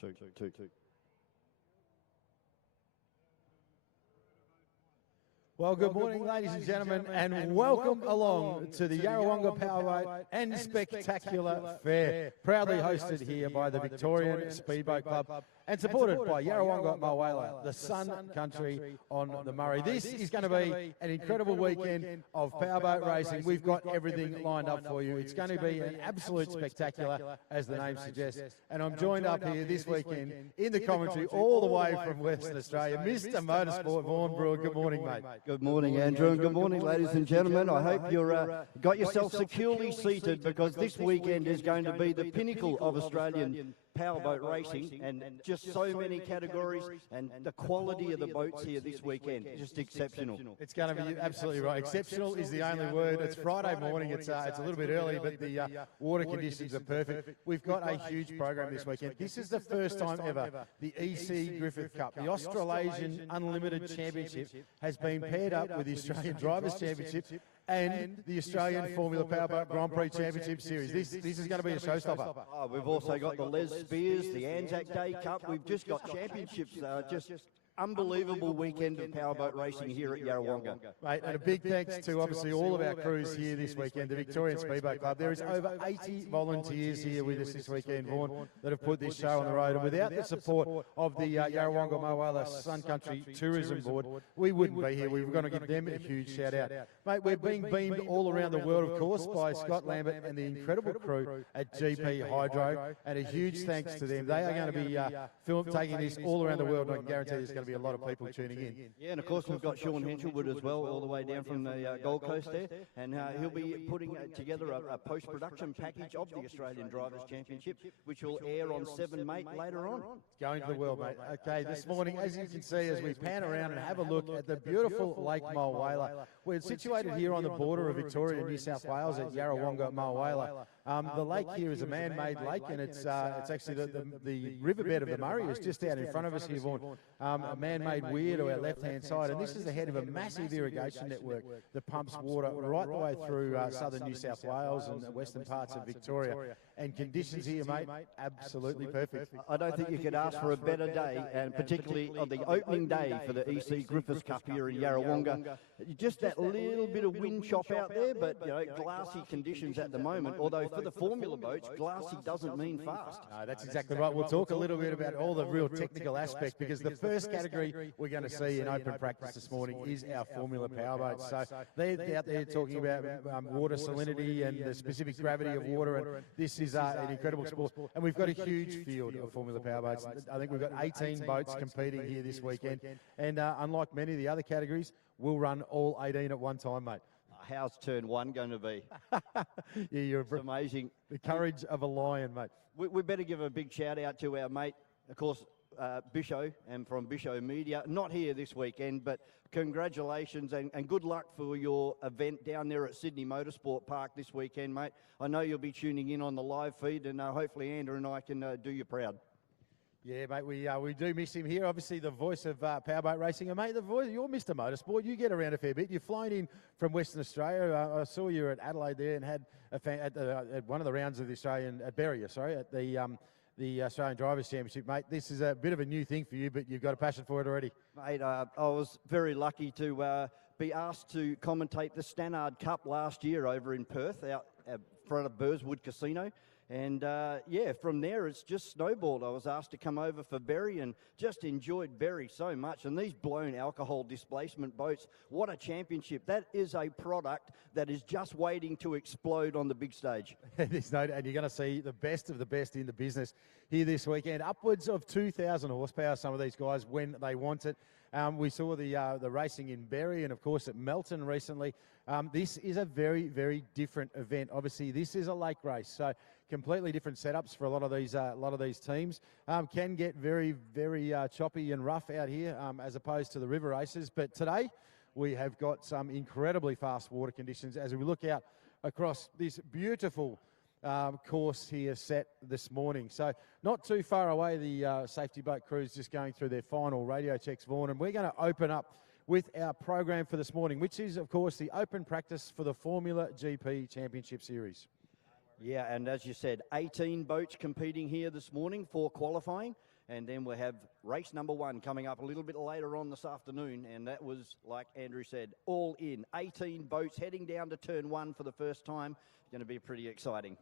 two. Well, good morning, ladies and gentlemen, and welcome along to the Yarrawonga Powerboat and Spectacular Fair, proudly hosted here by the Victorian Speedboat Club and supported by Yarrawonga Mulwala, the Sun Country on the Murray. This is going to be an incredible weekend of powerboat racing. We've got everything lined up for you. It's going to be an absolute spectacular, as the name suggests. And I'm joined up here this weekend in the commentary all the way from Western Australia, Mr. Motorsport, Vaughan Brewer. Good morning, mate. Good morning, Andrew, and good morning, ladies and gentlemen. I hope you're got yourself securely seated, because this weekend is going to be the pinnacle of Australian powerboat racing, and just so many categories, and the quality of the boats here this weekend, just exceptional. It's going to be absolutely right. Exceptional is the only word. It's Friday morning. It's a little bit early, but the water conditions are perfect. We've got a huge program this weekend. This is the first time ever the E.C Griffith Cup, the Australasian Unlimited Championship, has been paired up with the Australian Drivers' Championship and the Australian Formula Powerboat Grand Prix Championship Series. This is going to be a showstopper. Oh, we've also got the Les Spears, the Anzac Day Cup. We've just got championships, just unbelievable weekend of powerboat racing here at Yarrawonga. Mate, and a big thanks to obviously all of our crews here this weekend, the Victorian Speedboat Club. There is over 80 volunteers here with us this weekend, Vaughan, that have put this show on the road. And without the support of the Yarrawonga Mulwala Sun Country Tourism Board, we wouldn't be here. We were going to give them a huge shout out. Mate, we're being beamed all around the world, of course, by Scott Lambert and the incredible crew at GP Hydro. And a huge thanks to them. They are going to be taking this all around the world, and I can guarantee there's going to be a lot of people tuning in. Yeah, and of course we've got Sean Henshelwood as well, all the way down from the Gold Coast there, and he'll be putting together a post-production package of the Australian Drivers' Championship, which will air on 7 May later on. It's going to the world, mate. Okay, this morning, as you can see, as we pan around and have a look at the beautiful Lake Mulwala, we're situated here on the border of Victoria and New South Wales at Yarrawonga Mulwala. The lake here is a man-made lake, and it's actually the riverbed of the Murray is just out in front of us here, Vaughan. A man-made weir to our left-hand side, and this is the head of a massive irrigation network that pumps water right the way through southern New South Wales and the western parts of Victoria. And conditions here, mate, absolutely perfect. I don't think you could ask for a better day, and particularly on the opening day for the E.C Griffith Cup here in Yarrawonga. Just that little bit of wind chop out there, but glassy conditions at the moment, although for the formula boats, glassy doesn't mean fast. No, that's exactly right. We'll talk a little bit about all the real technical aspects, because the first category we're going to see in open practice this morning is our formula powerboats. So they're out there talking about water salinity and the specific gravity of water, and this is an incredible sport. And we've got a huge field of formula powerboats. I think we've got 18 boats competing here this weekend, and unlike many of the other categories, we'll run all 18 at one time, mate. How's turn one going to be? Yeah, it's amazing. The courage of a lion, mate. We better give a big shout out to our mate, of course, Bisho, and from Bisho Media. Not here this weekend, but congratulations and good luck for your event down there at Sydney Motorsport Park this weekend, mate. I know you'll be tuning in on the live feed, and hopefully Andrew and I can do you proud. Yeah, mate, we do miss him here. Obviously, the voice of powerboat racing. And, mate, you're Mr. Motorsport. You get around a fair bit. You've flown in from Western Australia. I saw you at Adelaide there and had at one of the rounds of the Australian, at Berrien, sorry, at the Australian Drivers' Championship, mate. This is a bit of a new thing for you, but you've got a passion for it already. Mate, I was very lucky to be asked to commentate the Stannard Cup last year over in Perth, out in front of Burswood Casino. And, yeah, from there it's just snowballed. I was asked to come over for Berry and just enjoyed Berry so much. And these blown alcohol displacement boats, what a championship. That is a product that is just waiting to explode on the big stage. There's no, and you're going to see the best of the best in the business here this weekend. Upwards of 2,000 horsepower, some of these guys, when they want it. We saw the racing in Berry and, of course, at Melton recently. This is a very, very different event. Obviously, this is a lake race, so completely different setups for a lot of these teams. Can get very, very choppy and rough out here as opposed to the river races. But today, we have got some incredibly fast water conditions as we look out across this beautiful course here set this morning. So not too far away, the safety boat crew's just going through their final radio checks, Vaughan, and we're going to open up with our program for this morning, which is, of course, the open practice for the Formula GP Championship Series. Yeah, and as you said, 18 boats competing here this morning for qualifying. And then we'll have race number 1 coming up a little bit later on this afternoon. And that was, like Andrew said, all in. 18 boats heading down to turn 1 for the first time. Going to be pretty exciting.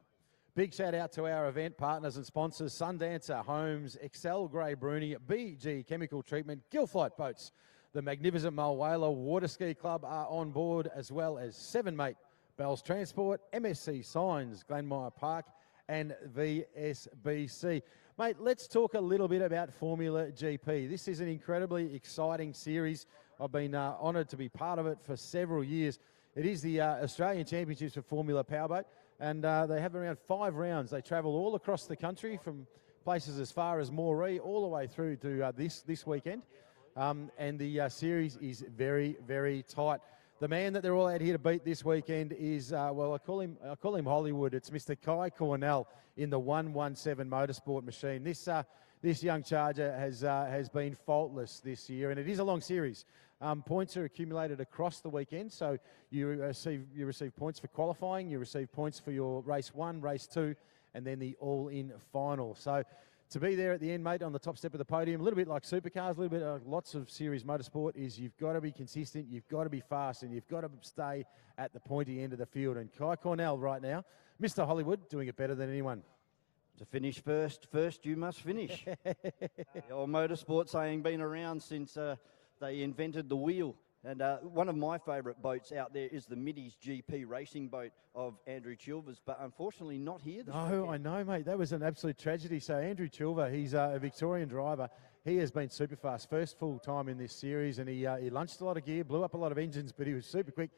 Big shout out to our event partners and sponsors, Sundancer Homes, Excel Grey Bruni, BG Chemical Treatment, Gilflight Boats, the magnificent Mulwala Water Ski Club are on board, as well as 7Mate, Bell's Transport, MSC Signs, Glenmire Park and VSBC. Mate, let's talk a little bit about Formula GP. This is an incredibly exciting series. I've been honoured to be part of it for several years. It is the Australian Championships for Formula Powerboat, and they have around 5 rounds. They travel all across the country from places as far as Moree all the way through to this weekend. And the series is very, very tight. The man that they're all out here to beat this weekend is, well, I call him Hollywood. It's Mr. Kai Cornell in the 117 Motorsport machine. This young charger has been faultless this year, and it is a long series. Points are accumulated across the weekend, so you receive points for qualifying, you receive points for your race 1, race 2, and then the all-in final. So to be there at the end, mate, on the top step of the podium, a little bit like supercars, a little bit like lots of series motorsport, is you've got to be consistent, you've got to be fast, and you've got to stay at the pointy end of the field. And Kai Cornell right now, Mr. Hollywood, doing it better than anyone. To finish first you must finish. The old motorsport saying been around since they invented the wheel. And one of my favourite boats out there is the Middies GP racing boat of Andrew Chilvers, but unfortunately not here this weekend. I know, mate. That was an absolute tragedy. So Andrew Chilver, he's a Victorian driver. He has been super fast, first full time in this series, and he lunched a lot of gear, blew up a lot of engines, but he was super quick.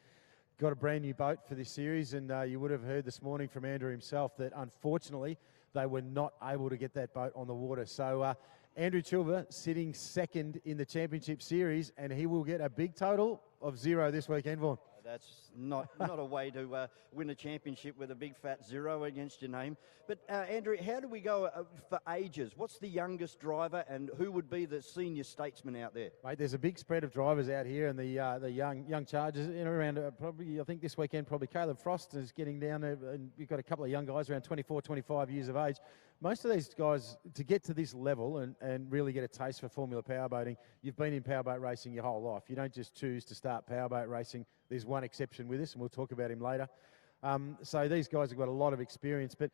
Got a brand new boat for this series, and you would have heard this morning from Andrew himself that unfortunately they were not able to get that boat on the water. So Andrew Chilver sitting second in the championship series, and he will get a big total of 0 this weekend, Vaughan. That's not a way to win a championship with a big fat 0 against your name. But Andrew, how do we go for ages? What's the youngest driver, and who would be the senior statesman out there? Mate, there's a big spread of drivers out here, and the young chargers in around probably, I think this weekend probably Caleb Frost is getting down there, and you've got a couple of young guys around 24, 25 years of age. Most of these guys, to get to this level and really get a taste for Formula Powerboating, you've been in powerboat racing your whole life. You don't just choose to start powerboat racing. There's one exception with this, and we'll talk about him later. So these guys have got a lot of experience. But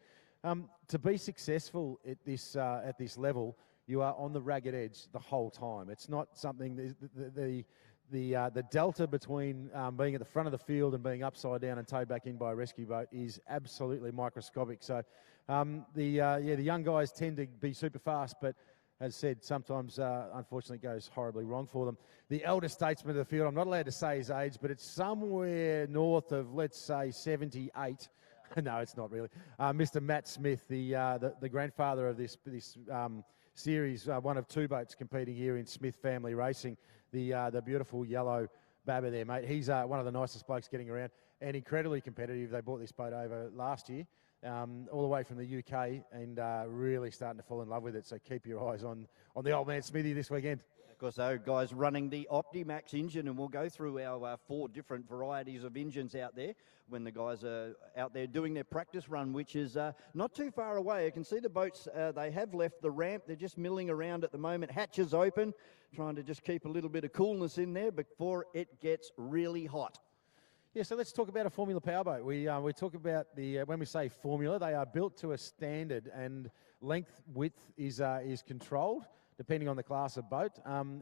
to be successful at this level, you are on the ragged edge the whole time. It's not something, the delta between being at the front of the field and being upside down and towed back in by a rescue boat is absolutely microscopic. So the young guys tend to be super fast, but as said, sometimes unfortunately it goes horribly wrong for them. The elder statesman of the field, I'm not allowed to say his age, but it's somewhere north of, let's say, 78. No, it's not really. Mr. Matt Smith, the grandfather of this series, one of 2 boats competing here in Smith Family Racing, the beautiful yellow Babber there, mate. He's one of the nicest blokes getting around and incredibly competitive. They brought this boat over last year, all the way from the UK, and really starting to fall in love with it. So keep your eyes on the old man Smithy this weekend. Of course, those guys running the Optimax engine, and we'll go through our 4 different varieties of engines out there when the guys are out there doing their practice run, which is not too far away. You can see the boats, they have left the ramp. They're just milling around at the moment. Hatches open, trying to just keep a little bit of coolness in there before it gets really hot. Yeah, so let's talk about a Formula Powerboat. We talk about when we say Formula, they are built to a standard, and length, width is controlled depending on the class of boat.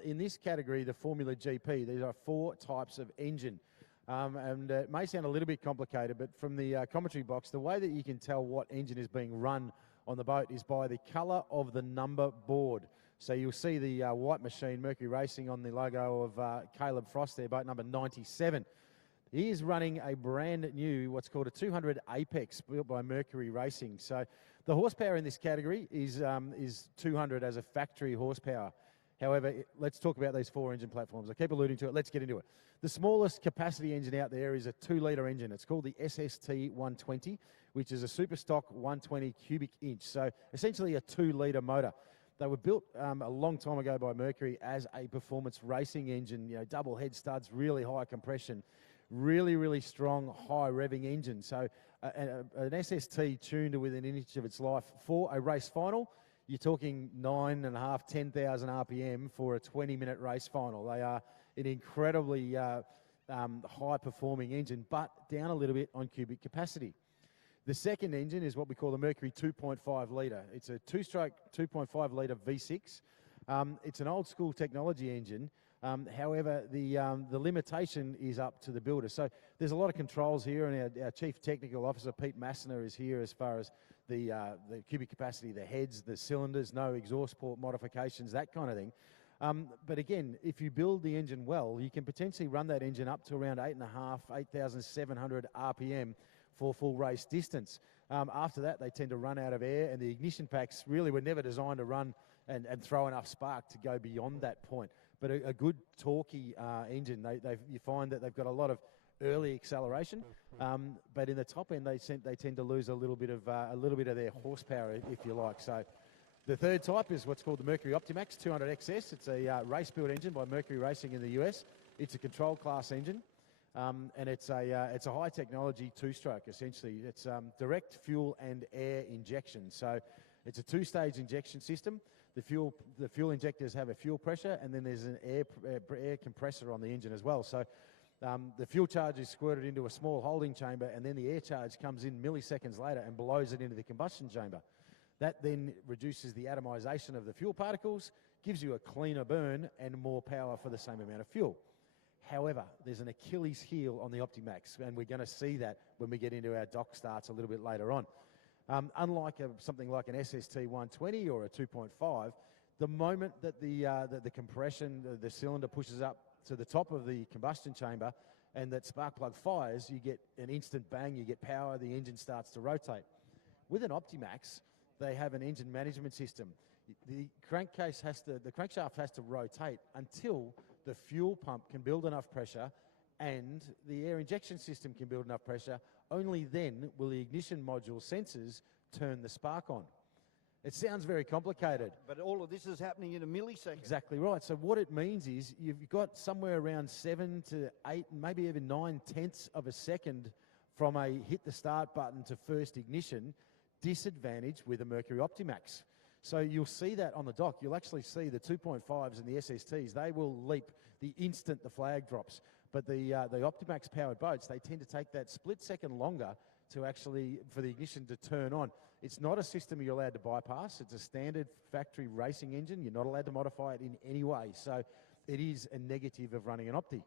In this category, the Formula GP, there are 4 types of engine. And it may sound a little bit complicated, but from the commentary box, the way that you can tell what engine is being run on the boat is by the colour of the number board. So you'll see the white machine, Mercury Racing, on the logo of Caleb Frost there, boat number 97. He is running a brand new, what's called a 200 Apex, built by Mercury Racing. So the horsepower in this category is 200 as a factory horsepower. However, let's talk about these 4 engine platforms. I keep alluding to it. Let's get into it. The smallest capacity engine out there is a 2-litre engine. It's called the SST 120, which is a super stock 120 cubic inch. So essentially a 2-litre motor. They were built a long time ago by Mercury as a performance racing engine, you know, double head studs, really high compression, really, really strong, high revving engine. So an SST tuned to within an inch of its life for a race final, you're talking 9.5, 10,000 RPM for a 20-minute race final. They are an incredibly high-performing engine, but down a little bit on cubic capacity. The second engine is what we call the Mercury 2.5 litre. It's a two-stroke 2.5 litre V6. It's an old-school technology engine. However, the limitation is up to the builder. So there's a lot of controls here, and our Chief Technical Officer, Pete Massner, is here as far as the cubic capacity, the heads, the cylinders, no exhaust port modifications, that kind of thing. But again, if you build the engine well, you can potentially run that engine up to around 8,700 RPM for full race distance. After that, they tend to run out of air, and the ignition packs really were never designed to run and throw enough spark to go beyond that point. But a good torquey engine, you find that they've got a lot of early acceleration, but in the top end they tend to lose a little bit of their horsepower, if you like. So the third type is what's called the Mercury Optimax 200XS. It's a race-built engine by Mercury Racing in the US. It's a control class engine, and it's a high-technology two-stroke. Essentially, it's direct fuel and air injection. So it's a two-stage injection system. The fuel injectors have a fuel pressure, and then there's an air compressor on the engine as well. So the fuel charge is squirted into a small holding chamber, and then the air charge comes in milliseconds later and blows it into the combustion chamber. That then reduces the atomization of the fuel particles, gives you a cleaner burn and more power for the same amount of fuel. However, there's an Achilles heel on the Optimax, and we're going to see that when we get into our dock starts a little bit later on. Unlike something like an SST 120 or a 2.5, the moment that the compression, the cylinder pushes up to the top of the combustion chamber and that spark plug fires, you get an instant bang, you get power, the engine starts to rotate. With an Optimax, they have an engine management system. The crankcase the crankshaft has to rotate until the fuel pump can build enough pressure and the air injection system can build enough pressure. Only then will the ignition module sensors turn the spark on. It sounds very complicated. But all of this is happening in a millisecond. Exactly right. So what it means is you've got somewhere around 7 to 8, maybe even 9/10 of a second from a hit the start button to first ignition disadvantage with a Mercury Optimax. So you'll see that on the dock. You'll actually see the 2.5s and the SSTs. They will leap the instant the flag drops. But the Optimax powered boats, they tend to take that split second longer to actually, for the ignition to turn on. It's not a system you're allowed to bypass. It's a standard factory racing engine. You're not allowed to modify it in any way. So it is a negative of running an Opti.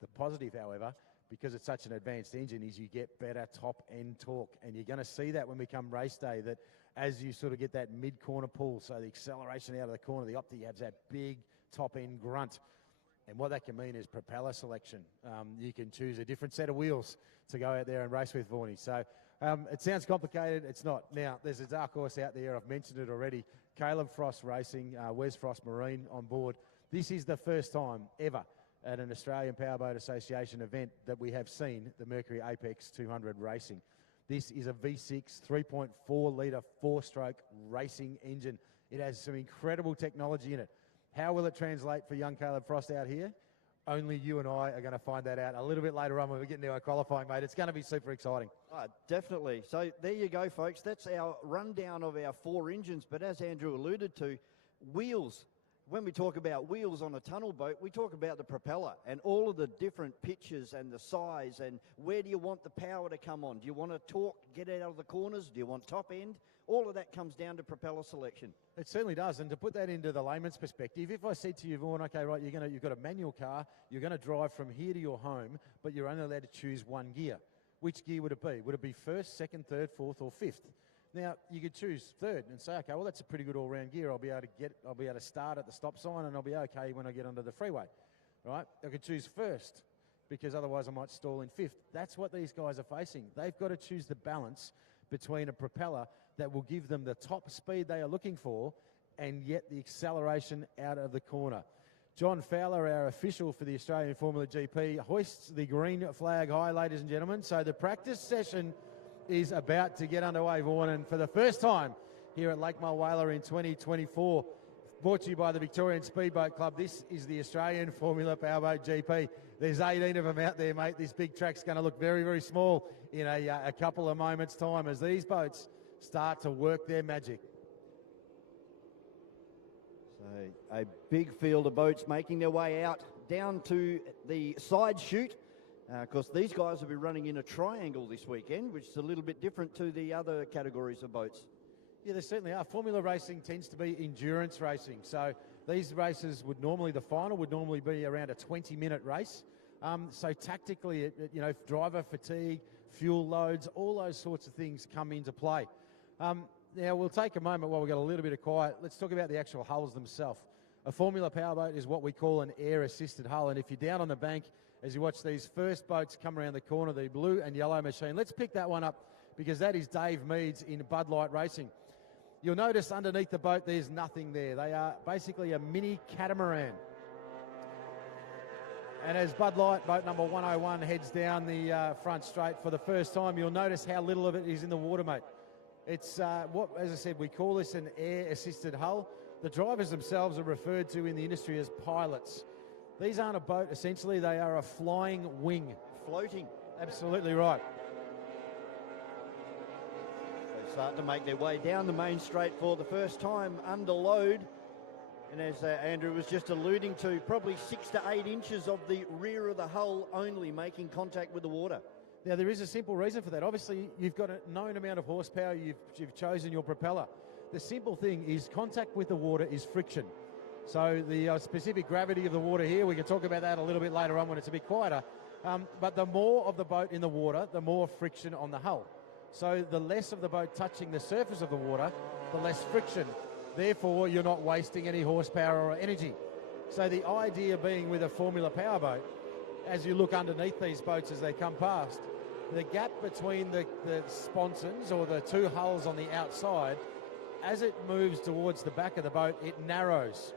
The positive, however, because it's such an advanced engine, is you get better top-end torque. And you're going to see that when we come race day, that as you sort of get that mid-corner pull, so the acceleration out of the corner, the Opti has that big top-end grunt. And what that can mean is propeller selection. You can choose a different set of wheels to go out there and race with, Vorney. So it sounds complicated. It's not. Now, there's a dark horse out there. I've mentioned it already. Caleb Frost Racing, Wes Frost Marine on board. This is the first time ever at an Australian Powerboat Association event that we have seen the Mercury Apex 200 racing. This is a V6 3.4 litre 4-stroke racing engine. It has some incredible technology in it. How will it translate for young Caleb Frost out here? Only you and I are going to find that out a little bit later on when we get into our qualifying, mate. It's going to be super exciting. Definitely. So there you go, folks. That's our rundown of our 4 engines. But as Andrew alluded to, wheels. When we talk about wheels on a tunnel boat, we talk about the propeller and all of the different pitches and the size and where do you want the power to come on? Do you want to torque, get it out of the corners? Do you want top end? All of that comes down to propeller selection. It certainly does. And to put that into the layman's perspective, if I said to you, Vaughan, okay, right, you've got a manual car, you're going to drive from here to your home, but you're only allowed to choose one gear. Which gear would it be? Would it be first, second, third, fourth, or fifth? Now, you could choose third and say, okay, well, that's a pretty good all-round gear. I'll be able to start at the stop sign and I'll be okay when I get onto the freeway, right? I could choose first because otherwise I might stall in fifth. That's what these guys are facing. They've got to choose the balance between a propeller that will give them the top speed they are looking for and yet the acceleration out of the corner. John Fowler, our official for the Australian Formula GP, hoists the green flag high, ladies and gentlemen. So the practice session is about to get underway, Vaughan, and for the first time here at Lake Mulwala in 2024, brought to you by the Victorian Speedboat Club. This is the Australian Formula Powerboat GP. There's 18 of them out there, mate. This big track's going to look very, very small in a couple of moments' time as these boats start to work their magic. So a big field of boats making their way out down to the side chute. Of course, these guys will be running in a triangle this weekend, which is a little bit different to the other categories of boats. Yeah, there certainly are. Formula racing tends to be endurance racing. So these races the final would normally be around a 20-minute race. So tactically, driver fatigue, fuel loads, all those sorts of things come into play. Now, we'll take a moment while we've got a little bit of quiet. Let's talk about the actual hulls themselves. A Formula powerboat is what we call an air-assisted hull. And if you're down on the bank, as you watch these first boats come around the corner, the blue and yellow machine, let's pick that one up because that is Dave Meads in Bud Light Racing. You'll notice underneath the boat, there's nothing there. They are basically a mini catamaran. And as Bud Light, boat number 101, heads down the front straight for the first time, you'll notice how little of it is in the water, mate. It's as I said, we call this an air-assisted hull. The drivers themselves are referred to in the industry as pilots. These aren't a boat, essentially, they are a flying wing. Floating. Absolutely right. They start to make their way down the main straight for the first time under load. And as Andrew was just alluding to, probably 6 to 8 inches of the rear of the hull only making contact with the water. Now, there is a simple reason for that. Obviously, you've got a known amount of horsepower, you've chosen your propeller. The simple thing is contact with the water is friction. So the specific gravity of the water here, we can talk about that a little bit later on when it's a bit quieter. But the more of the boat in the water, the more friction on the hull. So the less of the boat touching the surface of the water, the less friction. Therefore, you're not wasting any horsepower or energy. So the idea being with a Formula powerboat, as you look underneath these boats as they come past, the gap between the sponsons or the two hulls on the outside, as it moves towards the back of the boat, it narrows.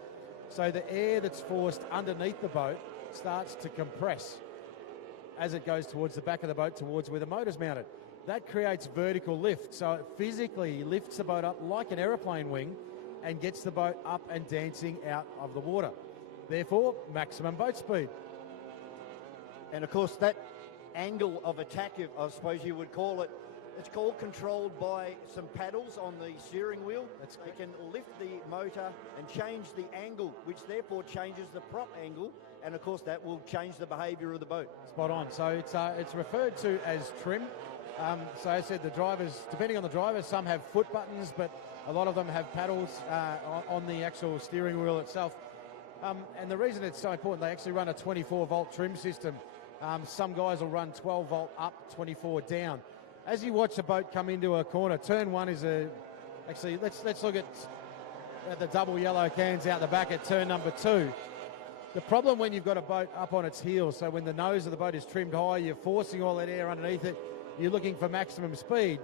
So the air that's forced underneath the boat starts to compress as it goes towards the back of the boat, towards where the motor's mounted. That creates vertical lift. So it physically lifts the boat up like an aeroplane wing and gets the boat up and dancing out of the water. Therefore, maximum boat speed. And of course, that angle of attack, I suppose you would call it, it's called controlled by some paddles on the steering wheel. It can lift the motor and change the angle, which therefore changes the prop angle, and of course that will change the behaviour of the boat. Spot on. So it's referred to as trim. So as I said, the drivers, depending on the driver, some have foot buttons, but a lot of them have paddles on the actual steering wheel itself. And the reason it's so important, they actually run a 24-volt trim system. Some guys will run 12-volt up, 24 down. As you watch the boat come into a corner, turn one is actually, let's look at the double yellow cans out the back at turn number 2. The problem when you've got a boat up on its heels, so when the nose of the boat is trimmed high, you're forcing all that air underneath it, you're looking for maximum speed.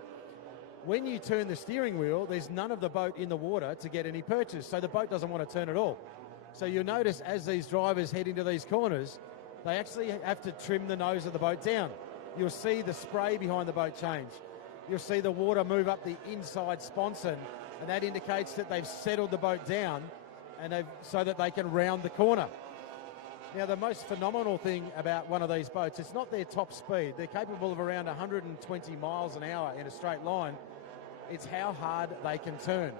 When you turn the steering wheel, there's none of the boat in the water to get any purchase, so the boat doesn't want to turn at all. So you'll notice as these drivers head into these corners, they actually have to trim the nose of the boat down. You'll see the spray behind the boat change. You'll see the water move up the inside sponson, and that indicates that they've settled the boat down and so that they can round the corner. Now, the most phenomenal thing about one of these boats, it's not their top speed. They're capable of around 120 miles an hour in a straight line. It's how hard they can turn.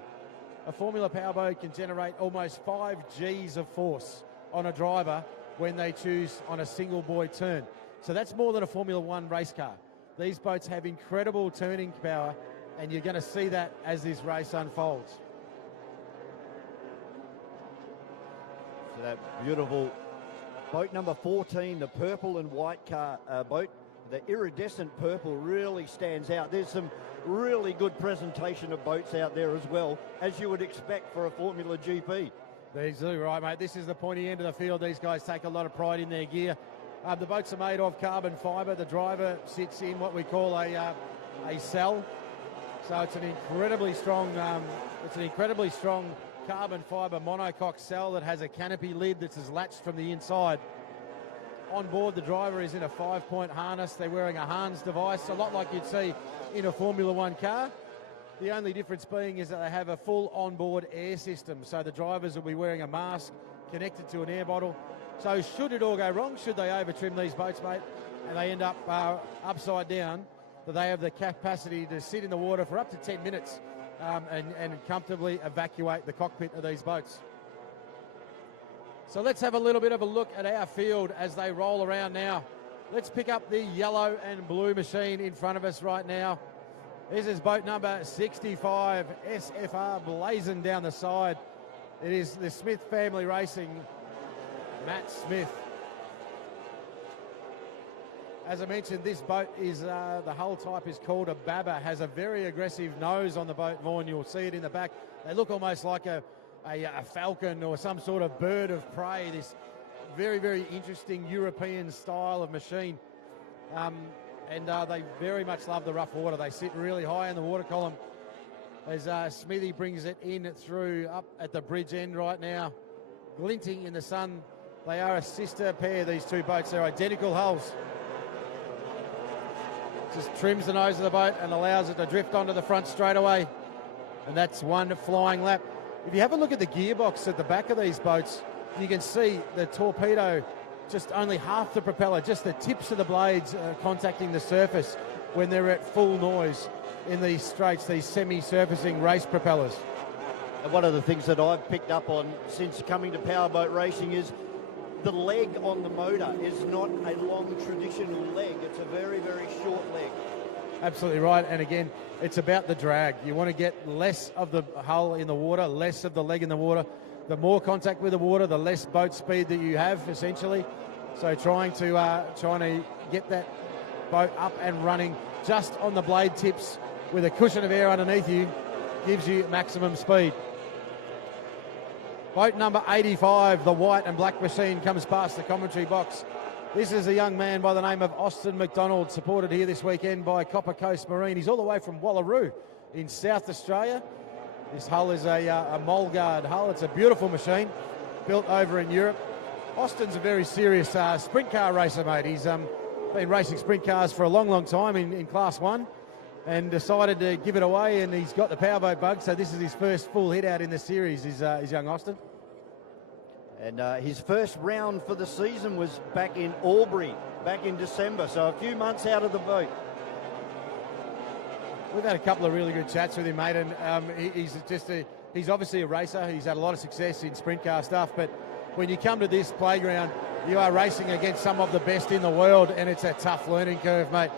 A Formula powerboat can generate almost 5 Gs of force on a driver when they choose on a single buoy turn. So that's more than a Formula 1 race car. These boats have incredible turning power, and you're going to see that as this race unfolds. So that beautiful boat number 14, the purple and white car boat, the iridescent purple really stands out. There's some really good presentation of boats out there as well, as you would expect for a Formula GP. That's exactly right, mate. This is the pointy end of the field. These guys take a lot of pride in their gear. The boats are made of carbon fibre. The driver sits in what we call a cell. So it's an incredibly strong carbon fibre monocoque cell that has a canopy lid that's latched from the inside. On board, the driver is in a 5-point harness. They're wearing a Hans device, a lot like you'd see in a Formula 1 car. The only difference being is that they have a full onboard air system. So the drivers will be wearing a mask connected to an air bottle. So should it all go wrong, should they over-trim these boats, mate, and they end up upside down, that they have the capacity to sit in the water for up to 10 minutes and comfortably evacuate the cockpit of these boats. So let's have a little bit of a look at our field as they roll around now. Let's pick up the yellow and blue machine in front of us right now. This is boat number 65, SFR blazing down the side. It is the Smith family racing, Matt Smith. As I mentioned, this boat is, the hull type is called a Baba, has a very aggressive nose on the boat, Vaughan. You'll see it in the back. They look almost like a falcon or some sort of bird of prey, this very, very interesting European style of machine. And they very much love the rough water. They sit really high in the water column as Smithy brings it in through up at the bridge end right now, glinting in the sun. They are a sister pair, these two boats. They're identical hulls. Just trims the nose of the boat and allows it to drift onto the front straight away. And that's one flying lap. If you have a look at the gearbox at the back of these boats, you can see the torpedo, just only half the propeller, just the tips of the blades contacting the surface when they're at full noise in these straights, these semi-surfacing race propellers. And one of the things that I've picked up on since coming to powerboat racing is the leg on the motor is not a long traditional leg. It's a very, very short leg. Absolutely right. And again, it's about the drag. You want to get less of the hull in the water, less of the leg in the water. The more contact with the water, the less boat speed that you have, essentially. So trying to get that boat up and running just on the blade tips with a cushion of air underneath you gives you maximum speed. Boat number 85, the white and black machine, comes past the commentary box. This is a young man by the name of Austin McDonald, supported here this weekend by Copper Coast Marine. He's all the way from Wallaroo in South Australia. This hull is a Molgard hull. It's a beautiful machine, built over in Europe. Austin's a very serious sprint car racer, mate. He's been racing sprint cars for a long, long time in Class 1 and decided to give it away, and he's got the powerboat bug, so this is his first full hit out in the series, is young Austin. And his first round for the season was back in Albury, back in December, so a few months out of the boat. We've had a couple of really good chats with him, mate, and he's obviously a racer. He's had a lot of success in sprint car stuff, but when you come to this playground, you are racing against some of the best in the world, and it's a tough learning curve, mate.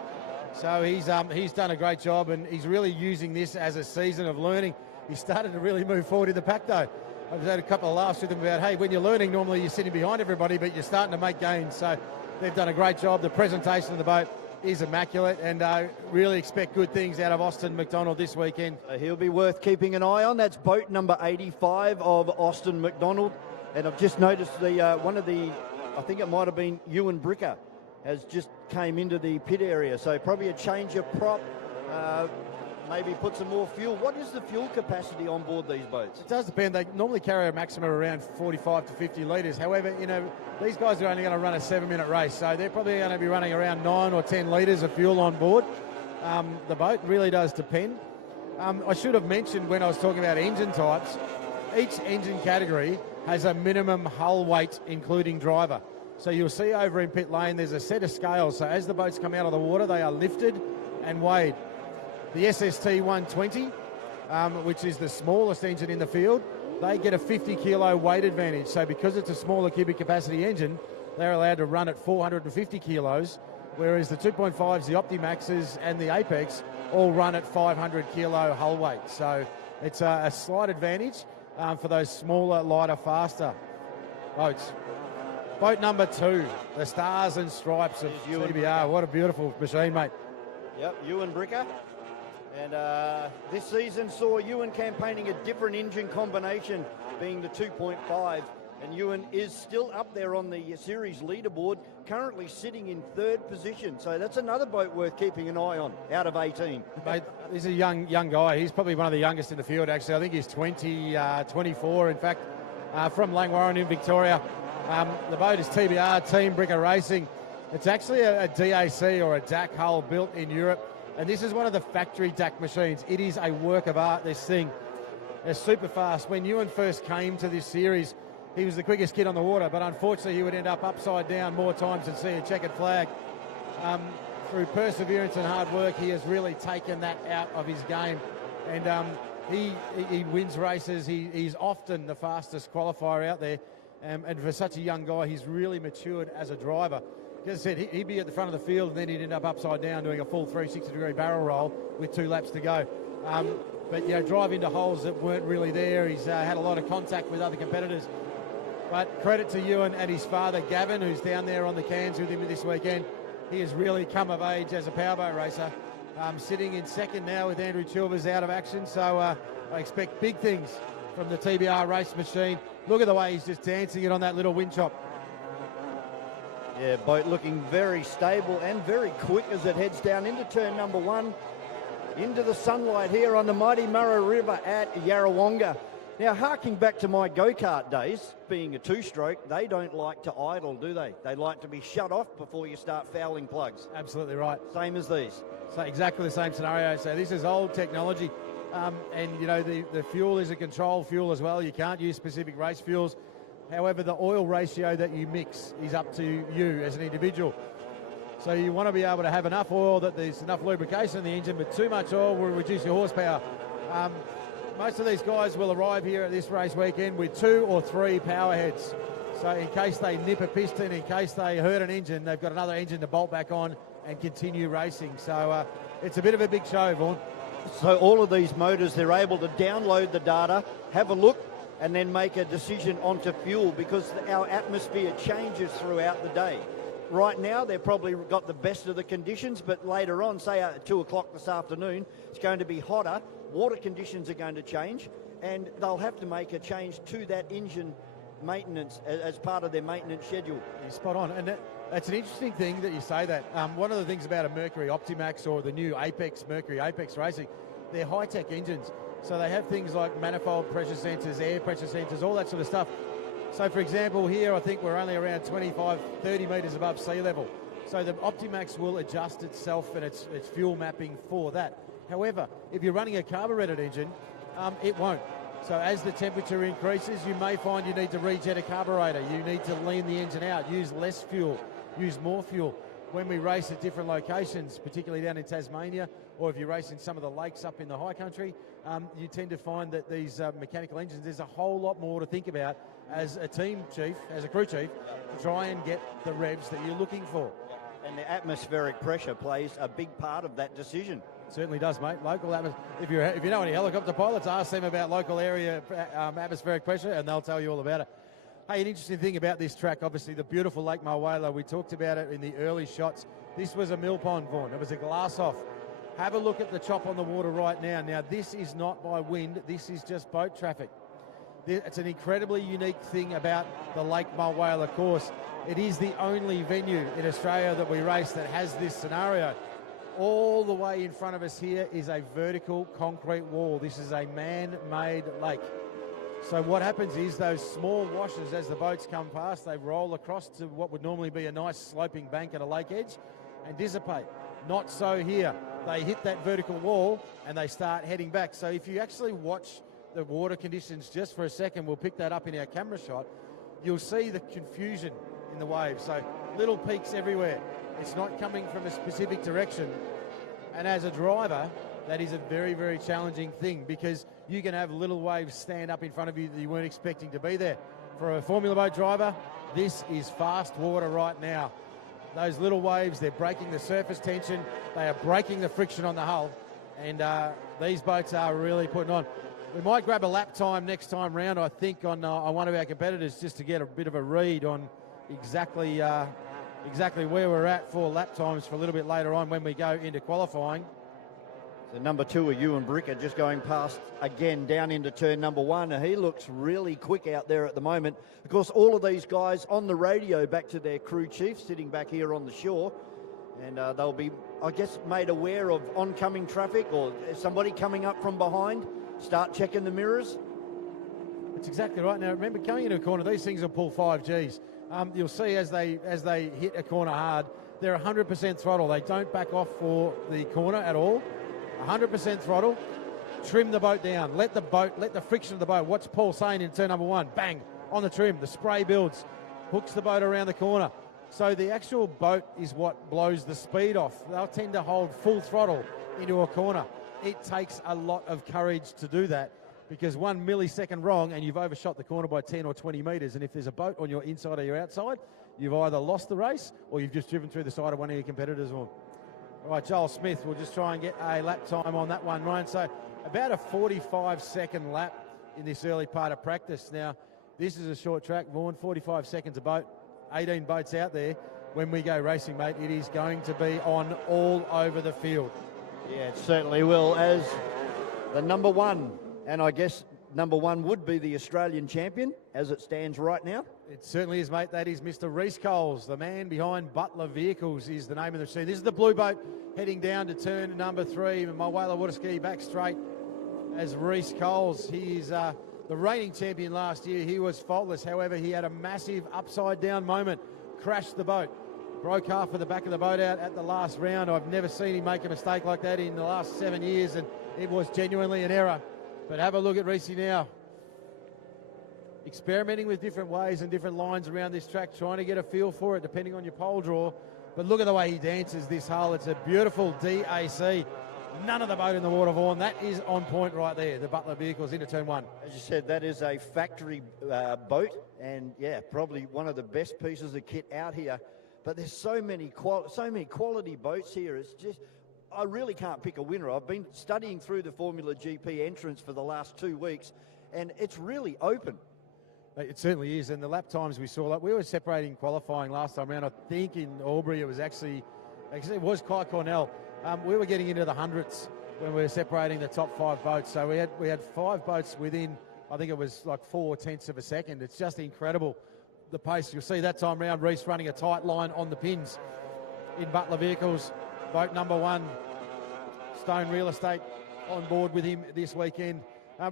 So he's done a great job, and he's really using this as a season of learning. He started to really move forward in the pack, though. I've had a couple of laughs with him about, hey, when you're learning, normally you're sitting behind everybody, but you're starting to make gains. So they've done a great job. The presentation of the boat is immaculate, and I really expect good things out of Austin McDonald this weekend. He'll be worth keeping an eye on. That's boat number 85 of Austin McDonald. And I've just noticed I think it might have been Ewan Bricker, has just came into the pit area. So probably a change of prop, maybe put some more fuel. What is the fuel capacity on board these boats? It does depend. They normally carry a maximum around 45 to 50 litres. However, these guys are only going to run a 7-minute race, so they're probably going to be running around 9 or 10 litres of fuel on board. The boat really does depend. I should have mentioned when I was talking about engine types, each engine category has a minimum hull weight, including driver. So you'll see over in pit lane, there's a set of scales. So as the boats come out of the water, they are lifted and weighed. The SST 120, which is the smallest engine in the field, they get a 50 kilo weight advantage. So because it's a smaller cubic capacity engine, they're allowed to run at 450 kilos, whereas the 2.5s, the Optimaxes and the Apex all run at 500 kilo hull weight. So it's a slight advantage for those smaller, lighter, faster boats. Boat number 2, the Stars and Stripes of CBR. What a beautiful machine, mate. Yep, Ewan Bricker. And this season saw Ewan campaigning a different engine combination, being the 2.5. And Ewan is still up there on the series leaderboard, currently sitting in 3rd position. So that's another boat worth keeping an eye on, out of 18. Mate, he's a young guy. He's probably one of the youngest in the field, actually. I think he's 24, in fact, from Langwarrin in Victoria. The boat is TBR, Team Bricker Racing. It's actually a DAC or a DAC hull built in Europe. And this is one of the factory DAC machines. It is a work of art, this thing. It's super fast. When Ewan first came to this series, he was the quickest kid on the water, but unfortunately he would end up upside down more times than see a checkered flag. Through perseverance and hard work, he has really taken that out of his game. And he wins races. He's often the fastest qualifier out there. And for such a young guy, he's really matured as a driver. As I said, he'd be at the front of the field and then he'd end up upside down doing a full 360-degree barrel roll with 2 laps to go. But, drive into holes that weren't really there. He's had a lot of contact with other competitors. But credit to Ewan and his father, Gavin, who's down there on the cans with him this weekend. He has really come of age as a powerboat racer. Sitting in second now with Andrew Chilvers out of action. So I expect big things from the TBR race machine. Look at the way he's just dancing it on that little wind chop. Yeah, boat looking very stable and very quick as it heads down into turn number 1. Into the sunlight here on the mighty Murray River at Yarrawonga. Now, harking back to my go-kart days, being a 2-stroke, they don't like to idle, do they? They like to be shut off before you start fouling plugs. Absolutely right. Same as these. So exactly the same scenario. So this is old technology. And, the fuel is a controlled fuel as well. You can't use specific race fuels. However, the oil ratio that you mix is up to you as an individual. So you want to be able to have enough oil that there's enough lubrication in the engine, but too much oil will reduce your horsepower. Most of these guys will arrive here at this race weekend with 2 or 3 power heads. So in case they nip a piston, in case they hurt an engine, they've got another engine to bolt back on and continue racing. So it's a bit of a big show, Vaughan. So all of these motors, they're able to download the data, have a look, and then make a decision onto fuel because our atmosphere changes throughout the day. Right now, they've probably got the best of the conditions, but later on, say at 2 o'clock this afternoon, it's going to be hotter. Water conditions are going to change, and they'll have to make a change to that engine maintenance as part of their maintenance schedule. You're spot on. And that's an interesting thing that you say that. One of the things about a Mercury Optimax or the new Mercury Apex Racing, they're high-tech engines. So they have things like manifold pressure sensors, air pressure sensors, all that sort of stuff. So, for example, here I think we're only around 25, 30 metres above sea level. So the Optimax will adjust itself and its fuel mapping for that. However, if you're running a carburetted engine, it won't. So as the temperature increases, you may find you need to rejet a carburetor. You need to lean the engine out, use less fuel, use more fuel. When we race at different locations, particularly down in Tasmania, or if you race in some of the lakes up in the high country, you tend to find that these mechanical engines, there's a whole lot more to think about as a team chief, as a crew chief, to try and get the revs that you're looking for. And the atmospheric pressure plays a big part of that decision. It certainly does, mate. Local if you know any helicopter pilots, ask them about local area atmospheric pressure and they'll tell you all about it. Hey, an interesting thing about this track, obviously the beautiful Lake Mulwala, we talked about it in the early shots. This was a mill pond, Vaughan. It was a glass off. Have a look at the chop on the water right now. Now, this is not by wind. This is just boat traffic. It's an incredibly unique thing about the Lake Mulwala course. It is the only venue in Australia that we race that has this scenario. All the way in front of us here is a vertical concrete wall. This is a man-made lake. So what happens is those small washes, as the boats come past, they roll across to what would normally be a nice sloping bank at a lake edge and dissipate. Not so here. They hit that vertical wall and they start heading back. So if you actually watch the water conditions just for a second, we'll pick that up in our camera shot, you'll see the confusion in the waves. So little peaks everywhere. It's not coming from a specific direction. And as a driver, that is a very, very challenging thing because you can have little waves stand up in front of you that you weren't expecting to be there. For a Formula Boat driver, this is fast water right now. Those little waves, they're breaking the surface tension, they are breaking the friction on the hull, and these boats are really putting on. We might grab a lap time next time round, I think, on one of our competitors just to get a bit of a read on exactly where we're at for lap times for a little bit later on when we go into qualifying. So number 2 of Ewan Bricker just going past again down into turn number 1. And he looks really quick out there at the moment. Of course, all of these guys on the radio back to their crew chief sitting back here on the shore. And they'll be, I guess, made aware of oncoming traffic or somebody coming up from behind. Start checking the mirrors. That's exactly right. Now, remember, coming into a corner, these things will pull 5 Gs. You'll see as they hit a corner hard, they're 100% throttle. They don't back off for the corner at all. 100% throttle. Trim the boat down. Let the friction of the boat. What's Paul saying in turn number 1? Bang, on the trim. The spray builds, hooks the boat around the corner. So the actual boat is what blows the speed off. They'll tend to hold full throttle into a corner. It takes a lot of courage to do that. because 1 millisecond wrong and you've overshot the corner by 10 or 20 metres. And if there's a boat on your inside or your outside, you've either lost the race or you've just driven through the side of one of your competitors. All right, Joel Smith will just try and get a lap time on that one, Ryan. So about a 45-second lap in this early part of practice. Now, this is a short track, Vaughan, 45 seconds a boat, 18 boats out there. When we go racing, mate, it is going to be on all over the field. Yeah, it certainly will, as the number one, and I guess number one would be the Australian champion as it stands right now. It certainly is, mate. That is Mr. Reece Coles, the man behind Butler Vehicles is the name of the machine. This is the blue boat heading down to turn number 3. Mulwala water ski back straight as Reece Coles. He is the reigning champion last year. He was faultless. However, he had a massive upside-down moment, crashed the boat, broke half of the back of the boat out at the last round. I've never seen him make a mistake like that in the last 7 years, and it was genuinely an error. But have a look at Reece now. Experimenting with different ways and different lines around this track, trying to get a feel for it depending on your pole draw. But look at the way he dances this hull. It's a beautiful DAC. None of the boat in the water, Vaughan. That is on point right there. The Butler Vehicles into turn 1. As you said, that is a factory boat, and yeah, probably one of the best pieces of kit out here. But there's so many quality boats here. It's just, I really can't pick a winner. I've been studying through the Formula GP entrance for the last 2 weeks, and it's really open. It certainly is, and the lap times we saw, like we were separating qualifying last time around. I think in Albury it was actually it was Kai Cornell. We were getting into the hundreds when we were separating the top 5 boats. So we had 5 boats within, I think it was like 0.4 of a second. It's just incredible, the pace. You'll see that time round, Reece running a tight line on the pins in Butler Vehicles. Boat number 1, Stone Real Estate, on board with him this weekend.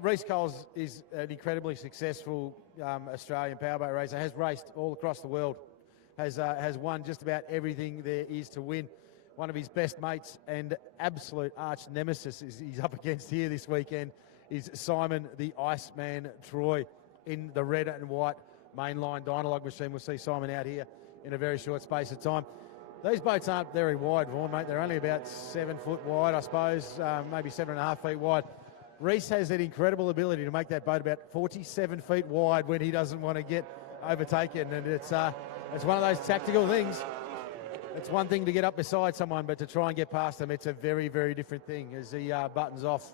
Reece Coles is an incredibly successful Australian powerboat racer, has raced all across the world, has won just about everything there is to win. One of his best mates and absolute arch nemesis he's up against here this weekend is Simon the Iceman Troy in the red and white mainline Dynalog machine. We'll see Simon out here in a very short space of time. These boats aren't very wide, Vaughan, mate. They're only about 7 foot wide, I suppose, maybe 7.5 feet wide. Reece has that incredible ability to make that boat about 47 feet wide when he doesn't want to get overtaken. And it's one of those tactical things. It's one thing to get up beside someone, but to try and get past them, it's a very, very different thing as he buttons off.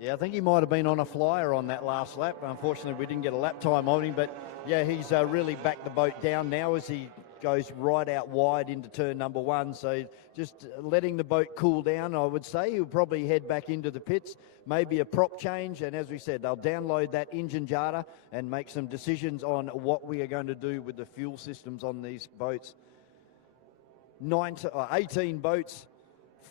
Yeah, I think he might have been on a flyer on that last lap. Unfortunately, we didn't get a lap time on him, but yeah, he's really backed the boat down now as he goes right out wide into turn number 1. So just letting the boat cool down, I would say. He'll probably head back into the pits, maybe a prop change. And as we said, they'll download that engine data and make some decisions on what we are going to do with the fuel systems on these boats. 18 boats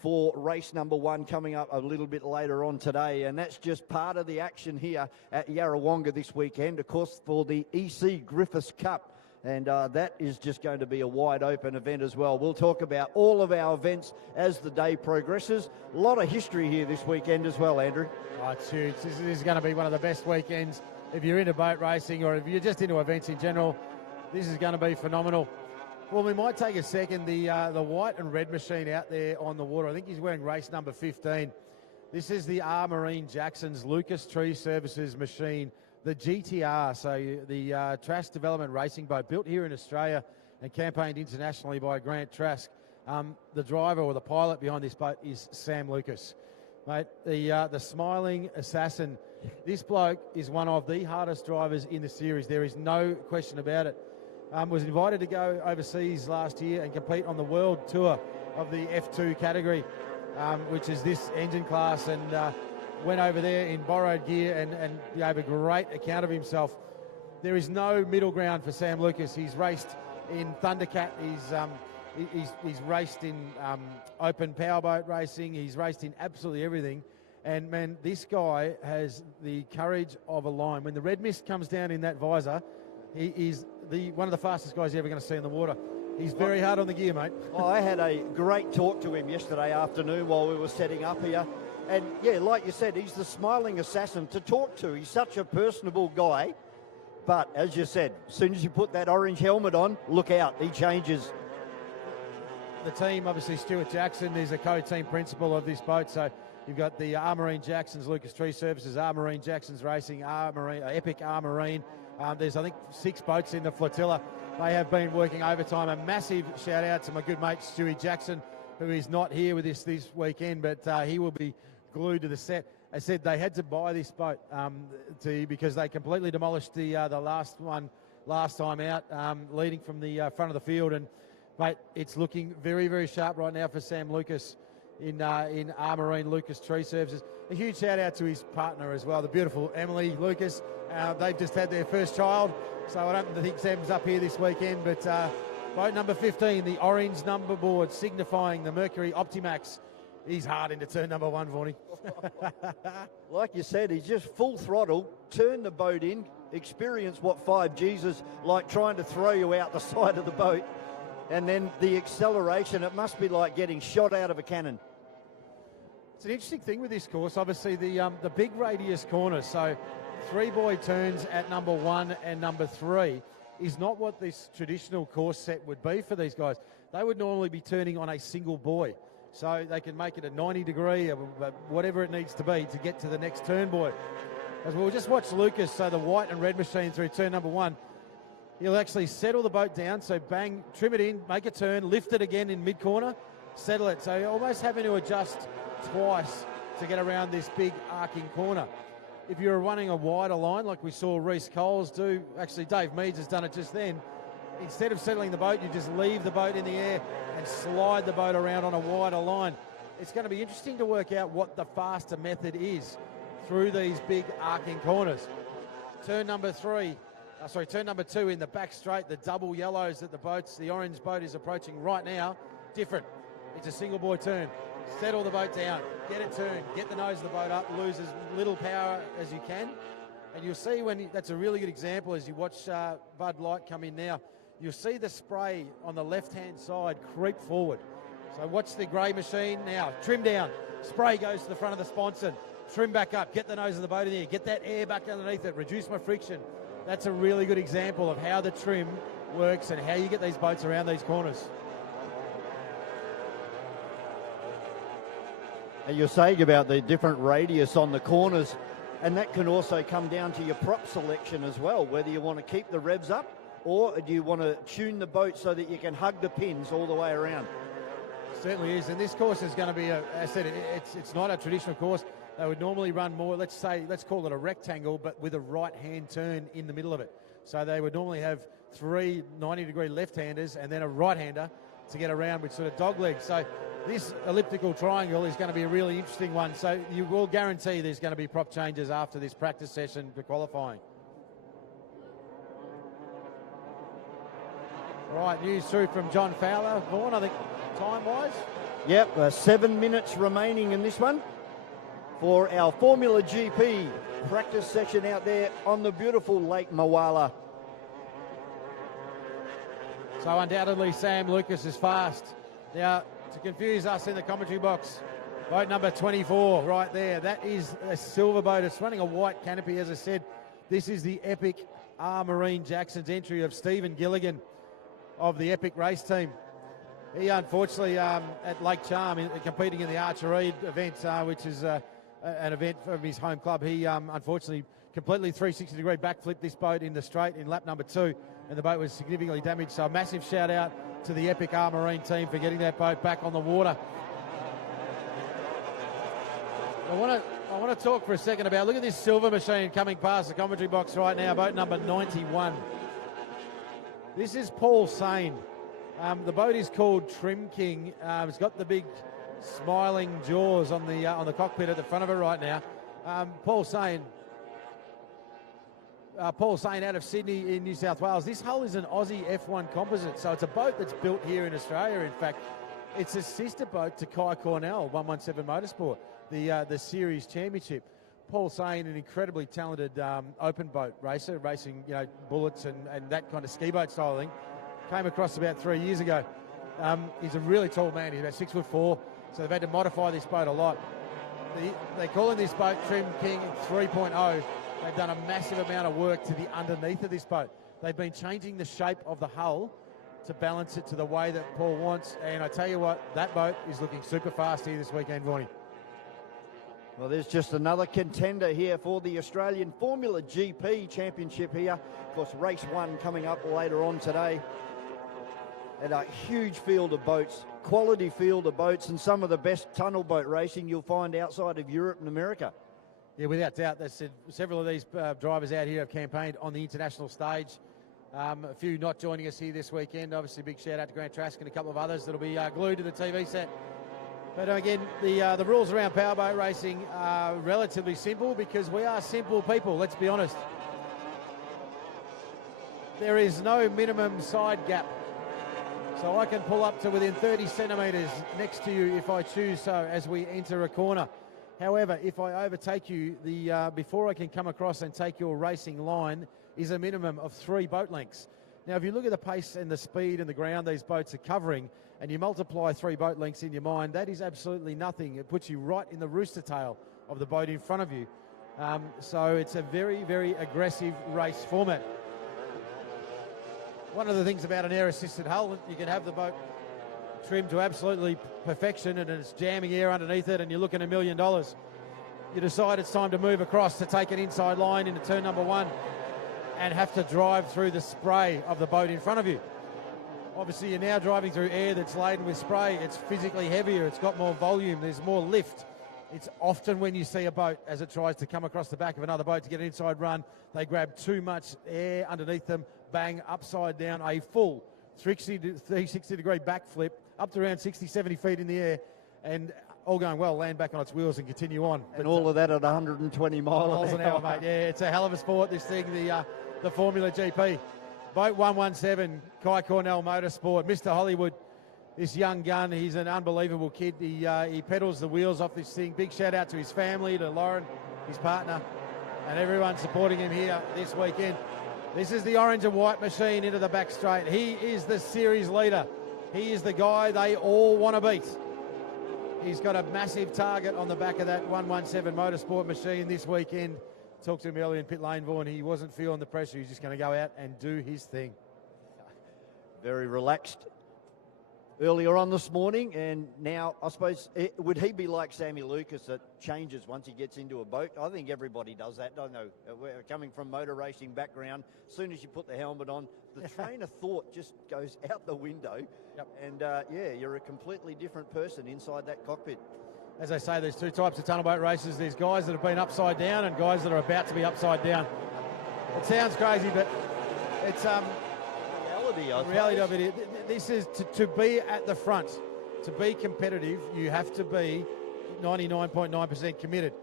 for race number 1 coming up a little bit later on today, and that's just part of the action here at Yarrawonga this weekend, of course, for the E.C Griffith Cup, and that is just going to be a wide open event as well. We'll talk about all of our events as the day progresses. A lot of history here this weekend as well, Andrew. Oh, it's huge. This is going to be one of the best weekends if you're into boat racing or if you're just into events in general. This is going to be phenomenal. Well, we might take a second. The white and red machine out there on the water, I think he's wearing race number 15. This is the R. Marine Jackson's Lucas Tree Services machine, the GTR, so the Trask Development Racing boat, built here in Australia and campaigned internationally by Grant Trask. The driver or the pilot behind this boat is Sam Lucas. Mate, the smiling assassin. This bloke is one of the hardest drivers in the series. There is no question about it. Was invited to go overseas last year and compete on the world tour of the F2 category, which is this engine class, and went over there in borrowed gear and gave a great account of himself. There is no middle ground for Sam Lucas. He's raced in Thundercat. He's raced in open powerboat racing. He's raced in absolutely everything. And man, this guy has the courage of a lion. When the red mist comes down in that visor, he is one of the fastest guys you're ever going to see in the water. He's very hard on the gear, mate. Well, I had a great talk to him yesterday afternoon while we were setting up here. And yeah, like you said, he's the smiling assassin to talk to. He's such a personable guy. But as you said, as soon as you put that orange helmet on, look out, he changes. The team, obviously, Stuart Jackson is a co-team principal of this boat. So You've got the Marine Jacksons, Lucas Tree Services, Marine Jacksons Racing, Epic Marine. There's, I think, 6 boats in the flotilla. They have been working overtime. A massive shout out to my good mate Stewie Jackson, who is not here with us this weekend, but he will be glued to the set. I said they had to buy this boat because they completely demolished the last one last time out, leading from the front of the field. And mate, it's looking very, very sharp right now for Sam Lucas in Marine Lucas Tree Services. A huge shout out to his partner as well, the beautiful Emily Lucas. They've just had their first child, so I don't think Sam's up here this weekend, but boat number 15, the orange number board signifying the Mercury Optimax. He's hard into turn number 1, Vaughnie. Like you said, he's just full throttle, turn the boat in, experience what 5Gs is like trying to throw you out the side of the boat, and then the acceleration, it must be like getting shot out of a cannon. It's an interesting thing with this course, obviously the big radius corners, so 3-buoy turns at number 1 and number 3 is not what this traditional course set would be for these guys. They would normally be turning on a single buoy, so they can make it a 90 degree, or whatever it needs to be to get to the next turn buoy. As we'll just watch Lucas, so the white and red machine through turn number 1. He'll actually settle the boat down, so bang, trim it in, make a turn, lift it again in mid-corner, settle it. So you're almost having to adjust twice to get around this big arcing corner. If you're running a wider line like we saw Reece Coles do, actually Dave Meads has done it just then, instead of settling the boat, you just leave the boat in the air and slide the boat around on a wider line. It's going to be interesting to work out what the faster method is through these big arcing corners. Turn number 2 in the back straight, the double yellows that the orange boat is approaching right now, different. It's a single buoy turn. Settle the boat down, get it turned, get the nose of the boat up, lose as little power as you can. And you'll see that's a really good example as you watch Bud Light come in now. You'll see the spray on the left-hand side creep forward. So watch the grey machine now, trim down, spray goes to the front of the sponson, trim back up, get the nose of the boat in there, get that air back underneath it, reduce my friction. That's a really good example of how the trim works and how you get these boats around these corners. You're saying about the different radius on the corners, and that can also come down to your prop selection as well, whether you want to keep the revs up or do you want to tune the boat so that you can hug the pins all the way around. Certainly is, and this course is going to be, as I said, it's not a traditional course. They would normally run more, let's call it a rectangle, but with a right-hand turn in the middle of it. So they would normally have 3 90-degree left-handers and then a right-hander to get around with sort of dog legs. So this elliptical triangle is going to be a really interesting one. So you will guarantee there's going to be prop changes after this practice session for qualifying. Right, news through from John Fowler. Vaughan, I think time-wise? Yep, 7 minutes remaining in this one for our Formula GP practice session out there on the beautiful Lake Mawala. So undoubtedly Sam Lucas is fast. Now, to confuse us in the commentary box, boat number 24 right there, that is a silver boat. It's running a white canopy, as I said. This is the Epic Marine Jackson's entry of Stephen Gilligan of the Epic race team. He unfortunately at Lake Charm competing in the archery event, which is an event from his home club. He unfortunately completely 360-degree backflipped this boat in the straight in lap number 2, and the boat was significantly damaged. So a massive shout out to the Epic Marine team for getting that boat back on the water. I want to talk for a second about, look at this silver machine coming past the commentary box right now, boat number 91. This is Paul Sane. The boat is called Trim King. It's got the big smiling jaws on the cockpit at the front of it right now. Paul Sane out of Sydney in New South Wales. This hull is an Aussie F1 composite, so it's a boat that's built here in Australia. In fact, it's a sister boat to Kai Cornell, 117 Motorsport, the series championship. Paul Sane, an incredibly talented open boat racer, racing bullets and that kind of ski boat style thing. Came across about 3 years ago. He's a really tall man. He's about 6'4", so they've had to modify this boat a lot. They're calling this boat Trim King 3.0. They've done a massive amount of work to the underneath of this boat. They've been changing the shape of the hull to balance it to the way that Paul wants. And I tell you what, that boat is looking super fast here this weekend, Vaughnie. Well, there's just another contender here for the Australian Formula GP Championship here. Of course, race 1 coming up later on today. And a huge field of boats, quality field of boats, and some of the best tunnel boat racing you'll find outside of Europe and America. Yeah, without doubt. That's several of these drivers out here have campaigned on the international stage. A few not joining us here this weekend. Obviously, big shout out to Grant Trask and a couple of others that'll be glued to the TV set. But again, the rules around powerboat racing are relatively simple because we are simple people, let's be honest. There is no minimum side gap. So I can pull up to within 30 centimetres next to you if I choose so as we enter a corner. However, if I overtake you, before I can come across and take your racing line is a minimum of 3 boat lengths. Now, if you look at the pace and the speed and the ground these boats are covering, and you multiply 3 boat lengths in your mind, that is absolutely nothing. It puts you right in the rooster tail of the boat in front of you. So it's a very, very aggressive race format. One of the things about an air-assisted hull, you can have the boat trimmed to absolutely perfection and it's jamming air underneath it and you're looking $1 million. You decide it's time to move across to take an inside line into turn number 1 and have to drive through the spray of the boat in front of you. Obviously, you're now driving through air that's laden with spray. It's physically heavier. It's got more volume. There's more lift. It's often when you see a boat as it tries to come across the back of another boat to get an inside run, they grab too much air underneath them, bang upside down, a full 360-degree backflip up to around 60, 70 feet in the air, and all going well, land back on its wheels and continue on. And all of that at 120 miles an hour, mate. Yeah, it's a hell of a sport, this thing, the Formula GP. Boat 117, Kai Cornell Motorsport, Mr. Hollywood, this young gun, he's an unbelievable kid. He pedals the wheels off this thing. Big shout out to his family, to Lauren, his partner, and everyone supporting him here this weekend. This is the orange and white machine into the back straight. He is the series leader. He is the guy they all want to beat. He's got a massive target on the back of that 117 Motorsport machine this weekend. Talked to him earlier in pit lane, Vaughan. He wasn't feeling the pressure. He's just going to go out and do his thing. Very relaxed earlier on this morning, and now I suppose, would he be like Sammy Lucas that changes once he gets into a boat? I think everybody does that, don't know. We're coming from motor racing background. As soon as you put the helmet on, the train of thought just goes out the window. Yep. And yeah, you're a completely different person inside that cockpit. As I say, there's 2 types of tunnel boat races. There's guys that have been upside down and guys that are about to be upside down. It sounds crazy, but it's reality of it. This is to be at the front, to be competitive. You have to be 99.9% committed.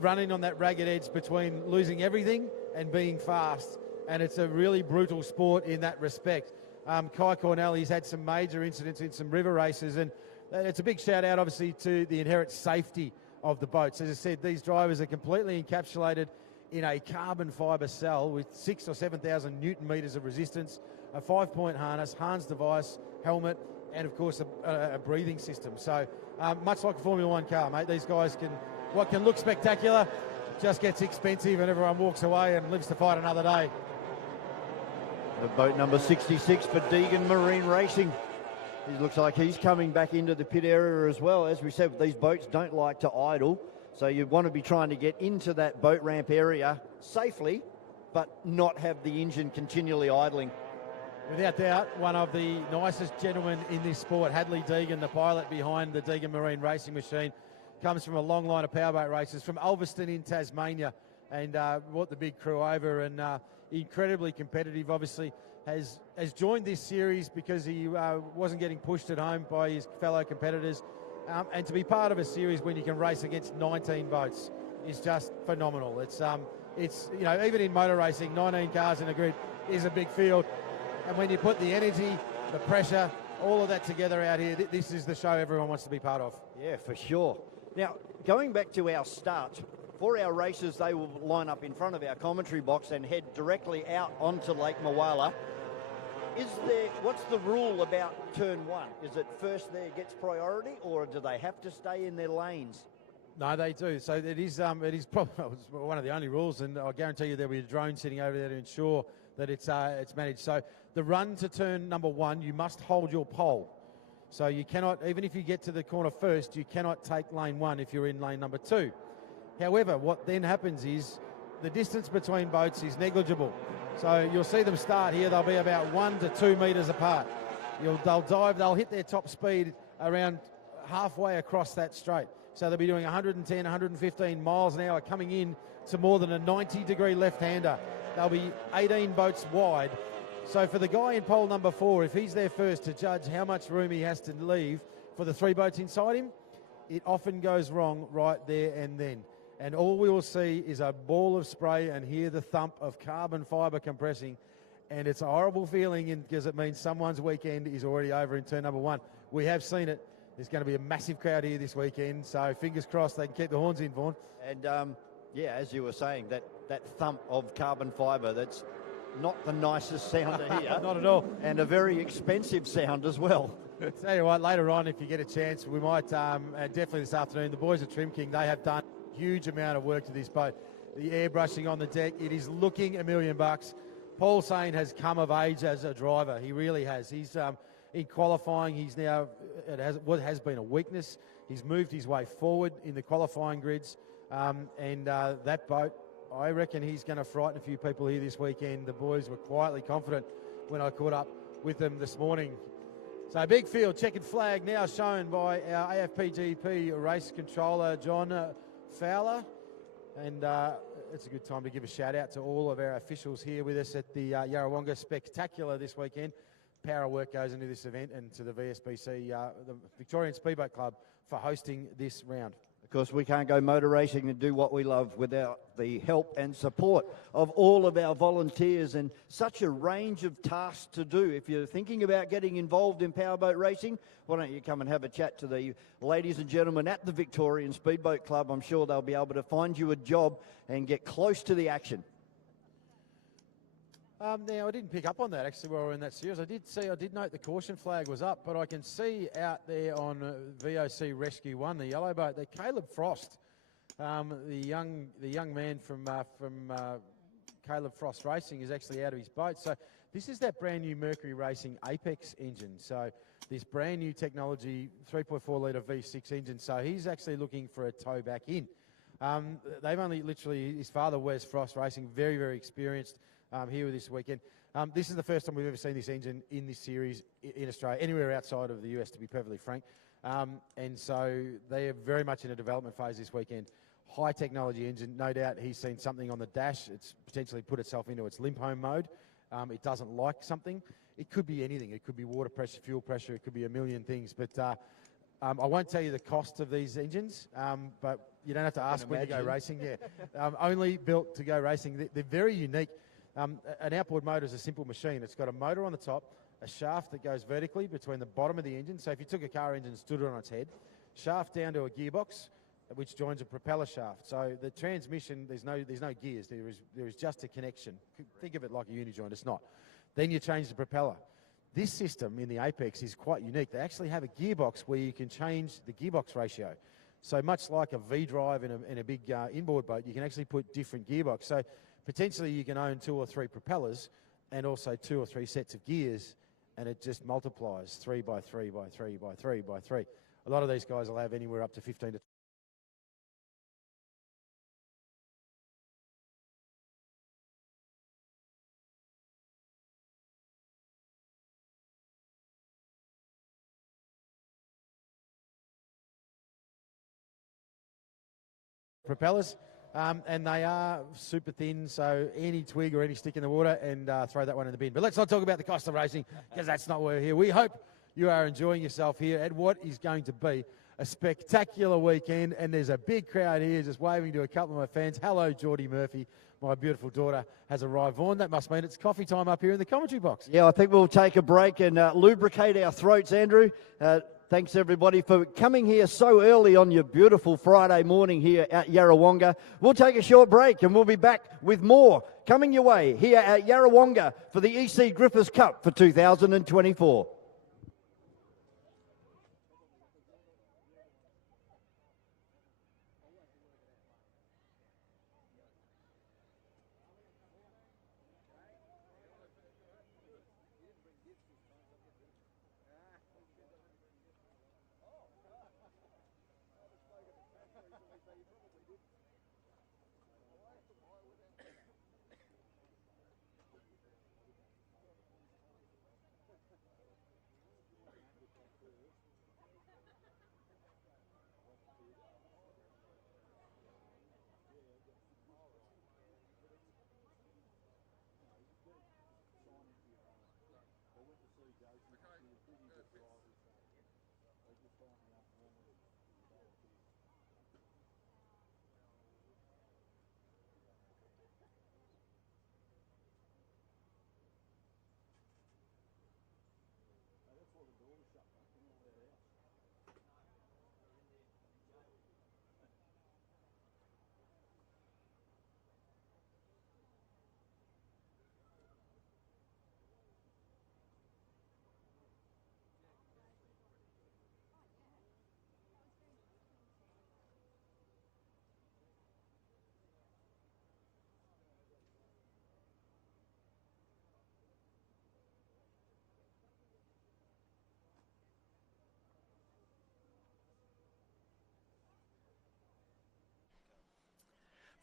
Running on that ragged edge between losing everything and being fast, and it's a really brutal sport in that respect. Kai Cornell, he's had some major incidents in some river races, and it's a big shout out, obviously, to the inherent safety of the boats. As I said, these drivers are completely encapsulated in a carbon fibre cell with 6,000 or 7,000 Newton metres of resistance, a 5-point harness, Hans device, helmet, and of course a breathing system. So much like a Formula 1 car, mate, these guys what can look spectacular just gets expensive and everyone walks away and lives to fight another day. The boat number 66 for Deegan Marine Racing. He looks like he's coming back into the pit area as well. As we said, these boats don't like to idle, so you want to be trying to get into that boat ramp area safely, but not have the engine continually idling. Without doubt, one of the nicest gentlemen in this sport, Hadley Deegan, the pilot behind the Deegan Marine Racing machine, comes from a long line of powerboat races from Ulverston in Tasmania, and brought the big crew over, and incredibly competitive, obviously. Has joined this series because he wasn't getting pushed at home by his fellow competitors, and to be part of a series when you can race against 19 boats is just phenomenal. It's you know, even in motor racing, 19 cars in a grid is a big field, and when you put the energy, the pressure, all of that together out here, this is the show everyone wants to be part of. Yeah, for sure. Now, going back to our start, for our racers, they will line up in front of our commentary box and head directly out onto Lake Moala. What's the rule about turn 1? Is it first there gets priority, or do they have to stay in their lanes? No, they do. So it is probably one of the only rules, and I guarantee you there'll be a drone sitting over there to ensure that it's managed. So the run to turn number 1, you must hold your pole. So you cannot, even if you get to the corner first, you cannot take lane 1 if you're in lane number 2. However, what then happens is the distance between boats is negligible. So you'll see them start here. They'll be about 1 to 2 metres apart. They'll dive. They'll hit their top speed around halfway across that straight. So they'll be doing 110, 115 miles an hour coming in to more than a 90-degree left-hander. They'll be 18 boats wide. So for the guy in pole number 4, if he's there first to judge how much room he has to leave for the 3 boats inside him, it often goes wrong right there and then. And all we will see is a ball of spray and hear the thump of carbon fibre compressing. And it's a horrible feeling because it means someone's weekend is already over in turn number 1. We have seen it. There's going to be a massive crowd here this weekend. So fingers crossed they can keep the horns in, Vaughan. And, yeah, as you were saying, that thump of carbon fibre, that's not the nicest sound to hear. Not at all. And a very expensive sound as well. Tell you what, later on, if you get a chance, we might, definitely this afternoon, the boys at Trim King, they have done a huge amount of work to this boat. The airbrushing on the deck, it is looking $1 million. Paul Sain has come of age as a driver. He really has. He's in qualifying. He's now, what has been a weakness. He's moved his way forward in the qualifying grids. That boat, I reckon he's going to frighten a few people here this weekend. The boys were quietly confident when I caught up with them this morning. So big field, checkered flag now shown by our AFPGP race controller, John Fowler. And it's a good time to give a shout out to all of our officials here with us at the Yarrawonga Spectacular this weekend. Power of work goes into this event, and to the VSBC, the Victorian Speedboat Club, for hosting this round. Of course, we can't go motor racing and do what we love without the help and support of all of our volunteers, and such a range of tasks to do. If you're thinking about getting involved in powerboat racing, why don't you come and have a chat to the ladies and gentlemen at the Victorian Speedboat Club. I'm sure they'll be able to find you a job and get close to the action. Now, I didn't pick up on that actually while we were in that series. I did note the caution flag was up, but I can see out there on VOC Rescue 1, the yellow boat, that Caleb Frost, the young man from Caleb Frost Racing, is actually out of his boat. So this is that brand new Mercury Racing Apex engine. So this brand new technology, 3.4 litre V6 engine. So he's actually looking for a tow back in. They've only literally, his father, Wes Frost Racing, very, very experienced. Here with this weekend. This is the first time we've ever seen this engine in this series in Australia, anywhere outside of the US, to be perfectly frank. And so they are very much in a development phase this weekend. High technology engine, no doubt he's seen something on the dash. It's potentially put itself into its limp home mode. It doesn't like something. It could be anything. It could be water pressure, fuel pressure. It could be a million things. But I won't tell you the cost of these engines, but you don't have to ask when you go racing. Yeah, only built to go racing. They're very unique. An outboard motor is a simple machine. It's got a motor on the top, a shaft that goes vertically between the bottom of the engine. So if you took a car engine and stood it on its head, shaft down to a gearbox, which joins a propeller shaft. So the transmission, there's no gears. There is just a connection. Think of it like a uni-joint. It's not. Then you change the propeller. This system in the Apex is quite unique. They actually have a gearbox where you can change the gearbox ratio. So much like a V-drive in a big inboard boat, you can actually put different gearbox. So potentially you can own 2 or 3 propellers and also 2 or 3 sets of gears, and it just multiplies 3 by 3 by 3 by 3 by 3. A lot of these guys will have anywhere up to 15 to propellers. And they are super thin, so any twig or any stick in the water and throw that one in the bin. But let's not talk about the cost of racing, because that's not why we're here. We hope you are enjoying yourself here at what is going to be a spectacular weekend, and there's a big crowd here just waving to a couple of my fans. Hello, Geordie Murphy. My beautiful daughter has arrived. Vaughan, that must mean it's coffee time up here in the commentary box. Yeah, I think we'll take a break and lubricate our throats, Andrew. Thanks, everybody, for coming here so early on your beautiful Friday morning here at Yarrawonga. We'll take a short break and we'll be back with more coming your way here at Yarrawonga for the E.C Griffith Cup for 2024.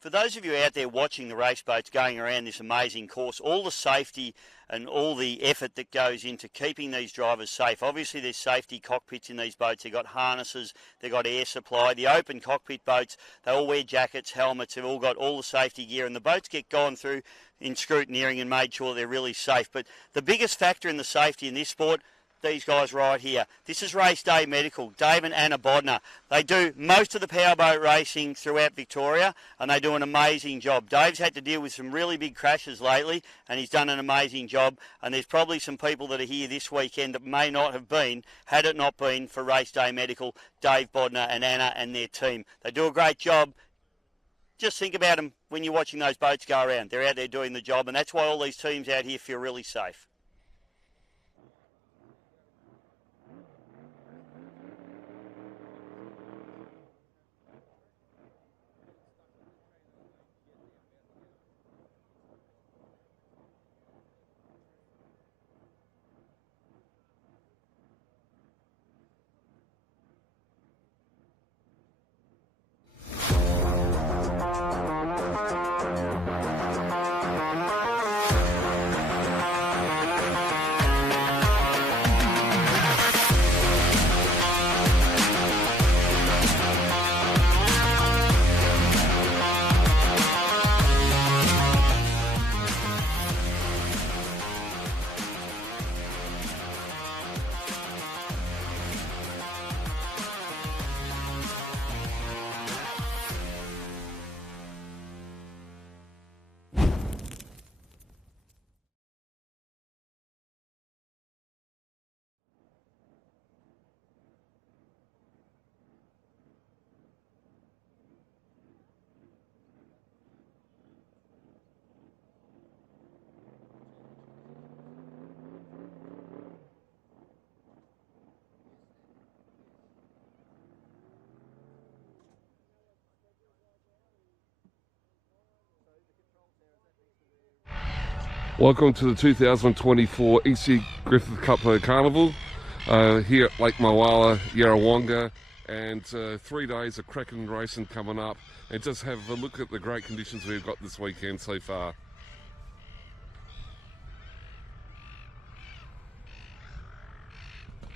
For those of you out there watching the race boats going around this amazing course, all the safety and all the effort that goes into keeping these drivers safe. Obviously there's safety cockpits in these boats. They've got harnesses, they've got air supply. The open cockpit boats, they all wear jackets, helmets, they've all got all the safety gear, and the boats get gone through in scrutineering and made sure they're really safe. But the biggest factor in the safety in this sport, these guys right here. This is Race Day Medical, Dave and Anna Bodner. They do most of the powerboat racing throughout Victoria, and they do an amazing job. Dave's had to deal with some really big crashes lately, and he's done an amazing job. And there's probably some people that are here this weekend that may not have been, had it not been for Race Day Medical, Dave Bodner and Anna and their team. They do a great job. Just think about them when you're watching those boats go around. They're out there doing the job, and that's why all these teams out here feel really safe. Welcome to the 2024 E.C Griffith Cup Carnival here at Lake Moala, Yarrawonga, and 3 days of cracking racing coming up, and just have a look at the great conditions we've got this weekend so far.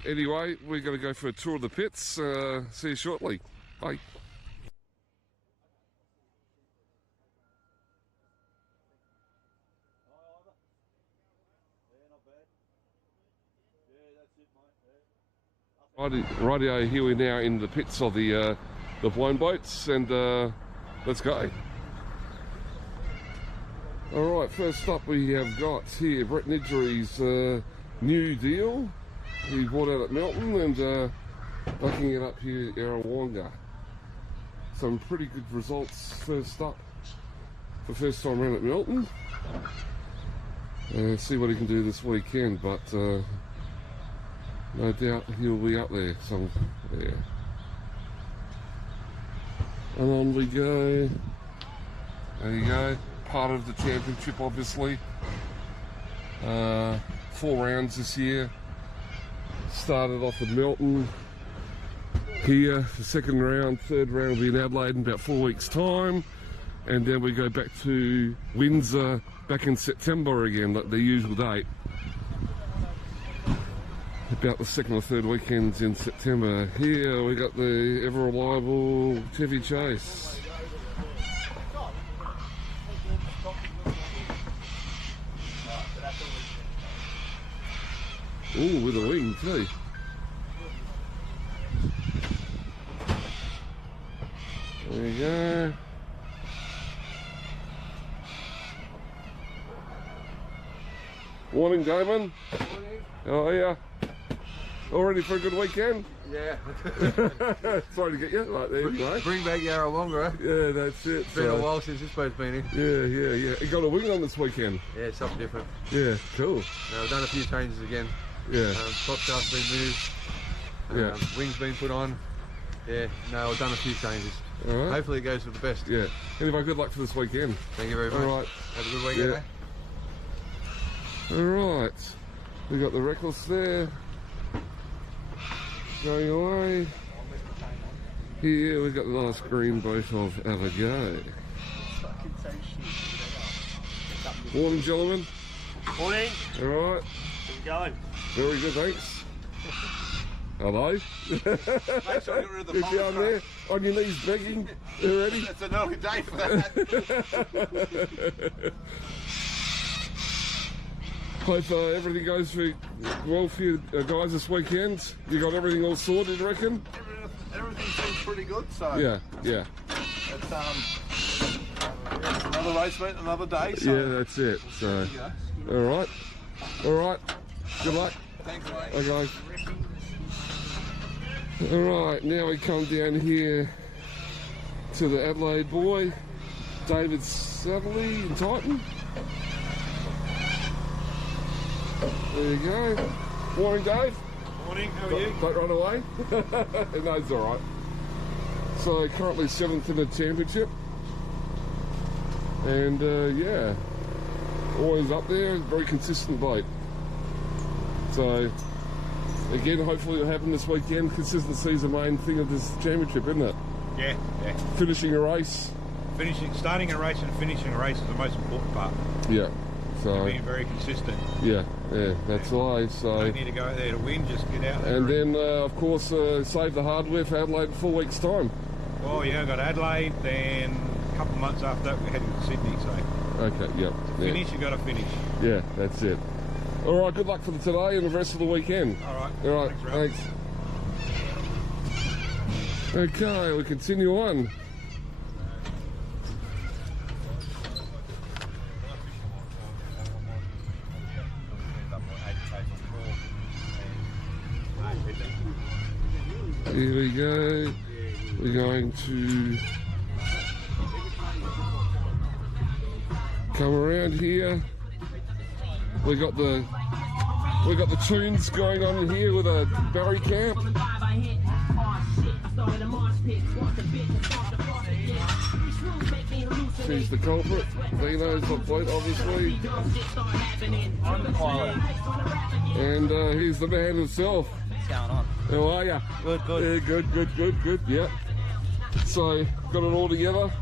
Anyway, we're going to go for a tour of the pits. See you shortly. Bye. Rightio, here we're now in the pits of the blown boats, and let's go. Alright, first up we have got here Brett Nidgery's new deal. He bought out at Melton and backing it up here at Yarrawonga. Some pretty good results first up, the first time around at Melton. See what he can do this weekend, but no doubt he'll be up there somewhere. And on we go. There you go. Part of the championship, obviously. 4 rounds this year. Started off at Melton. Here, the second round. Third round will be in Adelaide in about 4 weeks' time. And then we go back to Windsor back in September again, like the usual date. About the second or third weekends in September. Here we got the ever reliable Chevy Chase. Ooh, with a wing too. There you go. Morning, Damon. Morning. How are ya? All ready for a good weekend? Yeah. Sorry to get you like there. Bring back Yarrawonga, eh? Yeah, that's it. It's been a while since this boat's been here. Yeah. You got a wing on this weekend? Yeah, something different. Yeah, cool. I've done a few changes again. Yeah. Top shaft's been moved. Yeah. Wings been put on. Yeah, no, I've done a few changes. All right. Hopefully it goes for the best. Yeah. Anyway, good luck for this weekend. Thank you very much. All right. Have a good weekend, Yeah. All right. We got the Reckless there. Going away. Here we got the nice green boat of Avago. Morning, gentlemen. Morning. All right. How's it going? Very good, thanks. Hello. Make sure I get rid of the You're down there on your knees begging already. It's an early day for that. Hope everything goes well for you guys this weekend. You got everything all sorted, you reckon? Everything seems pretty good, so Yeah, yeah. it's another race meet, another day. So Yeah, that's it. So, all right. All right. Good luck. thanks, mate. Okay. All right, now we come down here to the Adelaide boy, David Sadley in Titan. There you go. Morning, Dave. Morning, how are you? Don't run away. No, it's all right. So currently 7th in the championship, and yeah, always up there. Very consistent boat. So again, hopefully it'll happen this weekend. Consistency is the main thing of this championship, isn't it? Yeah. Finishing a race. Starting a race and finishing a race is the most important part. Yeah. So Being very consistent. yeah, that's right. So Don't need to go out there to win, just get out there. and then of course save the hardware for Adelaide in 4 weeks' time. Oh yeah, I got Adelaide, then a couple of months after that we're heading to Sydney, so Okay. Yep. finish, you got to finish. Yeah, that's it. All right. Good luck for today and the rest of the weekend. All right. All right. Ralph. Thanks. Okay, we continue on. Here we go. We're going to come around here. We got the tunes going on in here with a Barry camp. She's the culprit. Vino's the bloke, obviously. And he's the man himself. What's going on? How are ya? Good. Yeah, good. Yeah. So got it all together.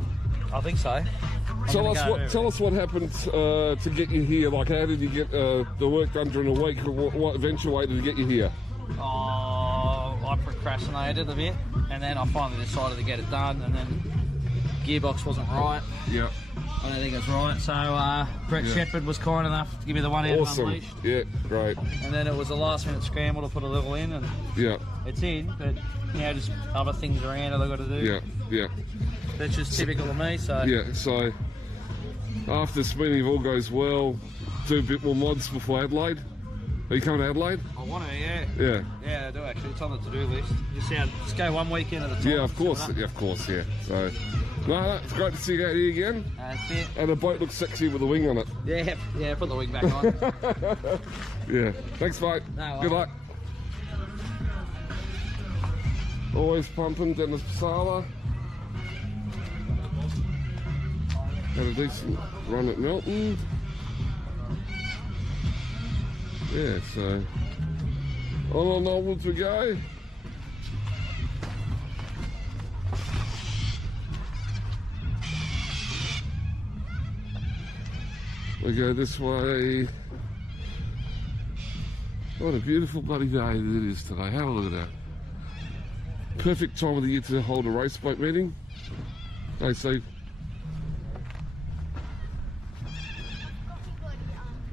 I think so. Tell us what happened to get you here. Like, how did you get the work done during the week? What eventuated to get you here? Oh, I procrastinated a bit, and then I finally decided to get it done, and then gearbox wasn't right. Yeah. I don't think it's right. So Brett Shepherd was kind enough to give me the one out Awesome. unleashed, Yeah, great. and then it was a last-minute scramble to put a level in, and Yeah, it's in. But just other things around that I got to do. yeah. That's just typical of me. So Yeah, so after this meeting, if all goes well, do a bit more mods before Adelaide. Are you coming to Adelaide? I want to, yeah. Yeah. Yeah, I do actually. It's on the to-do list. Just go one weekend at a time. Yeah, of course. Yeah, of course, yeah. So, no, it's great to see you out here again. That's it. And the boat looks sexy with a wing on it. Yeah, put the wing back on. Yeah. Thanks, mate. No Good worries. luck. Always pumping, Dennis Pasala. Had a decent run at Melton. Yeah, so on onwards we go. We go this way. What a beautiful bloody day it is today. Have a look at that. Perfect time of the year to hold a race boat meeting. Hey, Steve.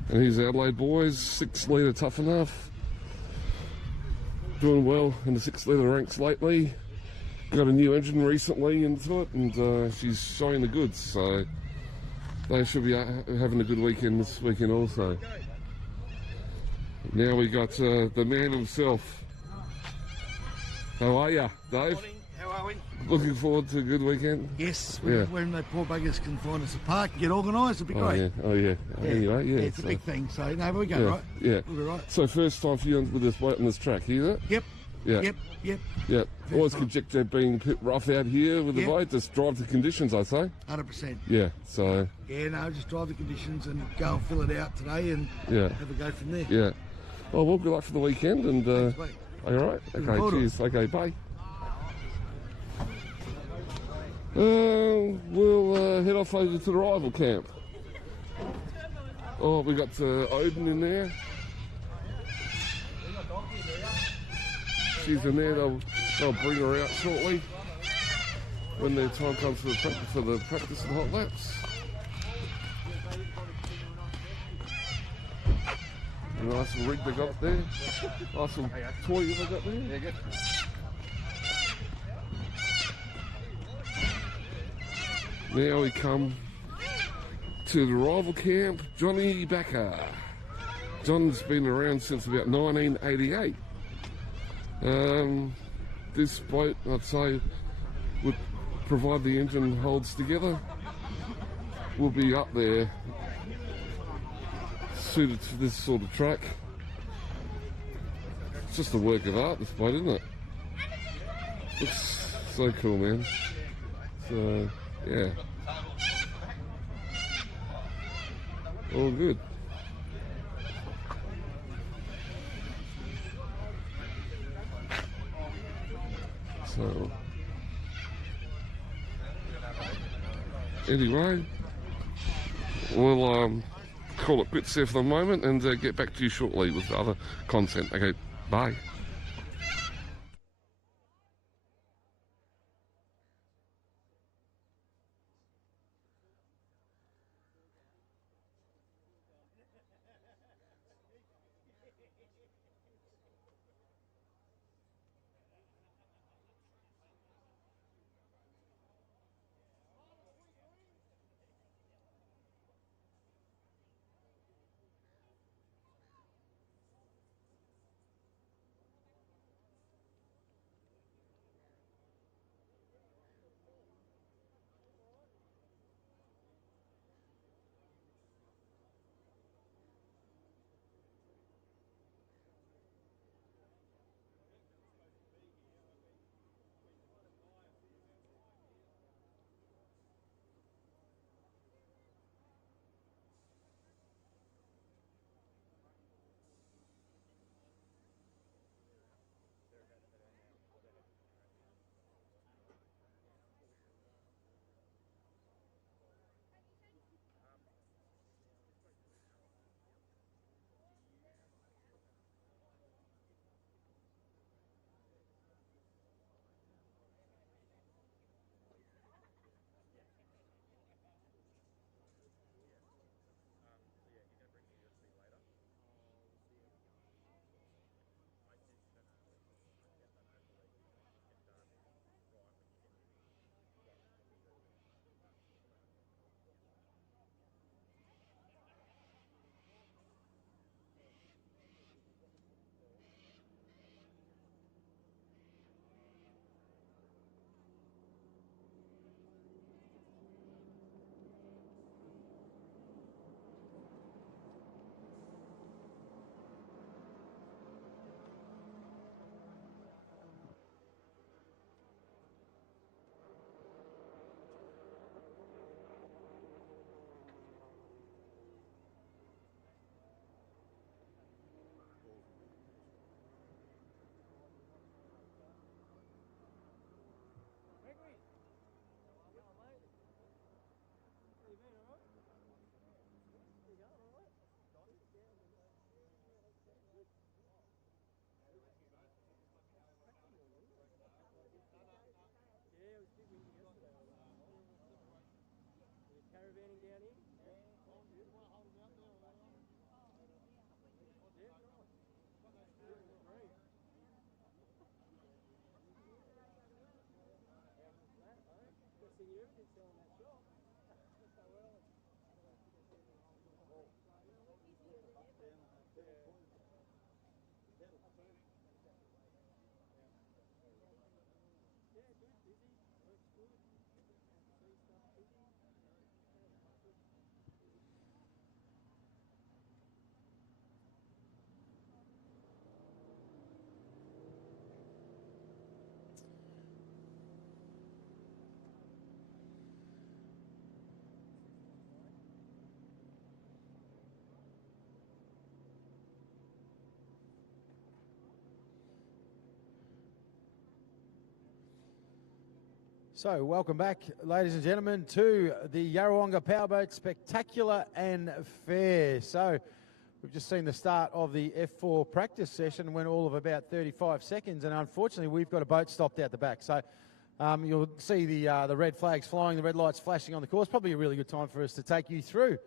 And here's the Adelaide boys, 6 litre tough enough. Doing well in the 6 litre ranks lately. Got a new engine recently into it, and she's showing the goods, so they should be having a good weekend this weekend also. Now we got the man himself. How are ya, Dave? Morning, how are we? Looking forward to a good weekend? Yes, Yeah. when the poor buggers can find us a park and get organised, it'll be great. Oh yeah. Anyway, yeah. It's a big thing, so no, we're going yeah, right. yeah. We'll be right. So first time for you with this boat on this track, is it? Yep. Yeah. Yep. Yeah. Always time. conjecture being a bit rough out here with the Yeah. boat. Just drive the conditions, I say. 100%. Yeah. So Yeah, no, just drive the conditions and go and fill it out today and yeah. have a go from there. Yeah. Oh, well, good luck for the weekend, and Thanks, mate. all right. Looking Okay. forward to it. Cheers. Okay. Bye. We'll head off over to the rival camp. Oh, we got Odin in there. She's in there. They'll bring her out shortly when their time comes for the practice and hot laps. Nice little rig they got there. Nice little toy they got there. Yeah, good. Now we come to the rival camp, Johnny Backer. John's been around since about 1988. This boat, I'd say, would provide the engine holds together, will be up there, suited for this sort of track. It's just a work of art, this boat, isn't it? Looks so cool, man. So, yeah. All good. So, anyway, we'll call it quits there for the moment and get back to you shortly with other content. Okay, bye. So, welcome back, ladies and gentlemen, to the Yarrawonga Powerboat Spectacular and Fair. So, we've just seen the start of the F4 practice session, went all of about 35 seconds, and unfortunately we've got a boat stopped out the back. So, you'll see the red flags flying, the red lights flashing on the course. Probably a really good time for us to take you through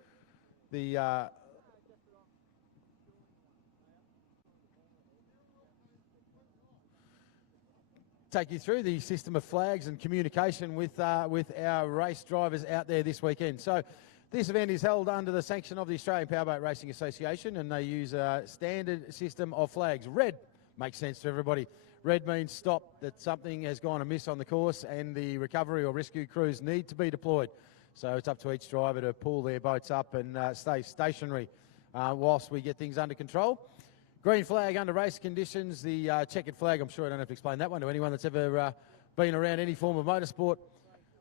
the system of flags and communication with our race drivers out there this weekend. So this event is held under the sanction of the Australian Powerboat Racing Association, and they use a standard system of flags. Red makes sense to everybody. Red means stop, that something has gone amiss on the course and the recovery or rescue crews need to be deployed. So it's up to each driver to pull their boats up and stay stationary whilst we get things under control. Green flag under race conditions, the checkered flag, I'm sure I don't have to explain that one to anyone that's ever been around any form of motorsport.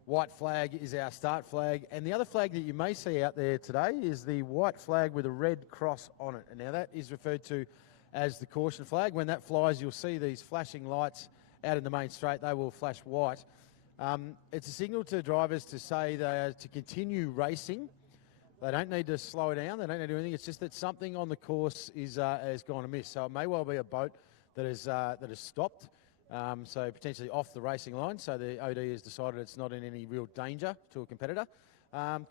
White flag is our start flag, and the other flag that you may see out there today is the white flag with a red cross on it. And now that is referred to as the caution flag. When that flies, you'll see these flashing lights out in the main straight. They will flash white. It's a signal to drivers to say they are to continue racing. They don't need to slow down. They don't need to do anything. It's just that something on the course has gone amiss. So it may well be a boat that has stopped, so potentially off the racing line. So the OD has decided it's not in any real danger to a competitor.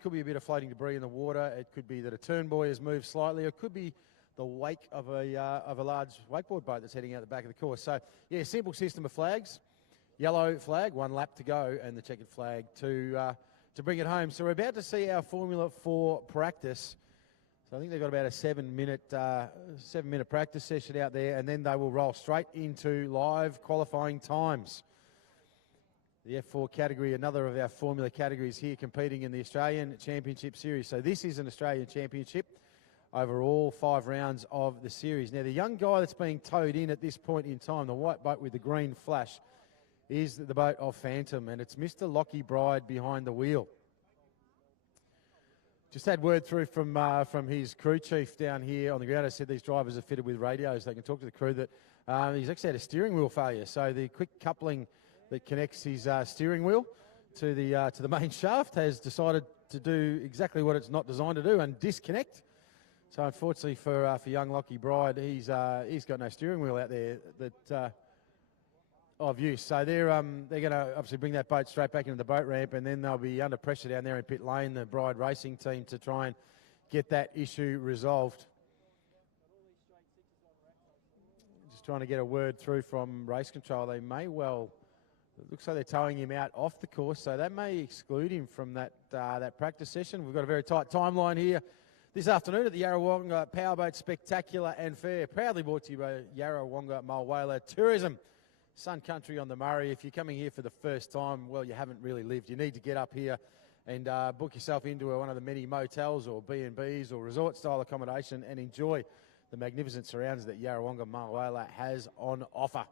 Could be a bit of floating debris in the water. It could be that a turn buoy has moved slightly. It could be the wake of a large wakeboard boat that's heading out the back of the course. So yeah, simple system of flags. Yellow flag, 1 lap to go, and the checkered flag to bring it home. So we're about to see our Formula 4 practice. So I think they've got about a 7-minute practice session out there, and then they will roll straight into live qualifying times. The F4 category, another of our Formula categories here, competing in the Australian Championship Series. So this is an Australian Championship over all 5 rounds of the series. Now the young guy that's being towed in at this point in time, the white boat with the green flash, is the boat of Phantom, and it's Mr. Lockie Bride behind the wheel. Just had word through from his crew chief down here on the ground. I said these drivers are fitted with radios. They can talk to the crew that he's actually had a steering wheel failure. So the quick coupling that connects his steering wheel to the main shaft has decided to do exactly what it's not designed to do and disconnect. So unfortunately for young Lockie Bride, he's got no steering wheel out there that of use. So they're going to obviously bring that boat straight back into the boat ramp, and then they'll be under pressure down there in pit lane, the Bride Racing team, to try and get that issue resolved. Just trying to get a word through from race control. They may well, it looks like they're towing him out off the course, so that may exclude him from that practice session. We've got a very tight timeline here this afternoon at the Yarrawonga Powerboat Spectacular and Fair, proudly brought to you by Yarrawonga Mulwala Tourism, Sun Country on the Murray. If you're coming here for the first time, well, you haven't really lived. You need to get up here and book yourself into one of the many motels or B&Bs or resort-style accommodation and enjoy the magnificent surrounds that Yarrawonga Mulwala has on offer.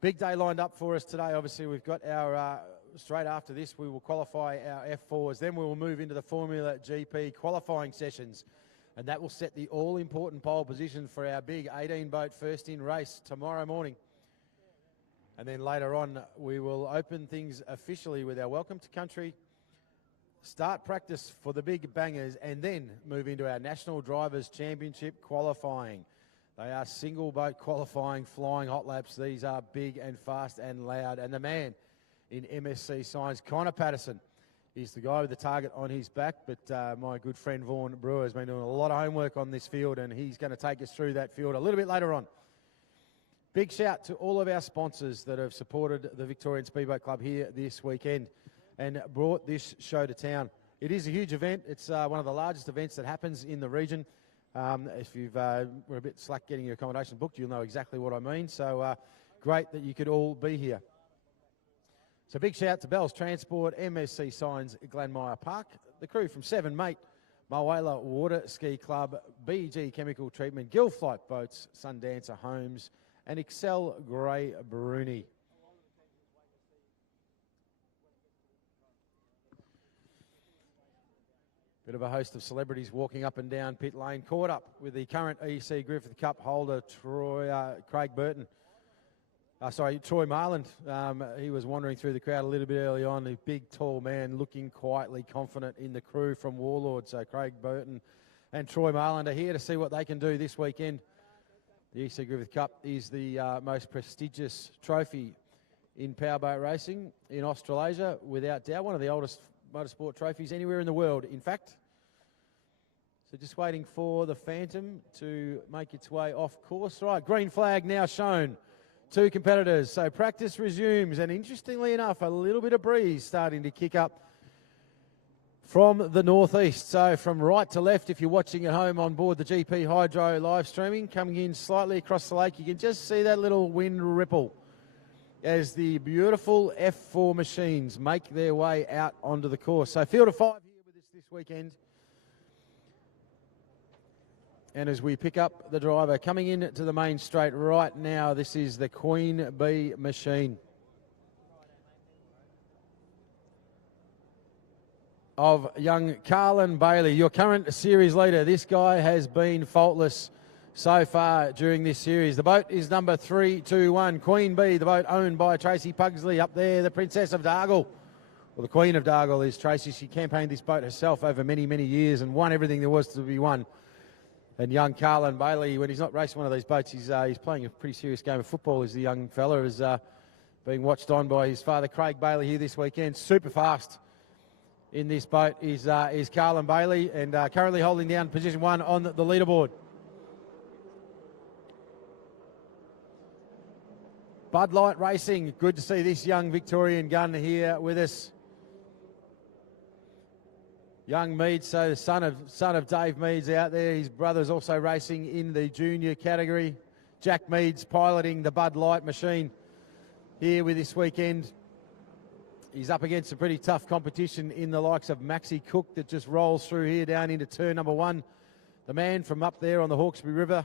Big day lined up for us today. Obviously, we've got our, straight after this, we will qualify our F4s. Then we will move into the Formula GP qualifying sessions. And that will set the all-important pole position for our big 18-boat first-in race tomorrow morning. And then later on, we will open things officially with our Welcome to Country, start practice for the big bangers, and then move into our National Drivers' Championship qualifying. They are single-boat qualifying, flying hot laps. These are big and fast and loud. And the man in MSC Signs, Connor Patterson, he's the guy with the target on his back, but my good friend Vaughan Brewer has been doing a lot of homework on this field, and he's going to take us through that field a little bit later on. Big shout to all of our sponsors that have supported the Victorian Speedboat Club here this weekend and brought this show to town. It is a huge event. It's one of the largest events that happens in the region. If you've were a bit slack getting your accommodation booked, you'll know exactly what I mean. So great that you could all be here. So big shout to Bell's Transport, MSC Signs, Glenmire Park, the crew from 7 Mate, Mulwala Water Ski Club, BG Chemical Treatment, Gill Flight Boats, Sundancer Homes, and Excel Grey Bruni. Bit of a host of celebrities walking up and down pit lane, caught up with the current E.C Griffith Cup holder, Craig Burton. Troy Marland. He was wandering through the crowd a little bit early on. A big, tall man looking quietly confident in the crew from Warlord. So Craig Burton and Troy Marland are here to see what they can do this weekend. The E.C Griffith Cup is the most prestigious trophy in powerboat racing in Australasia, without doubt. One of the oldest motorsport trophies anywhere in the world, in fact. So just waiting for the Phantom to make its way off course. Right, green flag now shown. 2 competitors. So practice resumes, and interestingly enough, a little bit of breeze starting to kick up from the northeast. So from right to left, if you're watching at home on board the GP Hydro live streaming, coming in slightly across the lake, you can just see that little wind ripple as the beautiful F4 machines make their way out onto the course. So field of 5 here with us this weekend. And as we pick up the driver coming into the main straight right now, this is the Queen Bee machine of young Carlin Bailey, your current series leader. This guy has been faultless so far during this series. The boat is number 321, Queen Bee, the boat owned by Tracy Pugsley. Up there, the Princess of Dargle. Well, the Queen of Dargle is Tracy. She campaigned this boat herself over many, many years and won everything there was to be won. And young Carlin Bailey, when he's not racing one of these boats, he's playing a pretty serious game of football. As the young fella is being watched on by his father, Craig Bailey, here this weekend. Super fast in this boat is Carlin Bailey, and currently holding down position 1 on the leaderboard. Bud Light Racing, good to see this young Victorian gun here with us. Young Meads, so the son of Dave Meads out there. His brother's also racing in the junior category. Jack Meads piloting the Bud Light machine here with this weekend. He's up against some pretty tough competition in the likes of Maxie Cook that just rolls through here down into turn number 1. The man from up there on the Hawkesbury River.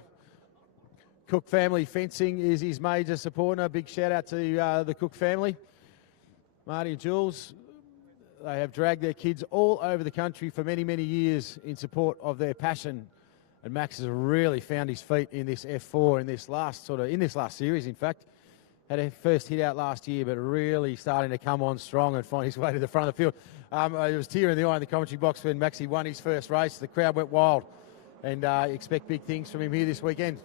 Cook Family Fencing is his major supporter. A big shout out to the Cook family. Marty and Jules. They have dragged their kids all over the country for many, many years in support of their passion. And Max has really found his feet in this F4 in this last series, in fact. Had a first hit out last year, but really starting to come on strong and find his way to the front of the field. It was tear in the eye in the commentary box when Maxie won his first race. The crowd went wild, and expect big things from him here this weekend.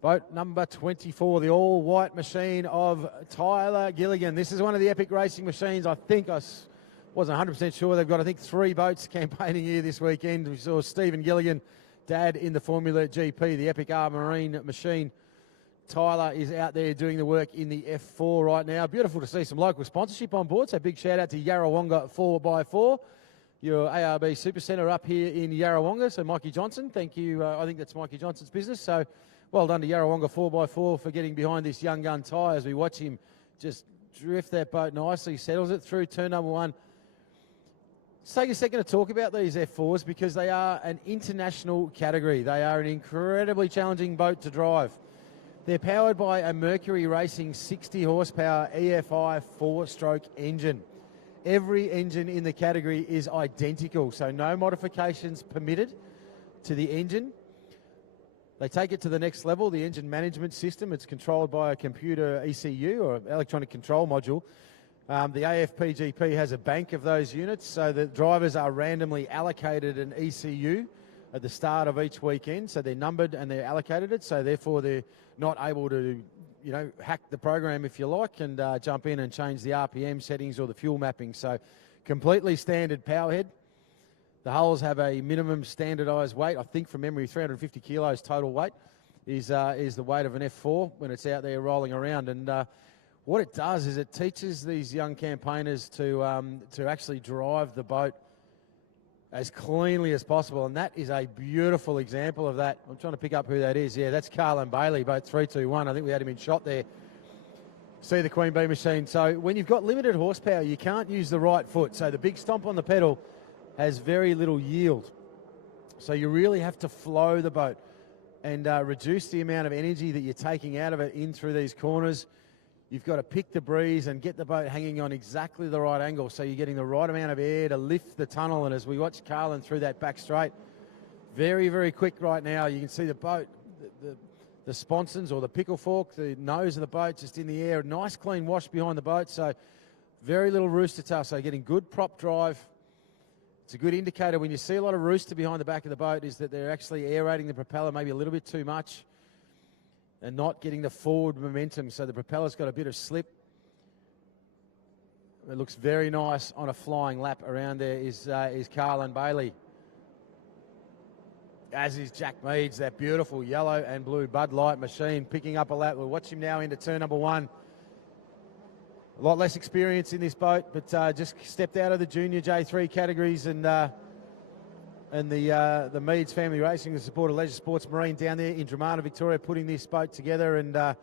Boat number 24, the all-white machine of Tyler Gilligan. This is one of the epic racing machines. I think I wasn't 100% sure. They've got, I think, 3 boats campaigning here this weekend. We saw Stephen Gilligan, dad in the Formula GP, the epic R Marine machine. Tyler is out there doing the work in the F4 right now. Beautiful to see some local sponsorship on board. So big shout out to Yarrawonga 4x4, your ARB Supercentre up here in Yarrawonga. So Mikey Johnson, thank you. I think that's Mikey Johnson's business. So well done to Yarrawonga 4x4 for getting behind this young gun Ty as we watch him just drift that boat nicely, settles it through turn number 1. Let's take a second to talk about these F4s because they are an international category. They are an incredibly challenging boat to drive. They're powered by a Mercury Racing 60 horsepower EFI 4-stroke engine. Every engine in the category is identical, so no modifications permitted to the engine. They take it to the next level, the engine management system. It's controlled by a computer ECU or electronic control module. The AFPGP has a bank of those units, so the drivers are randomly allocated an ECU at the start of each weekend. So they're numbered and they're allocated it, so therefore they're not able to, hack the program, if you like, and jump in and change the RPM settings or the fuel mapping. So completely standard powerhead. The hulls have a minimum standardised weight. I think from memory, 350 kilos total weight is the weight of an F4 when it's out there rolling around. And what it does is it teaches these young campaigners to actually drive the boat as cleanly as possible. And that is a beautiful example of that. I'm trying to pick up who that is. Yeah, that's Carlin Bailey, boat 321. I think we had him in shot there. See the Queen Bee machine. So when you've got limited horsepower, you can't use the right foot. So the big stomp on the pedal has very little yield. So you really have to flow the boat. and reduce the amount of energy that you're taking out of it in through these corners. You've got to pick the breeze and get the boat hanging on exactly the right angle, so you're getting the right amount of air to lift the tunnel. And as we watch Carlin through that back straight, very, very quick right now. You can see the boat, the sponsons or the pickle fork, the nose of the boat just in the air. Nice clean wash behind the boat, so very little rooster tail, so getting good prop drive. It's a good indicator when you see a lot of rooster behind the back of the boat is that they're actually aerating the propeller maybe a little bit too much and not getting the forward momentum, so the propeller's got a bit of slip. It looks very nice on a flying lap around there is Carlin Bailey. As is Jack Meads, that beautiful yellow and blue Bud Light machine picking up a lap. We'll watch him now into turn number 1. A lot less experience in this boat, but just stepped out of the junior J3 categories and the Meads Family Racing, the support of Leisure Sports Marine down there in Dramana, Victoria, putting this boat together and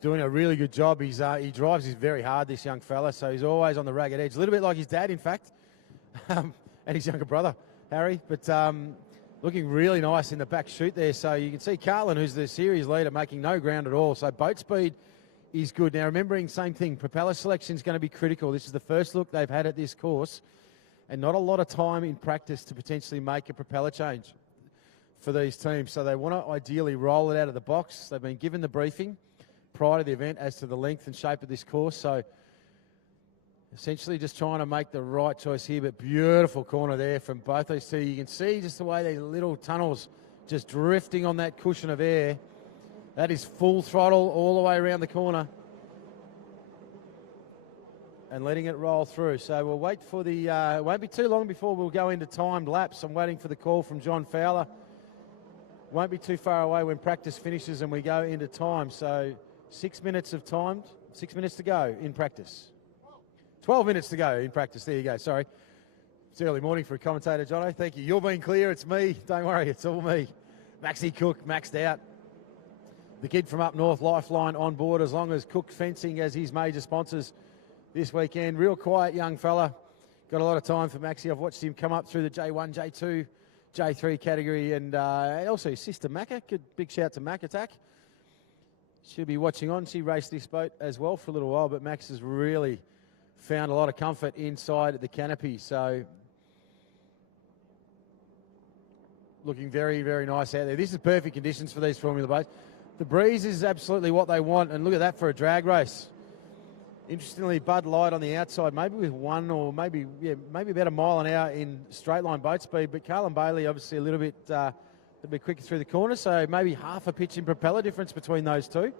doing a really good job. He drives this very hard, this young fella, so he's always on the ragged edge. A little bit like his dad, in fact, and his younger brother, Harry, but looking really nice in the back chute there. So you can see Carlin, who's the series leader, making no ground at all. So boat speed is good. Now, remembering, same thing, propeller selection is going to be critical. This is the first look they've had at this course, and not a lot of time in practice to potentially make a propeller change for these teams. So they want to ideally roll it out of the box. They've been given the briefing prior to the event as to the length and shape of this course. So essentially just trying to make the right choice here, but beautiful corner there from both these two. You can see just the way these little tunnels just drifting on that cushion of air. That is full throttle all the way around the corner and letting it roll through. So we'll wait for the, it won't be too long before we'll go into timed laps. I'm waiting for the call from John Fowler. Won't be too far away when practice finishes and we go into time. So 6 minutes of timed, 6 minutes to go in practice. 12 minutes to go in practice. There you go. Sorry. It's early morning for a commentator, Jono. Thank you. You're being clear. It's me. Don't worry. It's all me. Maxie Cook, maxed out. The kid from up north, Lifeline, on board as long as Cook Fencing as his major sponsors this weekend. Real quiet young fella. Got a lot of time for Maxie. I've watched him come up through the J1, J2, J3 category. And also his sister, Macca. Good big shout to Mac Attack. She'll be watching on. She raced this boat as well for a little while, but Max has really found a lot of comfort inside the canopy. So looking very, very nice out there. This is perfect conditions for these Formula boats. The breeze is absolutely what they want, and look at that for a drag race. Interestingly, Bud Light on the outside, maybe with one or maybe about a mile an hour in straight line boat speed, but Carlin Bailey obviously a little bit quicker through the corner, so maybe half a pitch in propeller difference between those two.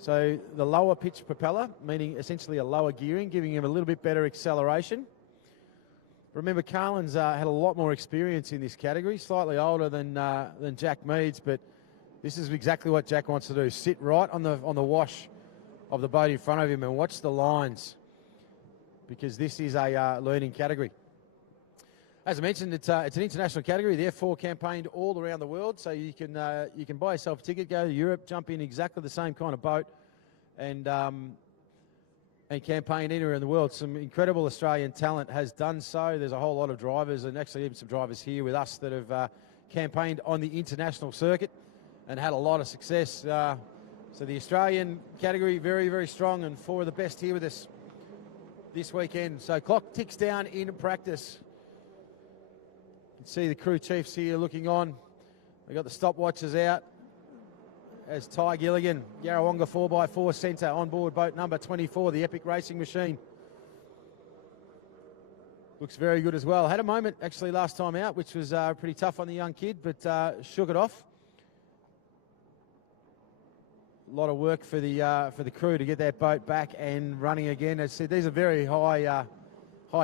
So the lower pitch propeller, meaning essentially a lower gearing, giving him a little bit better acceleration. Remember, Carlin's had a lot more experience in this category, slightly older than Jack Meads, but this is exactly what Jack wants to do. Sit right on the wash of the boat in front of him and watch the lines, because this is a learning category. As I mentioned, it's an international category, therefore campaigned all around the world. So you can buy yourself a ticket, go to Europe, jump in exactly the same kind of boat, and campaign anywhere in the world. Some incredible Australian talent has done so. There's a whole lot of drivers, and actually even some drivers here with us that have campaigned on the international circuit and had a lot of success. So the Australian category very, very strong, and 4 of the best here with us this weekend. So clock ticks down in practice. You can see the crew chiefs here looking on. They've got the stopwatches out as Ty Gilligan, Yarrawonga 4x4 centre on board boat number 24, the Epic Racing Machine. Looks very good as well. Had a moment actually last time out, which was pretty tough on the young kid, but shook it off. A lot of work for the crew to get that boat back and running again. As I said, these are very high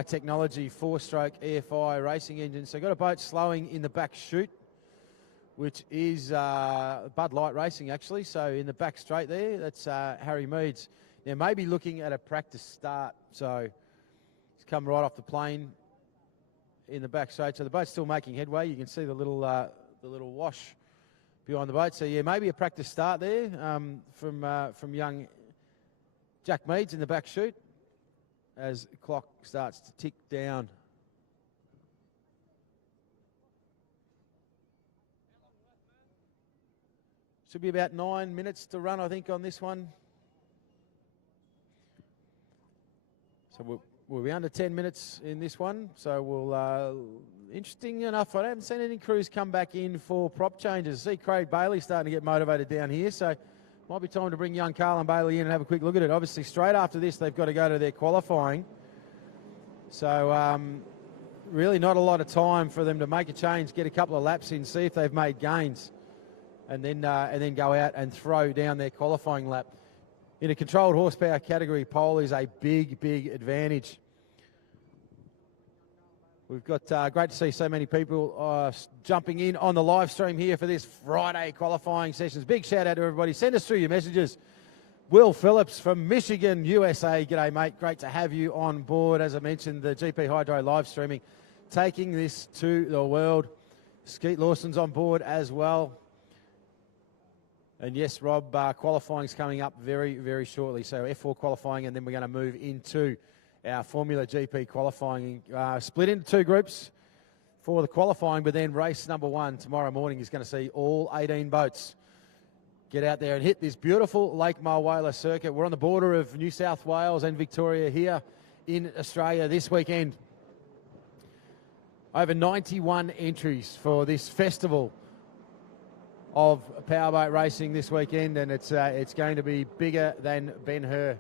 technology 4-stroke EFI racing engines. So got a boat slowing in the back chute, which is Bud Light Racing actually. So in the back straight there, that's Harry Meads. Now maybe looking at a practice start. So he's come right off the plane in the back straight. So the boat's still making headway. You can see the little wash behind the boat. So yeah, maybe a practice start there from young Jack Meads in the back chute as the clock starts to tick down. Should be about 9 minutes to run, I think, on this one. So we'll be under 10 minutes in this one. So we'll, interesting enough, I haven't seen any crews come back in for prop changes. I see Craig Bailey starting to get motivated down here. So might be time to bring young Carlin Bailey in and have a quick look at it. Obviously, straight after this, they've got to go to their qualifying. So really not a lot of time for them to make a change, get a couple of laps in, see if they've made gains, and then go out and throw down their qualifying lap. In a controlled horsepower category, pole is a big, big advantage. We've got great to see so many people jumping in on the live stream here for this Friday qualifying sessions. Big shout out to everybody. Send us through your messages. Will Phillips from Michigan, USA. G'day, mate. Great to have you on board. As I mentioned, the GP Hydro live streaming, taking this to the world. Skeet Lawson's on board as well. And yes, Rob, qualifying's coming up very, very shortly. So F4 qualifying, and then we're going to move into our Formula GP qualifying. Split into two groups for the qualifying, but then race number one tomorrow morning is going to see all 18 boats get out there and hit this beautiful Lake Mulwala circuit. We're on the border of New South Wales and Victoria here in Australia this weekend. Over 91 entries for this festival of powerboat racing this weekend, and it's going to be bigger than Ben-Hur.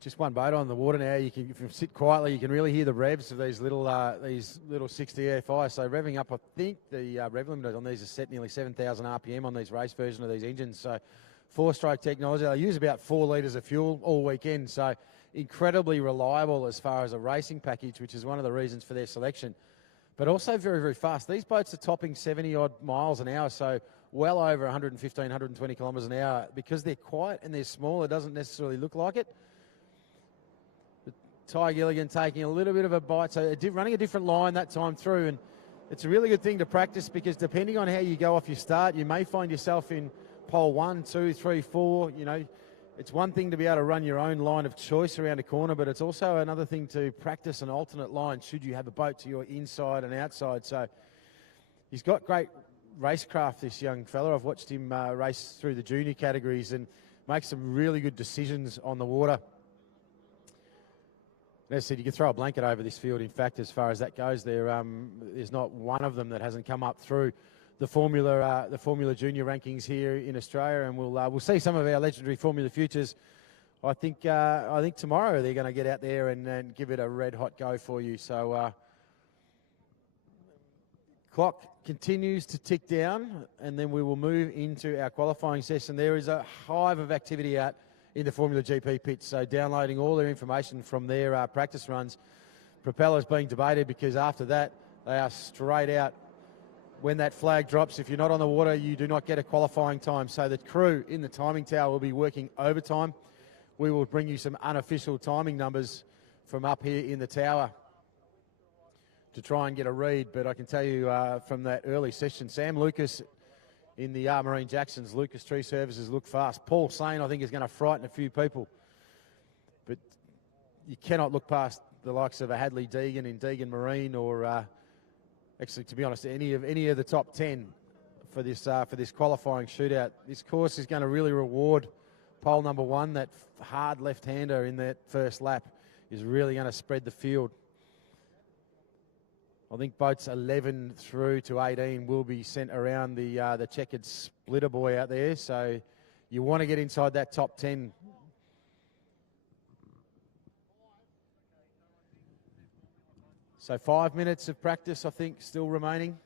Just one boat on the water now. You can, if you sit quietly, you can really hear the revs of these little 60 AFI. So revving up, I think the rev limit on these is set nearly 7,000 RPM on these race versions of these engines. So 4-stroke technology. They use about 4 litres of fuel all weekend. So incredibly reliable as far as a racing package, which is one of the reasons for their selection. But also very, very fast. These boats are topping 70-odd miles an hour, so well over 115, 120 kilometres an hour. Because they're quiet and they're small, it doesn't necessarily look like it. Ty Gilligan taking a little bit of a bite, so running a different line that time through, and it's a really good thing to practice because depending on how you go off your start, you may find yourself in pole 1, 2, 3, 4. You know, it's one thing to be able to run your own line of choice around a corner, but it's also another thing to practice an alternate line should you have a boat to your inside and outside. So he's got great racecraft, this young fella. I've watched him race through the junior categories and make some really good decisions on the water. As I said, you can throw a blanket over this field. In fact, as far as that goes, there's not one of them that hasn't come up through the Formula Junior rankings here in Australia, and we'll see some of our legendary Formula futures. I think tomorrow they're going to get out there and give it a red hot go for you. So clock continues to tick down, and then we will move into our qualifying session. There is a hive of activity out in the Formula GP pits, so downloading all their information from their practice runs. Propellers being debated because after that they are straight out. When that flag drops, if you're not on the water, you do not get a qualifying time. So the crew in the timing tower will be working overtime. We will bring you some unofficial timing numbers from up here in the tower to try and get a read. But I can tell you from that early session, Sam Lucas in the Marine Jacksons, Lucas Tree Services look fast. Paul Sane, I think, is going to frighten a few people. But you cannot look past the likes of a Hadley Deegan in Deegan Marine, or actually, to be honest, any of the top 10 for this qualifying shootout. This course is going to really reward pole number 1. That hard left-hander in that first lap is really going to spread the field. I think boats 11 through to 18 will be sent around the checkered splitter buoy out there. So you want to get inside that top 10. So 5 minutes of practice, I think, still remaining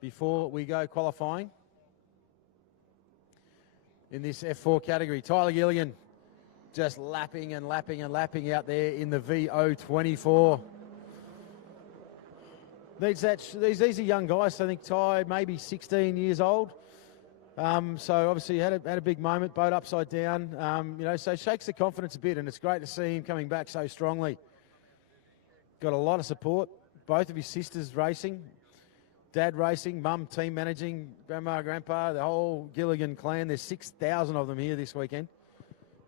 before we go qualifying. In this F4 category, Tyler Gilligan just lapping and lapping and lapping out there in the VO24. These are young guys. I think Ty maybe 16 years old. So obviously had a big moment, boat upside down. So shakes the confidence a bit, and it's great to see him coming back so strongly. Got a lot of support both of his sisters racing, dad racing, mum team managing, grandma, grandpa, the whole Gilligan clan. There's 6,000 of them here this weekend.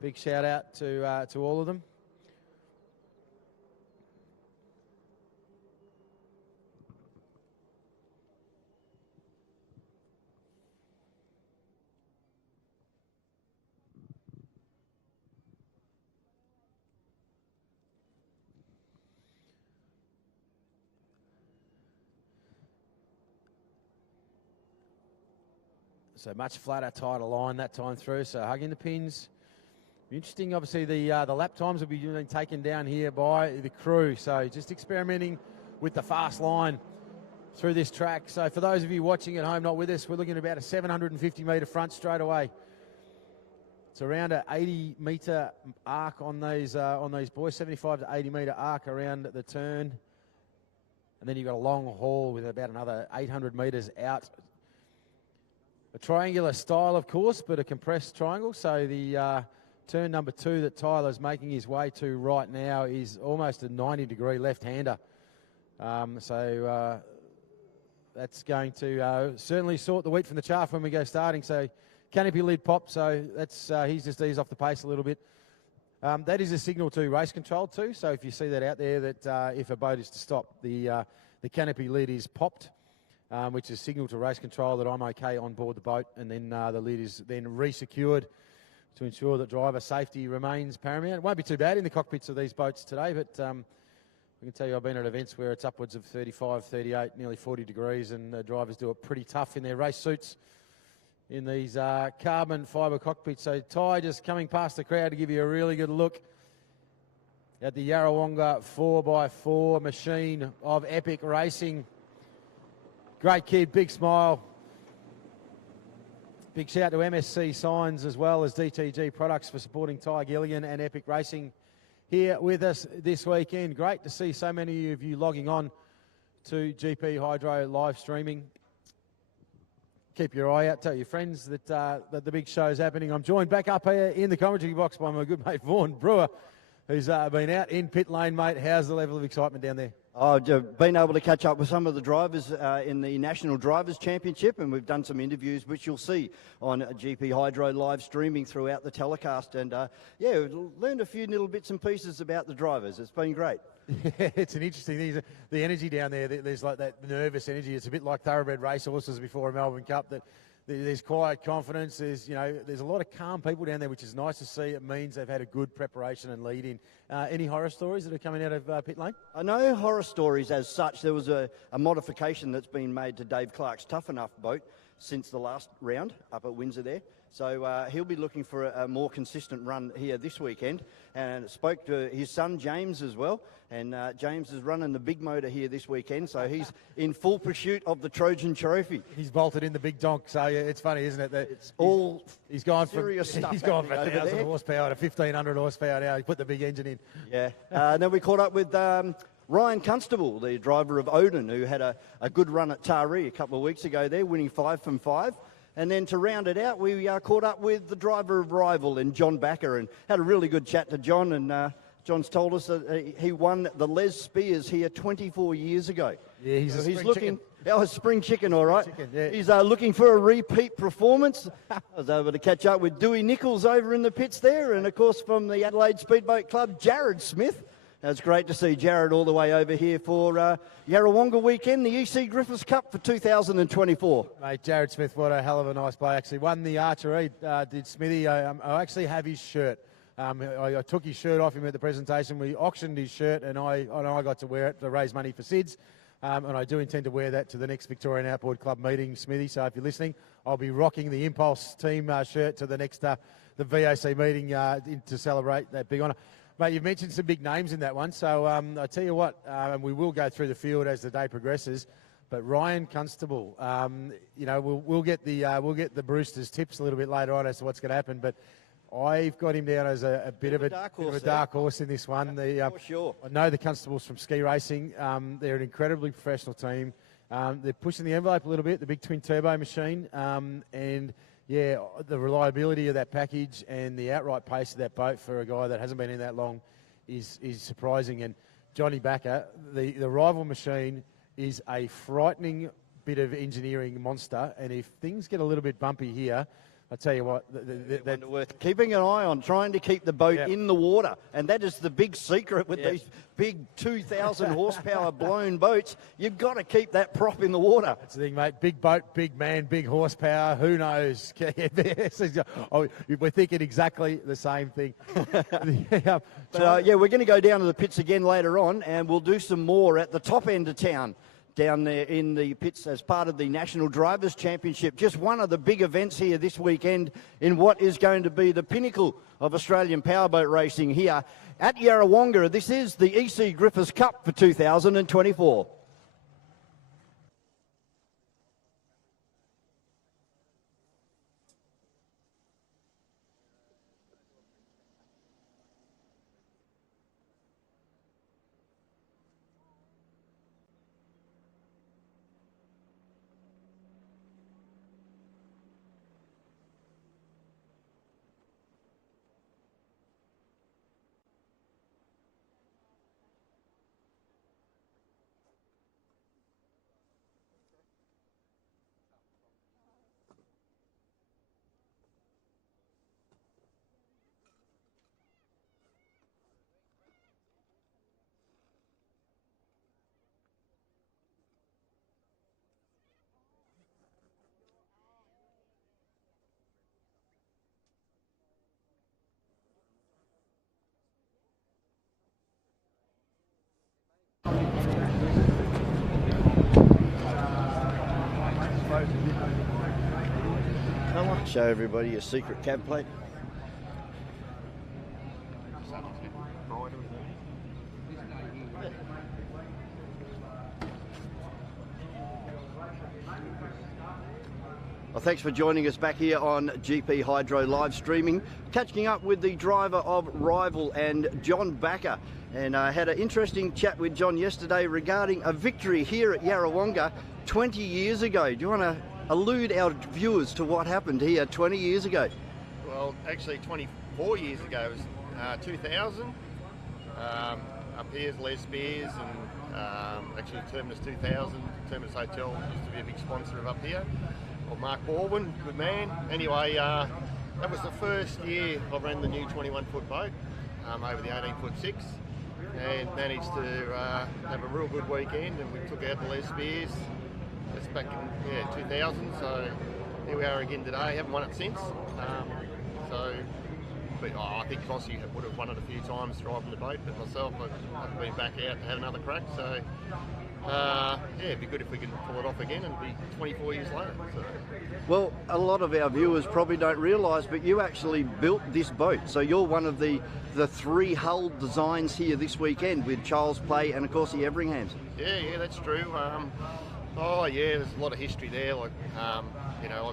Big shout out to all of them. So much flatter, tighter line that time through. So hugging the pins. Interesting, obviously, the lap times will be taken down here by the crew. So just experimenting with the fast line through this track. So for those of you watching at home, not with us, we're looking at about a 750 metre front straight away. It's around an 80 metre arc on these boys, 75 to 80 metre arc around the turn. And then you've got a long haul with about another 800 metres out. A triangular style, of course, but a compressed triangle. So the turn number 2 that Tyler's making his way to right now is almost a 90-degree left-hander. That's going to certainly sort the wheat from the chaff when we go starting. So canopy lid pop, so that's he's just eased off the pace a little bit. That is a signal to race control too. So if you see that out there, that if a boat is to stop, the canopy lid is popped. Which is signal to race control that I'm okay on board the boat, and then the lid is then re-secured to ensure that driver safety remains paramount. It won't be too bad in the cockpits of these boats today, but I can tell you I've been at events where it's upwards of 35, 38, nearly 40 degrees, and the drivers do it pretty tough in their race suits in these carbon fibre cockpits. So Ty just coming past the crowd to give you a really good look at the Yarrawonga 4x4 machine of epic racing. Great kid, big smile. Big shout to MSC Signs as well as DTG Products for supporting Ty Gilligan and Epic Racing here with us this weekend. Great to see so many of you logging on to GP Hydro live streaming. Keep your eye out, tell your friends that the big show's happening. I'm joined back up here in the commentary box by my good mate Vaughan Brewer, who's been out in pit lane, mate. How's the level of excitement down there? I've been able to catch up with some of the drivers in the National Drivers' Championship, and we've done some interviews which you'll see on GP Hydro live streaming throughout the telecast. And we've learned a few little bits and pieces about the drivers. It's been great. Yeah, it's an interesting thing. The energy down there, there's like that nervous energy. It's a bit like thoroughbred racehorses before a Melbourne Cup. That there's quiet confidence. There's a lot of calm people down there, which is nice to see. It means they've had a good preparation and lead in. Any horror stories that are coming out of pit lane? No horror stories as such. There was a modification that's been made to Dave Clark's Tough Enough boat since the last round up at Windsor there. So he'll be looking for a more consistent run here this weekend. And spoke to his son James as well. And James is running the big motor here this weekend. So he's in full pursuit of the Trojan Trophy. He's bolted in the big donk. So it's funny, isn't it? That it's all he's gone serious from stuff. He's gone from 1,000 horsepower to 1,500 horsepower now. He put the big engine in. Yeah. And then we caught up with Ryan Constable, the driver of Odin, who had a good run at Taree a couple of weeks ago there, winning 5 from 5. And then to round it out, we caught up with the driver of Rival and John Backer and had a really good chat to John. And John's told us that he won the Les Spears here 24 years ago. Yeah, he's looking. Oh, a spring chicken, all right. Chicken, yeah. He's looking for a repeat performance. I was able to catch up with Dewey Nichols over in the pits there, and of course from the Adelaide Speedboat Club, Jared Smith. It's great to see Jared all the way over here for Yarrawonga weekend, the E.C Griffith Cup for 2024. Mate, Jared Smith, what a hell of a nice play. Actually won the archery, did Smithy. I actually have his shirt. I took his shirt off him at the presentation. We auctioned his shirt, and I got to wear it to raise money for SIDS. And I do intend to wear that to the next Victorian Outboard Club meeting, Smithy. So if you're listening, I'll be rocking the Impulse team shirt to the next the VOC meeting to celebrate that big honour. Mate, you've mentioned some big names in that one. So I tell you what, we will go through the field as the day progresses. But Ryan Constable, we'll get the Brewsters tips a little bit later on as to what's going to happen. But I've got him down as a bit of a dark horse in this one. For sure. I know the Constables from ski racing. They're an incredibly professional team. They're pushing the envelope a little bit, the big twin turbo machine. And yeah, the reliability of that package and the outright pace of that boat for a guy that hasn't been in that long is surprising. And Johnny Backer, the rival machine is a frightening bit of engineering monster, and if things get a little bit bumpy here, I tell you what, that's worth keeping an eye on, trying to keep the boat in the water. And that is the big secret with these big 2,000 horsepower blown boats. You've got to keep that prop in the water. That's the thing, mate. Big boat, big man, big horsepower. Who knows? We're thinking exactly the same thing. But, we're going to go down to the pits again later on, and we'll do some more at the top end of town, down there in the pits as part of the National Drivers' Championship. Just one of the big events here this weekend in what is going to be the pinnacle of Australian powerboat racing here at Yarrawonga. This is the E.C Griffith Cup for 2024. Show everybody a secret cab plate. Well, thanks for joining us back here on GP Hydro live streaming, catching up with the driver of Rival and John Backer. And I had an interesting chat with John yesterday regarding a victory here at Yarrawonga 20 years ago. Do you want to allude our viewers to what happened here 20 years ago? Well, actually 24 years ago. It was 2000. Up here's Les Spears and actually Terminus 2000, Terminus Hotel used to be a big sponsor of up here. Or Mark Baldwin, good man. Anyway, that was the first year I ran the new 21-foot boat over the 18-foot 6 and managed to have a real good weekend, and we took out the Les Spears. That's back in 2000, so here we are again today. Haven't won it since. But I think Fossey would have won it a few times driving the boat, but myself, I've been back out and had another crack. So it'd be good if we could pull it off again and be 24 years later. So. Well, a lot of our viewers probably don't realise, but you actually built this boat. So you're one of the three hull designs here this weekend with Charles Play and, of course, the Everinghams. Yeah, that's true. There's a lot of history there. Like, I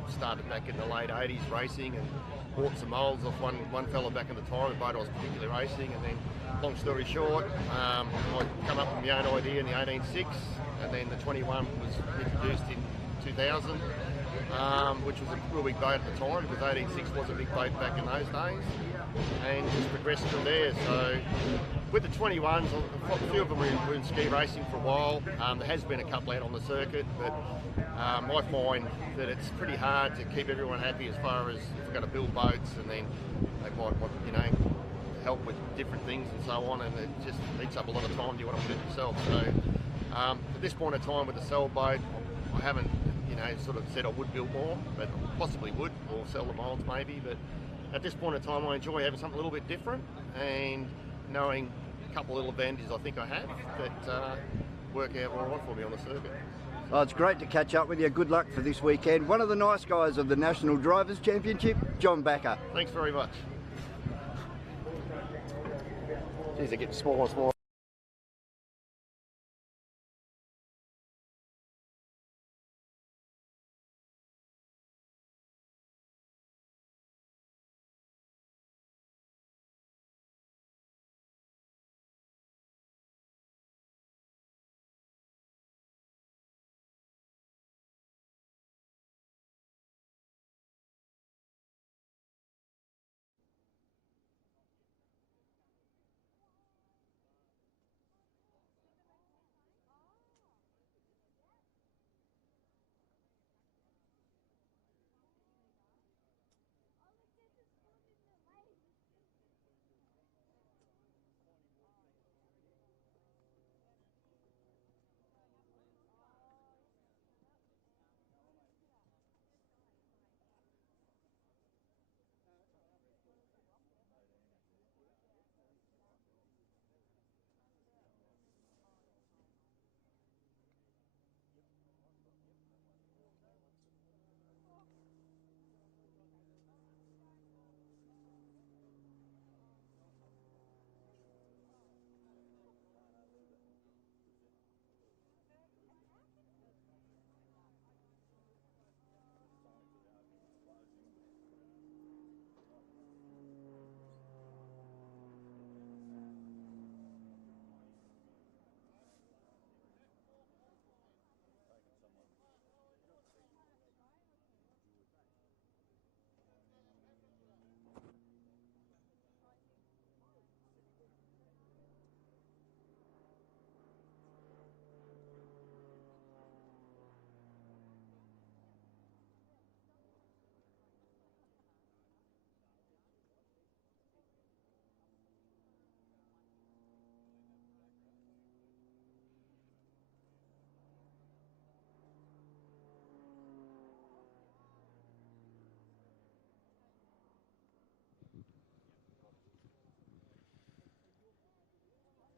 started back in the late 80s racing and bought some moulds off one fella back in the time, the boat I was particularly racing, and then, long story short, I come up with my own idea in the 18.6, and then the 21 was introduced in 2000, which was a real big boat at the time, because 18.6 was a big boat back in those days, and just progressed from there. So with the 21s, a few of them were in ski racing for a while. There has been a couple out on the circuit, but I find that it's pretty hard to keep everyone happy as far as if we're going to build boats, and then they might want, help with different things and so on, and it just eats up a lot of time. You want to put it yourself. So at this point in time with the cell boat, I haven't, sort of said I would build more, but possibly would, or sell the moulds maybe. But at this point in time, I enjoy having something a little bit different, and knowing a couple of little advantages I think I have that work out all right for me on the circuit. Oh, it's great to catch up with you. Good luck for this weekend. One of the nice guys of the National Drivers' Championship, John Backer. Thanks very much. Geez, they're getting smaller and smaller.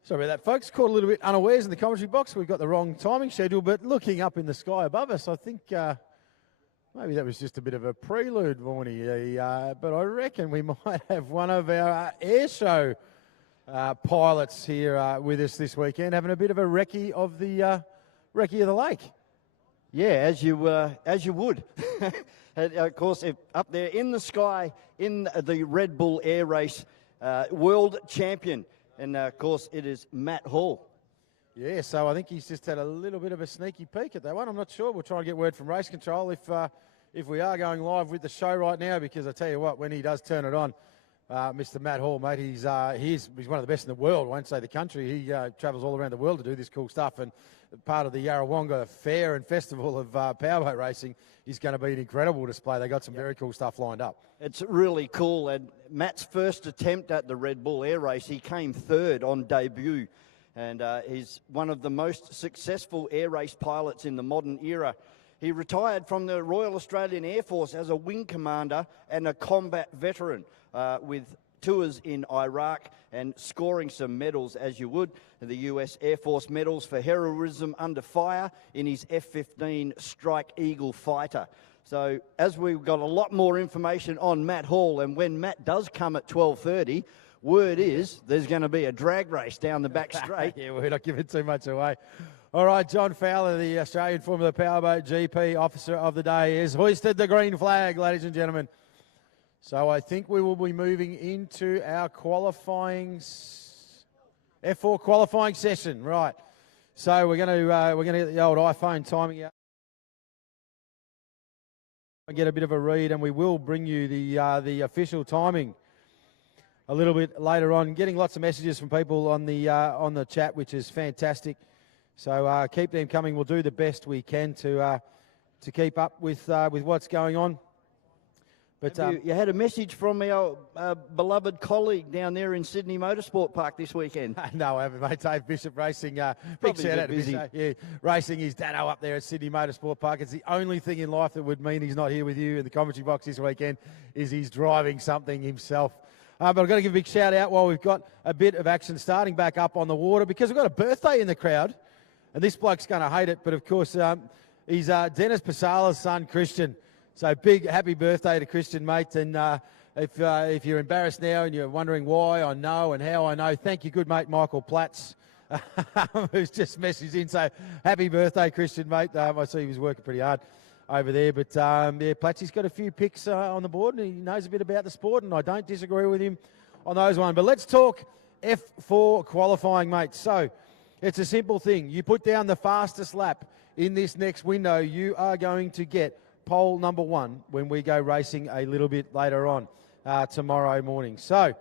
Sorry about that, folks. Caught a little bit unawares in the commentary box. We've got the wrong timing schedule, but looking up in the sky above us, I think maybe that was just a bit of a prelude, Vaughnie. But I reckon we might have one of our air show pilots here with us this weekend, having a bit of a recce of the lake. Yeah, as you would. And of course, up there in the sky, in the Red Bull Air Race, world champion. And, of course, it is Matt Hall. Yeah, so I think he's just had a little bit of a sneaky peek at that one. I'm not sure. We'll try and get word from Race Control if we are going live with the show right now, because I tell you what, when he does turn it on, Mr. Matt Hall, mate, he's one of the best in the world. I won't say the country. He travels all around the world to do this cool stuff, and part of the Yarrawonga Fair and Festival of powerboat racing is going to be an incredible display. They got some very cool stuff lined up. It's really cool, and Matt's first attempt at the Red Bull Air Race, he came third on debut, and he's one of the most successful air race pilots in the modern era. He retired from the Royal Australian Air Force as a wing commander and a combat veteran, with tours in Iraq and scoring some medals, as you would. The US Air Force medals for heroism under fire in his F-15 Strike Eagle fighter. So as we've got a lot more information on Matt Hall, and when Matt does come at 12:30, word is there's going to be a drag race down the back straight. Yeah, we're not giving too much away. All right, John Fowler, the Australian Formula Powerboat GP officer of the day, has hoisted the green flag, ladies and gentlemen. So I think we will be moving into our qualifying F4 qualifying session, right? So we're going to get the old iPhone timing out and get a bit of a read, and we will bring you the official timing a little bit later on. Getting lots of messages from people on the chat, which is fantastic. So keep them coming. We'll do the best we can to keep up with what's going on. But you had a message from our beloved colleague down there in Sydney Motorsport Park this weekend. No, I haven't, mate. Dave Bishop Racing. Big shout out to Bishop. Yeah, racing his dado up there at Sydney Motorsport Park. It's the only thing in life that would mean he's not here with you in the commentary box this weekend is he's driving something himself. But I've got to give a big shout out while we've got a bit of action starting back up on the water, because we've got a birthday in the crowd, and this bloke's going to hate it, but of course he's Dennis Pasala's son, Christian. So big happy birthday to Christian, mate. And if you're embarrassed now and you're wondering why I know and how I know, thank you, good mate Michael Platts, who's just messaged in. So happy birthday, Christian, mate. I see he was working pretty hard over there. But yeah, Platsy's got a few picks on the board, and he knows a bit about the sport, and I don't disagree with him on those ones. But let's talk F4 qualifying, mate. So it's a simple thing. You put down the fastest lap in this next window, you are going to get pole number one when we go racing a little bit later on tomorrow morning. So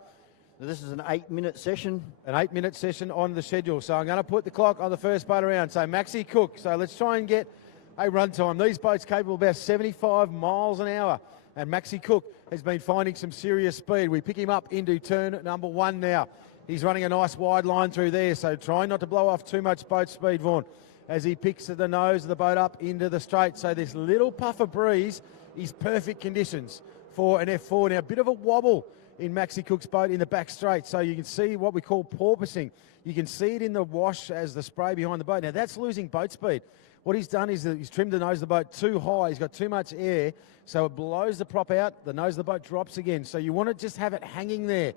this is an 8-minute session. An 8-minute session on the schedule. So I'm going to put the clock on the first boat around. So Maxi Cook. So let's try and get a run time. These boats capable of about 75 miles an hour. And Maxi Cook has been finding some serious speed. We pick him up into turn number one now. He's running a nice wide line through there. So trying not to blow off too much boat speed, Vaughan, as he picks the nose of the boat up into the straight. So this little puff of breeze is perfect conditions for an F4. Now, a bit of a wobble in Maxi Cook's boat in the back straight. So you can see what we call porpoising. You can see it in the wash as the spray behind the boat. Now, that's losing boat speed. What he's done is that he's trimmed the nose of the boat too high. He's got too much air, so it blows the prop out. The nose of the boat drops again. So you want to just have it hanging there.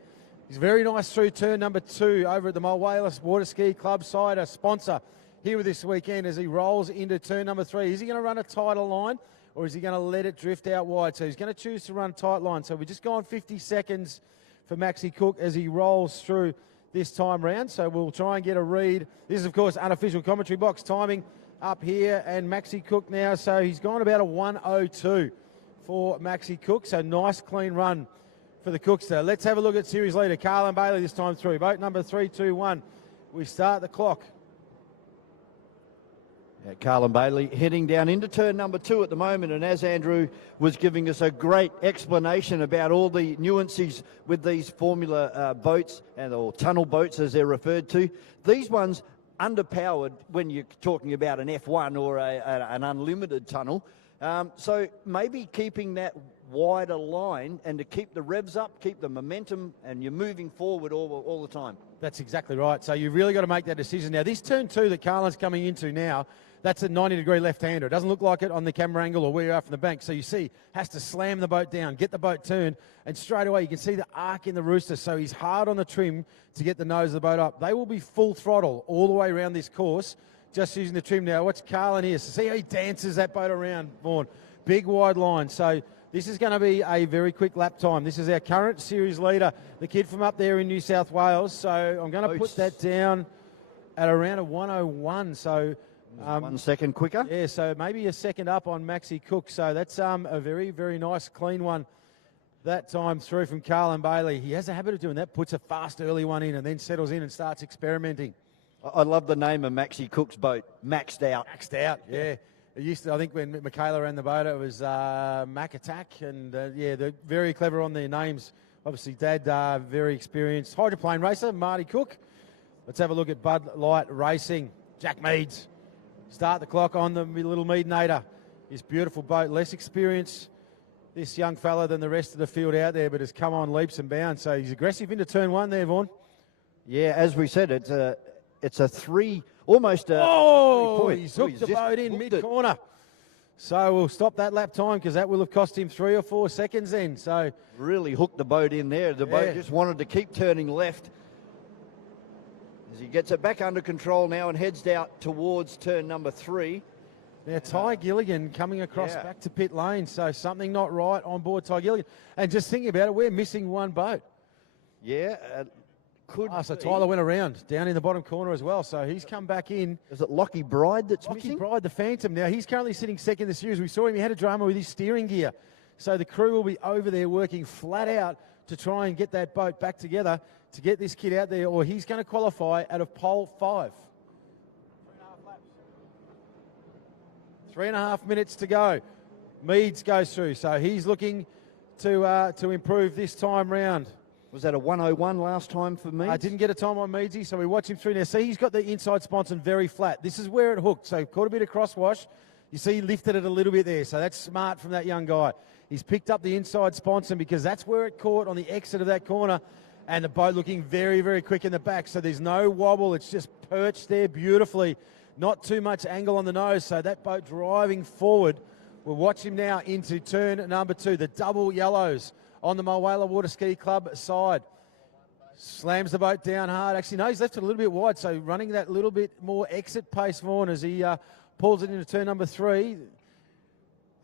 He's very nice through turn number two over at the Mulwalis Water Ski Club side, a sponsor here with this weekend, as he rolls into turn number three. Is he going to run a tighter line, or is he going to let it drift out wide? So he's going to choose to run tight line. So we're just going 50 seconds for Maxi Cook as he rolls through this time round. So we'll try and get a read. This is, of course, unofficial commentary box timing up here, and Maxi Cook now. So he's gone about a 1:02 for Maxi Cook. So nice, clean run for the Cookster. Let's have a look at series leader, Carlin Bailey, this time through. Boat number 321. We start the clock. Yeah, Carlin Bailey heading down into turn number two at the moment, and as Andrew was giving us a great explanation about all the nuances with these formula boats, or tunnel boats as they're referred to, these ones underpowered when you're talking about an F1 or an unlimited tunnel. So maybe keeping that wider line and to keep the revs up, keep the momentum, and you're moving forward all the time. That's exactly right. So you've really got to make that decision. Now, this turn 2 that Carlin's coming into now, that's a 90-degree left-hander. It doesn't look like it on the camera angle or where you are from the bank. So you see, has to slam the boat down, get the boat turned, and straight away you can see the arc in the rooster. So he's hard on the trim to get the nose of the boat up. They will be full throttle all the way around this course, just using the trim now. Watch Carlin here. So see how he dances that boat around, Vaughan. Big wide line. So this is going to be a very quick lap time. This is our current series leader, the kid from up there in New South Wales. So I'm going to put that down at around a 1:01. So 1 second quicker. Yeah, so maybe a second up on Maxi Cook. So that's a very, very nice, clean one that time through from Carlin Bailey. He has a habit of doing that, puts a fast early one in and then settles in and starts experimenting. I love the name of Maxi Cook's boat, Maxed Out. Maxed Out, yeah. It used to, I think when Michaela ran the boat, it was Mac Attack, and yeah, they're very clever on their names. Obviously, Dad, very experienced hydroplane racer, Marty Cook. Let's have a look at Bud Light Racing. Jack Meads. Start the clock on the little Meadinator. His beautiful boat, less experience, this young fella, than the rest of the field out there, but has come on leaps and bounds. So he's aggressive into turn 1 there, Vaughan. Yeah, as we said, it's a three, almost a 3 point. He's hooked the boat in mid-corner. So we'll stop that lap time because that will have cost him 3 or 4 seconds then. So really hooked the boat in there. The boat just wanted to keep turning left. As he gets it back under control now and heads out towards turn number 3. Now, Ty Gilligan coming across back to pit lane. So something not right on board Ty Gilligan. And just thinking about it, we're missing one boat. Yeah, so Tyler went around down in the bottom corner as well. So he's come back in. Is it Lockie Bride that's missing? Lockie Bride, the Phantom. Now, he's currently sitting second in the series. We saw him. He had a drama with his steering gear. So the crew will be over there working flat out to try and get that boat back together to get this kid out there, or he's going to qualify out of pole 5. 3.5 minutes to go. Meads goes through, so he's looking to improve this time round. Was that a 1:01 last time for Meads? I didn't get a time on Meadsy, so we watch him through now. See, he's got the inside sponson very flat. This is where it hooked, so caught a bit of crosswash. You see he lifted it a little bit there, so that's smart from that young guy. He's picked up the inside sponson because that's where it caught on the exit of that corner, and the boat looking very, very quick in the back, so there's no wobble. It's just perched there beautifully. Not too much angle on the nose, so that boat driving forward. We'll watch him now into turn number 2, the double yellows on the Mulwala Water Ski Club side. Slams the boat down hard. Actually, no, he's left it a little bit wide, so running that little bit more exit pace, Vaughan, as he pulls it into turn number 3.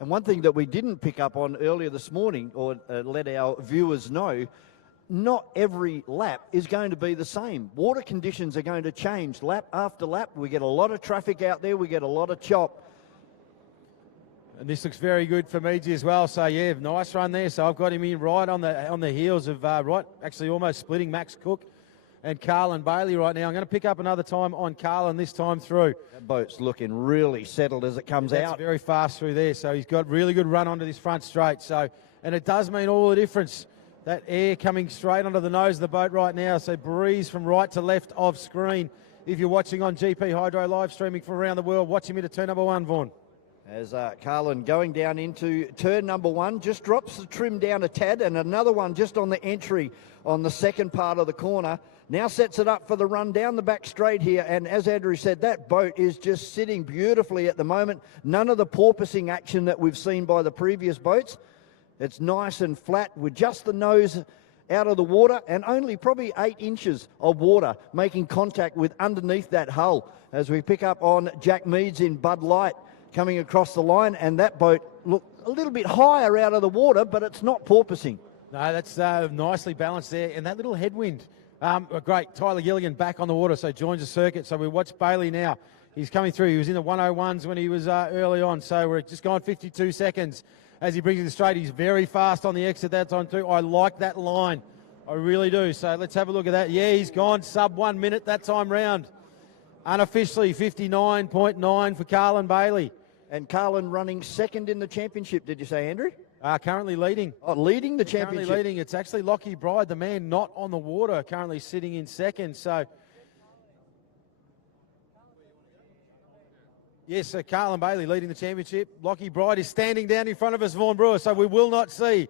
And one thing that we didn't pick up on earlier this morning, or let our viewers know, not every lap is going to be the same. Water conditions are going to change lap after lap. We get a lot of traffic out there. We get a lot of chop. And this looks very good for Meadsy as well. So, yeah, nice run there. So I've got him in right on the heels of, actually almost splitting Max Cook and Carlin Bailey right now. I'm going to pick up another time on Carlin this time through. That boat's looking really settled as it comes out. Very fast through there. So he's got really good run onto this front straight. So, and it does mean all the difference. That air coming straight onto the nose of the boat right now. So breeze from right to left of screen. If you're watching on GP Hydro live streaming from around the world, watch him into turn number 1, Vaughan. As Carlin going down into turn number 1, just drops the trim down a tad, and another one just on the entry on the second part of the corner. Now sets it up for the run down the back straight here, and as Andrew said, that boat is just sitting beautifully at the moment. None of the porpoising action that we've seen by the previous boats. It's nice and flat with just the nose out of the water and only probably 8 inches of water making contact with underneath that hull as we pick up on Jack Meads in Bud Light coming across the line, and that boat looked a little bit higher out of the water, but it's not porpoising. No, that's nicely balanced there, and that little headwind. Great, Tyler Gilligan back on the water, so joins the circuit. So we watch Bailey now. He's coming through. He was in the 1:01s when he was early on, so we're just gone 52 seconds. As he brings it straight, he's very fast on the exit that time too. I like that line. I really do. So let's have a look at that. Yeah, he's gone sub 1 minute that time round. Unofficially, 59.9 for Carlin Bailey. And Carlin running second in the championship, did you say, Andrew? Currently leading. Oh, leading the championship. Currently leading. It's actually Lockie Bride, the man not on the water, currently sitting in second. So Yes, so Carlin Bailey leading the championship. Lockie Bright is standing down in front of us, Vaughan Brewer, so we will not see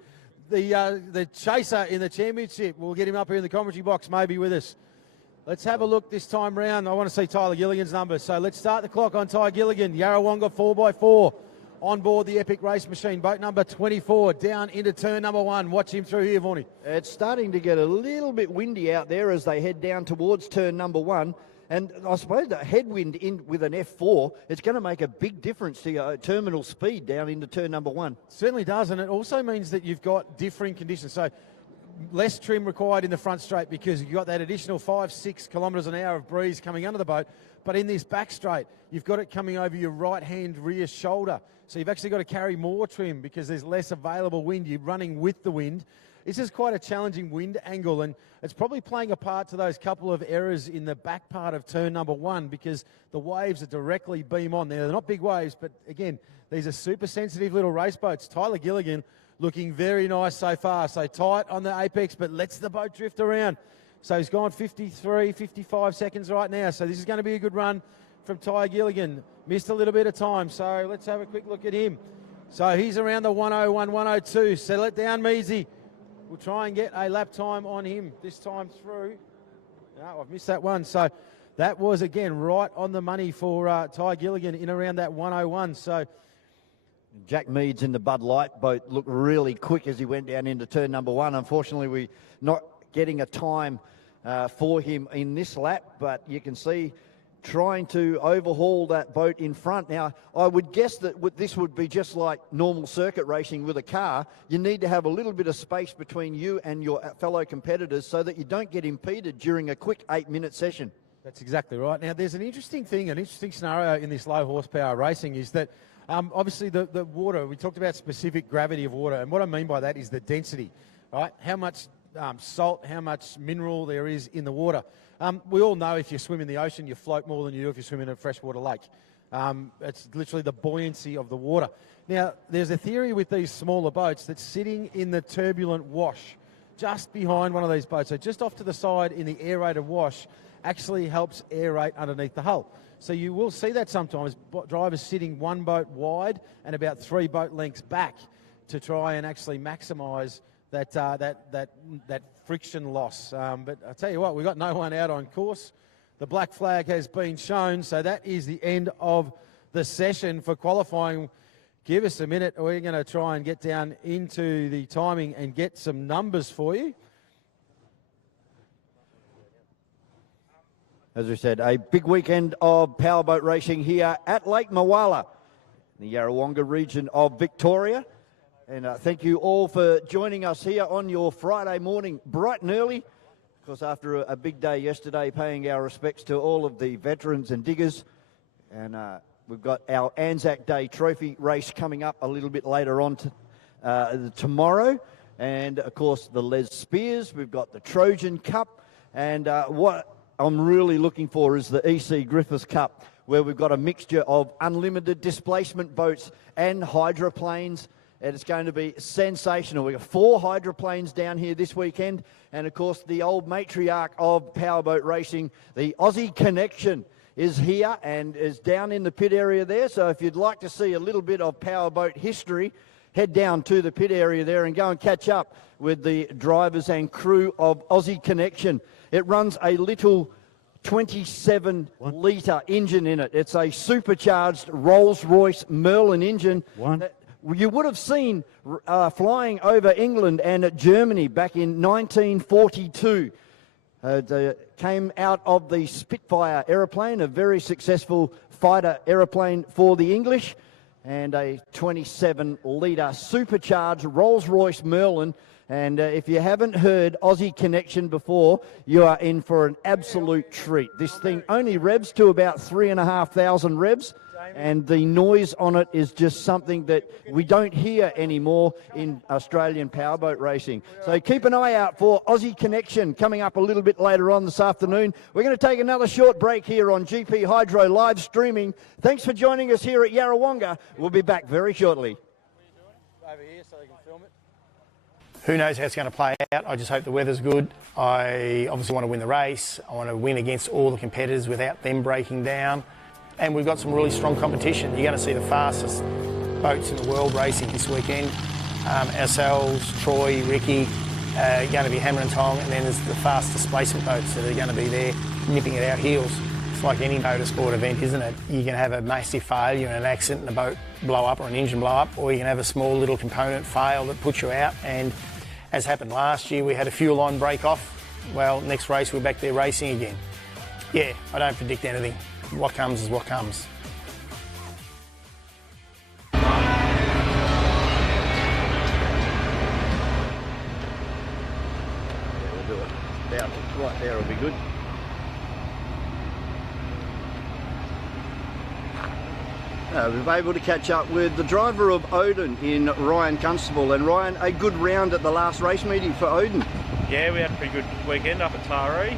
the chaser in the championship. We'll get him up here in the commentary box, maybe with us. Let's have a look this time round. I want to see Tyler Gilligan's numbers. So let's start the clock on Ty Gilligan. Yarrawonga 4x4 on board the Epic Race Machine. Boat number 24 down into turn number 1. Watch him through here, Vaughnie. It's starting to get a little bit windy out there as they head down towards turn number 1. And I suppose the headwind in with an F4, it's going to make a big difference to your terminal speed down into turn number 1. Certainly does, and it also means that you've got differing conditions. So less trim required in the front straight because you've got that additional 5-6 kilometres an hour of breeze coming under the boat. But in this back straight, you've got it coming over your right-hand rear shoulder. So you've actually got to carry more trim because there's less available wind. You're running with the wind. This is quite a challenging wind angle, and it's probably playing a part to those couple of errors in the back part of turn number 1 because the waves are directly beam on there. They're not big waves, but again, these are super sensitive little race boats. Tyler Gilligan looking very nice so far. So tight on the apex, but lets the boat drift around. So he's gone 53, 55 seconds right now. So this is going to be a good run from Ty Gilligan. Missed a little bit of time, so let's have a quick look at him. So he's around the 101, 102. Settle it down, Measy. We'll try and get a lap time on him this time through. No, I've missed that one. So that was, again, right on the money for Ty Gilligan in around that 101. So Jack Meads in the Bud Light boat looked really quick as he went down into turn number 1. Unfortunately, we're not getting a time for him in this lap, but you can see trying to overhaul that boat in front. Now, I would guess that this would be just like normal circuit racing with a car. You need to have a little bit of space between you and your fellow competitors so that you don't get impeded during a quick 8-minute session. That's exactly right. Now, there's an interesting scenario in this low horsepower racing is that obviously the water, we talked about specific gravity of water, and what I mean by that is the density, right? How much salt, how much mineral there is in the water. We all know if you swim in the ocean, you float more than you do if you swim in a freshwater lake. It's literally the buoyancy of the water. Now, there's a theory with these smaller boats that sitting in the turbulent wash just behind one of these boats, so just off to the side in the aerated wash, actually helps aerate underneath the hull. So you will see that sometimes, drivers sitting one boat wide and about 3 boat lengths back to try and actually maximise that friction loss. But I tell you what, we've got no one out on course. The black flag has been shown, so that is the end of the session for qualifying. Give us a minute. We're going to try and get down into the timing and get some numbers for you. As we said, a big weekend of powerboat racing here at Lake Mawala, the Yarrawonga region of Victoria. And thank you all for joining us here on your Friday morning, bright and early. Of course, after a big day yesterday, paying our respects to all of the veterans and diggers. And we've got our Anzac Day trophy race coming up a little bit later on tomorrow. And, of course, the Les Spears. We've got the Trojan Cup. And what I'm really looking for is the E.C Griffith Cup, where we've got a mixture of unlimited displacement boats and hydroplanes. And it's going to be sensational. We've got 4 hydroplanes down here this weekend. And, of course, the old matriarch of powerboat racing, the Aussie Connection, is here and is down in the pit area there. So if you'd like to see a little bit of powerboat history, head down to the pit area there and go and catch up with the drivers and crew of Aussie Connection. It runs a little 27-litre engine in it. It's a supercharged Rolls-Royce Merlin engine. You would have seen flying over England and Germany back in 1942. It came out of the Spitfire aeroplane, a very successful fighter aeroplane for the English, and a 27-litre supercharged Rolls-Royce Merlin. And if you haven't heard Aussie Connection before, you are in for an absolute treat. This thing only revs to about 3,500 revs. And the noise on it is just something that we don't hear anymore in Australian powerboat racing. So keep an eye out for Aussie Connection coming up a little bit later on this afternoon. We're going to take another short break here on GP Hydro live streaming. Thanks for joining us here at Yarrawonga. We'll be back very shortly. Over here so they can film it. Who knows how it's going to play out? I just hope the weather's good. I obviously want to win the race. I want to win against all the competitors without them breaking down. and we've got some really strong competition. You're going to see the fastest boats in the world racing this weekend. Ourselves, Troy, Ricky, going to be hammer and tong, and then there's the fast displacement boats that are going to be there nipping at our heels. It's like any motorsport event, isn't it? You can have a massive failure and an accident and the boat blow up or an engine blow up, or you can have a small little component fail that puts you out. And as happened last year, we had a fuel line break off. Well, next race we're back there racing again. Yeah, I don't predict anything. What comes is what comes. We'll do it. About right there will be good. We've been able to catch up with the driver of Odin in Ryan Constable. And Ryan, a good round at the last race meeting for Odin. Yeah, we had a pretty good weekend up at Taree.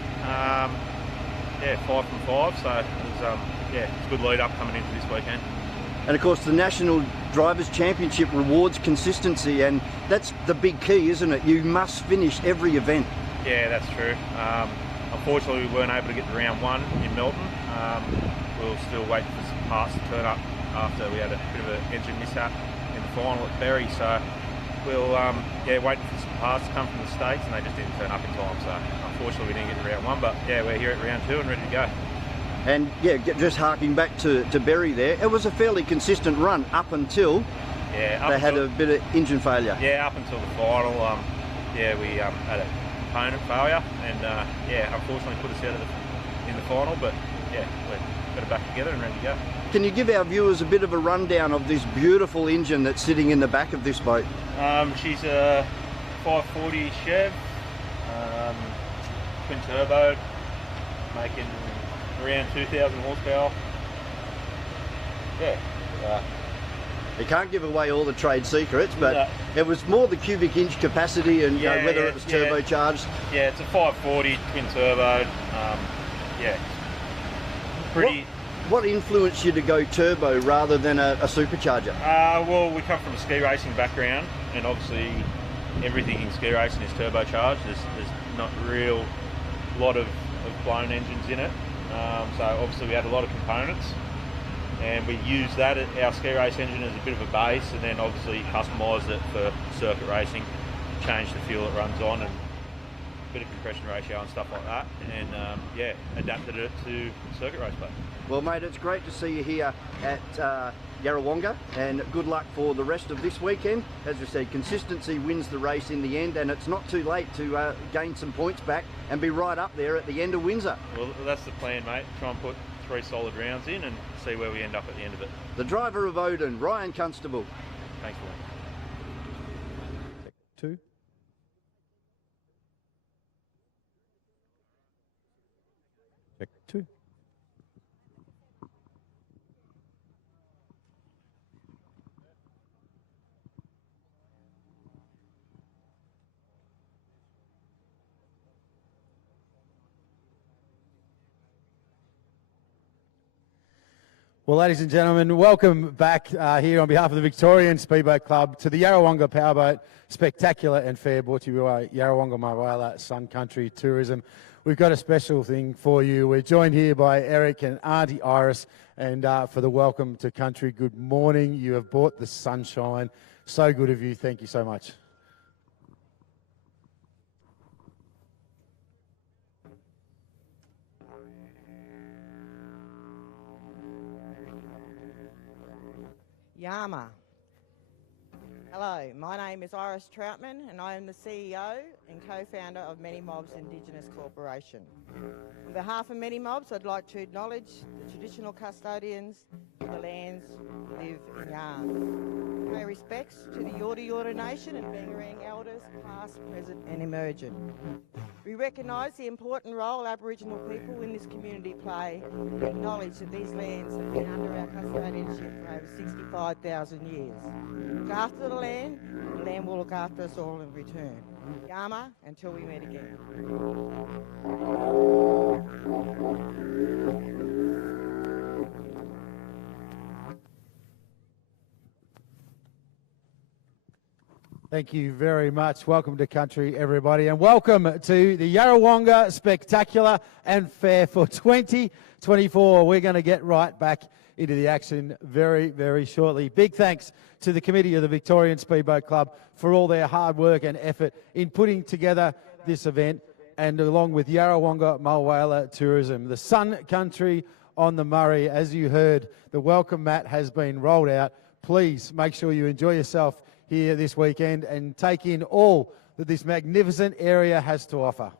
Yeah, 5 from 5, so it was it's a good lead up coming into this weekend. And of course the National Drivers' Championship rewards consistency, and that's the big key, isn't it? You must finish every event. Yeah, that's true. Unfortunately we weren't able to get to round 1 in Melton. We'll still wait for some parts to turn up after we had a bit of an engine mishap in the final at Berry, so we'll wait for some parts to come from the States, and they just didn't turn up in time, so unfortunately we didn't get to round 1, but yeah, we're here at round 2 and ready to go. And yeah, just harking back to Berry there, it was a fairly consistent run up until they had a bit of engine failure. Yeah, up until the final, we had a component failure, and unfortunately put us out in the final, but yeah, we're got it back together and ready to go. Can you give our viewers a bit of a rundown of this beautiful engine that's sitting in the back of this boat? She's a 540 Chev, twin turbo, making around 2,000 horsepower. Yeah. You can't give away all the trade secrets, but it was more the cubic inch capacity and whether it was turbocharged. Yeah, it's a 540 twin turbo. Pretty. What influenced you to go turbo rather than a supercharger? Well, we come from a ski racing background, and obviously everything in ski racing is turbocharged. There's not a real lot of blown engines in it. So obviously we had a lot of components, and we used that at our ski race engine as a bit of a base, and then obviously customised it for circuit racing, changed the fuel it runs on, and a bit of compression ratio and stuff like that, and adapted it to circuit race boat. Well, mate, it's great to see you here at Yarrawonga, and good luck for the rest of this weekend. As I said, consistency wins the race in the end, and it's not too late to gain some points back and be right up there at the end of Windsor. Well, that's the plan, mate. Try and put 3 solid rounds in and see where we end up at the end of it. The driver of Odin, Ryan Constable. Thanks, Wayne. 2. Check 2. Well, ladies and gentlemen, welcome back here on behalf of the Victorian Speedboat Club to the Yarrawonga Powerboat Spectacular and Fair, brought to you by Yarrawonga Mawala Sun Country Tourism. We've got a special thing for you. We're joined here by Eric and Auntie Iris, and for the welcome to country, good morning. You have brought the sunshine. So good of you. Thank you so much. Yama. Hello, my name is Iris Troutman, and I am the CEO and co-founder of Many Mobs Indigenous Corporation. On behalf of Many Mobs, I'd like to acknowledge the traditional custodians of the lands we live in Yarn. Pay respects to the Yorta Yorta Nation and Bangarang elders, past, present and emergent. We recognise the important role Aboriginal people in this community play, and acknowledge that these lands have been under our custodianship for over 65,000 years. Look after the land will look after us all in return. Yama, until we meet again. Thank you very much. Welcome to country, everybody, and welcome to the Yarrawonga Spectacular and Fair for 2024. We're going to get right back into the action very, very shortly. Big thanks to the committee of the Victorian Speedboat Club for all their hard work and effort in putting together this event, and along with Yarrawonga Mulwala Tourism. The Sun Country on the Murray, as you heard, the welcome mat has been rolled out. Please make sure you enjoy yourself here this weekend and take in all that this magnificent area has to offer.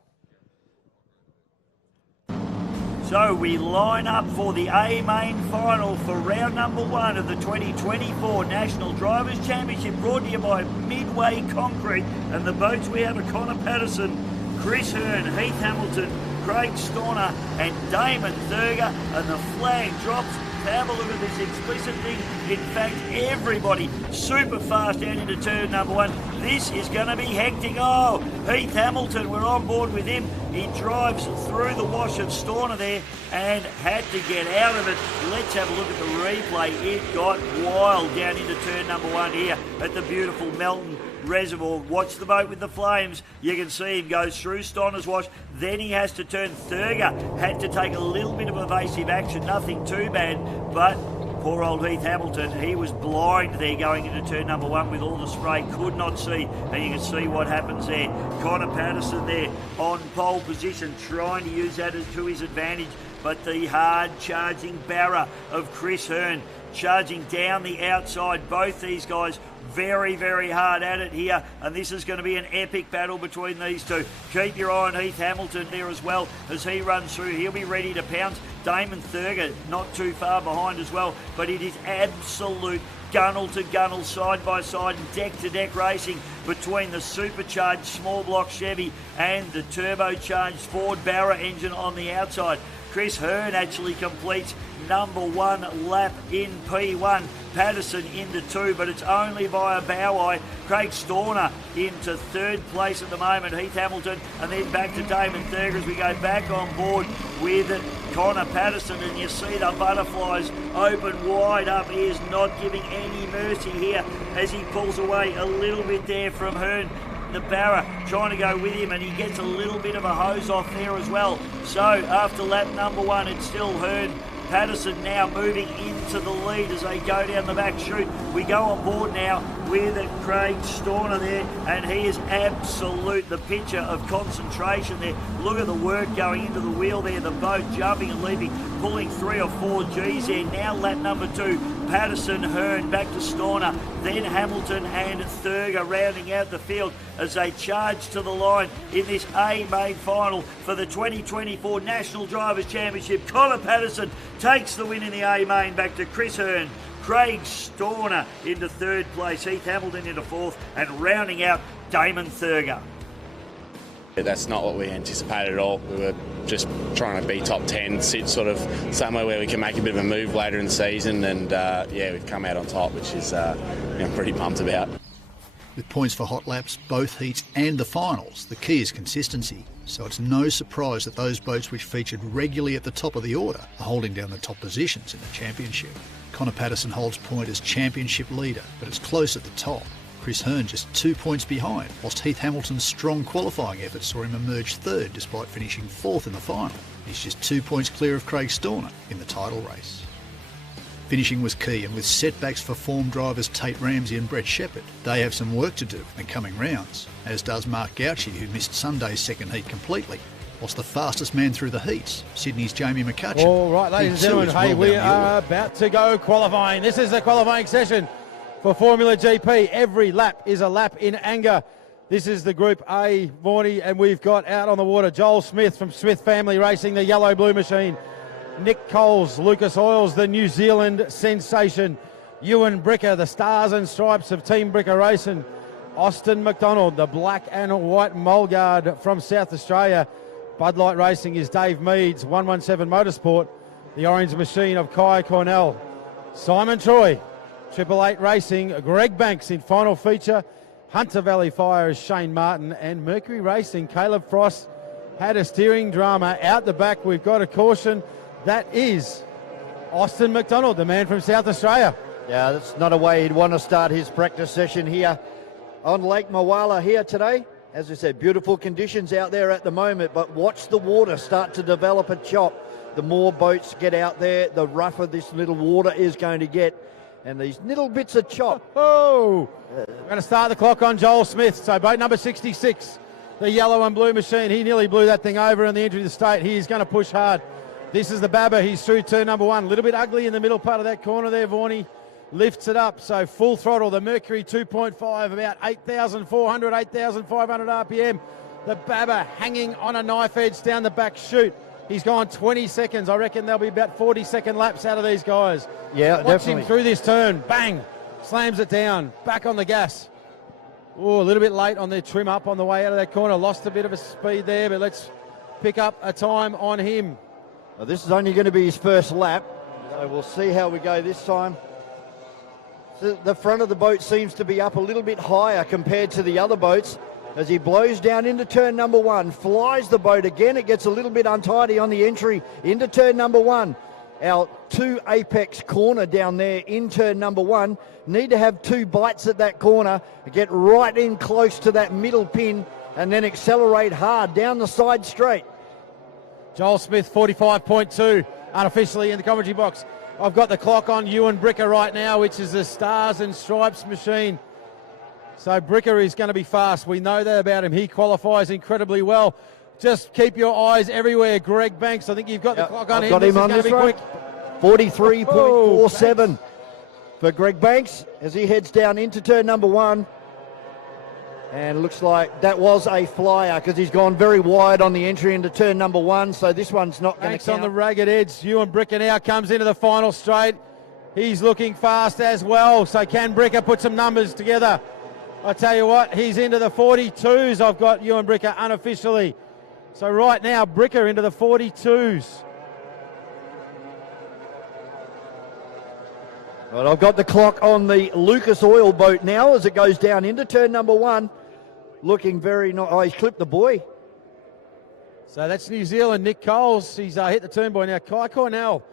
So we line up for the A main final for round number 1 of the 2024 National Drivers' Championship, brought to you by Midway Concrete. And the boats we have are Connor Patterson, Chris Hearn, Heath Hamilton, Craig Storner and Damon Thurger. And the flag drops. Have a look at this explicit thing. In fact, everybody super fast down into turn number 1. This is going to be hectic. Oh, Heath Hamilton, we're on board with him. He drives through the wash of Storner there and had to get out of it. Let's have a look at the replay. It got wild down into turn number 1 here at the beautiful Melton Reservoir. Watch the boat with the flames. You can see him goes through Storner's wash. Then he has to turn. Thurger had to take a little bit of evasive action. Nothing too bad, but poor old Heath Hamilton, he was blind there going into turn number 1 with all the spray, could not see, and you can see what happens there. Connor Patterson there on pole position, trying to use that to his advantage, but the hard charging barra of Chris Hearn charging down the outside. Both these guys very, very hard at it here, and this is going to be an epic battle between these two. Keep your eye on Heath Hamilton there as well as he runs through. He'll be ready to pounce. Damon Thurger not too far behind as well, but it is absolute gunnel to gunnel, side by side and deck to deck racing between the supercharged small block Chevy and the turbocharged Ford Barra engine on the outside. Chris Hearn actually completes number 1 lap in P1. Patterson into 2, but it's only via Boweye. Craig Storner into 3rd place at the moment. Heath Hamilton, and then back to Damon Thurger as we go back on board with Connor Patterson. And you see the butterflies open wide up. He is not giving any mercy here as he pulls away a little bit there from Hearn. The Barra trying to go with him, and he gets a little bit of a hose off there as well. So after lap number 1, it's still Hearn. Patterson now moving into the lead as they go down the back chute. We go on board now with Craig Storner there, and he is absolute, the picture of concentration there. Look at the work going into the wheel there, the boat jumping and leaping, pulling 3 or 4 Gs there. Now lap number 2, Patterson, Hearn, back to Storner, then Hamilton and Thurger rounding out the field as they charge to the line in this A main final for the 2024 National Drivers' Championship. Connor Patterson takes the win in the A main, back to Chris Hearn. Craig Storner into 3rd place, Heath Hamilton into 4th, and rounding out Damon Thurger. That's not what we anticipated at all. We were just trying to be top 10, sit sort of somewhere where we can make a bit of a move later in the season, and yeah, we've come out on top, which is I'm pretty pumped about. With points for hot laps, both heats and the finals, the key is consistency. So it's no surprise that those boats which featured regularly at the top of the order are holding down the top positions in the championship. Connor Patterson holds point as championship leader, but it's close at the top. Chris Hearn just 2 points behind, whilst Heath Hamilton's strong qualifying efforts saw him emerge 3rd despite finishing 4th in the final. He's just 2 points clear of Craig Storner in the title race. Finishing was key, and with setbacks for form drivers Tate Ramsey and Brett Shepherd, they have some work to do in the coming rounds, as does Mark Gauchi, who missed Sunday's second heat completely, whilst the fastest man through the heats, Sydney's Jamie McCutcheon. All right, ladies and gentlemen, hey, we are about to go qualifying. This is the qualifying session for Formula GP. Every lap is a lap in anger. This is the Group A, Vorney, and we've got out on the water Joel Smith from Smith Family Racing, the yellow blue machine. Nick Coles, Lucas Oils, the New Zealand sensation. Ewan Bricker, the stars and stripes of Team Bricker Racing. Austin McDonald, the black and white Mulgard from South Australia. Bud Light Racing is Dave Meads, 117 Motorsport. The orange machine of Kai Cornell. Simon Troy, 888 Racing. Greg Banks in final feature. Hunter Valley Fire is Shane Martin. And Mercury Racing, Caleb Frost had a steering drama. Out the back, we've got a caution. That is Austin McDonald, the man from South Australia. Yeah, that's not a way he'd want to start his practice session here. on Lake Mawala here today. As I said, beautiful conditions out there at the moment, but watch the water start to develop a chop. The more boats get out there, the rougher this little water is going to get. And these little bits of chop. We're going to start the clock on Joel Smith. So boat number 66, the yellow and blue machine. He nearly blew that thing over in the entry to the state. He is going to push hard. This is the Babber. He's through turn number 1. A little bit ugly in the middle part of that corner there, Vorney. Lifts it up, so full throttle. The Mercury 2.5, about 8,400, 8,500 RPM. The Babber hanging on a knife edge down the back chute. He's gone 20 seconds. I reckon there'll be about 40-second laps out of these guys. Yeah, watch definitely. him through this turn. Bang! Slams it down. Back on the gas. Oh, a little bit late on their trim up on the way out of that corner. Lost a bit of a speed there, but let's pick up a time on him. Well, this is only going to be his first lap, so we'll see how we go this time. The front of the boat seems to be up a little bit higher compared to the other boats as he blows down into turn number 1, flies the boat again. It gets a little bit untidy on the entry into turn number 1. Our 2 apex corner down there in turn number 1. Need to have 2 bites at that corner, get right in close to that middle pin and then accelerate hard down the side straight. Joel Smith, 45.2, unofficially in the commentary box. I've got the clock on Ewan Bricker right now, which is the Stars and Stripes machine. So Bricker is going to be fast. We know that about him. He qualifies incredibly well. Just keep your eyes everywhere. Greg Banks, I think you've got the clock on him. Got him on this one. 43.47 for Greg Banks as he heads down into turn number 1. And looks like that was a flyer because he's gone very wide on the entry into turn number 1. So this one's not going to count. On the ragged edge. Ewan Bricker now comes into the final straight. He's looking fast as well. So can Bricker put some numbers together? I tell you what, he's into the 42s. I've got Ewan Bricker unofficially. So right now, Bricker into the 42s. Right, I've got the clock on the Lucas Oil boat now as it goes down into turn number 1. Looking very nice. Oh, he's clipped the buoy. So that's New Zealand, Nick Coles. He's hit the turn buoy now. Kai Cornell,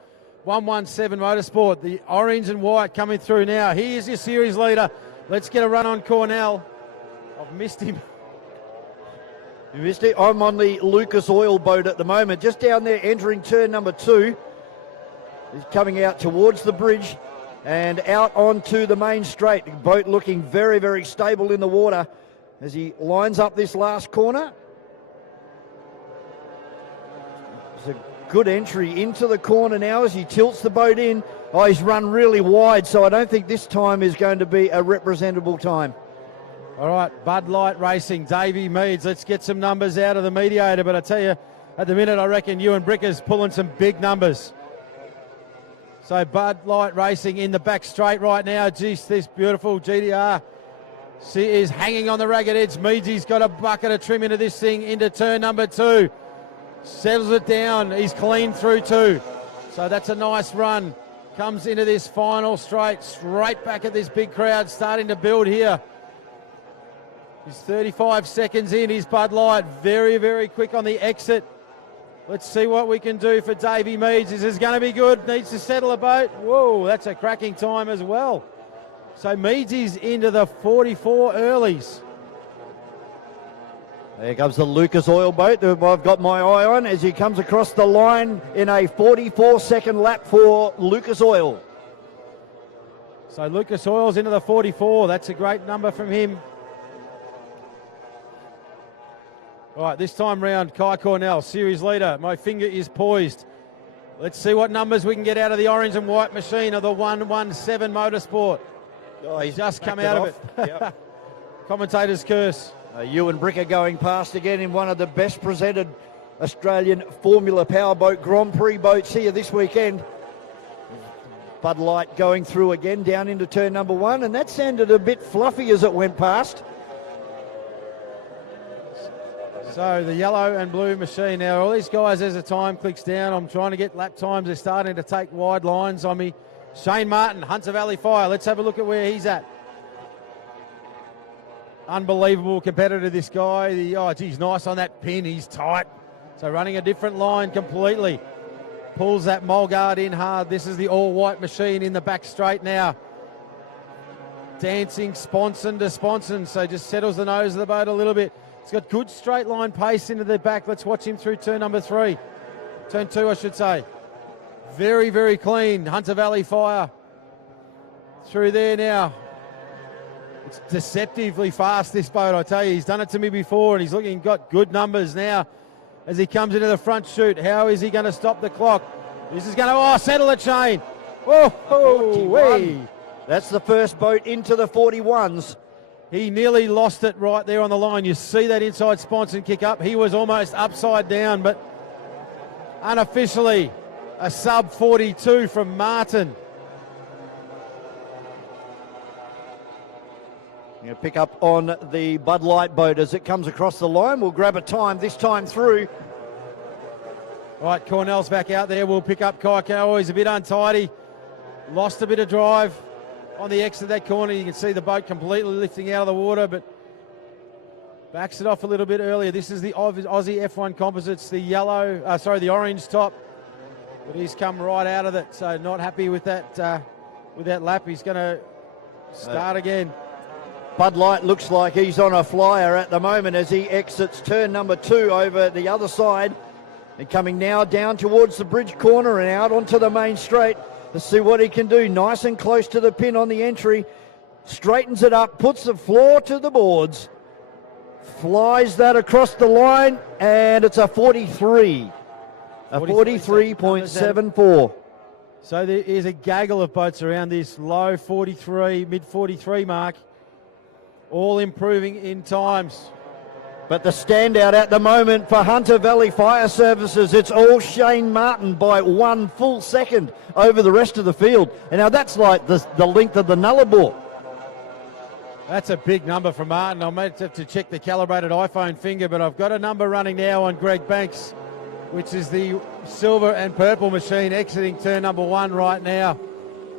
117 Motorsport. The orange and white coming through now. He is your series leader. Let's get a run on Cornell. I've missed him. You missed it. I'm on the Lucas Oil boat at the moment. Just down there entering turn number 2. He's coming out towards the bridge and out onto the main straight. The boat looking very, very stable in the water as he lines up this last corner. It's a good entry into the corner now as he tilts the boat in. Oh, he's run really wide, so I don't think this time is going to be a representable time. All right, Bud Light Racing, Davey Meads. Let's get some numbers out of the mediator, but I tell you, at the minute, I reckon Ewan Bricker's pulling some big numbers. So Bud Light Racing in the back straight right now. Geez, this beautiful GDR. She is hanging on the ragged edge. Meadsy's got a bucket of trim into this thing into turn number 2. Settles it down. He's clean through 2. So that's a nice run. Comes into this final straight back at this big crowd starting to build here. He's 35 seconds in. He's Bud Light. Very, very quick on the exit. Let's see what we can do for Davey Meads. This is going to be good. Needs to settle a boat. Whoa, that's a cracking time as well. So Meads is into the 44 earlies. There comes the Lucas Oil boat that I've got my eye on as he comes across the line in a 44-second lap for Lucas Oil. So Lucas Oil's into the 44. That's a great number from him. All right, this time round, Kai Cornell, series leader. My finger is poised. Let's see what numbers we can get out of the orange and white machine of the 117 Motorsport. Oh, he's just come out of it. Yep. Commentator's curse. Ewan Bricker going past again in one of the best presented Australian Formula Powerboat Grand Prix boats here this weekend. Bud Light going through again down into turn number 1, and that sounded a bit fluffy as it went past. So the yellow and blue machine. Now all these guys, as the time clicks down, I'm trying to get lap times. They're starting to take wide lines on me. Shane Martin, Hunter Valley Fire. Let's have a look at where he's at. Unbelievable competitor, this guy. He's nice on that pin. He's tight. So running a different line completely. Pulls that mole guard in hard. This is the all-white machine in the back straight now. dancing sponson to sponson, so just settles the nose of the boat a little bit. He's got good straight line pace into the back. Let's watch him through turn number 3. Turn 2, I should say. Very, very clean. Hunter Valley Fire through there now. It's deceptively fast, this boat, I tell you. He's done it to me before, and he's got good numbers now as he comes into the front chute. How is he going to stop the clock? This is going to, settle the chain. Whoa, that's the first boat into the 41s. He nearly lost it right there on the line. You see that inside sponson kick up. He was almost upside down, but unofficially a sub 42 from Martin. Going to pick up on the Bud Light boat as it comes across the line. We'll grab a time, this time through. Right, Cornell's back out there. We'll pick up Kaiko. He's a bit untidy. Lost a bit of drive on the exit of that corner. You can see the boat completely lifting out of the water, but backs it off a little bit earlier. This is the Aussie F1 Composites, the orange top. But he's come right out of it, so not happy with that lap. He's going to start again. Bud Light looks like he's on a flyer at the moment as he exits turn number 2 over the other side. And coming now down towards the bridge corner and out onto the main straight. Let's see what he can do. Nice and close to the pin on the entry. Straightens it up, puts the floor to the boards. Flies that across the line, and it's a 43. A 43.74. So there is a gaggle of boats around this low 43, mid 43 mark. All improving in times. But the standout at the moment for Hunter Valley Fire Services, it's all Shane Martin by 1 full second over the rest of the field. And now that's like the length of the Nullarbor. That's a big number for Martin. I might have to check the calibrated iPhone finger, but I've got a number running now on Greg Banks, which is the silver and purple machine exiting turn number 1 right now,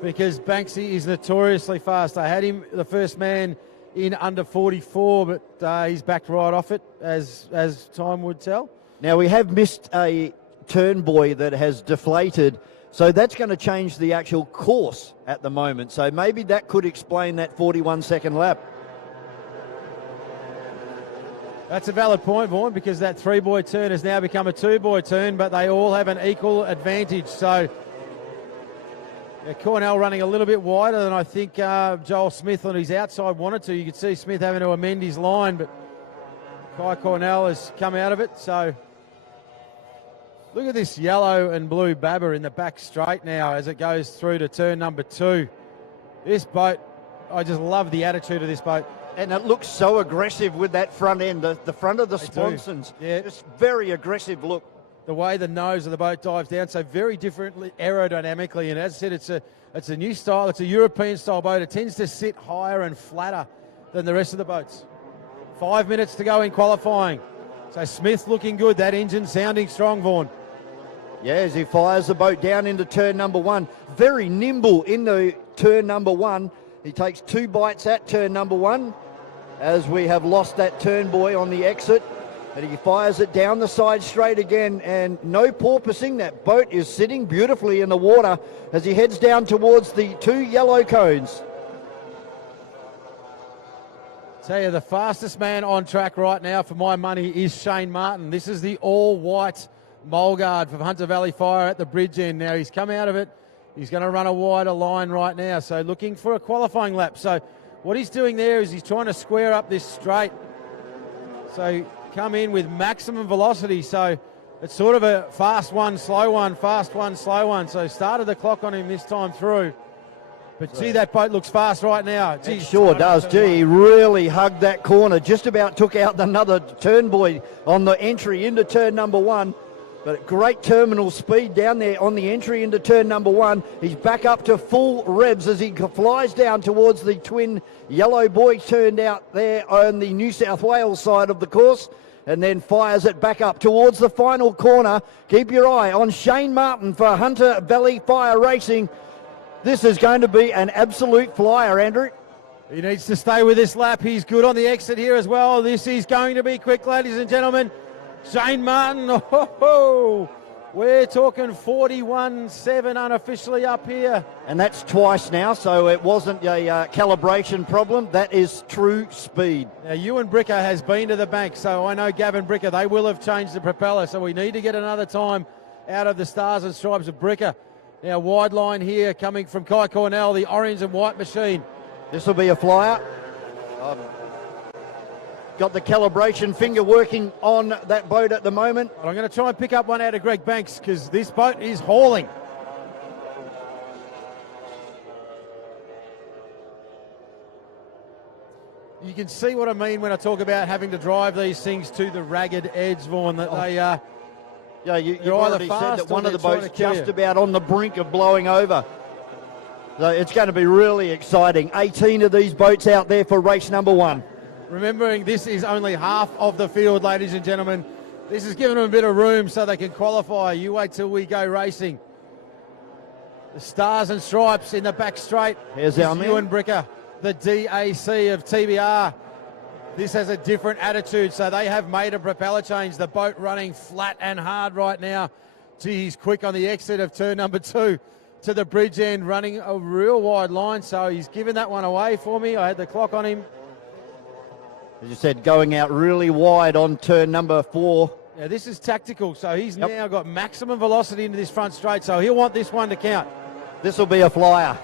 because Banksy is notoriously fast. I had him the first man in under 44, but he's backed right off it, as time would tell. Now, we have missed a turn buoy that has deflated, so that's going to change the actual course at the moment. So maybe that could explain that 41-second lap. That's a valid point, Vaughan, because that 3-buoy turn has now become a 2-buoy turn, but they all have an equal advantage. So Cornell running a little bit wider than I think Joel Smith on his outside wanted to. You could see Smith having to amend his line, but Kai Cornell has come out of it. So look at this yellow and blue babber in the back straight now as it goes through to turn number 2. This boat, I just love the attitude of this boat. And it looks so aggressive with that front end, the front of the sponsons. Yeah. Just very aggressive look. The way the nose of the boat dives down, so very differently aerodynamically. And as I said, it's a new style. It's a European style boat. It tends to sit higher and flatter than the rest of the boats. 5 minutes to go in qualifying. So Smith looking good. That engine sounding strong, Vaughan. Yeah, as he fires the boat down into turn number 1. Very nimble in the turn number 1. He takes 2 bites at turn number 1 as we have lost that turn buoy on the exit. And he fires it down the side straight again, and no porpoising. That boat is sitting beautifully in the water as he heads down towards the 2 yellow cones. Tell you, the fastest man on track right now for my money is Shane Martin. This is the all-white Mulgard from Hunter Valley Fire at the bridge end. Now he's come out of it. He's going to run a wider line right now, so looking for a qualifying lap. So what he's doing there is he's trying to square up this straight. So come in with maximum velocity. So it's sort of a fast one, slow one, fast one, slow one. So started the clock on him this time through. But gee, that boat looks fast right now. It sure does. Gee, he really hugged that corner. Just about took out another turn buoy on the entry into turn number 1. But great terminal speed down there on the entry into turn number 1. He's back up to full revs as he flies down towards the twin yellow buoy turned out there on the New South Wales side of the course, and then fires it back up towards the final corner. Keep your eye on Shane Martin for Hunter Valley Fire Racing. This is going to be an absolute flyer, Andrew. He needs to stay with this lap. He's good on the exit here as well. This is going to be quick, ladies and gentlemen. Shane Martin, We're talking 41.7 unofficially up here. And that's twice now, so it wasn't a calibration problem. That is true speed. Now, Ewan Bricker has been to the bank, so I know Gavin Bricker, they will have changed the propeller, so we need to get another time out of the Stars and Stripes of Bricker. Now, wide line here coming from Kai Cornell, the orange and white machine. This will be a flyer. Got the calibration finger working on that boat at the moment. I'm going to try and pick up one out of Greg Banks because this boat is hauling. You can see what I mean when I talk about having to drive these things to the ragged edge, Vaughan, that they yeah, you've already said that one of the boats just about on the brink of blowing over. So it's going to be really exciting. 18 of these boats out there for race number 1. Remembering this is only half of the field, ladies and gentlemen. This is giving them a bit of room so they can qualify. You wait till we go racing. The Stars and Stripes in the back straight. Here's our man. Ewan Bricker, the DAC of TBR. This has a different attitude, so they have made a propeller change. The boat running flat and hard right now. Gee, he's quick on the exit of turn number 2 to the bridge end, running a real wide line, so he's given that one away for me. I had the clock on him. As you said, going out really wide on turn number 4. Yeah, this is tactical, so he's now got maximum velocity into this front straight, so he'll want this one to count. This will be a flyer.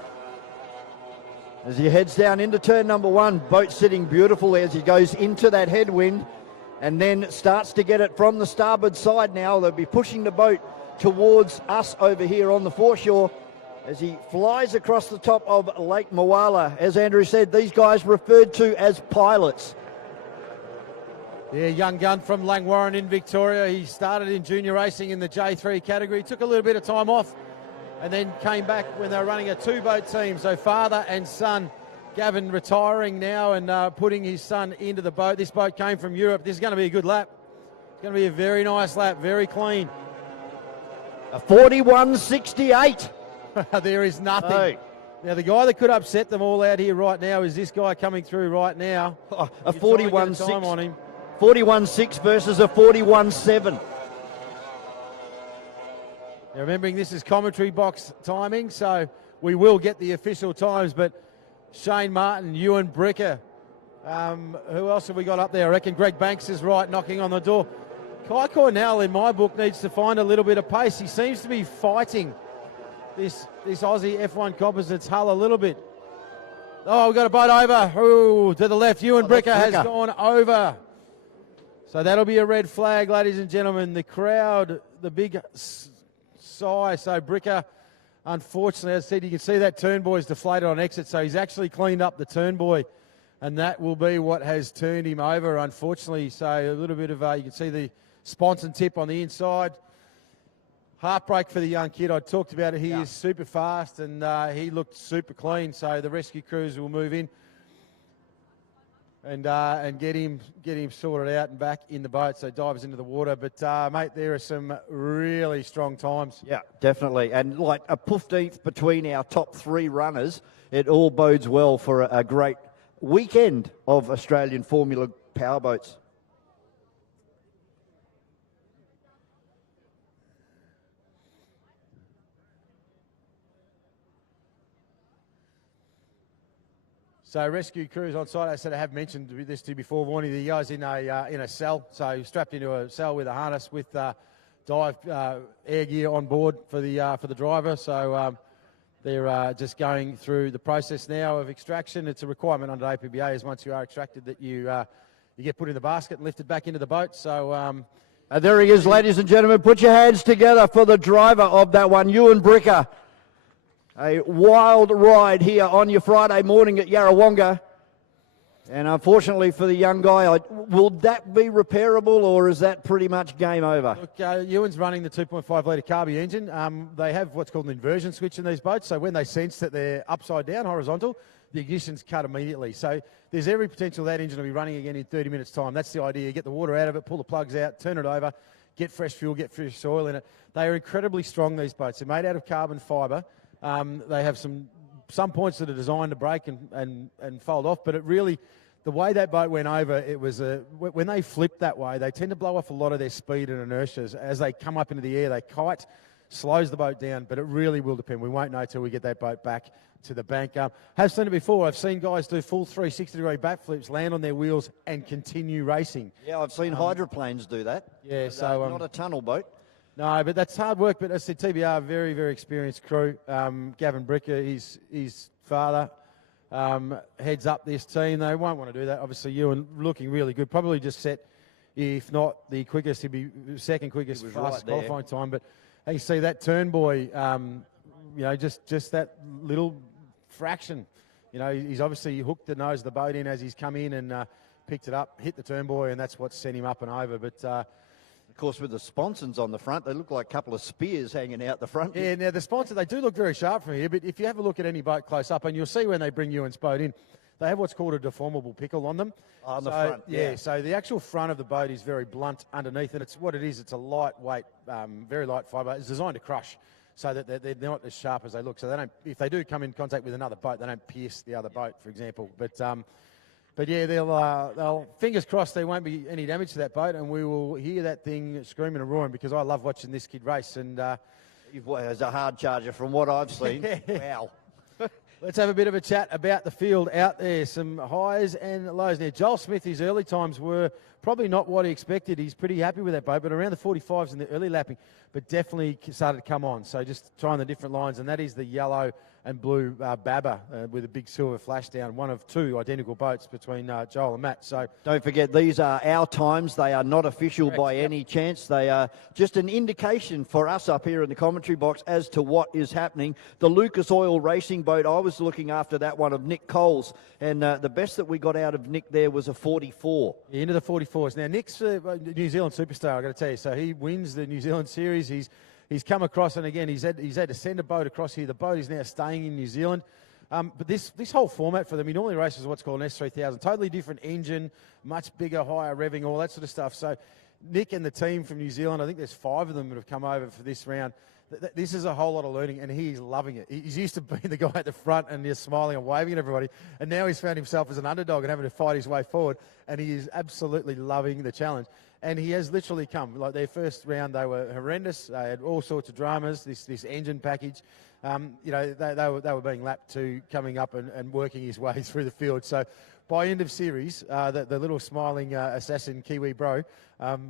As he heads down into turn number 1, boat sitting beautifully as he goes into that headwind and then starts to get it from the starboard side now. They'll be pushing the boat towards us over here on the foreshore as he flies across the top of Lake Moala. As Andrew said, these guys referred to as pilots. Yeah, young gun from Langwarrin in Victoria. He started in junior racing in the J3 category, took a little bit of time off and then came back when they were running a 2-boat team. So father and son, Gavin retiring now and putting his son into the boat. This boat came from Europe. This is going to be a good lap. It's going to be a very nice lap, very clean. A 41.68. There is nothing. Hey. Now, the guy that could upset them all out here right now is this guy coming through right now. A 41.6 on him. 41.6 versus a 41.7. Now, remembering this is commentary box timing, so we will get the official times, but Shane Martin, Ewan Bricker, who else have we got up there? I reckon Greg Banks is right, knocking on the door. Kai Cornell, in my book, needs to find a little bit of pace. He seems to be fighting this Aussie F1 Composites hull a little bit. Oh, we've got a boat over. Ooh, to the left. Ewan Bricker has gone over. So that'll be a red flag, ladies and gentlemen. The crowd, the big sigh. So Bricker, unfortunately, as I said, you can see that turn buoy's deflated on exit. So he's actually cleaned up the turn buoy, and that will be what has turned him over, unfortunately. So a little bit of, you can see the sponson tip on the inside. Heartbreak for the young kid. I talked about it. He is super fast, and he looked super clean. So the rescue crews will move in and get him sorted out and back in the boat. So divers into the water. But mate, there are some really strong times. Yeah, definitely. And like a 15th between our top 3 runners, it all bodes well for a great weekend of Australian Formula powerboats. So rescue crews on site. I said I have mentioned this to you before, warning the guys in a cell, so strapped into a cell with a harness with dive air gear on board for the driver. So they're just going through the process now of extraction. It's a requirement under APBA is once you are extracted that you get put in the basket and lifted back into the boat. So there he is, ladies and gentlemen. Put your hands together for the driver of that one, Ewan Bricker. A wild ride here on your Friday morning at Yarrawonga. And unfortunately for the young guy, will that be repairable or is that pretty much game over? Look, Ewan's running the 2.5 litre carby engine. They have what's called an inversion switch in these boats. So when they sense that they're upside down, horizontal, the ignition's cut immediately. So there's every potential that engine will be running again in 30 minutes' time. That's the idea. Get the water out of it, pull the plugs out, turn it over, get fresh fuel, get fresh oil in it. They are incredibly strong, these boats. They're made out of carbon fibre. They have some points that are designed to break and fold off, but it really, the way that boat went over, it was when they flip that way, they tend to blow off a lot of their speed and inertia. As they come up into the air, they kite, slows the boat down, but it really will depend. We won't know till we get that boat back to the bank. Have seen it before. I've seen guys do full 360-degree backflips, land on their wheels, and continue racing. Yeah, I've seen hydroplanes do that. Yeah, so not a tunnel boat. No, but that's hard work. But as I said, TBR, very, very experienced crew. Gavin Bricker, his father, heads up this team. They won't want to do that. Obviously, Ewan looking really good. Probably just set, if not the quickest, he'd be second quickest, fastest qualifying time. But you see that turn boy, just that little fraction. He's obviously hooked the nose of the boat in as he's come in and picked it up, hit the turn buoy, and that's what sent him up and over. But of course, with the sponsons on the front, they look like a couple of spears hanging out the front. Yeah, now the sponsor, they do look very sharp from here, but if you have a look at any boat close up, and you'll see when they bring Ewan's boat in, they have what's called a deformable pickle on them. On the front, yeah. So the actual front of the boat is very blunt underneath, and it's what it is. It's a lightweight, very light fibre. It's designed to crush, so that they're not as sharp as they look. So they don't. If they do come in contact with another boat, they don't pierce the other boat, for example. But yeah, they'll fingers crossed there won't be any damage to that boat, and we will hear that thing screaming and roaring because I love watching this kid race. And as a hard charger from what I've seen. Wow. Let's have a bit of a chat about the field out there. Some highs and lows. Now, Joel Smith, his early times were probably not what he expected. He's pretty happy with that boat, but around the 45s in the early lapping, but definitely started to come on. So just trying the different lines, and that is the yellow and blue Baba with a big silver flash down, one of two identical boats between Joel and Matt. So don't forget, these are our times. They are not official by any chance. They are just an indication for us up here in the commentary box as to what is happening. The Lucas Oil racing boat, I was looking after that one of Nick Coles, and the best that we got out of Nick there was a 44. Yeah, into the 44s. Now, Nick's a New Zealand superstar, I've got to tell you. So he wins the New Zealand Series. He's come across, and again, he's had to send a boat across here. The boat is now staying in New Zealand. But this whole format for them, he normally races what's called an S3000. Totally different engine, much bigger, higher revving, all that sort of stuff. So Nick and the team from New Zealand, I think there's 5 of them that have come over for this round. This is a whole lot of learning, and he's loving it. He's used to being the guy at the front and just smiling and waving at everybody, and now he's found himself as an underdog and having to fight his way forward, and he is absolutely loving the challenge. And he has literally come. Like their first round, they were horrendous. They had all sorts of dramas. This engine package, they were being lapped to coming up and working his way through the field. So by end of series, the little smiling assassin Kiwi bro,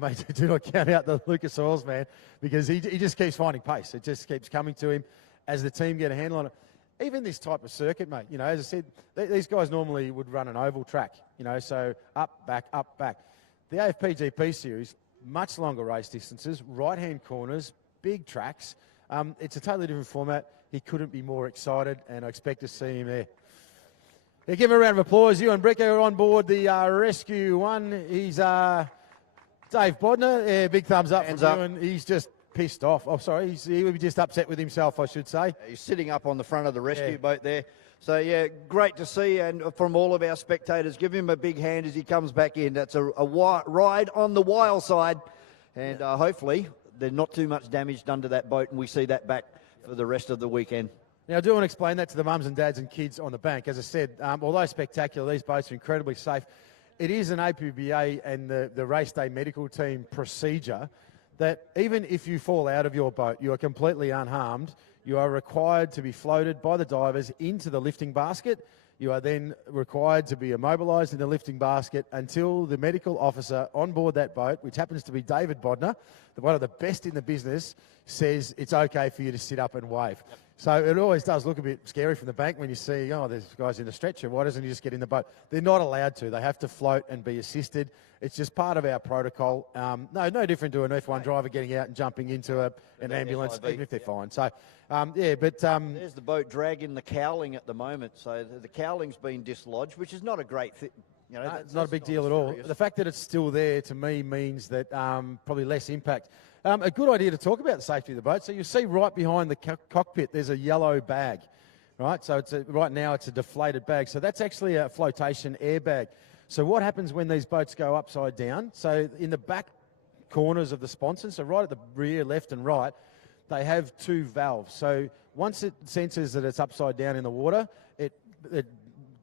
mate, do not count out the Lucas Oils man, because he just keeps finding pace. It just keeps coming to him as the team get a handle on it. Even this type of circuit, mate, as I said, these guys normally would run an oval track, so up, back. The AFPGP series, much longer race distances, right-hand corners, big tracks. It's a totally different format. He couldn't be more excited, and I expect to see him there. Yeah, give him a round of applause. Ewan Bricker are on board the Rescue 1. He's Dave Bodner. Yeah, big thumbs up from Ewan. He's just pissed off. Oh, sorry. He would be just upset with himself, I should say. He's sitting up on the front of the rescue boat there. So, yeah, great to see, and from all of our spectators, give him a big hand as he comes back in. That's a ride on the wild side, and hopefully there's not too much damage done to that boat, and we see that back for the rest of the weekend. Now, I do want to explain that to the mums and dads and kids on the bank. As I said, although spectacular, these boats are incredibly safe. It is an APBA and the race day medical team procedure that even if you fall out of your boat, you are completely unharmed. You are required to be floated by the divers into the lifting basket. You are then required to be immobilised in the lifting basket until the medical officer on board that boat, which happens to be David Bodner, one of the best in the business, says it's okay for you to sit up and wave. So it always does look a bit scary from the bank when you see, there's guys in a stretcher. Why doesn't he just get in the boat? They're not allowed to. They have to float and be assisted. It's just part of our protocol. No different to an F1 driver getting out and jumping into an ambulance, even if they're fine. So, there's the boat dragging the cowling at the moment. So the cowling's been dislodged, which is not a great thing. It's not a big deal at all. The fact that it's still there, to me, means that probably less impact. A good idea to talk about the safety of the boat. So you see right behind the cockpit, there's a yellow bag, right? So right now it's a deflated bag. So that's actually a flotation airbag. So what happens when these boats go upside down? So in the back corners of the sponsons, so right at the rear, left and right, they have 2 valves. So once it senses that it's upside down in the water, it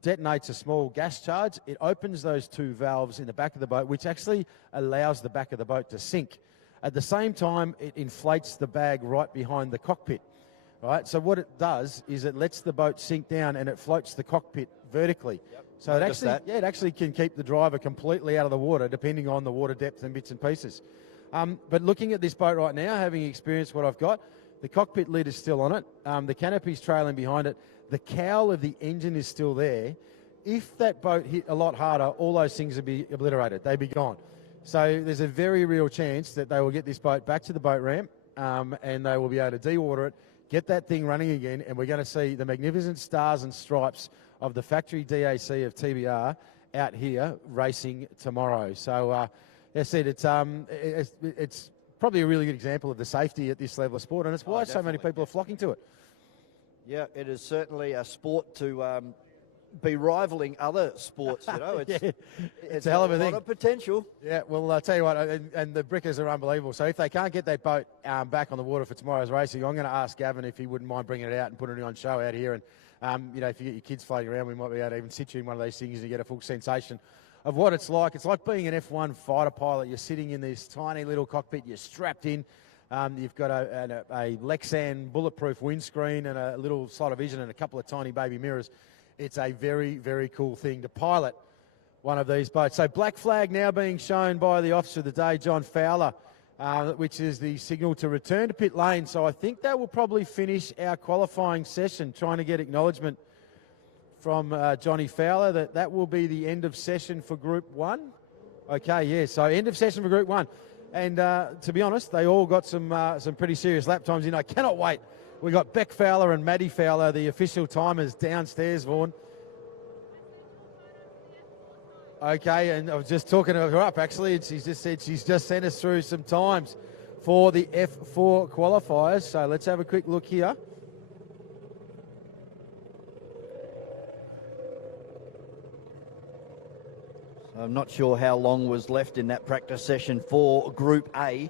detonates a small gas charge. It opens those two valves in the back of the boat, which actually allows the back of the boat to sink. At the same time, it inflates the bag right behind the cockpit. Right, so what it does is it lets the boat sink down and it floats the cockpit vertically. Yep. So it actually can keep the driver completely out of the water, depending on the water depth and bits and pieces. But looking at this boat right now, having experienced what I've got, the cockpit lid is still on it. The canopy's trailing behind it. The cowl of the engine is still there. If that boat hit a lot harder, all those things would be obliterated. They'd be gone. So there's a very real chance that they will get this boat back to the boat ramp and they will be able to dewater it, get that thing running again, and we're going to see the magnificent stars and stripes of the factory DAC of TBR out here racing tomorrow. So, as I said, it's probably a really good example of the safety at this level of sport, and it's why so many people are flocking to it. Yeah, it is certainly a sport to be rivaling other sports, you know. It's a hell of a thing. A lot of potential. Yeah, well, I'll tell you what, and the Brickers are unbelievable. So if they can't get that boat back on the water for tomorrow's racing, I'm going to ask Gavin if he wouldn't mind bringing it out and putting it on show out here. And, you know, if you get your kids floating around, we might be able to even sit you in one of these things and get a full sensation of what it's like. It's like being an F1 fighter pilot. You're sitting in this tiny little cockpit. You're strapped in. You've got a Lexan bulletproof windscreen and a little slot of vision and a couple of tiny baby mirrors. It's a very, very cool thing to pilot one of these boats. So black flag now being shown by the officer of the day, John Fowler, which is the signal to return to pit lane. So I think that will probably finish our qualifying session, trying to get acknowledgement from Johnny Fowler that will be the end of session for Group 1. Okay, yeah, so end of session for Group 1. And to be honest, they all got some pretty serious lap times in. I cannot wait. We got Beck Fowler and Maddie Fowler, the official timers, downstairs, Vaughan. Okay, and I was just talking to her up, actually, and she's just said she's just sent us through some times for the F4 qualifiers. So let's have a quick look here. I'm not sure how long was left in that practice session for Group A,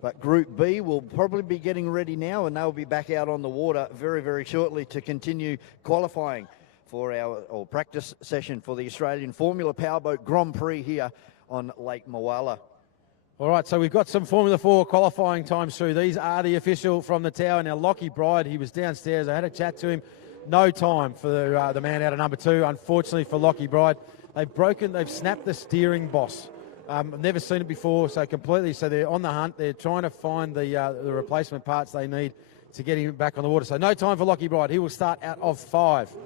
but Group B will probably be getting ready now, and they'll be back out on the water very, very shortly to continue qualifying for our practice session for the Australian Formula Powerboat Grand Prix here on Lake Moala. All right, so we've got some Formula 4 qualifying times through. These are the official from the tower. Now, Lockie Bride, he was downstairs. I had a chat to him. No time for the man out of number 2, unfortunately for Lockie Bride. They've snapped the steering boss. I've never seen it before, so they're on the hunt. They're trying to find the replacement parts they need to get him back on the water. So no time for Lockie Bride. He will start out of 5.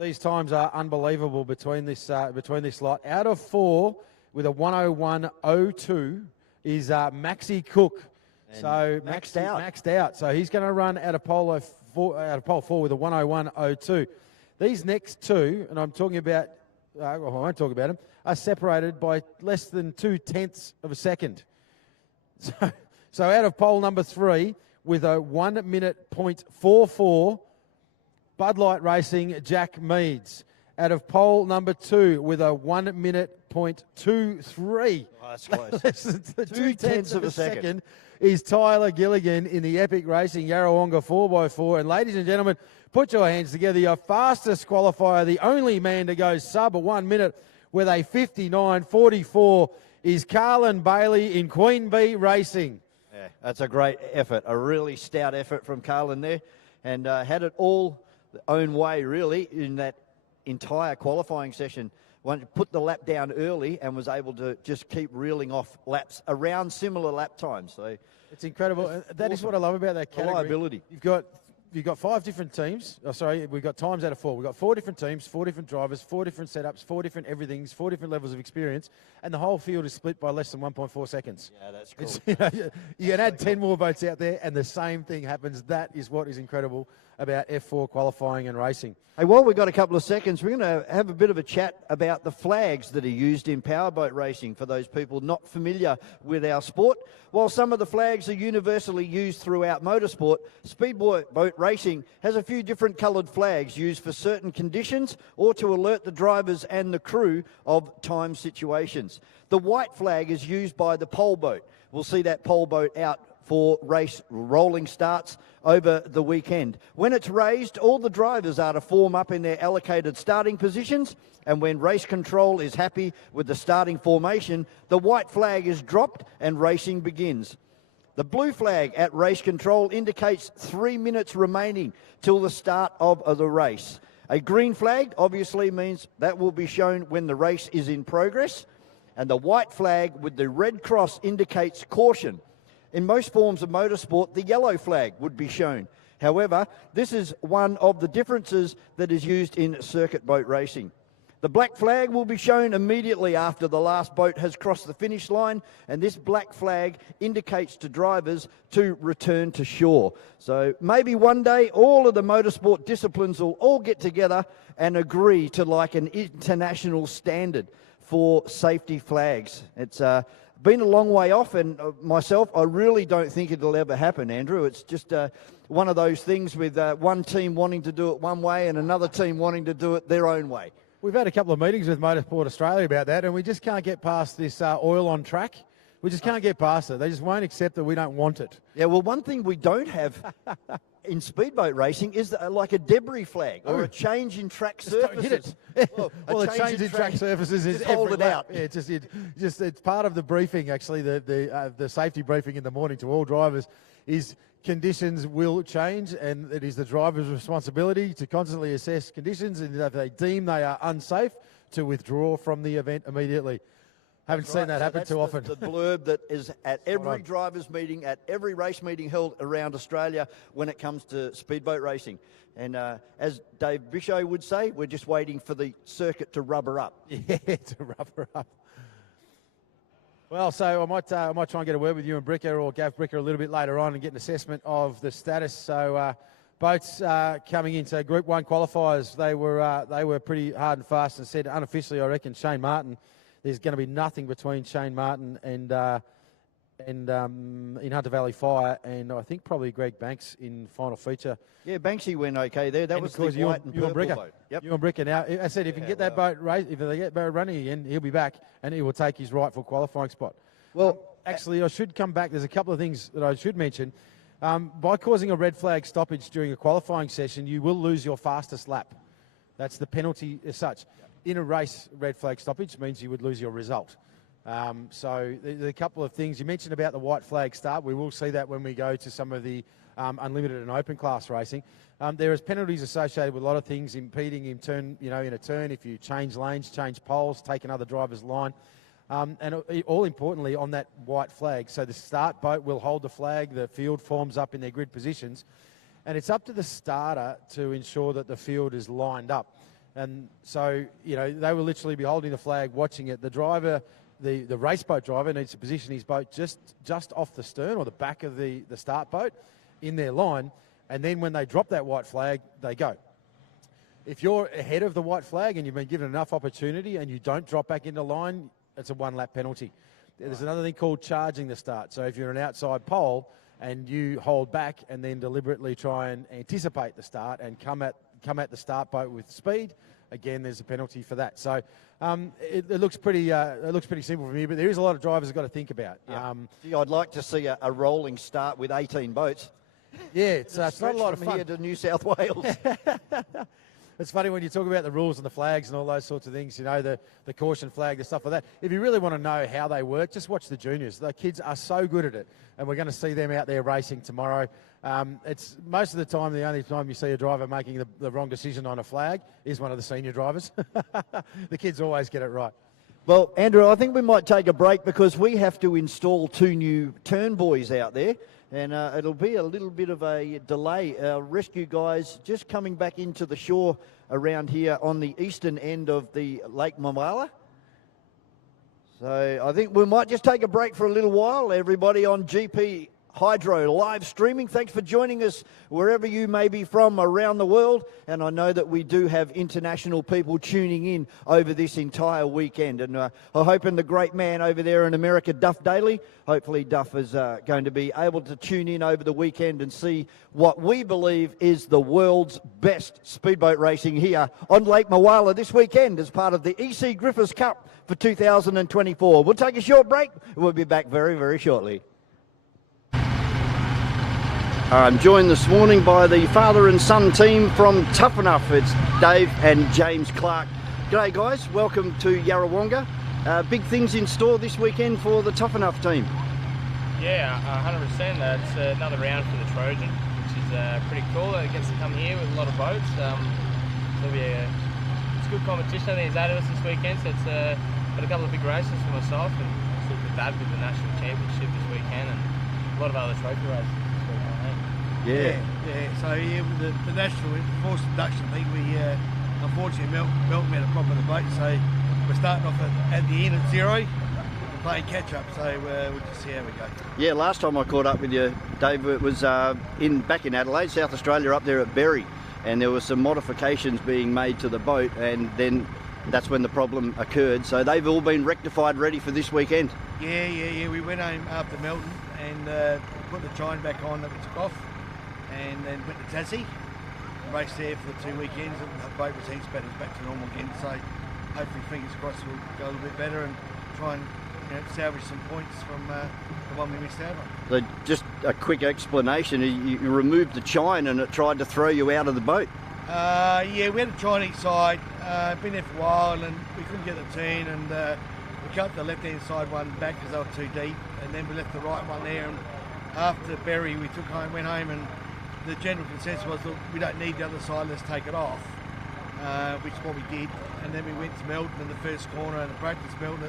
These times are unbelievable between this lot. Out of 4 with a 101.02 is Maxi Cook. And so maxed out. So he's going to run out of pole 4 with a 101.02. These next two, and I'm talking about, I won't talk about them, are separated by less than 0.2 of a second. So out of pole number 3 with a 1 minute .44, Bud Light Racing, Jack Meads. Out of pole number 2 with a 1 minute .23. Oh, that's close. Less than 0.2 of a second is Tyler Gilligan in the Epic Racing Yarrawonga 4x4. And ladies and gentlemen, put your hands together. Your fastest qualifier, the only man to go sub 1 minute with a 59.44 is Carlin Bailey in Queen Bee Racing. Yeah, that's a great effort, a really stout effort from Carlin there, and had it all their own way, really, in that entire qualifying session. Put the lap down early and was able to just keep reeling off laps around similar lap times. So it's incredible. That is what I love about that category. Reliability. You've got 5 different teams. We've got times out of 4. We've got 4 different teams, 4 different drivers, 4 different setups, 4 different everythings, 4 different levels of experience, and the whole field is split by less than 1.4 seconds. Yeah, that's cool. You can add 10 more boats out there, and the same thing happens. That is what is incredible about F4 qualifying and racing. Hey, while we've got a couple of seconds, we're going to have a bit of a chat about the flags that are used in powerboat racing for those people not familiar with our sport. While some of the flags are universally used throughout motorsport, speedboat boat racing has a few different coloured flags used for certain conditions or to alert the drivers and the crew of time situations. The white flag is used by the pole boat. We'll see that pole boat out for race rolling starts over the weekend. When it's raised, all the drivers are to form up in their allocated starting positions, and when race control is happy with the starting formation, the white flag is dropped and racing begins. The blue flag at race control indicates 3 minutes remaining till the start of the race. A green flag obviously means that will be shown when the race is in progress, and the white flag with the red cross indicates caution. In most forms of motorsport, the yellow flag would be shown. However, this is one of the differences that is used in circuit boat racing. The black flag will be shown immediately after the last boat has crossed the finish line, and this black flag indicates to drivers to return to shore. So maybe one day all of the motorsport disciplines will all get together and agree to like an international standard for safety flags. It's been a long way off, and myself, I really don't think it'll ever happen, Andrew. It's just one of those things with one team wanting to do it one way and another team wanting to do it their own way. We've had a couple of meetings with Motorsport Australia about that, and we just can't get past this oil on track. We just can't get past it. They just won't accept that we don't want it. Yeah, well, one thing we don't have in speedboat racing is like a debris flag or a change in track surfaces. Hit it. Well, the change in track surfaces is hold every it lap. out. Yeah, it's part of the briefing, actually, the safety briefing in the morning to all drivers is conditions will change, and it is the driver's responsibility to constantly assess conditions, and if they deem they are unsafe, to withdraw from the event immediately. Haven't seen that happen too often. The blurb that is at every drivers' meeting, at every race meeting held around Australia when it comes to speedboat racing. And as Dave Bischow would say, we're just waiting for the circuit to rubber up. Yeah, to rubber up. Well, so I might try and get a word with you and Bricker or Gav Bricker a little bit later on and get an assessment of the status. So boats coming into Group 1 qualifiers, they were pretty hard and fast and said unofficially, I reckon, Shane Martin. There's going to be nothing between Shane Martin and in Hunter Valley Fire, and I think probably Greg Banks in final feature. Yeah, Banksy went okay there. That was the white and purple boat. Yep. You and Bricker. Now, I said if you can get that boat race, if they get boat running again, he'll be back and he will take his rightful qualifying spot. Well, actually, I should come back. There's a couple of things that I should mention. By causing a red flag stoppage during a qualifying session, you will lose your fastest lap. That's the penalty as such. In a race, red flag stoppage means you would lose your result. So there's a couple of things. You mentioned about the white flag start. We will see that when we go to some of the unlimited and open class racing. There is penalties associated with a lot of things, impeding in turn, in a turn, if you change lanes, change poles, take another driver's line. And all importantly, on that white flag, so the start boat will hold the flag, the field forms up in their grid positions, and it's up to the starter to ensure that the field is lined up. And so, they will literally be holding the flag, watching it. The driver, the race boat driver, needs to position his boat just off the stern or the back of the start boat in their line, and then when they drop that white flag, they go. If you're ahead of the white flag and you've been given enough opportunity and you don't drop back into line, it's a one-lap penalty. There's another thing called charging the start. So if you're an outside pole and you hold back and then deliberately try and anticipate the start and come at the start boat with speed, again, there's a penalty for that. So it looks pretty simple for me, but there is a lot of drivers have got to think about. Yeah. I'd like to see a rolling start with 18 boats. Yeah, it's not a lot of fun. Here to New South Wales. It's funny when you talk about the rules and the flags and all those sorts of things, the caution flag, the stuff like that. If you really want to know how they work, just watch the juniors. The kids are so good at it, and we're going to see them out there racing tomorrow. It's most of the time, the only time you see a driver making the wrong decision on a flag is one of the senior drivers. The kids always get it right. Well, Andrew, I think we might take a break because we have to install 2 new turn buoys out there. And it'll be a little bit of a delay. Our rescue guys just coming back into the shore around here on the eastern end of the Lake Mawala. So I think we might just take a break for a little while. Everybody on GP Hydro live streaming, thanks for joining us wherever you may be from around the world. And I know that we do have international people tuning in over this entire weekend. And I'm hoping the great man over there in America, Duff Daly, hopefully Duff is going to be able to tune in over the weekend and see what we believe is the world's best speedboat racing here on Lake Mawala this weekend as part of the E.C Griffith Cup for 2024. We'll take a short break. We'll be back very, very shortly. I'm joined this morning by the father and son team from Tough Enough. It's Dave and James Clark. G'day guys, welcome to Yarrawonga. Big things in store this weekend for the Tough Enough team. Yeah, 100%. It's another round for the Trojan, which is pretty cool. It gets to come here with a lot of boats. It'll be it's a good competition. I think there's 8 of us this weekend, so it's got a couple of big races for myself and sort of with Dad with the National Championship this weekend and a lot of other trophy races this weekend. Yeah. So with the national forced induction thing, we unfortunately Melton made a problem with the boat, so we're starting off at the end at 0 and playing catch up. So we'll just see how we go. Yeah, last time I caught up with you, Dave, it was back in Adelaide, South Australia, up there at Berry, and there were some modifications being made to the boat, and then that's when the problem occurred. So they've all been rectified, ready for this weekend. Yeah. We went home after Melton and put the chine back on that we took off, and then went to Tassie, raced there for the 2 weekends, and the boat was heaps better, back to normal again. So hopefully, fingers crossed, we'll go a little bit better and try and salvage some points from the one we missed out on. So just a quick explanation, you removed the chine and it tried to throw you out of the boat. Yeah, we had a chine each side, been there for a while and we couldn't get the turn, and we cut the left hand side one back because they were too deep, and then we left the right one there, and after Berry we went home, and the general consensus was, look, we don't need the other side, let's take it off, which is what we did. And then we went to Melton in the first corner, and the practice Melton,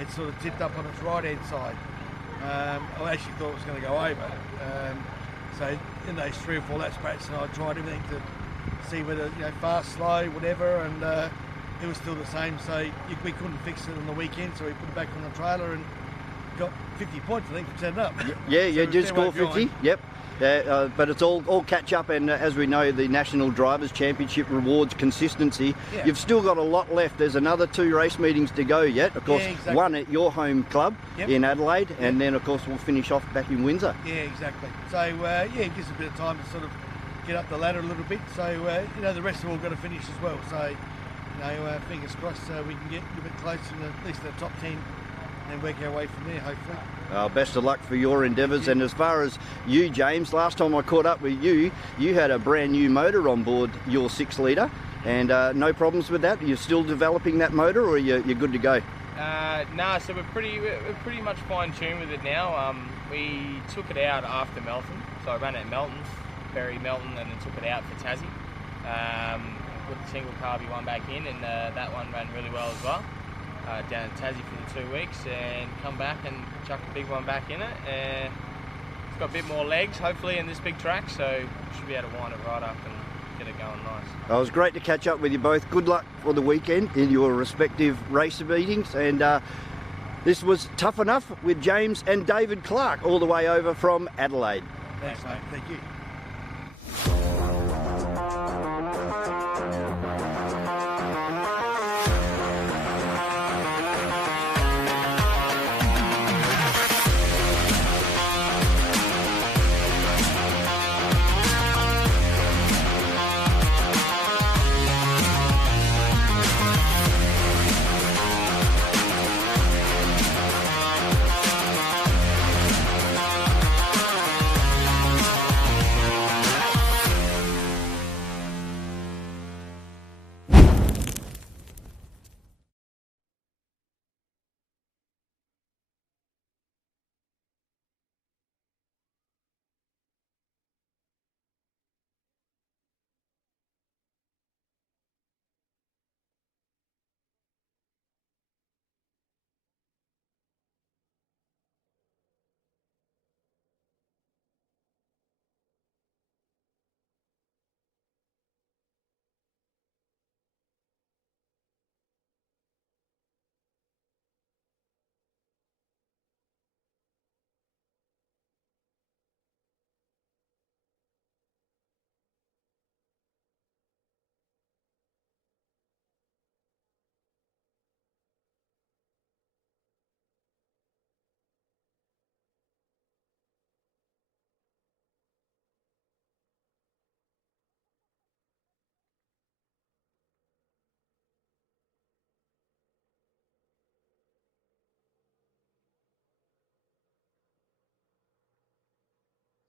it sort of tipped up on its right hand side. I actually thought it was going to go over. So in those 3 or 4 laps practice, and I tried everything to see whether, fast, slow, whatever, and it was still the same. So we couldn't fix it on the weekend, so we put it back on the trailer and got 50 points, I think, for setting up. Yeah, you did score 50. Yep. But it's all catch up, and as we know, the National Drivers' Championship rewards consistency. Yeah. You've still got a lot left. There's another 2 race meetings to go yet. Of course, exactly. One at your home club in Adelaide, and then of course we'll finish off back in Windsor. Yeah, exactly. So it gives us a bit of time to sort of get up the ladder a little bit. So the rest have all got to finish as well. So fingers crossed, we can get a little bit closer to at least the top 10. And work our way from there, hopefully. Best of luck for your endeavours. And as far as you, James, last time I caught up with you, you had a brand new motor on board your 6 litre, and no problems with that? You're still developing that motor, or you're good to go? No, so we're pretty much fine-tuned with it now. We took it out after Melton, so I ran it at Melton, Berry Melton, and then took it out for Tassie. Put the single carby one back in, and that one ran really well as well. Down in Tassie for the 2 weeks, and come back and chuck the big one back in it. It's got a bit more legs, hopefully, in this big track, so we should be able to wind it right up and get it going nice. It was great to catch up with you both. Good luck for the weekend in your respective race meetings, and this was Tough Enough with James and David Clark, all the way over from Adelaide. Thanks, mate. Thank you.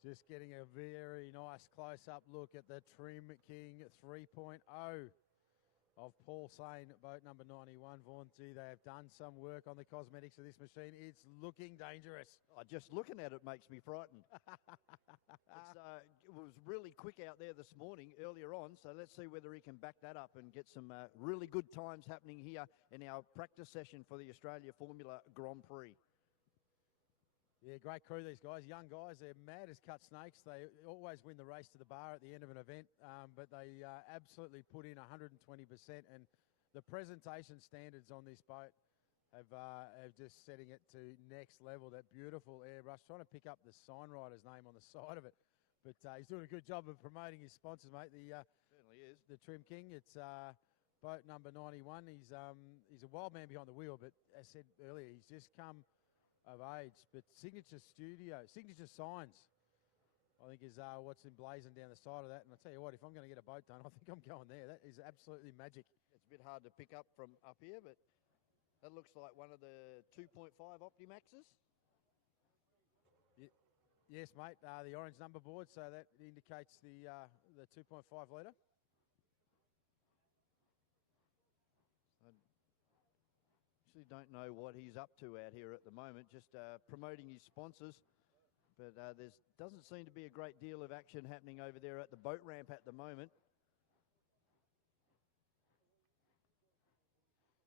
Just getting a very nice close-up look at the Trim King 3.0 of Paul Sane, boat number 91. Vaughan, gee, they have done some work on the cosmetics of this machine. It's looking dangerous. Oh, just looking at it makes me frightened. It was really quick out there this morning, earlier on, so let's see whether he can back that up and get some really good times happening here in our practice session for the Australia Formula Grand Prix. Yeah, great crew, these guys. Young guys, they're mad as cut snakes. They always win the race to the bar at the end of an event, but they absolutely put in 120%. And the presentation standards on this boat have just setting it to next level. That beautiful airbrush. Trying to pick up the sign writer's name on the side of it. But he's doing a good job of promoting his sponsors, mate. Certainly is. The Trim King. It's boat number 91. He's a wild man behind the wheel, but as I said earlier, he's just come of age. But Signature Signs, I think, is what's emblazoned down the side of that. And I tell you what, if I'm going to get a boat done, I think I'm going there. That is absolutely magic. It's a bit hard to pick up from up here, but that looks like one of the 2.5 Optimaxes. Yes, mate. The orange number board, so that indicates the 2.5 litre. I actually don't know what he's up to out here at the moment, just promoting his sponsors. But there doesn't seem to be a great deal of action happening over there at the boat ramp at the moment.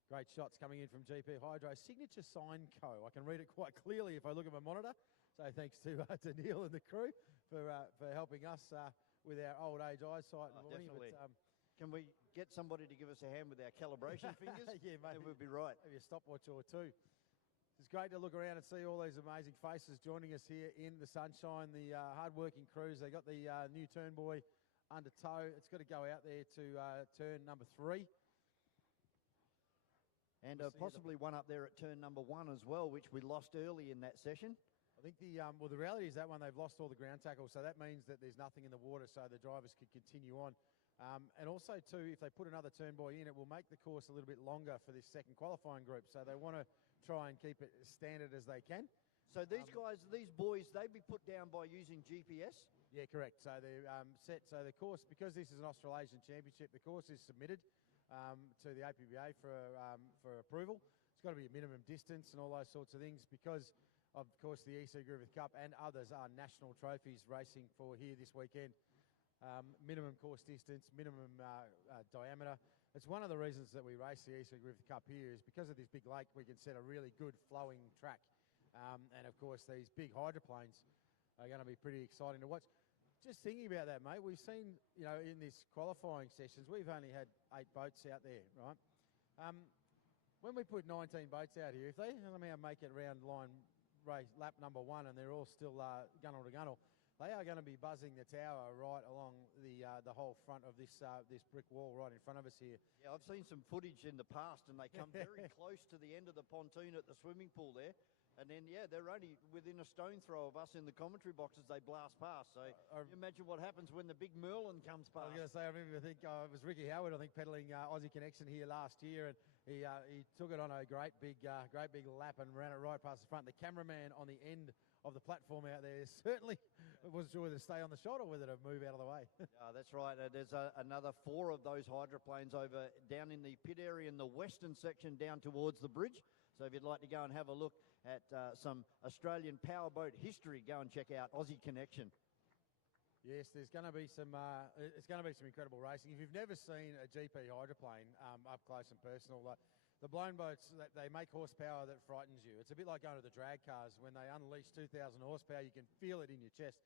Great shots coming in from GP Hydro. Signature Sign Co. I can read it quite clearly if I look at my monitor. So thanks to Neil and the crew for helping us with our old age eyesight. Definitely. But, can we get somebody to give us a hand with our calibration fingers? Yeah, mate. Then we'll be right. Maybe a stopwatch or two. It's great to look around and see all these amazing faces joining us here in the sunshine. The hard-working crews. They got the new turn buoy under tow. It's got to go out there to turn number 3. And possibly one up there at turn number 1 as well, which we lost early in that session. I think the reality is that one, they've lost all the ground tackle, so that means that there's nothing in the water, so the drivers could continue on. And also, too, if they put another turn buoy in, it will make the course a little bit longer for this second qualifying group, so they want to try and keep it as standard as they can. So these guys, these buoys, they'd be put down by using GPS? Yeah, correct. So they're set. So the course, because this is an Australasian Championship, the course is submitted to the APBA for approval. It's got to be a minimum distance and all those sorts of things because, of course, the E.C Griffith Cup and others are national trophies racing for here this weekend. Minimum course distance, minimum diameter. It's one of the reasons that we race the E.C Griffith Cup here is because of this big lake, we can set a really good flowing track. And, of course, these big hydroplanes are going to be pretty exciting to watch. Just thinking about that, mate, we've seen, in this qualifying sessions, we've only had 8 boats out there, right? When we put 19 boats out here, if they somehow make it around line race lap number 1 and they're all still gunnel to gunnel, they are going to be buzzing the tower right along the whole front of this brick wall right in front of us here. Yeah, I've seen some footage in the past and they come very close to the end of the pontoon at the swimming pool there. And then, they're only within a stone throw of us in the commentary box as they blast past. So you imagine what happens when the big Merlin comes past. I was going to say, I think it was Ricky Howard, pedalling Aussie Connection here last year, and he took it on a great big lap and ran it right past the front. The cameraman on the end of the platform out there certainly wasn't sure whether to stay on the shot or whether to move out of the way. That's right. There's another 4 of those hydroplanes over down in the pit area in the western section down towards the bridge. So if you'd like to go and have a look at some Australian powerboat history, go and check out Aussie Connection. Yes, there's going to be some. It's going to be some incredible racing. If you've never seen a GP hydroplane up close and personal, the blown boats, they make horsepower that frightens you. It's a bit like going to the drag cars when they unleash 2,000 horsepower. You can feel it in your chest.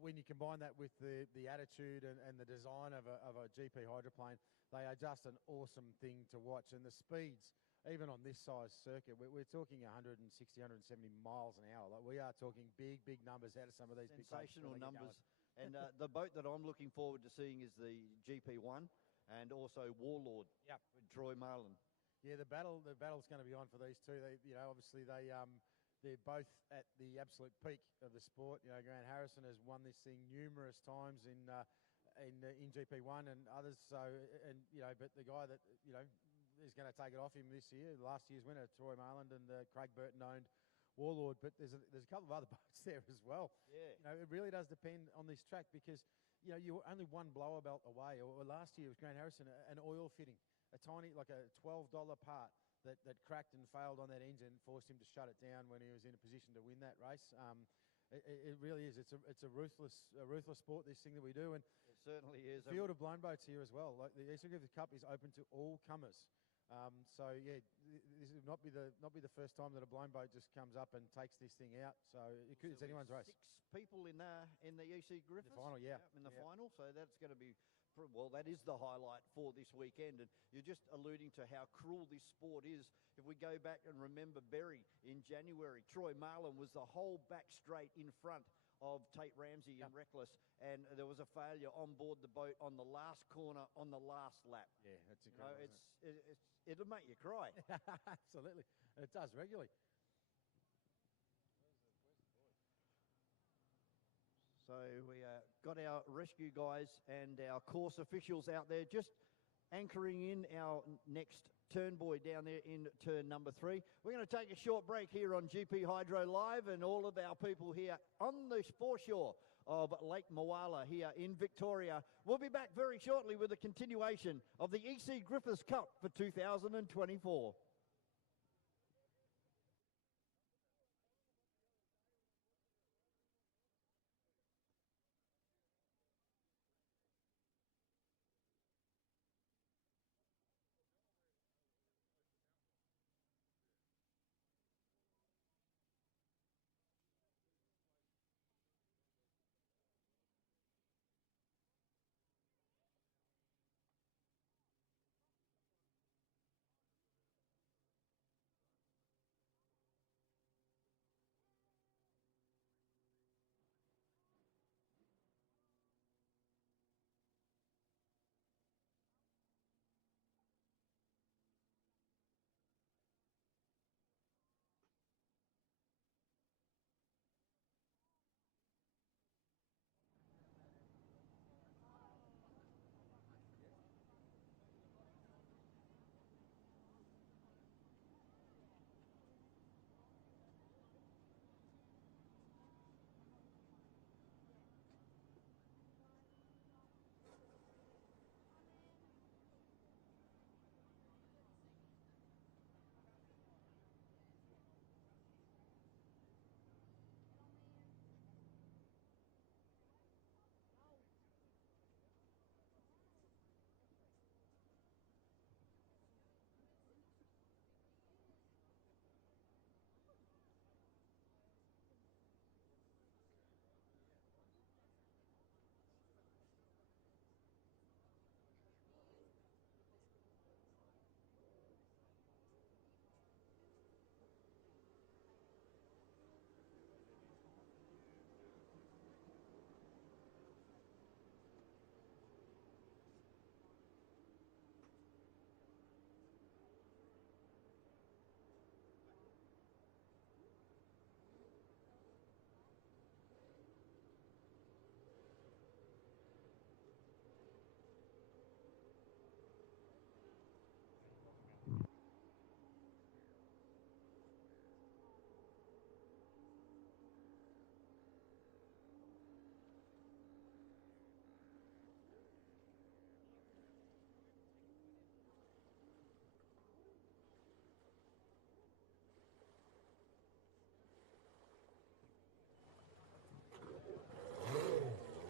When you combine that with the attitude and the design of a GP hydroplane, they are just an awesome thing to watch. And the speeds, even on this size circuit, we're talking 160, 170 miles an hour. Like, we are talking big numbers out of some of these sensational numbers. And the boat that I'm looking forward to seeing is the GP1 and also Warlord with Troy Marlin. Yeah, the battle's going to be on for these two. Obviously they're both at the absolute peak of the sport. Grant Harrison has won this thing numerous times in GP1 and others. So, but the guy that is going to take it off him this year, last year's winner, Troy Marland, and Craig Burton owned Warlord, but there's a couple of other boats there as well. Yeah. It really does depend on this track because, you were only one blower belt away, or last year with Grant Harrison, an oil fitting, a tiny, like a $12 part that cracked and failed on that engine, forced him to shut it down when he was in a position to win that race. It really is. It's a ruthless sport, this thing that we do. And it certainly is. The field of blown boats here as well. Like the E.C Griffith Cup is open to all comers. So yeah, this will not be the first time that a blown boat just comes up and takes this thing out. So it's anyone's race. 6 people in the E.C Griffith. The final, yeah. In the final, so that's going to be. Well, that is the highlight for this weekend, and you're just alluding to how cruel this sport is. If we go back and remember Berry in January, Troy Marlin was the whole back straight in front of Tate Ramsey in Reckless, and there was a failure on board the boat on the last corner on the last lap. Yeah, that's incredible. It'll make you cry. Absolutely, and it does regularly. So we got our rescue guys and our course officials out there just anchoring in our next turn buoy down there in turn number 3. We're going to take a short break here on GP Hydro Live, and all of our people here on the foreshore of Lake Moala here in Victoria. We'll be back very shortly with a continuation of the E.C Griffiths Cup for 2024.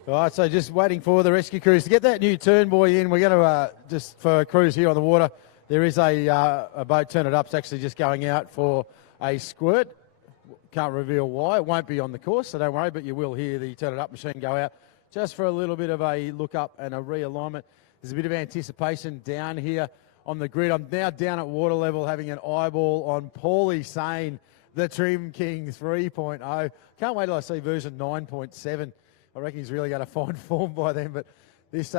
All right, so just waiting for the rescue crews to get that new turn buoy in. We're going to, just for crews here on the water, there is a boat, Turn It Up, it's actually just going out for a squirt. Can't reveal why. It won't be on the course, so don't worry, but you will hear the Turn It Up machine go out just for a little bit of a look up and a realignment. There's a bit of anticipation down here on the grid. I'm now down at water level having an eyeball on Paulie Sane, the Trim King 3.0. Can't wait till I see version 9.7. I reckon he's really going to find form by then, but this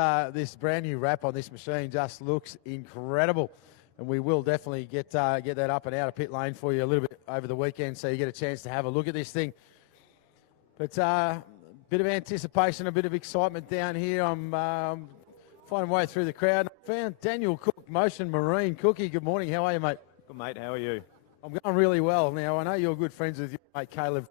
brand new wrap on this machine just looks incredible. And we will definitely get that up and out of pit lane for you a little bit over the weekend so you get a chance to have a look at this thing. But a bit of anticipation, a bit of excitement down here. I'm finding my way through the crowd. I found Daniel Cook, Motion Marine. Cookie, good morning. How are you, mate? Good, mate. How are you? I'm going really well. Now, I know you're good friends with your mate Caleb,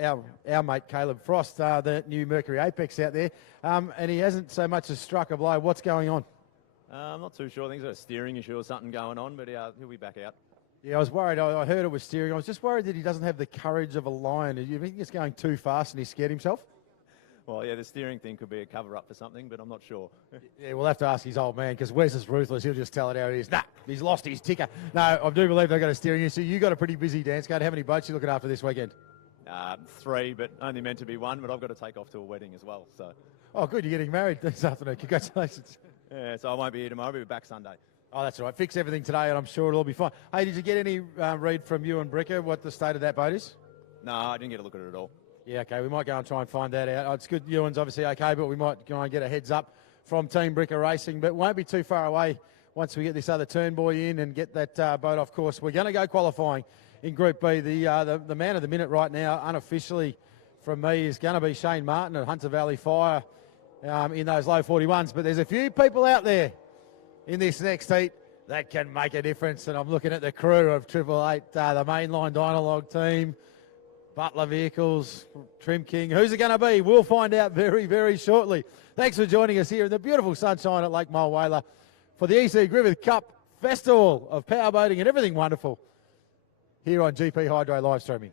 our mate Caleb Frost, the new Mercury Apex out there, and he hasn't so much as struck a blow. What's going on? I'm not too sure. I think there's a steering issue or something going on, but he'll be back out. Yeah, I was worried. I heard it was steering. I was just worried that he doesn't have the courage of a lion. Do you think he's going too fast and he scared himself? Well, yeah, the steering thing could be a cover-up for something, but I'm not sure. Yeah, we'll have to ask his old man, because Wes is ruthless. He'll just tell it how it is. Nah, he's lost his ticker. No, I do believe they've got a steering issue. You got a pretty busy dance card. How many boats are you looking after this weekend? 3, but only meant to be 1, but I've got to take off to a wedding as well. So. Oh, good. You're getting married this afternoon. Congratulations. Yeah, so I won't be here tomorrow. I'll be back Sunday. Oh, that's all right. Fix everything today, and I'm sure it'll all be fine. Hey, did you get any read from you and Bricker what the state of that boat is? No, I didn't get a look at it at all. Yeah, okay. We might go and try and find that out. Oh, it's good. Ewan's obviously okay, but we might go and get a heads up from Team Bricker Racing, but won't be too far away once we get this other turn boy in and get that boat off course. We're going to go qualifying in Group B. The man of the minute right now, unofficially from me, is going to be Shane Martin at Hunter Valley Fire in those low 41s, but there's a few people out there in this next heat that can make a difference, and I'm looking at the crew of 888, the mainline Dynalog team, Butler Vehicles, Trim King. Who's it going to be? We'll find out very, very shortly. Thanks for joining us here in the beautiful sunshine at Lake Mulwala for the E.C Griffith Cup Festival of Powerboating and everything wonderful here on GP Hydro live streaming.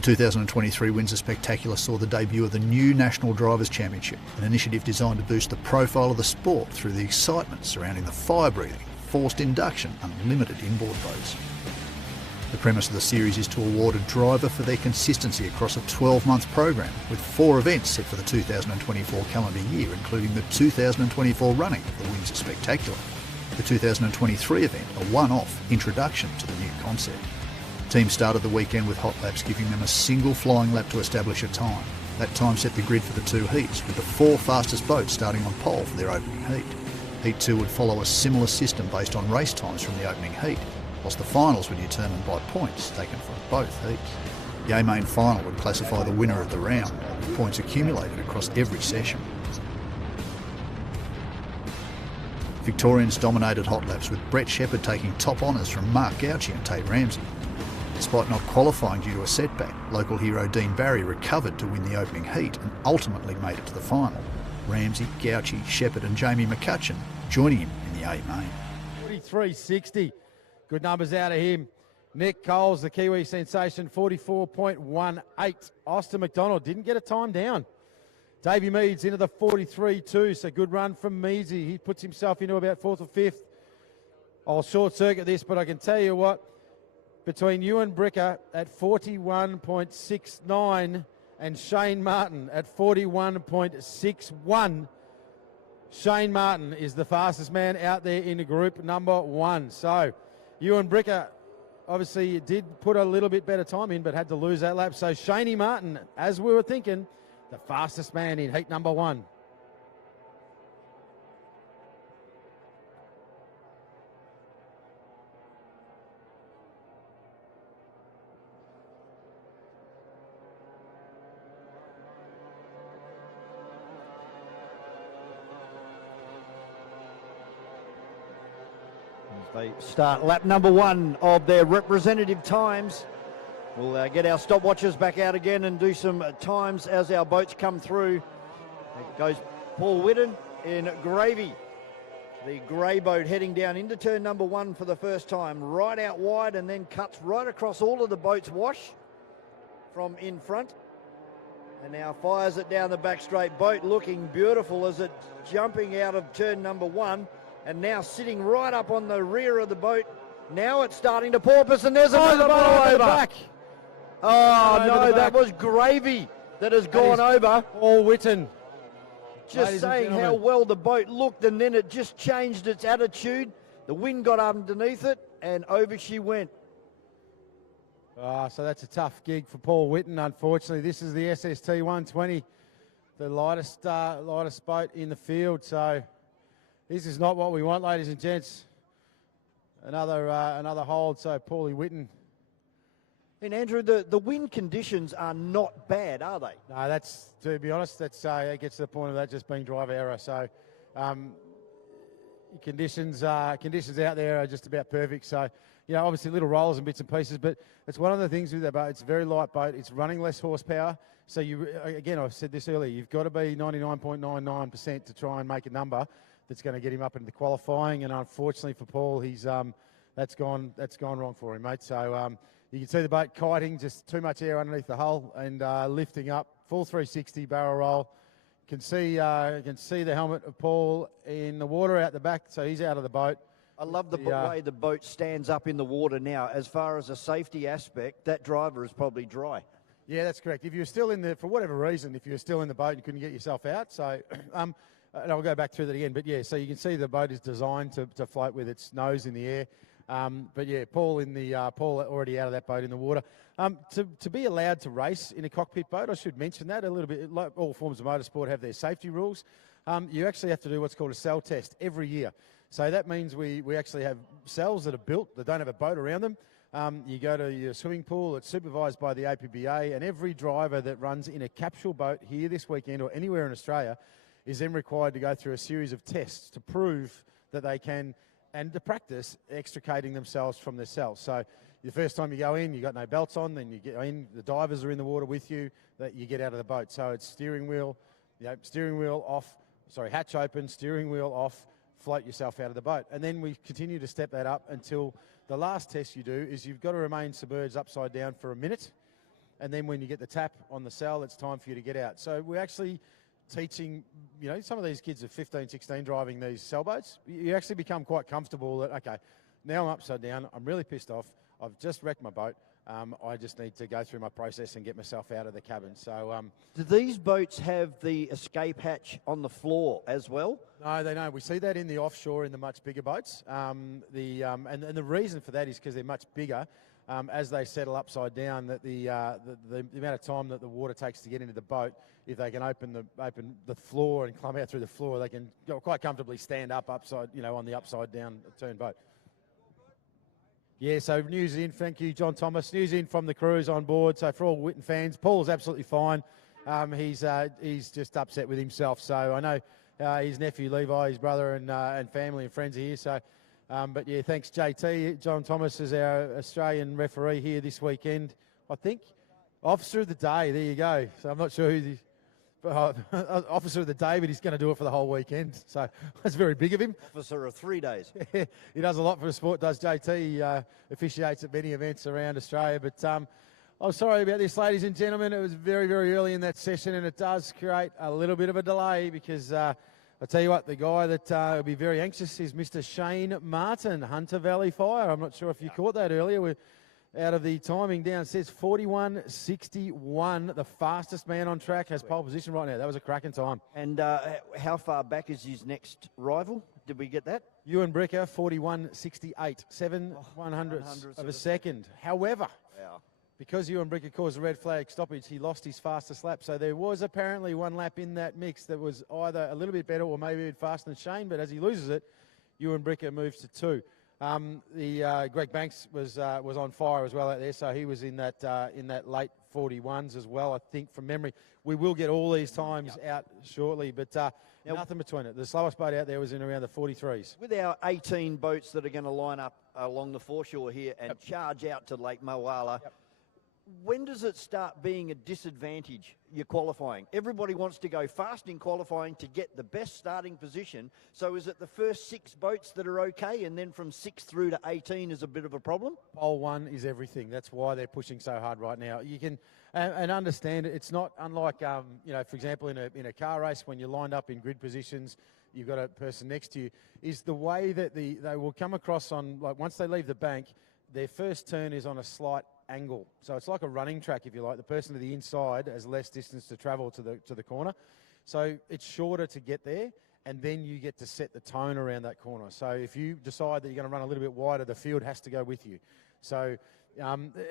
The 2023 Windsor Spectacular saw the debut of the new National Drivers' Championship, an initiative designed to boost the profile of the sport through the excitement surrounding the fire-breathing, forced induction, unlimited inboard boats. The premise of the series is to award a driver for their consistency across a 12-month program, with 4 events set for the 2024 calendar year, including the 2024 running of the Windsor Spectacular. The 2023 event, a one-off introduction to the new concept. Teams started the weekend with hot laps, giving them a single flying lap to establish a time. That time set the grid for the 2 heats, with the 4 fastest boats starting on pole for their opening heat. Heat 2 would follow a similar system based on race times from the opening heat, whilst the finals were determined by points taken from both heats. The A-Main final would classify the winner of the round, with points accumulated across every session. Victorians dominated hot laps, with Brett Shepherd taking top honours from Mark Gauci and Tate Ramsey. Despite not qualifying due to a setback, local hero Dean Barry recovered to win the opening heat and ultimately made it to the final. Ramsey, Gauci, Shepherd and Jamie McCutcheon joining him in the A-Main. 43.60. Good numbers out of him. Nick Coles, the Kiwi sensation, 44.18. Austin McDonald didn't get a time down. Davey Meads into the 43.2, so good run from Meadsy. He puts himself into about 4th or 5th. I'll short circuit this, but I can tell you what, between Ewan Bricker at 41.69 and Shane Martin at 41.61, Shane Martin is the fastest man out there in the group number 1. So Ewan Bricker obviously did put a little bit better time in, but had to lose that lap. So Shaney Martin, as we were thinking, the fastest man in heat number 1. They start lap number 1 of their representative times. We'll get our stopwatches back out again and do some times as our boats come through. It goes Paul Whitten in Gravy. The grey boat heading down into turn number 1 for the first time. Right out wide and then cuts right across all of the boats wash from in front. And now fires it down the back straight. Boat looking beautiful as it's jumping out of turn number 1. And now sitting right up on the rear of the boat. Now it's starting to porpoise, and there's another boat over. Back. Oh, no, that was Gravy that has gone over. Paul Whitten. Just saying how well the boat looked, and then it just changed its attitude. The wind got underneath it, and over she went. So that's a tough gig for Paul Whitten, unfortunately. This is the SST 120, the lightest boat in the field. So this is not what we want, ladies and gents. Another hold, so Paulie Whitten. And Andrew, the wind conditions are not bad, are they? No, that's, to be honest, that's it gets to the point of that just being driver error. So conditions out there are just about perfect. So, you know, obviously little rollers and bits and pieces, but it's one of the things with that boat. It's a very light boat. It's running less horsepower. So you, again, I've said this earlier, you've got to be 99.99% to try and make a number that's going to get him up into qualifying. And unfortunately for Paul, he's that's gone wrong for him, mate. So you can see the boat kiting, just too much air underneath the hull and lifting up, full 360 barrel roll. You can see the helmet of Paul in the water out the back, so he's out of the boat. I love the way the boat stands up in the water now. As far as a safety aspect, that driver is probably dry. Yeah, that's correct. If you're still in the, for whatever reason, if you're still in the boat, you couldn't get yourself out. So, and I'll go back through that again. But yeah, so you can see the boat is designed to float with its nose in the air. But yeah, Paul already out of that boat in the water. To be allowed to race in a cockpit boat, I should mention that a little bit. Like all forms of motorsport have their safety rules. You actually have to do what's called a cell test every year. So that means we actually have cells that are built that don't have a boat around them. You go to your swimming pool, it's supervised by the AFPGP, and every driver that runs in a capsule boat here this weekend or anywhere in Australia is then required to go through a series of tests to prove that they can, and to practice extricating themselves from their cells. So the first time you go in, you've got no belts on, then you get in, the divers are in the water with you, that you get out of the boat. So it's steering wheel off, hatch open, steering wheel off, float yourself out of the boat. And then we continue to step that up until the last test you do is you've got to remain submerged upside down for a minute. and then when you get the tap on the cell, it's time for you to get out. So we're actually teaching, some of these kids are 15, 16 driving these sailboats. You actually become quite comfortable that, okay, now I'm upside down, I'm really pissed off, I've just wrecked my boat, I just need to go through my process and get myself out of the cabin. So, do these boats have the escape hatch on the floor as well? No, they don't. We see that in the offshore in the much bigger boats. And the reason for that is because they're much bigger. As they settle upside down, that the amount of time that the water takes to get into the boat, if they can open the floor and climb out through the floor, they can quite comfortably stand up upside, on the upside down turn boat. Yeah, so news in. Thank you, John Thomas. News in from the crews on board. So for all Whitten fans, Paul's absolutely fine. He's just upset with himself. So I know his nephew Levi, his brother, and family and friends are here. So, but yeah, thanks JT. John Thomas is our Australian referee here this weekend. I think officer of the day. There you go. So I'm not sure who the officer of the day, but he's going to do it for the whole weekend. So that's very big of him. Officer of 3 days. He does a lot for the sport, does JT. He officiates at many events around Australia. But I'm sorry about this, ladies and gentlemen. It was very, very early in that session, and it does create a little bit of a delay because I'll tell you what, the guy that will be very anxious is Mr. Shane Martin, Hunter Valley Fire. I'm not sure if you caught that earlier. We're out of the timing down, it says 41.61. The fastest man on track has pole position right now. That was a cracking time. And how far back is his next rival? Did we get that? Ewan Bricker, 41.68, 7/100ths of a second. However, because Ewan Bricker caused a red flag stoppage, he lost his fastest lap. So there was apparently one lap in that mix that was either a little bit better or maybe a bit faster than Shane, but as he loses it, Ewan Bricker moves to 2. Greg Banks was on fire as well out there, so he was in that late 41s as well, I think, from memory. We will get all these times out shortly, but nothing between it. The slowest boat out there was in around the 43s. With our 18 boats that are going to line up along the foreshore here and charge out to Lake Moala, when does it start being a disadvantage, your qualifying? Everybody wants to go fast in qualifying to get the best starting position. So is it the first 6 boats that are okay, and then from 6 through to 18 is a bit of a problem? Pole 1 is everything. That's why they're pushing so hard right now. You can and understand it. It's not unlike, for example, in a car race when you're lined up in grid positions, you've got a person next to you, is the way that they will come across on, like once they leave the bank, their first turn is on a slight angle. So it's like a running track, if you like. The person to the inside has less distance to travel to the corner. So it's shorter to get there, and then you get to set the tone around that corner. So if you decide that you're going to run a little bit wider, the field has to go with you. So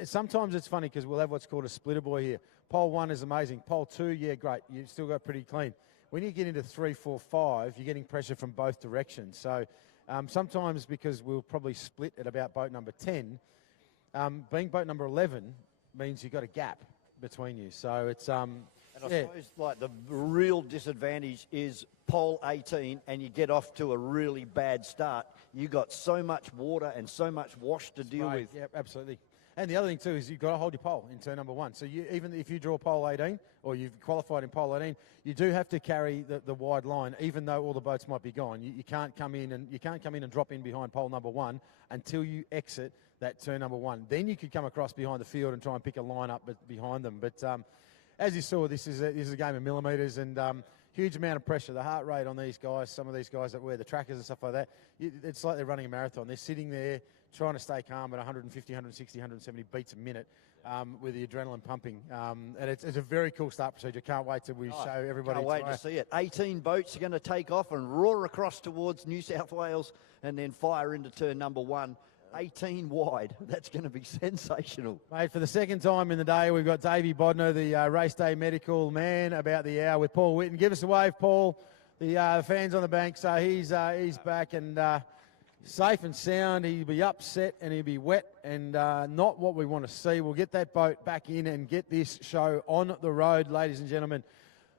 sometimes it's funny because we'll have what's called a splitter buoy here. Pole 1 is amazing. Pole 2, yeah, great. You've still got pretty clean. When you get into 3, 4, 5, you're getting pressure from both directions. So sometimes, because we'll probably split at about boat number 10, being boat number 11 means you've got a gap between you. So it's and I suppose like the real disadvantage is pole 18 and you get off to a really bad start. You've got so much water and so much wash to deal with. Yeah, absolutely. And the other thing too is you've got to hold your pole in turn number 1. So even if you draw pole 18 or you've qualified in pole 18, you do have to carry the wide line, even though all the boats might be gone. You can't come in and drop in behind pole number 1 until you exit that turn number 1. Then you could come across behind the field and try and pick a line up behind them. But as you saw, this is a game of millimetres and huge amount of pressure. The heart rate on these guys, some of these guys that wear the trackers and stuff like that, it's like they're running a marathon. They're sitting there trying to stay calm at 150, 160, 170 beats a minute with the adrenaline pumping. And it's a very cool start procedure. Can't wait till we show everybody. Can't wait to see it. 18 boats are going to take off and roar across towards New South Wales and then fire into turn number 1. 18 wide. That's going to be sensational. Mate, for the second time in the day, we've got Davey Bodner, the race day medical man, about the hour with Paul Whitten. Give us a wave, Paul. The fans on the bank. So he's back and safe and sound. He'll be upset and he'll be wet and not what we want to see. We'll get that boat back in and get this show on the road, ladies and gentlemen.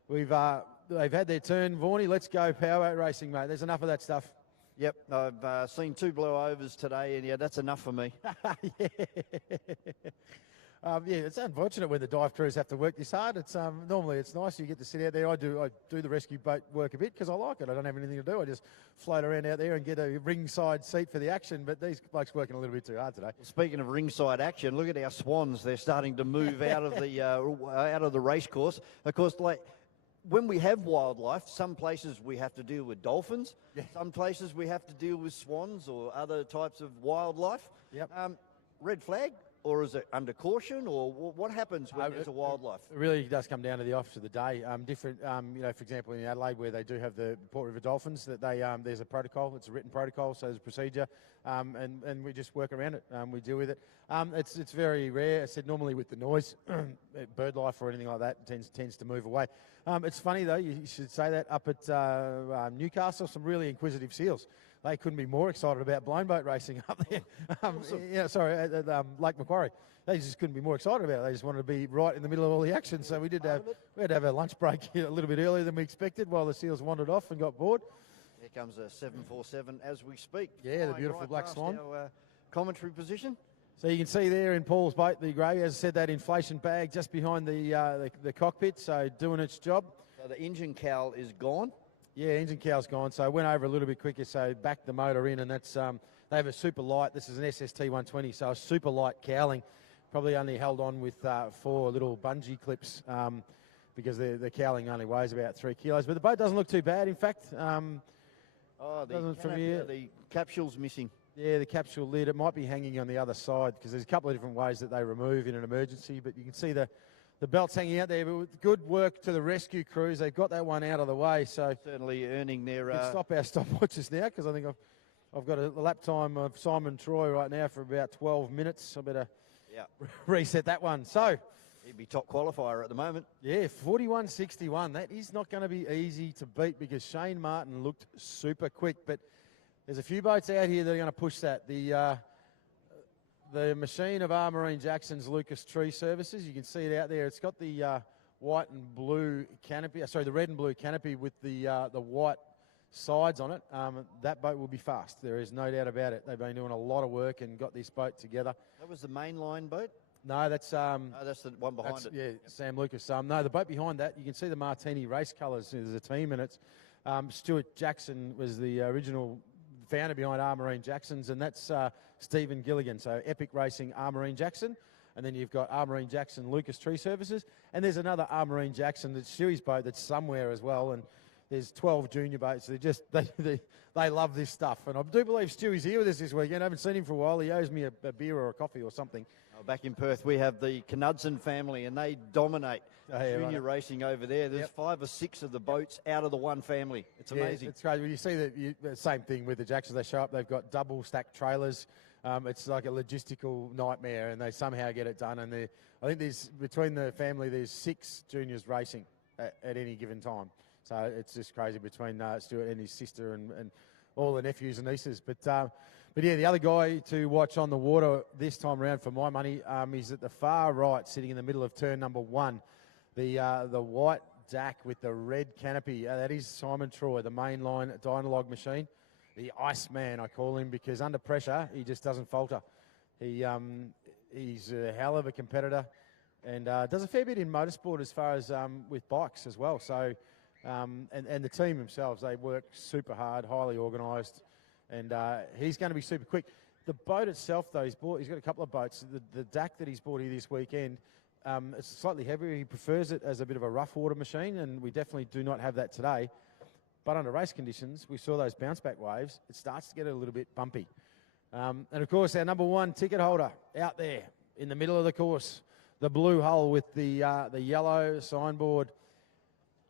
They've had their turn. Vorney, let's go powerboat racing, mate. There's enough of that stuff. Yep, I've seen 2 blowovers today, and yeah, that's enough for me. Yeah, it's unfortunate when the dive crews have to work this hard. It's normally it's nice you get to sit out there. I do the rescue boat work a bit because I like it. I don't have anything to do. I just float around out there and get a ringside seat for the action. But these blokes working a little bit too hard today. Speaking of ringside action, look at our swans. They're starting to move out of the race course. Of course, like when we have wildlife, some places we have to deal with dolphins. Yeah. Some places we have to deal with swans or other types of wildlife. Yep. Red flag? Or is it under caution, or what happens when there's a wildlife? It really does come down to the office of the day. Different, for example, in Adelaide where they do have the Port River Dolphins, that they there's a protocol. It's a written protocol, so there's a procedure, and we just work around it. We deal with it. It's very rare. I said normally with the noise, bird life or anything like that tends to move away. It's funny though. You should say that up at Newcastle, some really inquisitive seals. They couldn't be more excited about blind boat racing up there. At Lake Macquarie. They just couldn't be more excited about it. They just wanted to be right in the middle of all the action. So we had to have a lunch break a little bit earlier than we expected while the seals wandered off and got bored. Here comes a 747 as we speak. Yeah, the beautiful black swan. Our commentary position. So you can see there in Paul's boat, the grey, as I said, that inflation bag just behind the cockpit, so doing its job. So the engine cowl is gone. Yeah, engine cow's gone, so I went over a little bit quicker, so backed the motor in, and that's they have a super light. This is an SST 120, so a super light cowling. Probably only held on with 4 little bungee clips because the cowling only weighs about 3 kilos. But the boat doesn't look too bad, in fact. The capsule's missing. Yeah, the capsule lid. It might be hanging on the other side because there's a couple of different ways that they remove in an emergency, but you can see the belt's hanging out there, but with good work to the rescue crews, they've got that one out of the way. So certainly earning their. We can stop our stopwatches now because I think I've got a lap time of Simon Troy right now for about 12 minutes. I better reset that one. So he'd be top qualifier at the moment. Yeah, 41.61. That is not going to be easy to beat because Shane Martin looked super quick. But there's a few boats out here that are going to push that. The machine of R. Marine Jackson's Lucas Tree Services, you can see it out there. It's got the white and blue canopy, the red and blue canopy with the white sides on it. That boat will be fast. There is no doubt about it. They've been doing a lot of work and got this boat together. That was the mainline boat? No, that's the one behind it. Yeah, Sam Lucas. No, the boat behind that, you can see the Martini race colours. There's a team and it's Stuart Jackson was the original founder behind R. Marine Jackson's, and that's Stephen Gilligan. So Epic Racing, R. Marine Jackson, and then you've got R. Marine Jackson, Lucas Tree Services, and there's another R. Marine Jackson that's Stewie's boat that's somewhere as well, and there's 12 junior boats. They love this stuff, and I do believe Stewie's here with us this weekend. I haven't seen him for a while. He owes me a beer or a coffee or something. Back in Perth, we have the Knudsen family, and they dominate junior racing over there. There's 5 or 6 of the boats out of the one family. It's amazing. It's great. When you see the same thing with the Jacksons, they show up, they've got double stacked trailers. It's like a logistical nightmare, and they somehow get it done. And I think between the family, there's 6 juniors racing at any given time. So it's just crazy between Stuart and his sister and all the nephews and nieces. But yeah, the other guy to watch on the water this time around for my money is at the far right, sitting in the middle of turn number 1. The white DAC with the red canopy. That is Simon Troy, the mainline Dynalog machine. The Iceman, I call him, because under pressure, he just doesn't falter. He's a hell of a competitor and does a fair bit in motorsport as far as with bikes as well. So, and the team themselves, they work super hard, highly organised. And he's going to be super quick. The boat itself, though, he's got a couple of boats. The DAC that he's bought here this weekend, it's slightly heavier. He prefers it as a bit of a rough water machine, and we definitely do not have that today. But under race conditions, we saw those bounce back waves. It starts to get a little bit bumpy. And, of course, our number 1 ticket holder out there in the middle of the course, the blue hull with the yellow signboard,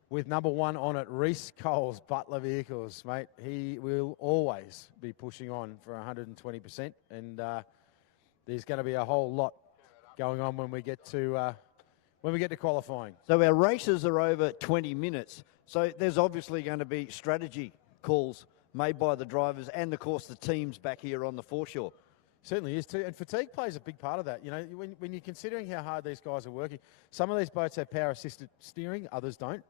with number 1 on it, Reece Coles, Butler Vehicles, mate. He will always be pushing on for 120%, and there's going to be a whole lot going on when we get to qualifying. So our races are over 20 minutes. So there's obviously going to be strategy calls made by the drivers and, of course, the teams back here on the foreshore. Certainly is too, and fatigue plays a big part of that. You know, when you're considering how hard these guys are working, some of these boats have power-assisted steering, others don't.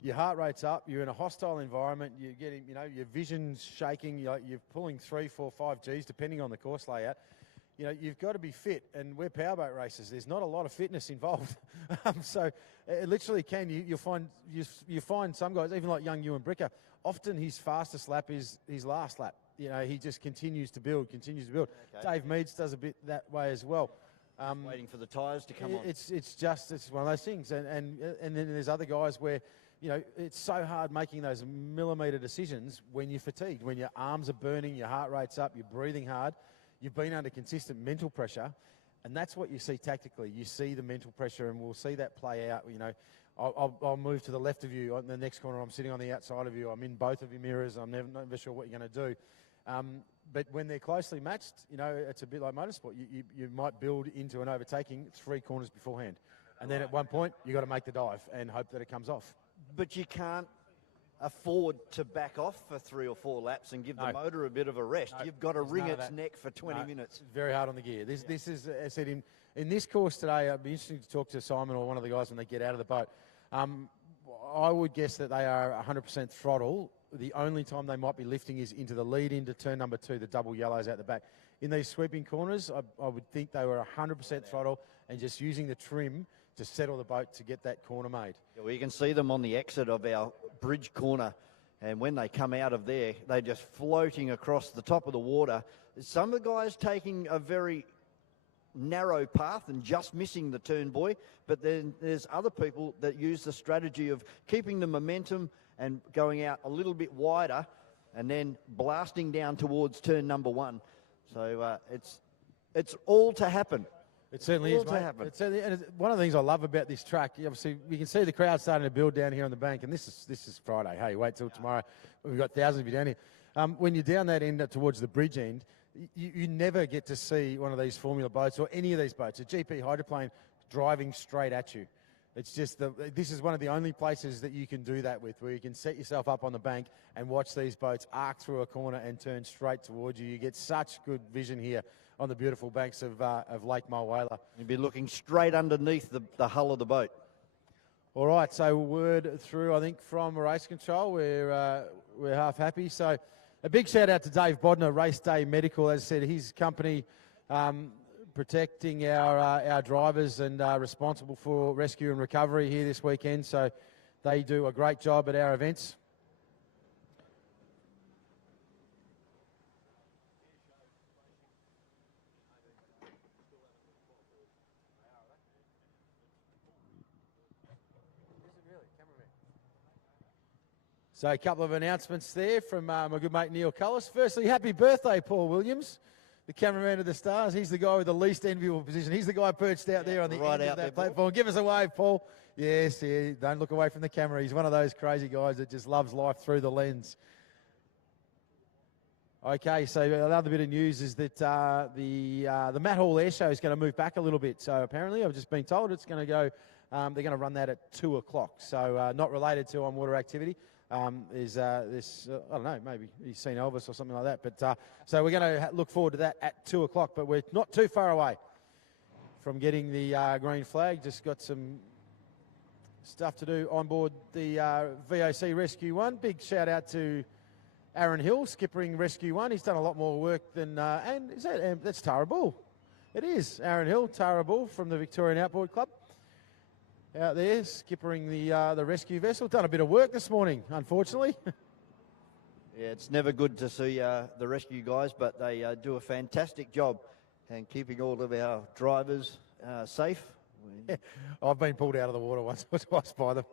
Your heart rate's up, you're in a hostile environment, you're getting, your vision's shaking, you're pulling 3, 4, 5 Gs depending on the course layout. you know, you've got to be fit, and we're powerboat racers. There's not a lot of fitness involved, so it literally can. You find some guys, even like young Ewan Bricker. Often his fastest lap is his last lap. You know, he just continues to build. Okay. Dave Meads does a bit that way as well. Waiting for the tyres to come on. It's one of those things, and then there's other guys where, you know, it's so hard making those millimetre decisions when you're fatigued, when your arms are burning, your heart rate's up, you're breathing hard. You've been under consistent mental pressure, and that's what you see tactically. You see the mental pressure, and we'll see that play out. You know, I'll move to the left of you on the next corner. I'm sitting on the outside of you. I'm in both of your mirrors. I'm never sure what you're going to do. But when they're closely matched, you know, it's a bit like motorsport. You might build into an overtaking 3 corners beforehand, and then at one point you've got to make the dive and hope that it comes off. But you can't afford to back off for 3 or 4 laps and give the motor a bit of a rest. You've got to wring its neck for 20 minutes. It's very hard on the gear. This is, as I said, in this course today, it'd be interesting to talk to Simon or one of the guys when they get out of the boat. I would guess that they are 100% throttle. The only time they might be lifting is into the lead into turn number 2, the double yellows out the back. In these sweeping corners, I would think they were 100% throttle and just using the trim to settle the boat to get that corner made. Yeah, well, you can see them on the exit of our bridge corner, and when they come out of there, they're just floating across the top of the water. Some of the guys taking a very narrow path and just missing the turn buoy, but then there's other people that use the strategy of keeping the momentum and going out a little bit wider and then blasting down towards turn number 1. So it's all to happen. It certainly is, mate. And one of the things I love about this track, obviously, we can see the crowd starting to build down here on the bank, and this is Friday. Hey, wait till tomorrow. We've got thousands of you down here. When you're down that end towards the bridge end, you never get to see one of these Formula boats or any of these boats, a GP hydroplane, driving straight at you. It's just this is one of the only places that you can do that with, where you can set yourself up on the bank and watch these boats arc through a corner and turn straight towards you. You get such good vision here on the beautiful banks of Lake Mulwala. You'd be looking straight underneath the hull of the boat. All right, so word through, I think, from Race Control. We're half happy. So a big shout out to Dave Bodner, Race Day Medical. As I said, his company protecting our drivers and responsible for rescue and recovery here this weekend. So they do a great job at our events. So a couple of announcements there from my good mate Neil Cullis. Firstly, happy birthday, Paul Williams, the cameraman of the Stars. He's the guy with the least enviable position. He's the guy perched out there on the end of that platform. Give us a wave, Paul. Yes, yeah, don't look away from the camera. He's one of those crazy guys that just loves life through the lens. Okay, so another bit of news is that the Matt Hall Air Show is going to move back a little bit. So apparently, I've just been told it's going to go, they're going to run that at 2 o'clock. So not related to on-water activity. Is this, I don't know, maybe he's seen Elvis or something like that. But so we're going to look forward to that at 2 o'clock, but we're not too far away from getting the green flag. Just got some stuff to do on board the VOC Rescue 1. Big shout out to Aaron Hill, skippering Rescue 1. He's done a lot more work than, and is that, that's Tara Bull. It is Aaron Hill, Tara Bull from the Victorian Outboard Club. Out there, skippering the rescue vessel. Done a bit of work this morning, unfortunately. Yeah, it's never good to see the rescue guys, but they do a fantastic job and keeping all of our drivers safe. Yeah, I've been pulled out of the water once or twice by them.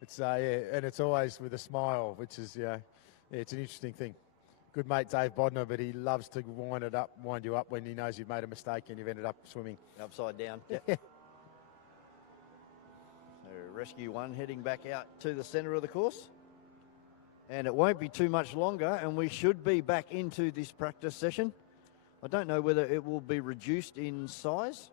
It's yeah, and it's always with a smile, which is yeah, it's an interesting thing. Good mate Dave Bodner, but he loves to wind you up when he knows you've made a mistake and you've ended up swimming upside down. Yeah. So Rescue 1 heading back out to the centre of the course. And it won't be too much longer, and we should be back into this practice session. I don't know whether it will be reduced in size.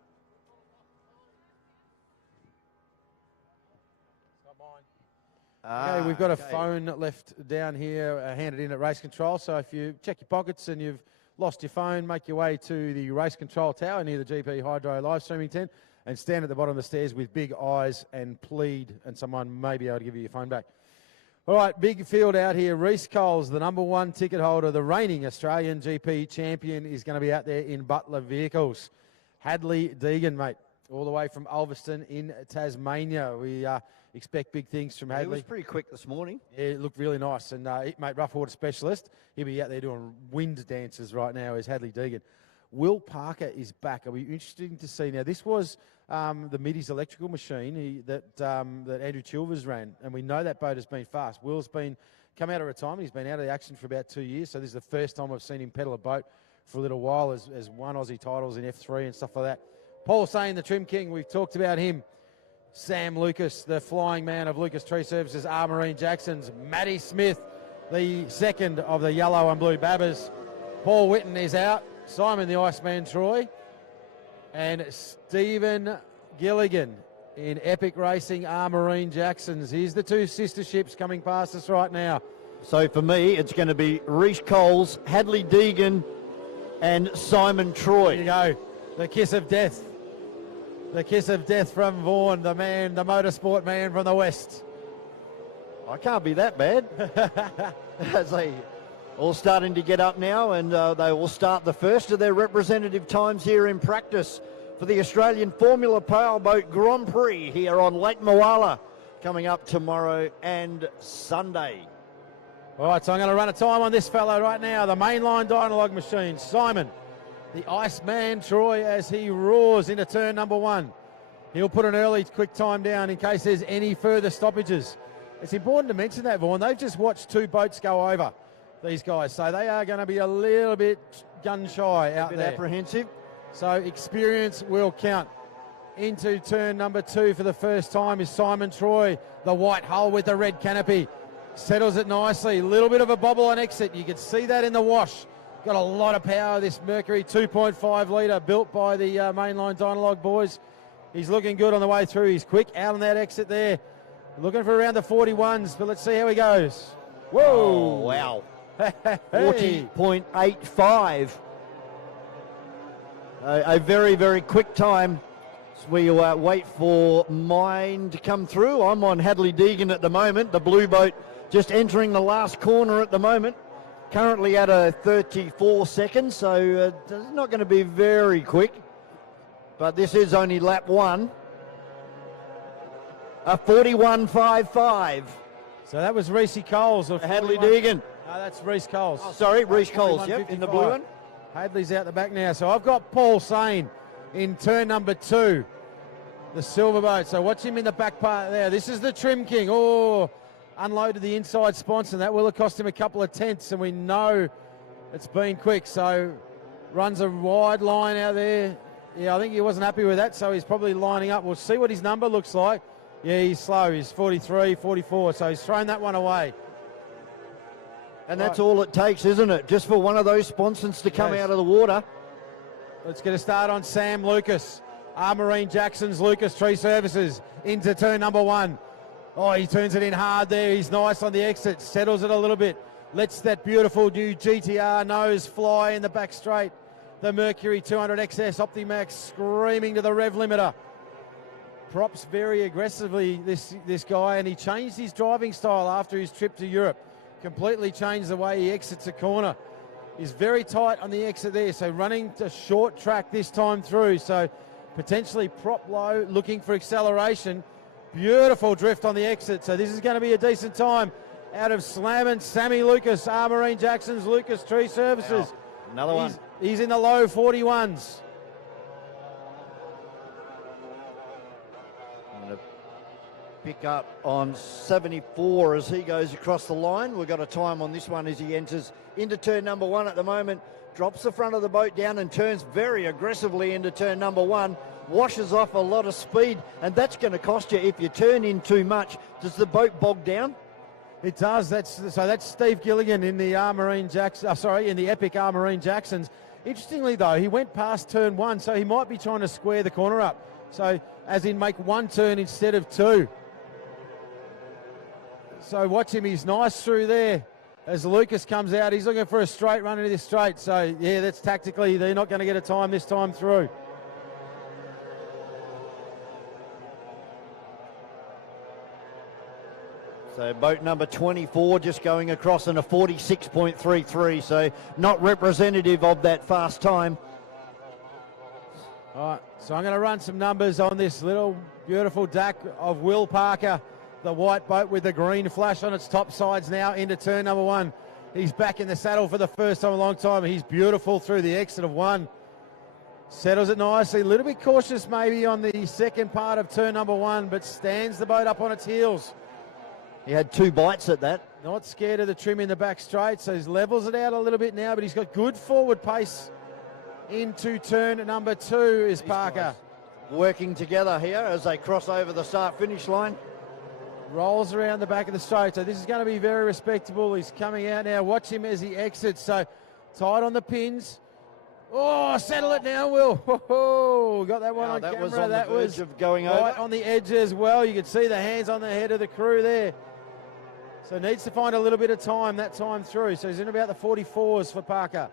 Okay, we've got a phone left down here, handed in at Race Control. So if you check your pockets and you've lost your phone, make your way to the Race Control Tower near the GP Hydro live streaming tent and stand at the bottom of the stairs with big eyes and plead, and someone may be able to give you your phone back. All right, big field out here. Reece Coles, the number 1 ticket holder, the reigning Australian GP champion, is going to be out there in Butler vehicles. Hadley Deegan, mate, all the way from Ulverston in Tasmania. We expect big things from Hadley. He was pretty quick this morning. Yeah, it looked really nice. And, mate, rough water specialist. He'll be out there doing wind dances right now is Hadley Deegan. Will Parker is back. It'll be interesting to see. Now, this was the Middies electrical machine that Andrew Chilvers ran, and we know that boat has been fast. Will's come out of retirement. He's been out of the action for about 2 years, so this is the first time I've seen him pedal a boat for a little while, as won Aussie titles in F3 and stuff like that. Paul Sain, the Trim King, we've talked about him. Sam Lucas, the flying man of Lucas Tree Services, R. Marine Jacksons. Matty Smith, the second of the yellow and blue Babbers. Paul Whitten is out. Simon the Iceman Troy. And Stephen Gilligan in Epic Racing, R. Marine Jacksons. Here's the 2 sister ships coming past us right now. So for me, it's going to be Reece Coles, Hadley Deegan, and Simon Troy. There you go. The kiss of death. The kiss of death from Vaughan, the man, the motorsport man from the West. I can't be that bad. As they all starting to get up now, and they will start the first of their representative times here in practice for the Australian Formula Powerboat Grand Prix here on Lake Moala, coming up tomorrow and Sunday. All right, so I'm going to run a time on this fellow right now, the mainline Dynalog machine, Simon, the Iceman Troy, as he roars into turn number 1. He'll put an early quick time down in case there's any further stoppages. It's important to mention that, Vaughan. They've just watched 2 boats go over, these guys, so they are going to be a little bit gun-shy out there. Apprehensive. So experience will count. Into turn number 2 for the first time is Simon Troy, the white hull with the red canopy. Settles it nicely. A little bit of a bobble on exit. You can see that in the wash. Got a lot of power, this Mercury 2.5 litre built by the mainline Dynalog boys. He's looking good on the way through. He's quick out on that exit there. Looking for around the 41s, but let's see how he goes. Whoa! Oh, wow. 40.85. A very, very quick time. So we wait for mine to come through. I'm on Hadley Deegan at the moment. The blue boat just entering the last corner at the moment. Currently at a 34 seconds, so it's not going to be very quick. But this is only lap 1. A 41.55. So that was Reece Coles. Hadley Deegan. No, that's Reece Coles. Oh, sorry, Reece Coles, yep, in the blue one. Hadley's out the back now. So I've got Paul Sain in turn number 2, the silver boat. So watch him in the back part there. This is the Trim King. Oh, unloaded the inside sponsor, and that will have cost him a couple of tenths, and we know it's been quick. So runs a wide line out there. Yeah, I think he wasn't happy with that, so he's probably lining up. We'll see what his number looks like. Yeah, he's slow. He's 43, 44, so he's thrown that one away. And that's all it takes, isn't it? Just for one of those sponsons to come out of the water. Let's get a start on Sam Lucas. R. Marine Jackson's Lucas Tree Services into turn number 1. Oh, he turns it in hard there. He's nice on the exit, settles it a little bit. Lets that beautiful new GTR nose fly in the back straight. The Mercury 200 XS Optimax screaming to the rev limiter. Props very aggressively, this guy, and he changed his driving style after his trip to Europe. Completely changed the way he exits a corner. He's very tight on the exit there, so running a short track this time through, so potentially prop low, looking for acceleration. Beautiful drift on the exit, so this is going to be a decent time out of slamming Sammy Lucas, R. Marine Jackson's Lucas Tree Services. Wow. Another one. He's in the low 41s. Pick up on 74 as he goes across the line. We've got a time on this one as he enters into turn number 1 at the moment. Drops the front of the boat down and turns very aggressively into turn number 1. Washes off a lot of speed, and that's going to cost you if you turn in too much. Does the boat bog down? It does. That's Steve Gilligan in the in the Epic R. Marine Jacksons. Interestingly though, he went past turn 1, so he might be trying to square the corner up. So as in make 1 turn instead of 2. So watch him, he's nice through there. As Lucas comes out, he's looking for a straight run into this straight. So yeah, that's tactically, they're not going to get a time this time through. So boat number 24 just going across in a 46.33, so not representative of that fast time. All right, so I'm going to run some numbers on this little beautiful duck of Will Parker, the white boat with the green flash on its top sides now into turn number 1. He's back in the saddle for the first time in a long time. He's beautiful through the exit of 1. Settles it nicely, a little bit cautious maybe on the second part of turn number 1, but stands the boat up on its heels. He had 2 bites at that. Not scared of the trim in the back straight, so he levels it out a little bit now, but he's got good forward pace into turn number 2 is Parker. Working together here as they cross over the start-finish line. Rolls around the back of the straight, so this is going to be very respectable. He's coming out now. Watch him as he exits, so tight on the pins. Oh, settle it now, Will. Oh, got that one on camera. Was on the verge of going over. Right on the edge as well. You can see the hands on the head of the crew there. So needs to find a little bit of time, that time through. So he's in about the 44s for Parker.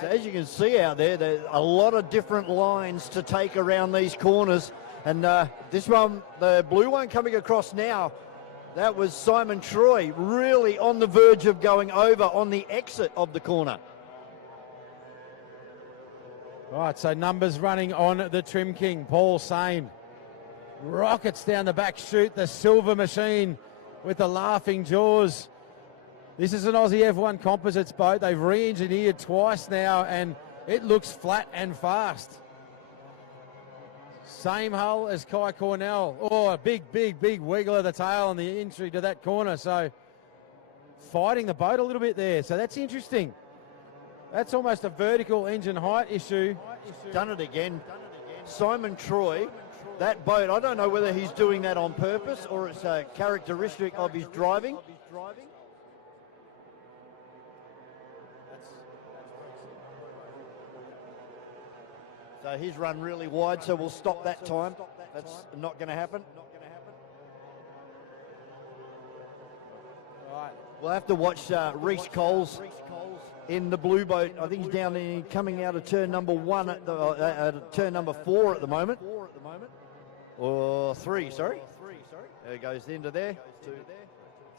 So as you can see out there, there's a lot of different lines to take around these corners. And this one, the blue one coming across now, that was Simon Troy, really on the verge of going over on the exit of the corner. Right, so numbers running on the Trim King, Paul Sane. Rockets down the back chute, the silver machine with the laughing jaws. This is an Aussie F1 Composites boat. They've re-engineered twice now, and it looks flat and fast. Same hull as Kai Cornell. Oh, a big wiggle of the tail on the entry to that corner. So fighting the boat a little bit there. So that's interesting. That's almost a vertical engine height issue. Done it again. Simon Troy, that boat, I don't know whether he's doing that on purpose or it's a characteristic of his driving. So he's run really wide, so we'll stop that time. That's not going to happen. Right. We'll have to watch Reece Coles in the blue boat. I think he's down in, coming out of turn number 1 at turn number 4 at the moment. Or 3, sorry. There goes the end of there. 2,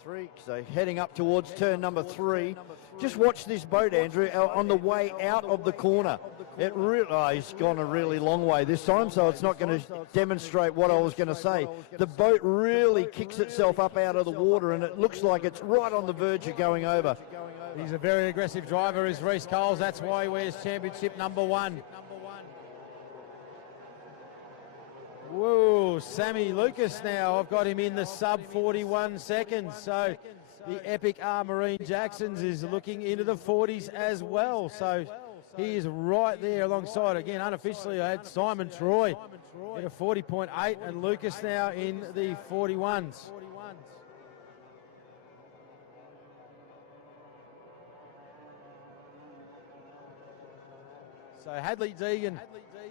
3. So heading up towards turn number 3. Just watch this boat, Andrew, on the way out of the corner. It really, he's gone a really long way this time, so it's not going to demonstrate what I was going to say. The boat really kicks itself up out of the water, and it looks like it's right on the verge of going over. He's a very aggressive driver, is Reece Coles. That's why he wears championship number 1. Whoa, Sammy Lucas now. I've got him in the sub 41 seconds. So the Epic R Marine Jacksons is looking into the 40s as well. So he is right there alongside. Again, unofficially, I had Simon Troy at a 40.8 and Lucas now in the 41s. So Hadley Deegan,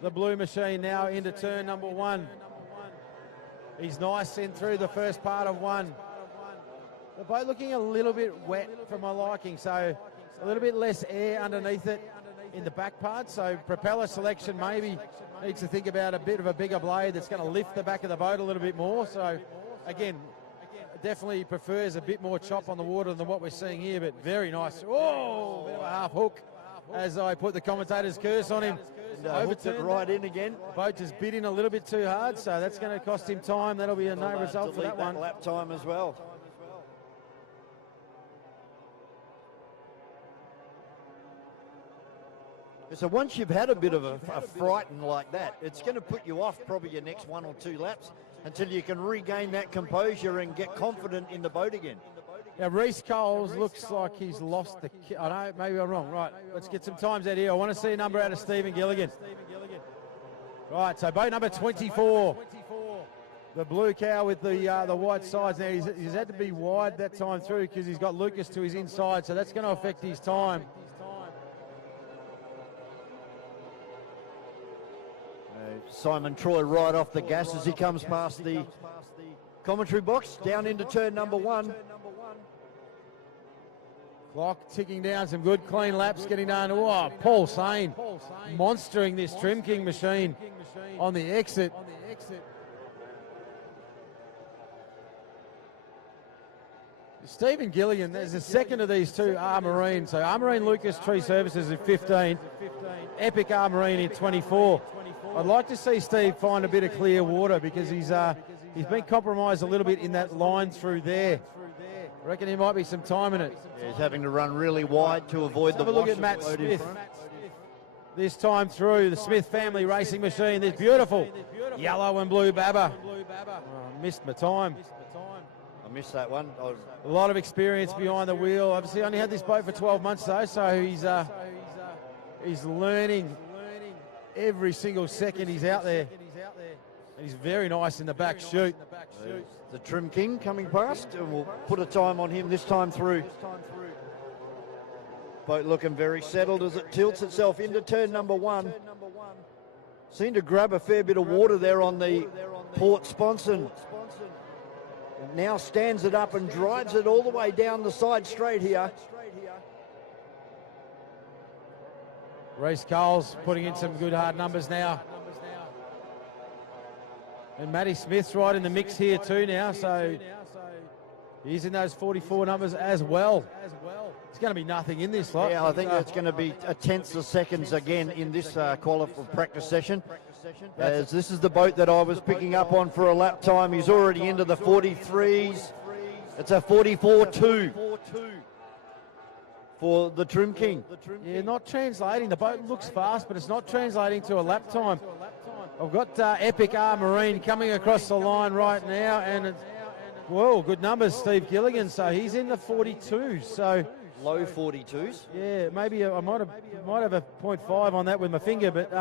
the blue machine, now into turn number 1. He's nice in through the first part of 1. The boat looking a little bit wet for my liking, so a little bit less air underneath it in the back part. So propeller selection maybe needs to think about a bit of a bigger blade that's going to lift the back of the boat a little bit more. So again, definitely prefers a bit more chop on the water than what we're seeing here, but very nice. Oh, bit of a half hook as I put the commentator's curse on him. Hooked it right in again. Boat just bit in a little bit too hard, so that's going to cost him time. That'll be a no result for that one. Lap time as well. So once you've had a bit of a frighten like that, it's going to put you off probably your next 1 or 2 laps until you can regain that composure and get confident in the boat again. Now, Reece Coles looks like he's lost the... I know, maybe I'm wrong. Right, let's get some times out here. I want to see a number out of Stephen Gilligan. Right, so boat number 24. The blue cow with the white sides. Now, he's had to be wide that time through because he's got Lucas to his inside, so that's going to affect his time. Simon Troy right off the gas as he comes past the commentary box, down into turn number 1. Clock ticking down, some good clean laps getting done. Oh, Paul Sane monstering this Trim King machine on the exit. Stephen Gilligan, there's a second of these two, Marine. So Marine Lucas Tree Services in 15, Epic Marine in 24. I'd like to see Steve find a bit of clear water because he's been compromised a little bit in that line through there. I reckon there might be some time in it. Yeah, he's having to run really wide to avoid the Have a look wash at Matt of the boat in Smith. front. This time through the Smith family racing machine. This beautiful yellow and blue Baba. Oh, missed my time. I missed that one. A lot of experience behind the wheel. Obviously, only had this boat for 12 months though, so he's learning every single second he's out there. And he's very nice in the back chute. The Trim King coming past, and we'll put a time on him this time through. Boat looking very settled as it tilts itself into turn number 1. Seemed to grab a fair bit of water there on the port sponson. Now stands it up and drives it all the way down the side straight here. Reece Coles putting in some good hard numbers now. And Matty Smith's right in the mix here too now, so he's in those 44 numbers as well. It's going to be nothing in this lot. Yeah, I think it's going to be a tenth of seconds again in this practice session. As this is the boat that I was picking up on for a lap time. He's already into the 43s. It's a 44-2 for the Trim King. Yeah, not translating. The boat looks fast, but it's not translating to a lap time. I've got Epic Marine coming across the line right now, and it's, whoa, good numbers, Steve Gilligan. So he's in the 42s. So low 42s. Yeah, maybe I might have a 0.5 on that with my finger, but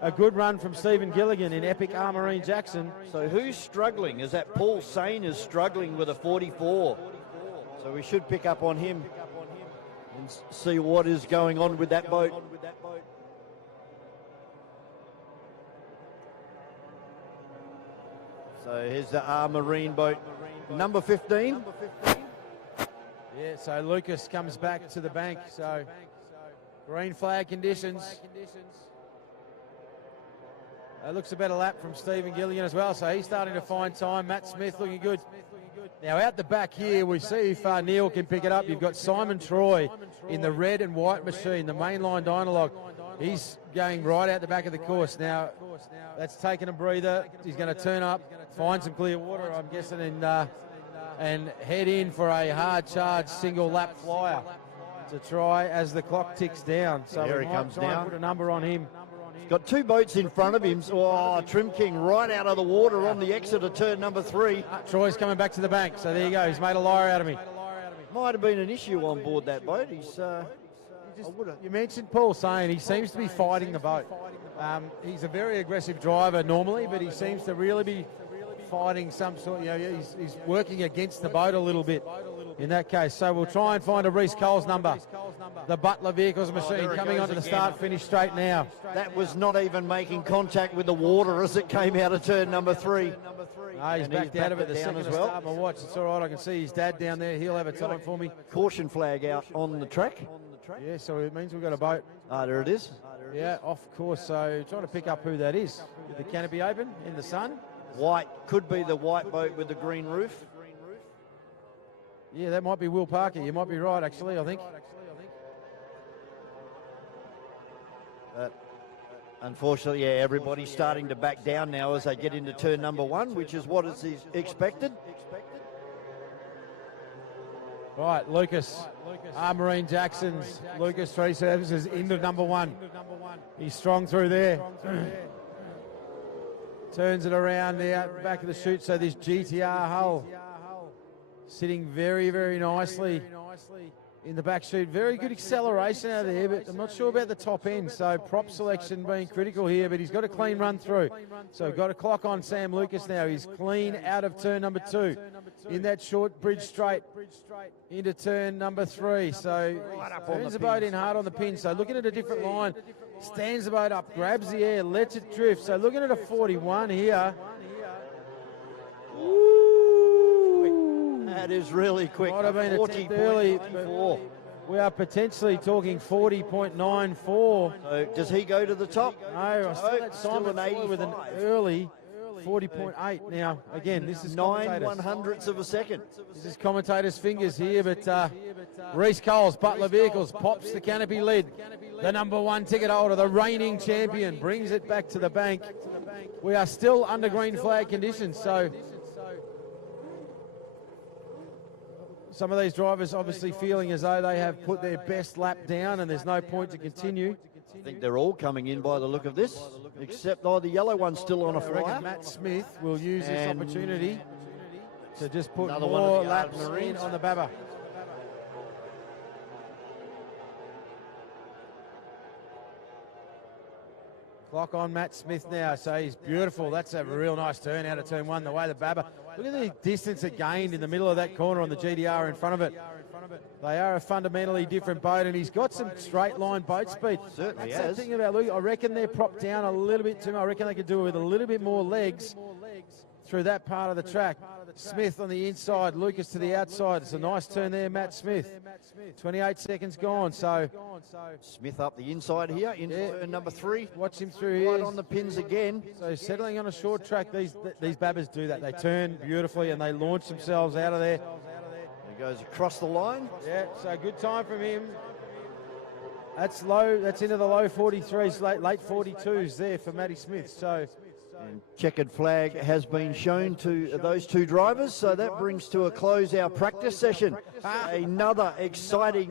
a good run from Stephen Gilligan in Epic Marine Jackson. So who's struggling? Is that Paul Sain is struggling with a 44? So we should pick up on him and see what is going on with that boat. So here's the Marine boat, number 15. Yeah, so Lucas comes back to the bank. So green flag conditions. Looks a better lap from Stephen Gilligan as well. So he's starting to find time. Matt Smith looking good. Now out the back here, we see if Neil can pick it up. You've got Simon Troy in the red and white machine, the mainline Dynalog. He's going right out the back of the course. Now that's taking a breather. He's going to turn up, find some clear water, I'm guessing, and head in for a hard charge single lap flyer to try as the clock ticks down. So there we he might comes try and down. put a number on him. He's got two boats in front of him. Oh, Trim King right out of the water on the exit of turn number 3. Troy's coming back to the bank. So there you go. He's made a liar out of me. Might have been an issue on board that boat. You mentioned Paul Sain. He seems to be fighting the boat. He's a very aggressive driver normally, but he seems to really be fighting some sort, he's working against the boat a little bit in that case. So we'll try and find a Reece Coles number. The Butler Vehicles machine coming onto the start-finish straight now. That was not even making contact with the water as it came out of turn number 3. He's backed out of it the second as well. My watch. It's all right. I can see his dad down there. He'll have a time for me. Caution flag out on the track. Yeah, so it means we've got a boat. There it is. Yeah, off course. So trying to pick up who that is. With the canopy open in the sun. White, could be the white boat with the green roof. Yeah, that might be Will Parker. You might be right, actually, I think. But unfortunately, yeah, everybody's starting to back down now as they get into turn number 1, which is what is expected. Right, Lucas. Marine Jackson's Lucas Tree Services into number 1. He's strong through there. Turns it around there, back of the chute. So this GTR hull sitting very, very nicely in the back chute. Very good acceleration out of there, but I'm not sure about the top end. So prop selection being critical here, but he's got a clean run through. So got a clock on Sam Lucas now. He's clean out of turn number 2 in that short bridge straight into turn number 3. So turns the boat in hard on the pin. So looking at a different line, stands the boat up, grabs the air, lets it drift. So looking at a 41 here. That is really quick. Might have been a tenth early, but we are potentially talking 40.94. So does he go to the top? No, I still had Simon Troy with an early 40.8. Now, again, this is 9/100ths of a second. This is commentators' fingers here, but Reece Coles, Butler Vehicles, pops the canopy lid. The number 1 ticket holder, the reigning champion, brings it back to the bank. We are still under green flag conditions, so some of these drivers obviously feeling as though they have put their best lap down and there's no point to continue. I think they're all coming in by the look of this, except the yellow one's still on a I reckon flyer. Matt Smith will use this opportunity to just put Another more one of the laps Ard in Marines. on the Baba. Clock on Matt Smith now, so he's beautiful. That's a real nice turn out of turn 1, the way the Baba. Look at the distance it gained in the middle of that corner on the GDR in front of it. They are a fundamentally different boat, and he's got some straight line boat speed. Certainly That's has. the thing about Luke. I reckon they're propped down a little bit too much. I reckon they could do it with a little bit more legs through that part of the track. Smith on the inside, Lucas to the outside. It's a nice turn there, Matt Smith. 28 seconds gone, so Smith up the inside here into turn number 3. Watch him through here. Right on the pins again. So settling on a short track, these Babbas do that. They turn beautifully and they launch themselves out of there. He goes across the line. Yeah, so good time from him. That's low. That's into the low 43s, late 42s there for Matty Smith. So. And checkered flag has been shown to those 2 drivers, so that brings to a close our practice session. Another exciting,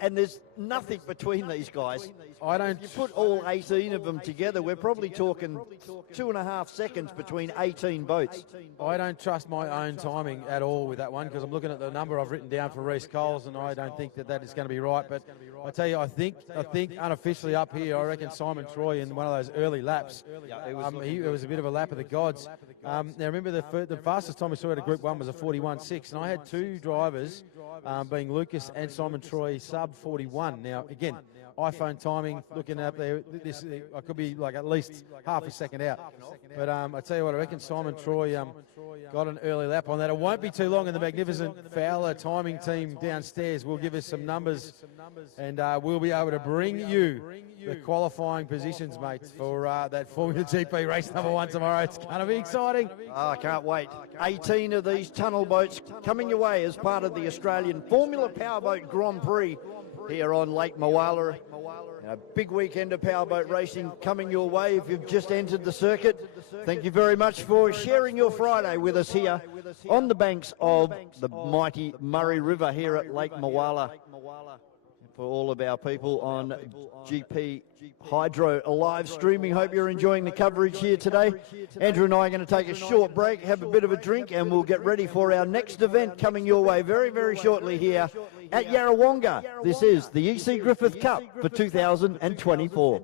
and there's nothing between these guys. I don't. You put all 18 of them together, we're probably talking 2.5 seconds between 18 boats. I don't trust my own timing at all with that one, because I'm looking at the number I've written down for Reece Coles, and I don't think that is going to be right. But I tell you, I think unofficially up here, I reckon Simon Troy in one of those early laps. It was a bit of a lap of the gods. Now remember, the fastest time we saw at a Group 1 was a 41.6, and I had 2 drivers, being Lucas and Simon Troy, sub 41. Now again, iPhone timing, looking up there, I could be like at least half a second out. But I tell you what, I reckon Simon Troy got an early lap on that. It won't be too long, and the magnificent Fowler timing team downstairs will give us some numbers, and we'll be able to bring you the qualifying positions, mates, for that Formula GP race number 1 tomorrow. It's going to be exciting. I can't wait. 18 of these tunnel boats coming your way as part of the Australian Formula Powerboat Grand Prix here on Lake Moala. A big weekend of powerboat racing coming your way if you've just entered the circuit. Thank you very much for sharing your Friday with us here on the banks of the mighty Murray River here at Lake Moala. For all of our people on GP Hydro live streaming, hope you're enjoying the coverage here today. Andrew and I are going to take a short break, have a bit of a drink, and we'll get ready for our next event coming your way very, very shortly here at Yarrawonga. This is the E.C Griffith Cup for 2024.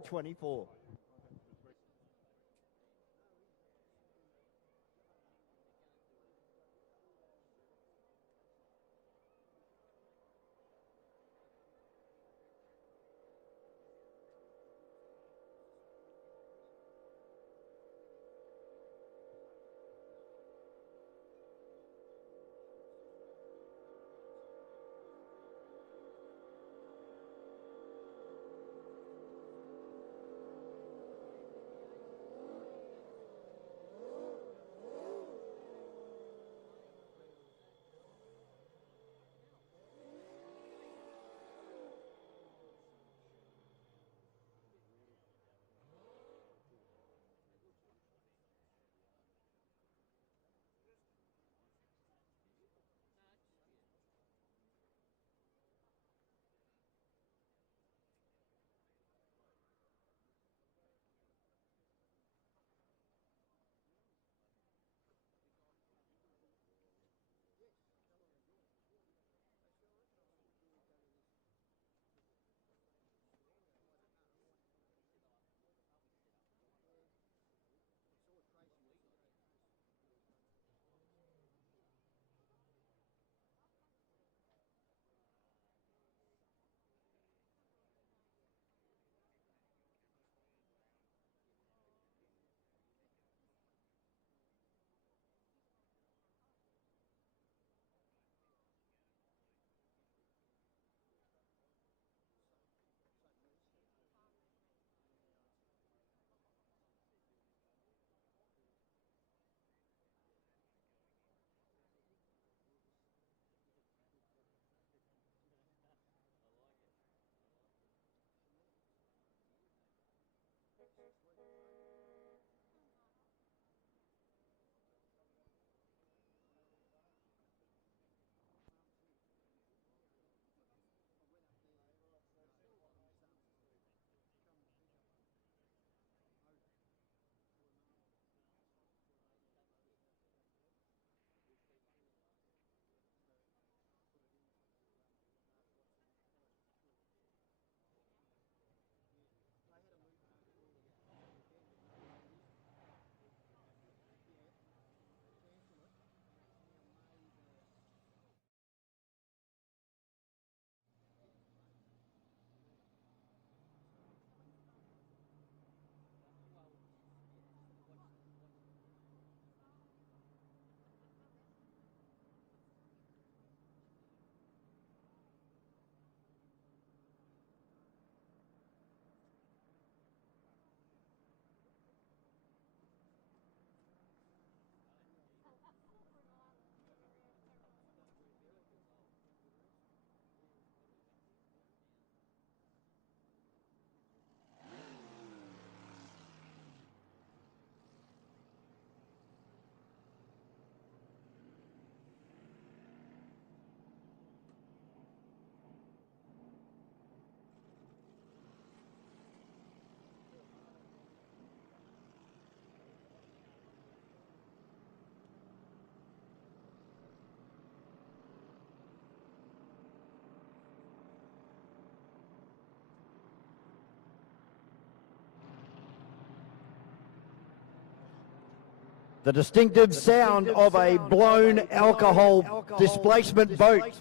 The distinctive sound of a blown alcohol displacement boat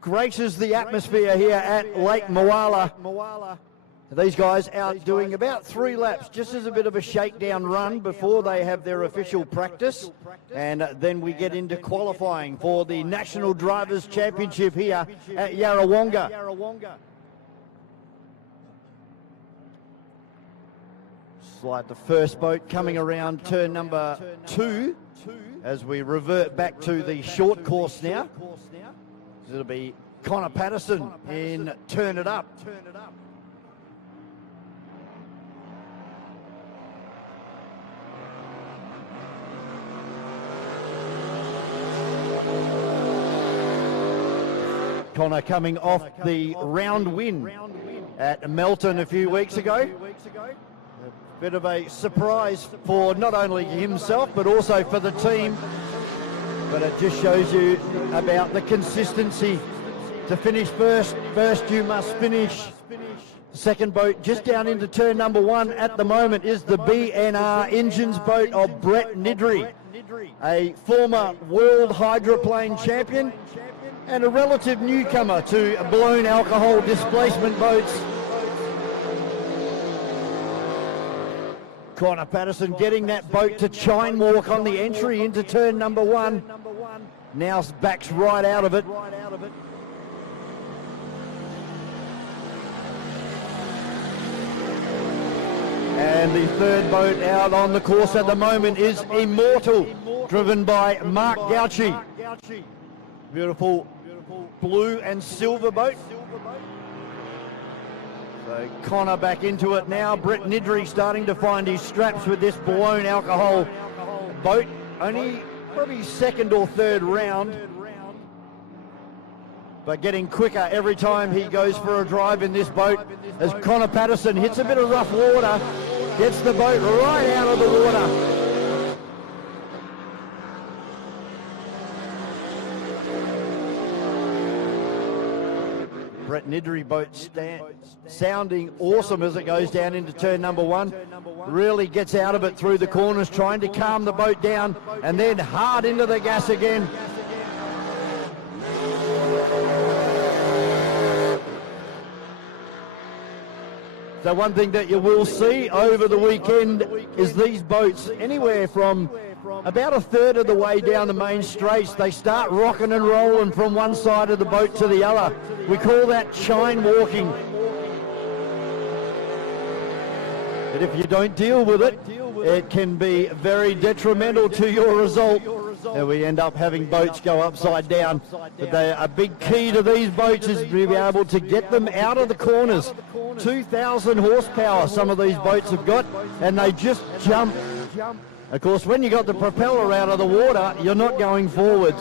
graces the atmosphere here at Lake Moala. These guys out doing about 3 laps, just as a bit of a shakedown run before they have their official practice. And then we get into qualifying for the National Drivers' Championship here at Yarrawonga. Slide the first boat coming around turn number 2 as we revert back to the short course now. It'll be Connor Patterson in Turn It Up. Connor coming off the round win at Melton a few weeks ago. A bit of a surprise for not only himself but also for the team. But it just shows you about the consistency. To finish first you must finish. Second boat just down into turn number 1 at the moment is the BNR Engines boat of Brett Nidri, a former world hydroplane champion and a relative newcomer to blown alcohol displacement boats. Connor Patterson getting that boat to chine walk on the entry into turn number 1. Now backs right out of it. And the third boat out on the course at the moment is Immortal, driven by Mark Gauchi. Beautiful blue and silver boat. So Connor back into it now. Brett Nidri starting to find his straps with this blown alcohol boat. Only probably second or third round, but getting quicker every time he goes for a drive in this boat as Connor Patterson hits a bit of rough water, gets the boat right out of the water. Brett Nidri boat sounding awesome as it goes down into turn number 1. Really gets out of it through the corners, trying to calm the boat down, and then hard into the gas again. So one thing that you will see over the weekend is these boats, anywhere from about a third of the way down the main straights, they start rocking and rolling from one side of the boat to the other. We call that chine walking. But if you don't deal with it, it can be very detrimental to your result. And we end up having boats go upside down. But a big key to these boats is to be able to get them out of the corners. 2,000 horsepower some of these boats have got, and they just jump. Of course, when you got the propeller out of the water, you're not going forwards.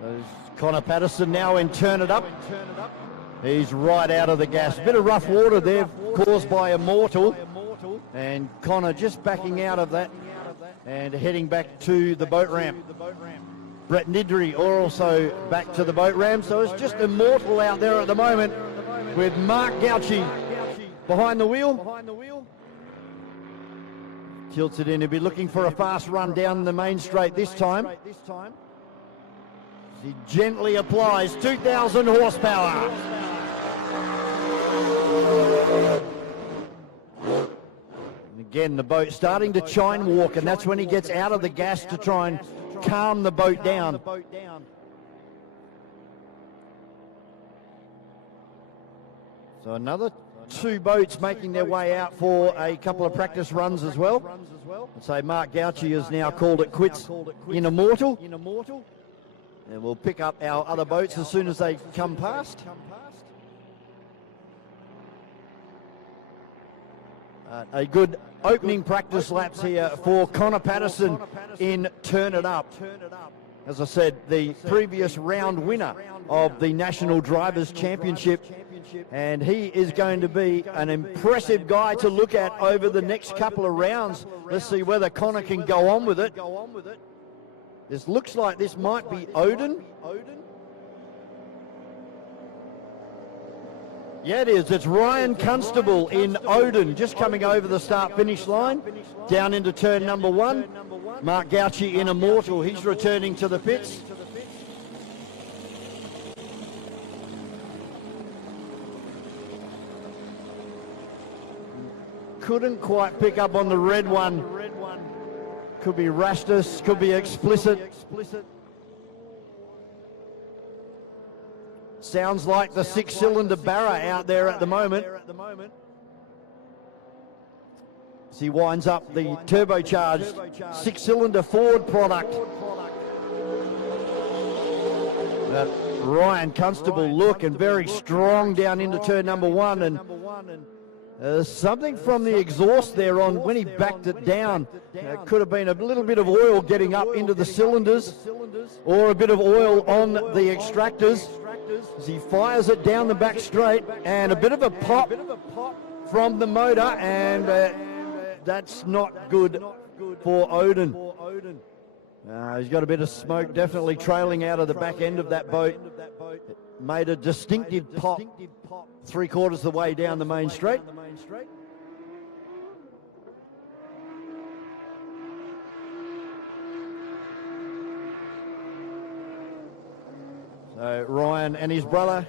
There's Connor Patterson now in Turn It Up. He's right out of the gas. Bit of rough water there caused by Immortal. And Connor just backing out of that and heading back to the boat ramp. Brett Nidri also back to the boat ramp. So it's just Immortal out there at the moment with Mark Gauchi behind the wheel. Tilts it in. He'll be looking for a fast run down the main straight this time. He gently applies 2,000 horsepower. And again, the boat starting to chine walk, and that's when he gets out of the gas to try and calm the boat down. So another 2 boats making their way out for a couple of practice runs as well. I'd say Mark Gauchi has now called it quits in Immortal. And we'll pick up our other boats as soon as they come past. A good opening practice laps here for Connor Patterson in Turn It Up. As I said, the previous round winner of the National Drivers' Championship. And he is going to be an impressive guy to look at over the next couple of rounds. Let's see whether Connor can go on with it. This looks like this might be Odin. Yeah, it is. It's Ryan Constable in Odin, just coming over the start-finish line, down into turn number 1. Mark Gauci in Immortal, he's returning to the pits. Couldn't quite pick up on the red one. Could be rashness, could be explicit. Sounds like the 6-cylinder Barra out there at the moment. As he winds up the turbocharged 6-cylinder Ford product. That Ryan Constable look and very strong down into turn number 1, and something from the exhaust there on when he backed it down. Could have been a little bit of oil getting up into the cylinders, or a bit of oil on the extractors as he fires it down the back straight, and a bit of a pop from the motor, and that's not good for Odin. He's got a bit of smoke definitely trailing out of the back end of that boat. It made a distinctive pop 3/4 of the way down the main straight. So Ryan and his brother,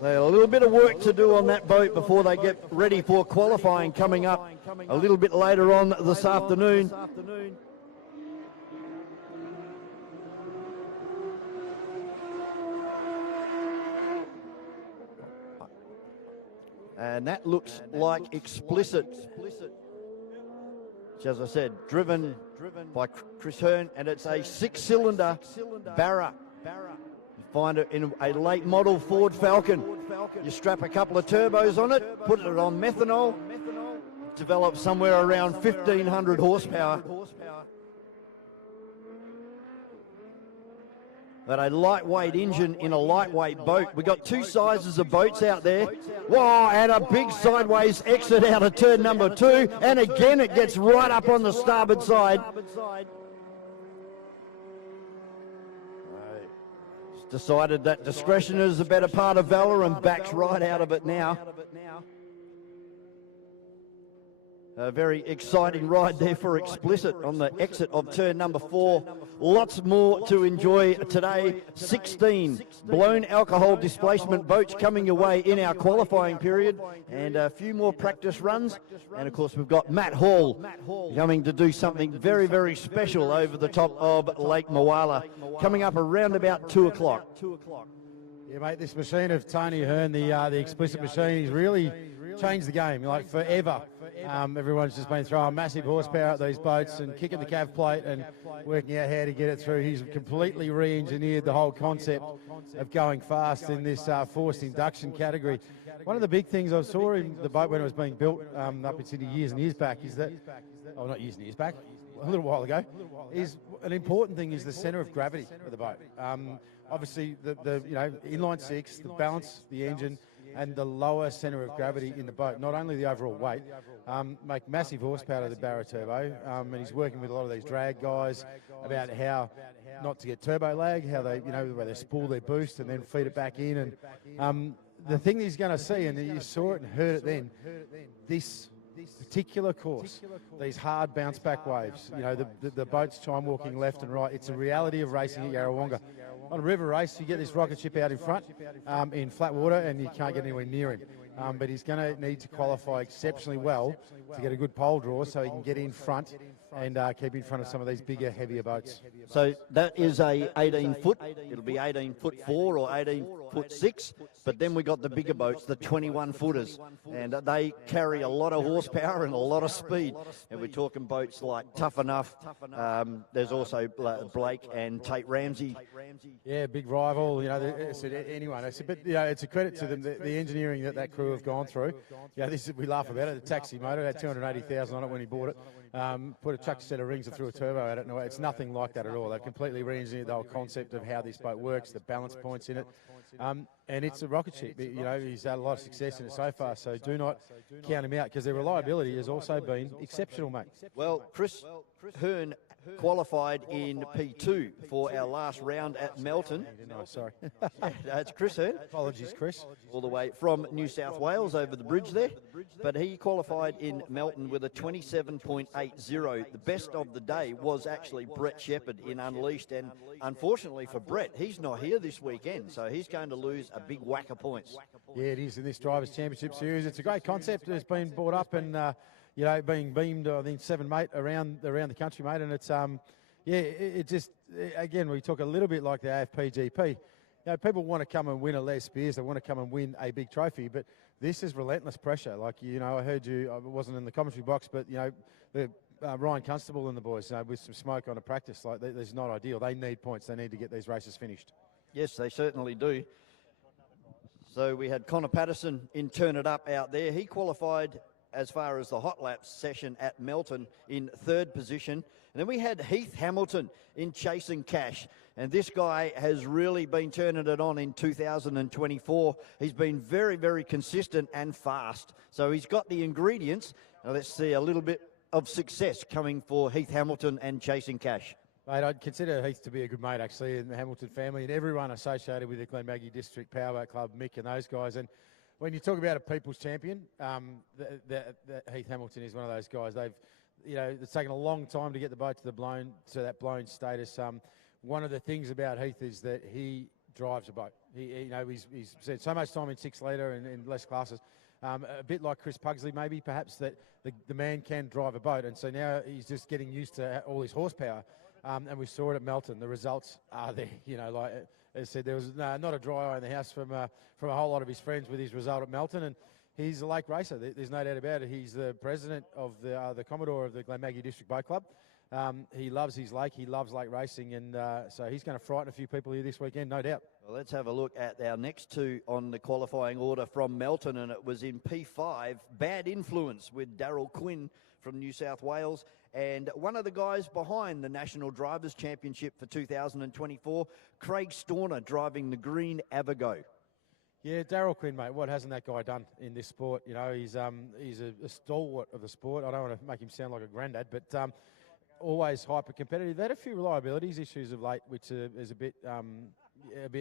they have a little bit of work to do on that boat before they get ready for qualifying coming up a little bit later on this afternoon. And that looks like explicit, which, as I said, driven by Chris Hearn, and it's a 6-cylinder Barra. You find it in a late model Ford Falcon. You strap a couple of turbos on it, put it on methanol, develop somewhere around 1,500 horsepower. But a lightweight engine in a lightweight boat. We've got 2 sizes of boats out there. Whoa, and a big sideways exit out of turn number 2. And again, it gets right up on the starboard side. It's decided that discretion is the better part of valor and backs right out of it now. A very exciting ride there for Explicit on the exit of turn number 4. Lots more to enjoy today. 16 blown alcohol displacement boats coming your way in our qualifying period, and a few more practice runs. And of course, we've got Matt Hall coming to do something very, very special over the top of Lake Moala, coming up around about 2 o'clock. Yeah, mate, this machine of Tony Hearn, the Explicit machine, he's really changed the game, like forever. Everyone's just been throwing massive horsepower at these boats and kicking the cav plate and working out how to get it through. He's completely re-engineered the whole concept of going fast in this forced induction category. One of the big things I saw in the boat when it was being built up in Sydney years and years back is that, oh, not years and years back, a little while ago, is an important thing is the centre of gravity of the boat. Obviously, the inline 6, the balance, the engine, and the lower centre of gravity in the boat, not only the overall weight, make massive horsepower to the Barra Turbo, and he's working with a lot of these drag guys about how not to get turbo lag, how they, where they spool their boost and then feed it back in. And the thing he's going to see, and you saw it and heard it then, this particular course, these hard bounce back waves, the boat's time walking left and right, it's a reality of racing at Yarrawonga. On a river race, you get this rocket ship out in front in flat water and you can't get anywhere near him. But he's going to need to qualify exceptionally well to get a good pole draw so he can get in front and keep in front of some of these bigger, heavier boats. So that is a 18-foot. It'll be 18-foot 4 or 18-foot 6. But then we got the bigger boats, the 21-footers, and they carry a lot of horsepower and a lot of speed. And we're talking boats like Tough Enough. There's also Blake and Tate Ramsey. Yeah, big rival. Anyone. But it's a credit to them, the engineering that crew have gone through. We laugh about it. The taxi motor had 280,000 on it when he bought it. Put a chuck set of rings and threw a turbo at it. No, it's nothing like that at all. They've completely re-engineered the whole concept of how this boat works, the balance points in it. And it's a rocket ship. You know, he's had a lot of success in it so far, so do not count him out because their reliability has also been exceptional, mate. Well, Chris Hearn qualified in P2 for our last round at Melton. Sorry. It's Chris Hearn. Apologies, Chris. All the way from New South Wales over the bridge there. But he qualified in Melton with a 27.80. The best of the day was actually Brett Shepherd in Unleashed. And unfortunately for Brett, he's not here this weekend, so he's going to lose a big whack of points. Yeah, it is in this Drivers' Championship Series. It's a great concept. It's been brought up and, you know, being beamed, I think, 7, mate, around the country, mate. And it's, yeah, it just, again, we talk a little bit like the AFPGP. You know, people want to come and win a Les Spears. They want to come and win a big trophy, but this is relentless pressure. Like, you know, I heard you, I wasn't in the commentary box, but, you know, the Ryan Constable and the boys, you know, with some smoke on a practice, like, that's not ideal. They need points. They need to get these races finished. Yes, they certainly do. So we had Connor Patterson in Turn It Up out there. He qualified as far as the hot laps session at Melton in 3rd position. And then we had Heath Hamilton in Chasing Cash. And this guy has really been turning it on in 2024. He's been very, very consistent and fast. So he's got the ingredients. Now let's see a little bit of success coming for Heath Hamilton and Chasing Cash. Mate, I'd consider Heath to be a good mate, actually, in the Hamilton family and everyone associated with the Glenmaggie District Powerboat Club, Mick and those guys. And when you talk about a people's champion, Heath Hamilton is one of those guys. They've, you know, it's taken a long time to get the boat to that blown status. One of the things about Heath is that he drives a boat. You know, he's spent so much time in 6-litre and in less classes. A bit like Chris Pugsley, maybe, perhaps, that the man can drive a boat. And so now he's just getting used to all his horsepower. And we saw it at Melton. The results are there. You know, like as I said, there was not a dry eye in the house from a whole lot of his friends with his result at Melton. And he's a lake racer. There's no doubt about it. He's the president of the Commodore of the Glenmaggie District Boat Club. He loves his lake. He loves lake racing. And so he's going to frighten a few people here this weekend, no doubt. Well, let's have a look at our next two on the qualifying order from Melton. And it was in P5, Bad Influence with Daryl Quinn from New South Wales. And one of the guys behind the National Drivers' Championship for 2024, Craig Storner, driving the green Avago. Yeah, Daryl Quinn, mate, what hasn't that guy done in this sport? You know, he's a stalwart of the sport. I don't want to make him sound like a granddad, but always hyper-competitive. They had a few reliabilities issues of late, which is a bit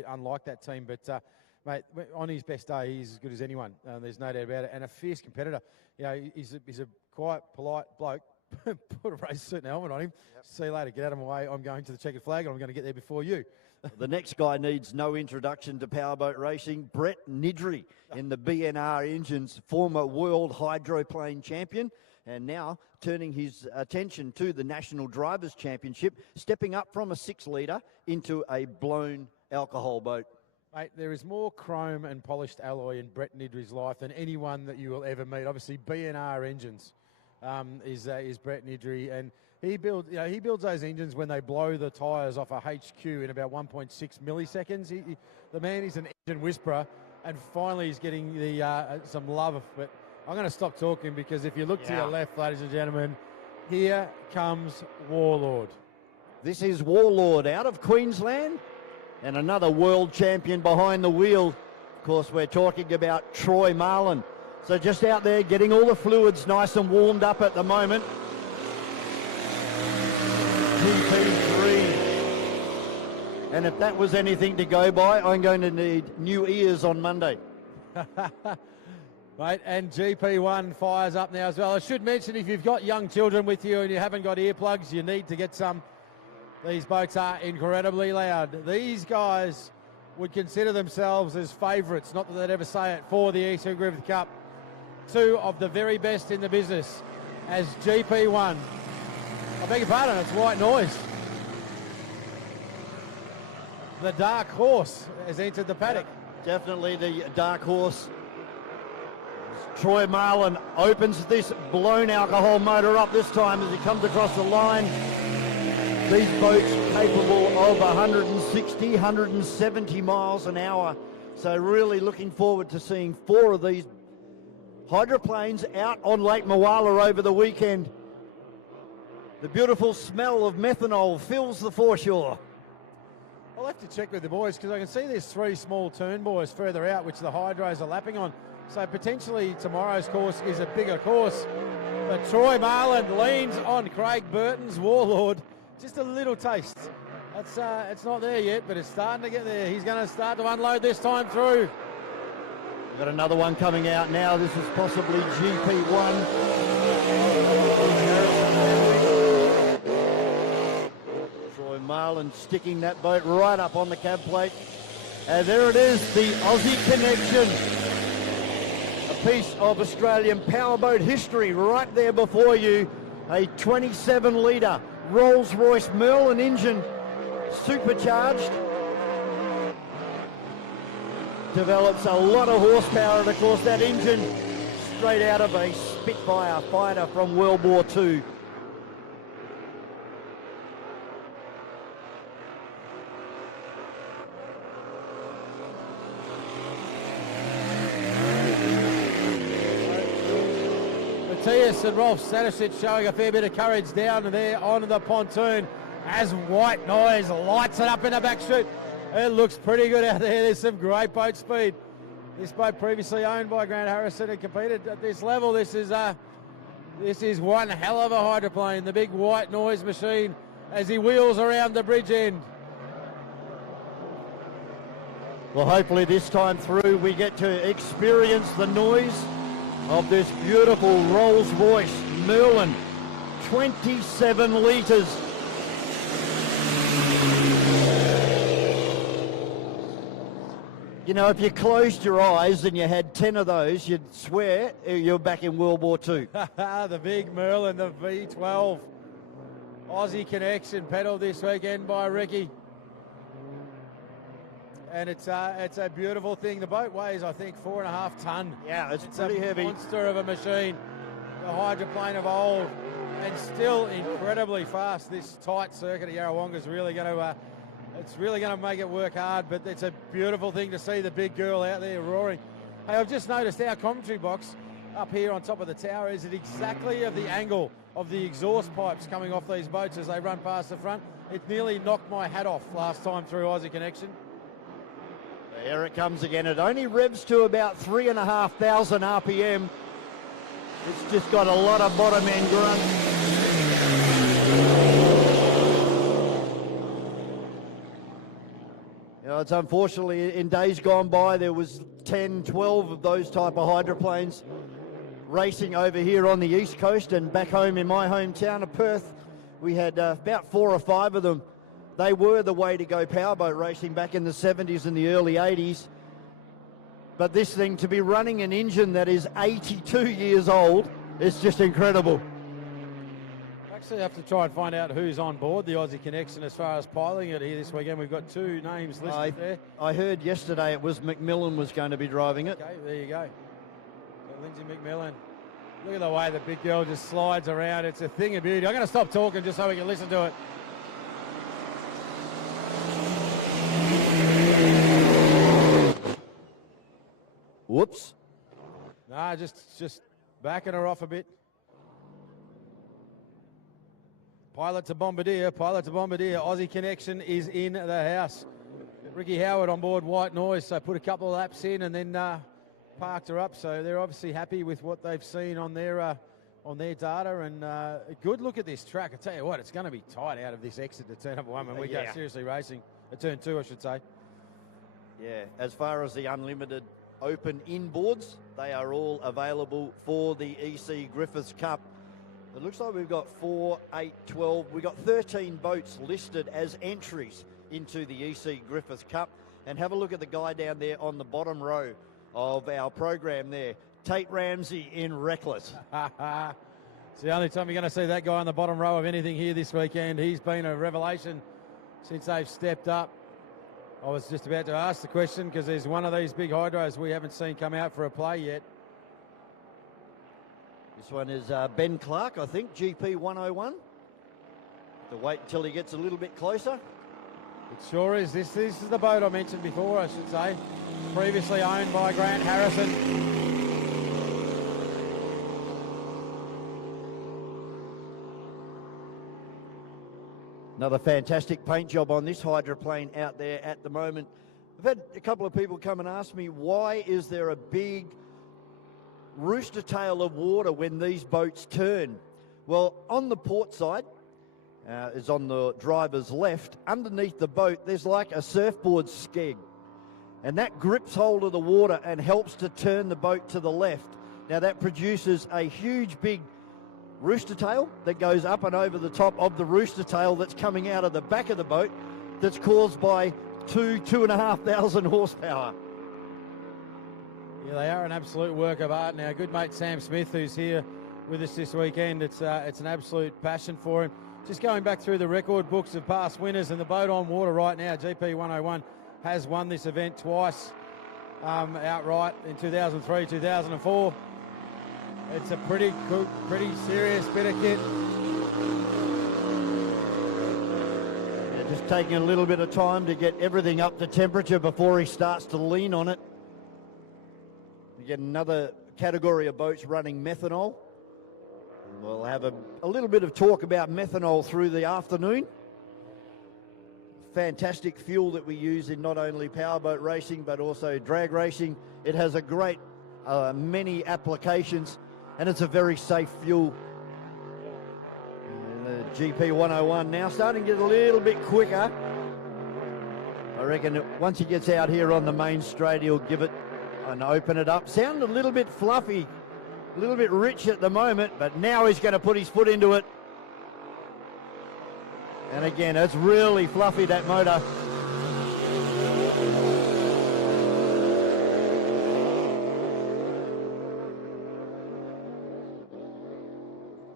unlike that team. But, mate, on his best day, he's as good as anyone. There's no doubt about it. And a fierce competitor. You know, he's a quiet, polite bloke. Put a race suit and helmet on him. Yep. See you later. Get out of my way. I'm going to the checkered flag and I'm going to get there before you. The next guy needs no introduction to powerboat racing. Brett Nidri in the BNR Engines, former world hydroplane champion, and now turning his attention to the National Drivers' Championship, stepping up from a 6-litre into a blown alcohol boat. Mate, there is more chrome and polished alloy in Brett Nidri's life than anyone that you will ever meet. Obviously, BNR Engines. Is Brett Nidri, and he builds those engines when they blow the tyres off a HQ in about 1.6 milliseconds. The man is an engine whisperer, and finally he's getting some love. But I'm going to stop talking because if you look to your left, ladies and gentlemen, here comes Warlord. This is Warlord out of Queensland, and another world champion behind the wheel. Of course, we're talking about Troy Marlin. So just out there getting all the fluids nice and warmed up at the moment. GP3. And if that was anything to go by, I'm going to need new ears on Monday. Mate, and GP1 fires up now as well. I should mention, if you've got young children with you and you haven't got earplugs, you need to get some. These boats are incredibly loud. These guys would consider themselves as favourites, not that they'd ever say it, for the E.C Griffith Cup. Two of the very best in the business as GP1. I beg your pardon, it's White Noise. The dark horse has entered the paddock. Definitely the dark horse. Troy Marlin opens this blown alcohol motor up this time as he comes across the line. These boats capable of 160, 170 miles an hour. So really looking forward to seeing 4 of these hydroplanes out on Lake Moala over the weekend. The beautiful smell of methanol fills the foreshore. I'll have to check with the boys because I can see there's 3 small turn buoys further out which the hydros are lapping on. So potentially tomorrow's course is a bigger course. But Troy Marland leans on Craig Burton's Warlord. Just a little taste. It's not there yet, but it's starting to get there. He's going to start to unload this time through. We've got another one coming out now. This is possibly GP1. Troy Marland sticking that boat right up on the cab plate. And there it is, the Aussie Connection. A piece of Australian powerboat history right there before you. A 27-litre Rolls-Royce Merlin engine, supercharged. Develops a lot of horsepower, and of course that engine straight out of a Spitfire fighter from World War II. Matthias and Rolf Stanisic showing a fair bit of courage down there on the pontoon as White Noise lights it up in the back chute. It looks pretty good out there. There's some great boat speed. This boat previously owned by Grant Harrison and competed at this level. This is one hell of a hydroplane, the big White Noise machine as he wheels around the bridge end. Well, hopefully this time through we get to experience the noise of this beautiful Rolls-Royce Merlin, 27 litres. You know, if you closed your eyes and you had 10 of those, you'd swear you're back in World War II. The big Merlin, the V12. Aussie Connection pedalled this weekend by Ricky. And it's a beautiful thing. The boat weighs, I think, 4.5 tonne. Yeah, it's pretty heavy. Monster of a machine. The hydroplane of old, and still incredibly fast. This tight circuit at Yarrawonga is really going to, it's really going to make it work hard. But it's a beautiful thing to see the big girl out there roaring. Hey, I've just noticed our commentary box up here on top of the tower is at exactly of the angle of the exhaust pipes coming off these boats as they run past the front. It nearly knocked my hat off last time through Aussie Connection. There it comes again. It only revs to about 3,500 RPM. It's just got a lot of bottom end grunt. You know, it's unfortunately in days gone by there was 10, 12 of those type of hydroplanes racing over here on the east coast, and back home in my hometown of Perth we had about 4 or 5 of them. They were the way to go powerboat racing back in the 70s and the early 80s. But this thing, to be running an engine that is 82 years old, is just incredible. Actually have to try and find out who's on board the Aussie Connection as far as piloting it here this weekend. We've got 2 names listed there. I heard yesterday it was McMillan was going to be driving it. Okay, there you go. So Lindsay McMillan. Look at the way the big girl just slides around. It's a thing of beauty. I'm going to stop talking just so we can listen to it. Whoops. Nah, just backing her off a bit. Pilot to Bombardier, Aussie Connection is in the house. Ricky Howard on board White Noise, so put a couple of laps in and then parked her up. So they're obviously happy with what they've seen on their data, and a good look at this track. I tell you what, it's going to be tight out of this exit to turn number 1 when we go seriously racing. Turn 2, I should say. Yeah, as far as the unlimited open inboards, they are all available for the E.C Griffith Cup. It looks like we've got 4, 8, 12. We've got 13 boats listed as entries into the E.C Griffith Cup. And have a look at the guy down there on the bottom row of our program there. Tate Ramsey in Reckless. It's the only time you're going to see that guy on the bottom row of anything here this weekend. He's been a revelation since they've stepped up. I was just about to ask the question because there's one of these big hydros we haven't seen come out for a play yet. This one is Ben Clark, I think, GP 101. To wait until he gets a little bit closer. It sure is. This is the boat I mentioned before, I should say. Previously owned by Grant Harrison. Another fantastic paint job on this hydroplane out there at the moment. I've had a couple of people come and ask me, why is there a big rooster tail of water when these boats turn? Well, on the port side, is on the driver's left, underneath the boat, there's like a surfboard skeg. And that grips hold of the water and helps to turn the boat to the left. Now that produces a huge big rooster tail that goes up and over the top of the rooster tail that's coming out of the back of the boat, that's caused by 2,500 horsepower. Yeah, they are an absolute work of art. Now, good mate Sam Smith, who's here with us this weekend, it's an absolute passion for him. Just going back through the record books of past winners, and the boat on water right now, GP 101, has won this event twice outright in 2003, 2004. It's a pretty serious bit of kit. Yeah, just taking a little bit of time to get everything up to temperature before he starts to lean on it. You get another category of boats running methanol. We'll have a little bit of talk about methanol through the afternoon. Fantastic fuel that we use in not only powerboat racing but also drag racing. It has a great many applications, and it's a very safe fuel. And the GP 101 now starting to get a little bit quicker. I reckon once he gets out here on the main straight, he'll give it and open it up. Sound a little bit fluffy, a little bit rich at the moment, but now he's going to put his foot into it. And again, it's really fluffy, that motor.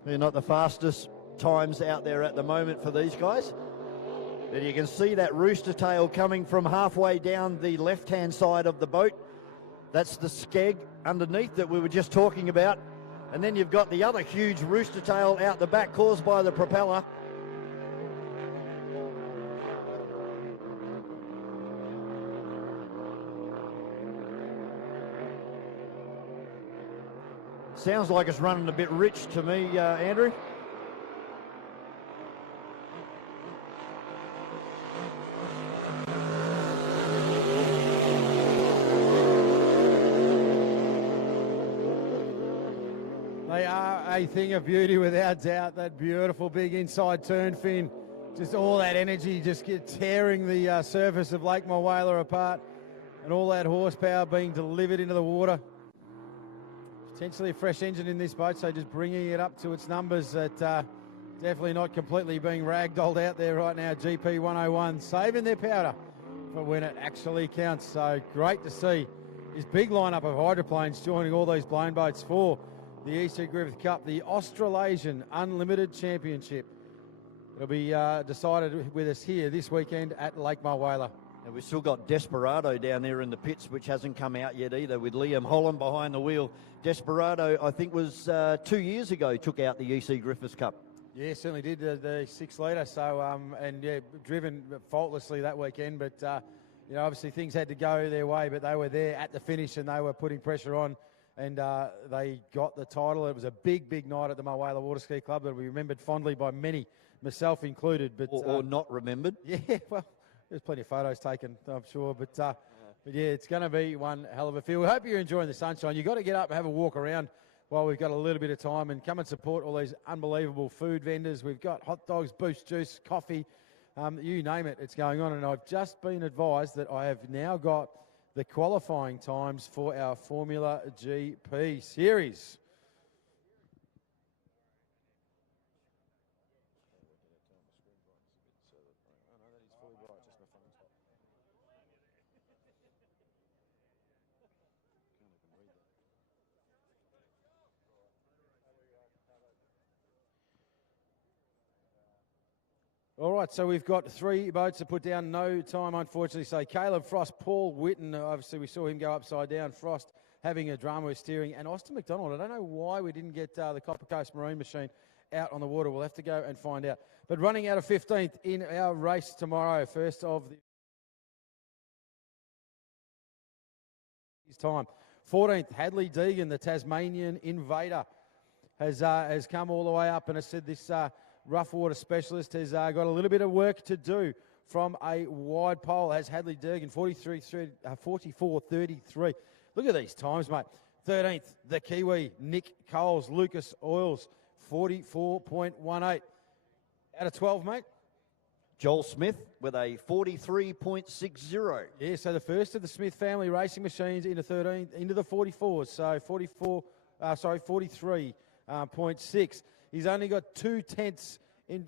They're not the fastest times out there at the moment for these guys. But you can see that rooster tail coming from halfway down the left-hand side of the boat. That's the skeg underneath that we were just talking about. And then you've got the other huge rooster tail out the back caused by the propeller. Sounds like it's running a bit rich to me, Andrew. They are a thing of beauty without doubt. That beautiful big inside turn fin, just all that energy just tearing the surface of Lake Mulwala apart, and all that horsepower being delivered into the water. Potentially a fresh engine in this boat, so just bringing it up to its numbers. That definitely not completely being ragdolled out there right now. GP 101 saving their powder for when it actually counts. So great to see this big lineup of hydroplanes joining all these blown boats for the E.C Griffith Cup, the Australasian Unlimited Championship. It'll be decided with us here this weekend at Lake Mulwala. And we've still got Desperado down there in the pits, which hasn't come out yet either, with Liam Holland behind the wheel. Desperado, I think, was 2 years ago, took out the E.C Griffiths Cup. Yeah, certainly did, the 6 litre. So, and yeah, driven faultlessly that weekend. But, you know, obviously things had to go their way, but they were there at the finish and they were putting pressure on, and they got the title. It was a big, big night at the Mulwala Water Ski Club that we remembered fondly by many, myself included. But or not remembered. Yeah, well, there's plenty of photos taken, I'm sure. But yeah, it's going to be one hell of a feel. We hope you're enjoying the sunshine. You've got to get up and have a walk around while we've got a little bit of time, and come and support all these unbelievable food vendors. We've got hot dogs, boost juice, coffee, you name it, it's going on. And I've just been advised that I have now got the qualifying times for our Formula GP series. All right, so we've got 3 boats to put down. No time, unfortunately. So Caleb Frost, Paul Whitten, obviously we saw him go upside down. Frost having a drama with steering, and Austin McDonald. I don't know why we didn't get the Copper Coast Marine machine out on the water. We'll have to go and find out. But running out of 15th in our race tomorrow, first of the time. 14th, Hadley Deegan, the Tasmanian Invader, has come all the way up, and has said this rough water specialist, has got a little bit of work to do from a wide pole. Has Hadley Durgan, 44.33. Look at these times, mate. 13th, the Kiwi, Nick Coles, Lucas Oils, 44.18. Out of 12, mate. Joel Smith with a 43.60. Yeah, so the first of the Smith family racing machines into 13, into the 44s. So 43.6. He's only got 2/10 in,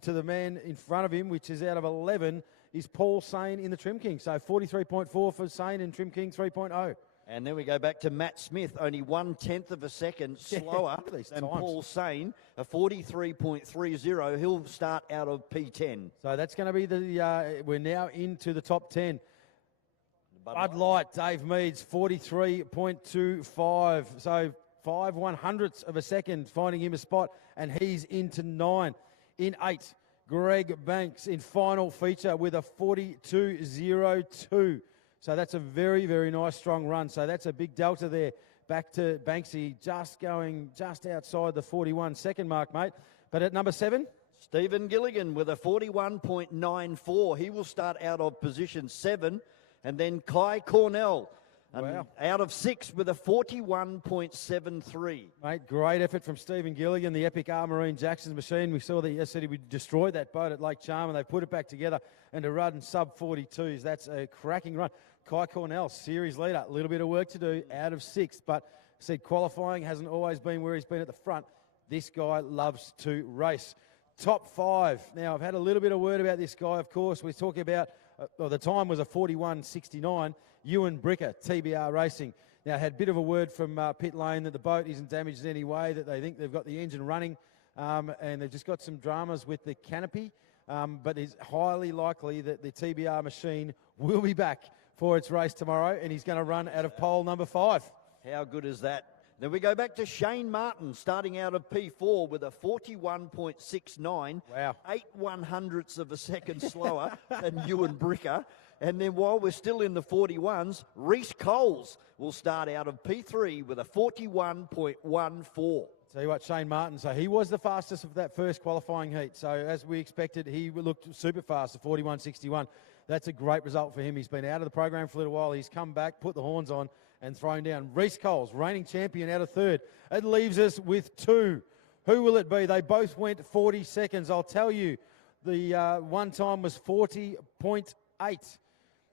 to the man in front of him, which is out of 11, is Paul Sane in the Trim King. So 43.4 for Sane and Trim King 3.0. And then we go back to Matt Smith, only 1/10 of a second slower than Paul Sane, a 43.30. He'll start out of P10. So that's going to be the, we're now into the top 10. Bud Light, Dave Meads, 43.25. So 5/100ths of a second, finding him a spot, and he's into 9. In 8, Greg Banks in final feature with a 42.02. So that's a very, very nice, strong run. So that's a big delta there. Back to Banksy, just going just outside the 41 second mark, mate. But at number 7? Stephen Gilligan with a 41.94. He will start out of position 7. And then Kai Cornell, out of 6 with a 41.73. Mate, great effort from Stephen Gilligan, the epic Marine Jackson's machine. We saw yesterday we destroyed that boat at Lake Charm, and they put it back together and to run sub 42s. That's a cracking run. Kai Cornell, series leader, a little bit of work to do, out of 6, but I said qualifying hasn't always been where he's been at the front. This guy loves to race. Top 5. Now, I've had a little bit of word about this guy, of course. We're talking about, the time was a 41.69. Ewan Bricker, TBR Racing. Now, had a bit of a word from pit lane that the boat isn't damaged in any way, that they think they've got the engine running, and they've just got some dramas with the canopy, but it's highly likely that the TBR machine will be back for its race tomorrow, and he's going to run out of pole number 5. How good is that? Then we go back to Shane Martin, starting out of P4 with a 41.69. Wow. 8/100ths of a second slower than Ewan Bricker. And then while we're still in the 41s, Reece Coles will start out of P3 with a 41.14. Tell you what, Shane Martin, so he was the fastest of that first qualifying heat. So as we expected, he looked super fast at 41.61. That's a great result for him. He's been out of the program for a little while. He's come back, put the horns on, and thrown down. Reece Coles, reigning champion, out of 3rd. It leaves us with 2. Who will it be? They both went 40 seconds. I'll tell you, the one time was 40.8.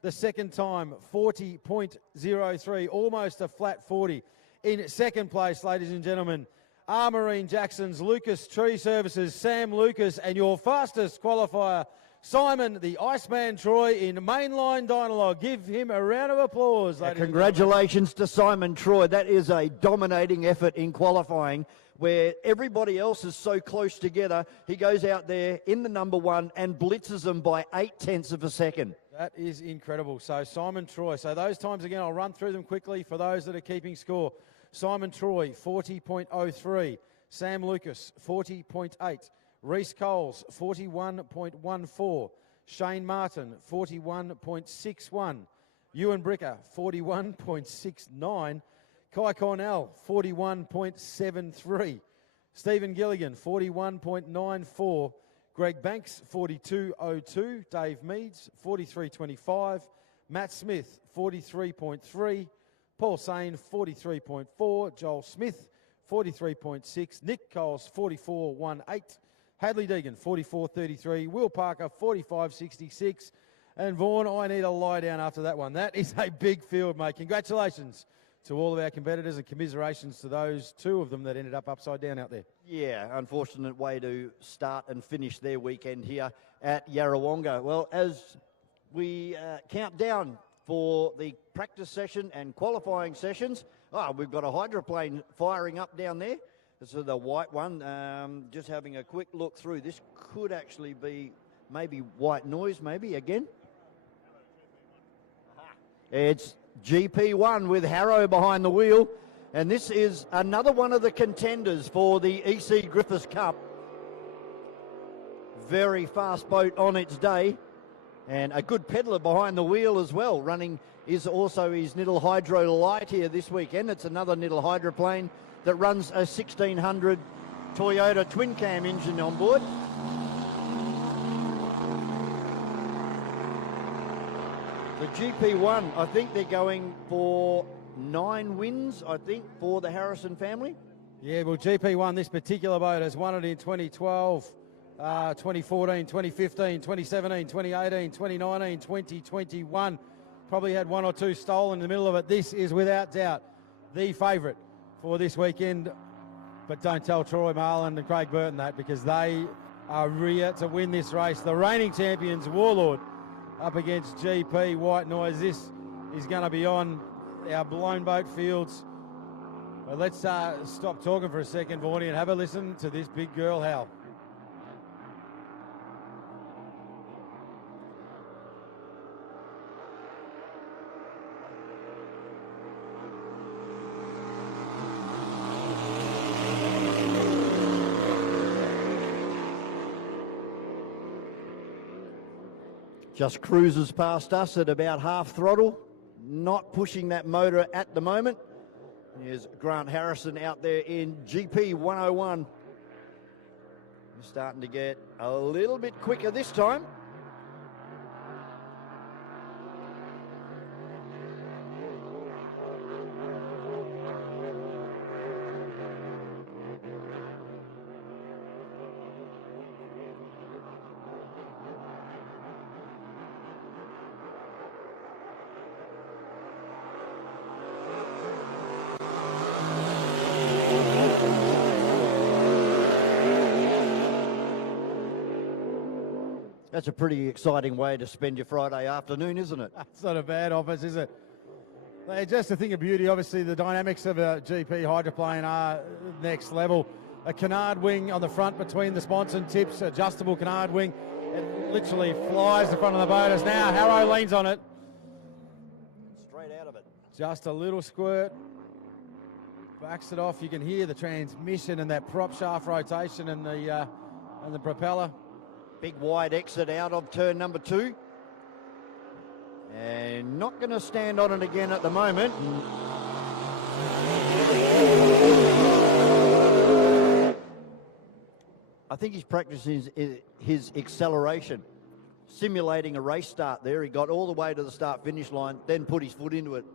The second time, 40.03, almost a flat 40. In second place, ladies and gentlemen, Marine Jackson's Lucas Tree Services, Sam Lucas, and your fastest qualifier, Simon, the Iceman Troy, in mainline Dynalog. Give him a round of applause, ladies Congratulations to Simon Troy. That is a dominating effort in qualifying, where everybody else is so close together. He goes out there in the number 1 and blitzes them by 0.8 of a second. That is incredible. So Simon Troy. So those times again, I'll run through them quickly for those that are keeping score. Simon Troy, 40.03. Sam Lucas, 40.8. Reece Coles, 41.14. Shane Martin, 41.61. Ewan Bricker, 41.69. Kai Cornell, 41.73. Stephen Gilligan, 41.94. Greg Banks, 42.02. Dave Meads, 43.25. Matt Smith, 43.3. Paul Sane, 43.4. Joel Smith, 43.6. Nick Coles, 44.18. Hadley Deegan, 44.33. Will Parker, 45.66. And Vaughan, I need a lie down after that one. That is a big field, mate. Congratulations to all of our competitors, and commiserations to those 2 of them that ended up upside down out there. Yeah, unfortunate way to start and finish their weekend here at Yarrawonga. Well, as we count down for the practice session and qualifying sessions, we've got a hydroplane firing up down there. This is the white one. Just having a quick look through. This could actually be maybe white noise, maybe again. It's GP1 with Harrow behind the wheel. And this is another one of the contenders for the E.C Griffith Cup. Very fast boat on its day. And a good peddler behind the wheel as well. Running is also his Niddle Hydro Light here this weekend. It's another Niddle hydroplane that runs a 1600 Toyota twin cam engine on board. The GP1, I think they're going for 9 wins, I think, for the Harrison family. Yeah, well, GP1, this particular boat has won it in 2012, 2014, 2015, 2017, 2018, 2019, 2021. Probably had 1 or 2 stolen in the middle of it. This is without doubt the favourite for this weekend. But don't tell Troy Marland and Craig Burton that, because they are rear to win this race. The reigning champions, Warlord, up against GP White Noise. This is going to be on our blown boat fields. But let's stop talking for a second, Vorney, and have a listen to this big girl howl. Just cruises past us at about half throttle, not pushing that motor at the moment. Here's Grant Harrison out there in GP 101. He's starting to get a little bit quicker this time. That's a pretty exciting way to spend your Friday afternoon, isn't it? That's not a bad office, is it? Just a thing of beauty. Obviously, the dynamics of a GP hydroplane are next level. A canard wing on the front between the sponson tips, adjustable canard wing. It literally flies the front of the boat as now Harrow leans on it. Straight out of it. Just a little squirt. Backs it off. You can hear the transmission and that prop shaft rotation and the propeller. Big wide exit out of turn number 2. And not going to stand on it again at the moment. I think he's practicing his acceleration, simulating a race start there. He got all the way to the start-finish line, then put his foot into it.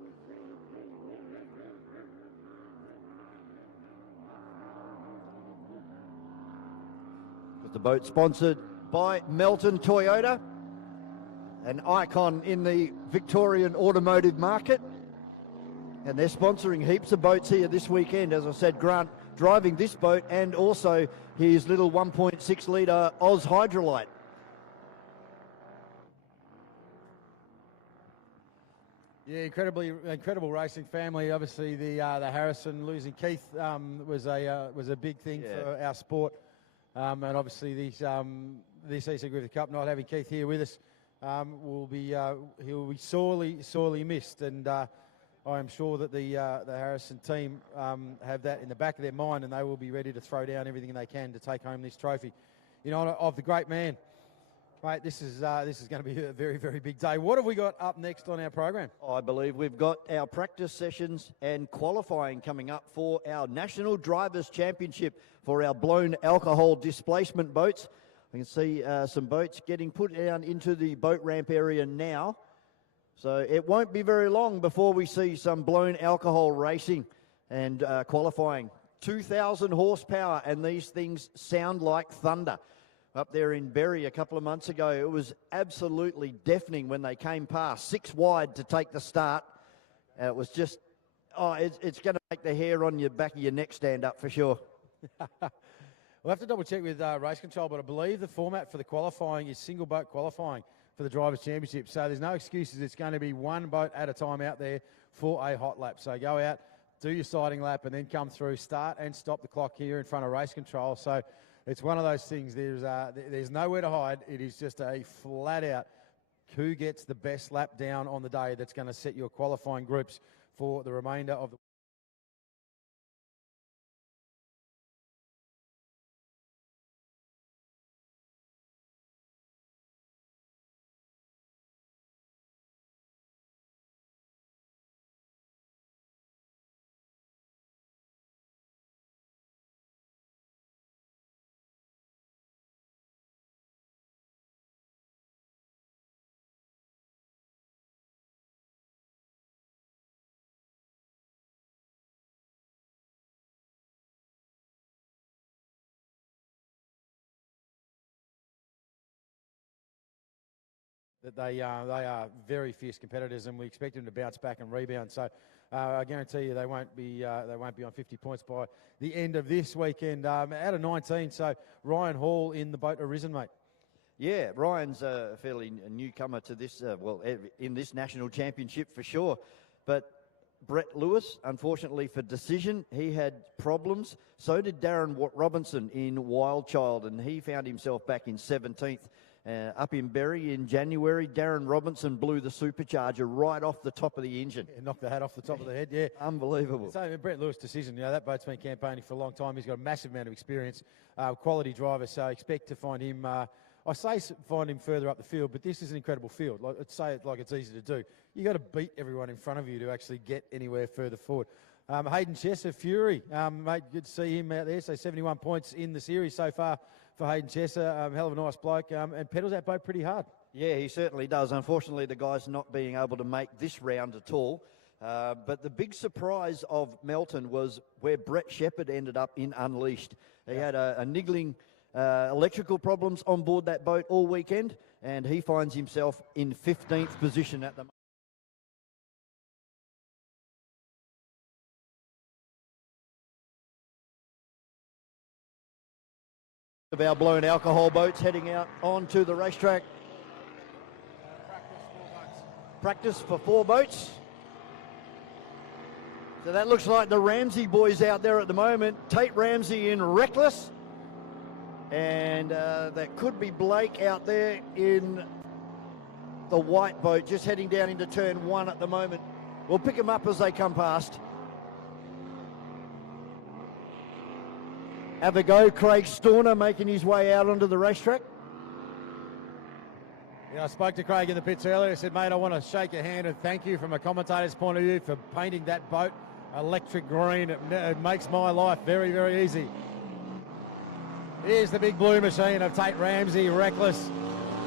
With the boat sponsored by Melton Toyota, an icon in the Victorian automotive market. And they're sponsoring heaps of boats here this weekend. As I said, Grant driving this boat and also his little 1.6 litre Oz Hydrolite. Yeah, incredible racing family. Obviously, the Harrison losing Keith was a big thing for our sport. And obviously this E.C Griffith Cup, not having Keith here with us, he'll be sorely missed. And I am sure that the Harrison team have that in the back of their mind, and they will be ready to throw down everything they can to take home this trophy in honour of the great man. Mate, this is going to be a very, very big day. What have we got up next on our program? I believe we've got our practice sessions and qualifying coming up for our National Drivers' Championship for our blown alcohol displacement boats. I can see some boats getting put down into the boat ramp area now. So it won't be very long before we see some blown alcohol racing and qualifying. 2,000 horsepower, and these things sound like thunder. Up there in Berry a couple of months ago, it was absolutely deafening when they came past, 6 wide to take the start. It was just, it's going to make the hair on your back of your neck stand up for sure. We'll have to double check with race control, but I believe the format for the qualifying is single boat qualifying for the Drivers' Championship. So there's no excuses. It's going to be one boat at a time out there for a hot lap. So go out, do your sighting lap, and then come through, start and stop the clock here in front of race control. So it's one of those things. There's nowhere to hide. It is just a flat out who gets the best lap down on the day that's going to set your qualifying groups for the remainder of the that they are very fierce competitors, and we expect them to bounce back and rebound. So I guarantee you they won't be on 50 points by the end of this weekend. Out of 19, so Ryan Hall in the boat Arisen, mate. Yeah, Ryan's a fairly newcomer to this, in this national championship for sure. But Brett Lewis, unfortunately for decision, he had problems. So did Darren Robinson in Wild Child, and he found himself back in 17th. Up in Berry in January, Darren Robinson blew the supercharger right off the top of the engine. Yeah, knocked the hat off the top of the head, yeah. Unbelievable. So Brett Lewis' decision, that boat's been campaigning for a long time. He's got a massive amount of experience, quality driver, so expect to find him, find him further up the field, but this is an incredible field. Let's say it like it's easy to do. You got to beat everyone in front of you to actually get anywhere further forward. Hayden Chesser, Fury, mate, good to see him out there. So 71 points in the series so far for Hayden Chesser. Hell of a nice bloke, and pedals that boat pretty hard. Yeah, he certainly does. Unfortunately, the guy's not being able to make this round at all. But the big surprise of Melton was where Brett Shepherd ended up in Unleashed. He had a niggling electrical problems on board that boat all weekend, and he finds himself in 15th position at the moment. Of our blown alcohol boats heading out onto the racetrack. Practice for 4 boats. So that looks like the Ramsey boys out there at the moment. Tate Ramsey in Reckless. And that could be Blake out there in the white boat, just heading down into turn 1 at the moment. We'll pick them up as they come past. Have a go, Craig Storner making his way out onto the racetrack. Yeah, I spoke to Craig in the pits earlier. I said, mate, I want to shake your hand and thank you from a commentator's point of view for painting that boat electric green. It makes my life very, very easy. Here's the big blue machine of Tate Ramsey, Reckless.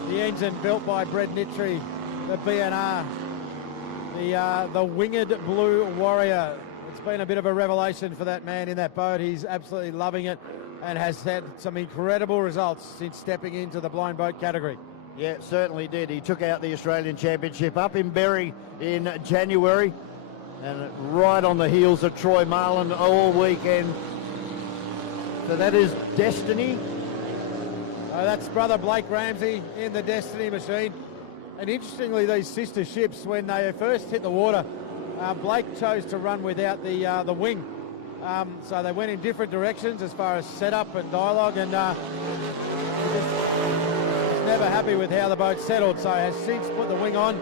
The engine built by Brett Nitry, the BNR, the winged blue warrior. It's been a bit of a revelation for that man in that boat. He's absolutely loving it and has had some incredible results since stepping into the blown boat category. Yeah, certainly did. He took out the Australian Championship up in Berry in January, and right on the heels of Troy Marlin all weekend. So that is Destiny. That's brother Blake Ramsey in the Destiny machine. And interestingly, these sister ships, when they first hit the water, Blake chose to run without the wing. So they went in different directions as far as setup and dialogue, and was never happy with how the boat settled. So has since put the wing on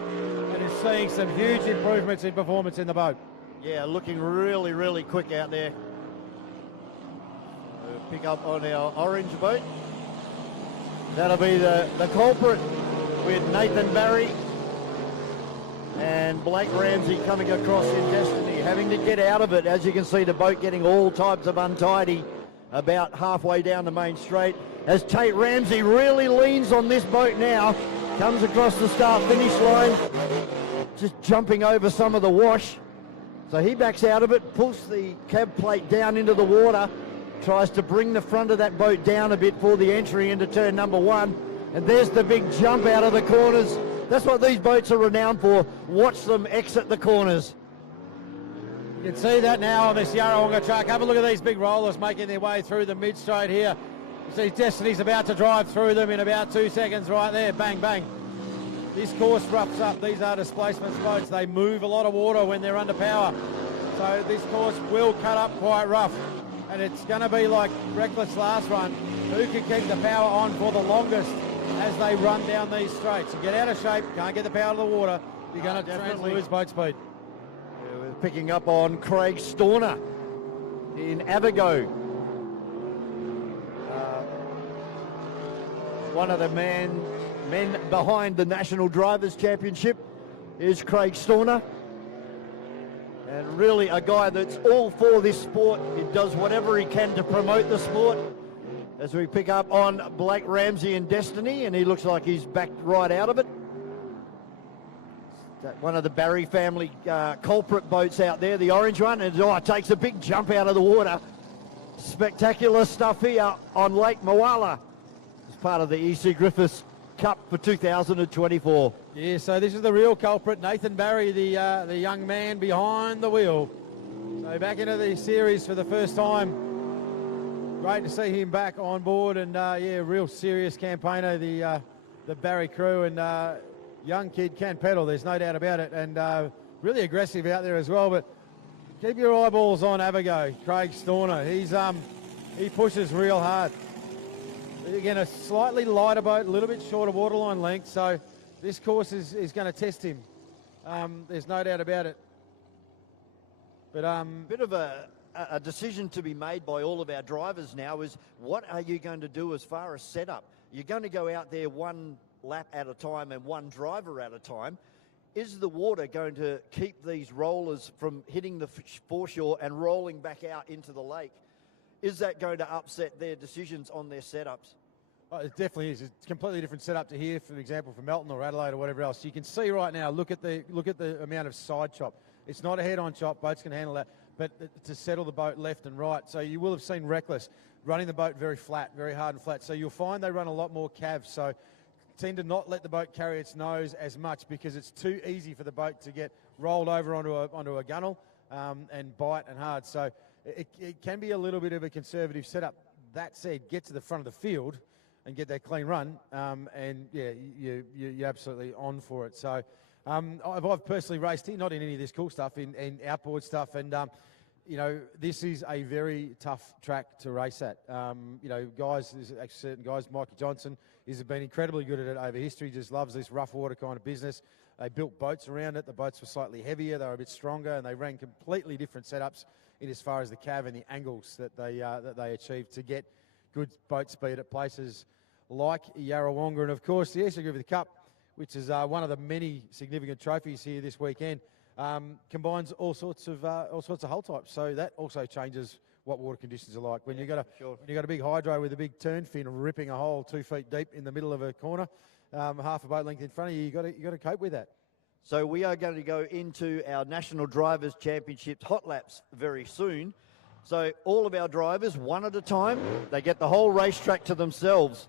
and is seeing some huge improvements in performance in the boat. Yeah, looking really, really quick out there. Pick up on our orange boat. That'll be the culprit with Nathan Barry and Blake Ramsey coming across in Destiny, having to get out of it. As you can see, the boat getting all types of untidy about halfway down the main straight. As Tate Ramsey really leans on this boat now, comes across the start-finish line, just jumping over some of the wash. So he backs out of it, pulls the cab plate down into the water, tries to bring the front of that boat down a bit for the entry into turn number 1. And there's the big jump out of the corners. That's what these boats are renowned for. Watch them exit the corners. You can see that now on this Yarrawonga truck. Have a look at these big rollers making their way through the mid-straight here. You see Destiny's about to drive through them in about 2 seconds right there. Bang, bang. This course roughs up. These are displacement boats. They move a lot of water when they're under power. So this course will cut up quite rough. And it's going to be like Reckless last run. Who can keep the power on for the longest as they run down these straights? You get out of shape, can't get the power to the water, you're going to lose boat speed. Yeah, we're picking up on Craig Storner in Avigo. One of the men behind the National Drivers' Championship is Craig Storner. And really a guy that's all for this sport. He does whatever he can to promote the sport. As we pick up on Blake Ramsey in Destiny, and he looks like he's backed right out of it. One of the Barry family culprit boats out there, the orange one, and it takes a big jump out of the water. Spectacular stuff here on Lake Moala as part of the E.C Griffith Cup for 2024. Yeah, so this is the real culprit, Nathan Barry, the young man behind the wheel. So back into the series for the first time. Great to see him back on board, and yeah, real serious campaigner, the Barry crew, and young kid can pedal, there's no doubt about it, and really aggressive out there as well. But keep your eyeballs on Abago, Craig Storner. He pushes real hard. Again, a slightly lighter boat, a little bit shorter waterline length, so this course is going to test him. There's no doubt about it. But bit of a decision to be made by all of our drivers now is, what are you going to do as far as setup? You're going to go out there one lap at a time and one driver at a time. Is the water going to keep these rollers from hitting the foreshore and rolling back out into the lake? Is that going to upset their decisions on their setups? Oh, it definitely is. It's a completely different setup to here, for example, from Melton or Adelaide or whatever else. You can see right now, look at the amount of side chop. It's not a head-on chop, boats can handle that, but to settle the boat left and right. So you will have seen Reckless running the boat very flat, very hard and flat. So you'll find they run a lot more cav. So tend to not let the boat carry its nose as much, because it's too easy for the boat to get rolled over onto a gunnel and bite and hard. So it can be a little bit of a conservative setup. That said, get to the front of the field and get that clean run, and yeah, you're absolutely on for it. So I've personally raced here, not in any of this cool stuff, in outboard stuff, and you know, this is a very tough track to race at. You know, guys, there's actually certain guys, Mikey Johnson, has been incredibly good at it over history, just loves this rough water kind of business. They built boats around it. The boats were slightly heavier, they were a bit stronger, and they ran completely different setups in as far as the cav and the angles that they achieved to get good boat speed at places like Yarrawonga. And of course the E.C Griffith Cup, which is one of the many significant trophies here this weekend, combines all sorts of hull types. So that also changes what water conditions are like. When you've got a big hydro with a big turn fin ripping a hole 2 feet deep in the middle of a corner, half a boat length in front of you, you got to cope with that. So we are going to go into our National Drivers' Championships hot laps very soon. So all of our drivers, one at a time, they get the whole racetrack to themselves.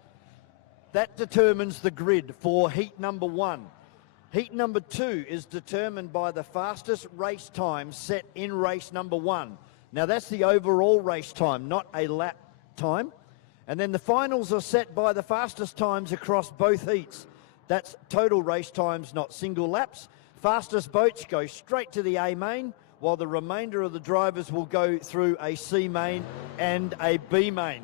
That determines the grid for heat number 1. Heat number 2 is determined by the fastest race time set in race number 1. Now that's the overall race time, not a lap time. And then the finals are set by the fastest times across both heats. That's total race times, not single laps. Fastest boats go straight to the A main, while the remainder of the drivers will go through a C main and a B main.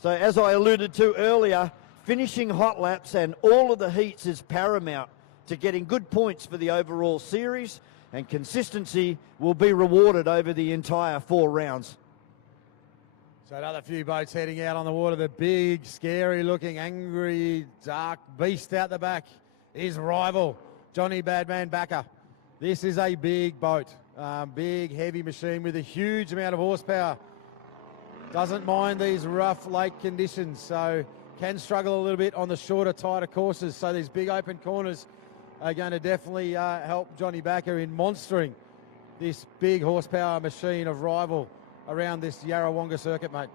So as I alluded to earlier, finishing hot laps and all of the heats is paramount to getting good points for the overall series, and consistency will be rewarded over the entire 4 rounds. So another few boats heading out on the water. The big, scary-looking, angry, dark beast out the back is Rival, Johnny Badman Backer. This is a big boat, big, heavy machine with a huge amount of horsepower. Doesn't mind these rough lake conditions, so can struggle a little bit on the shorter, tighter courses. So these big open corners are going to definitely help Johnny Backer in monstering this big horsepower machine of Rival around this Yarrawonga circuit, mate.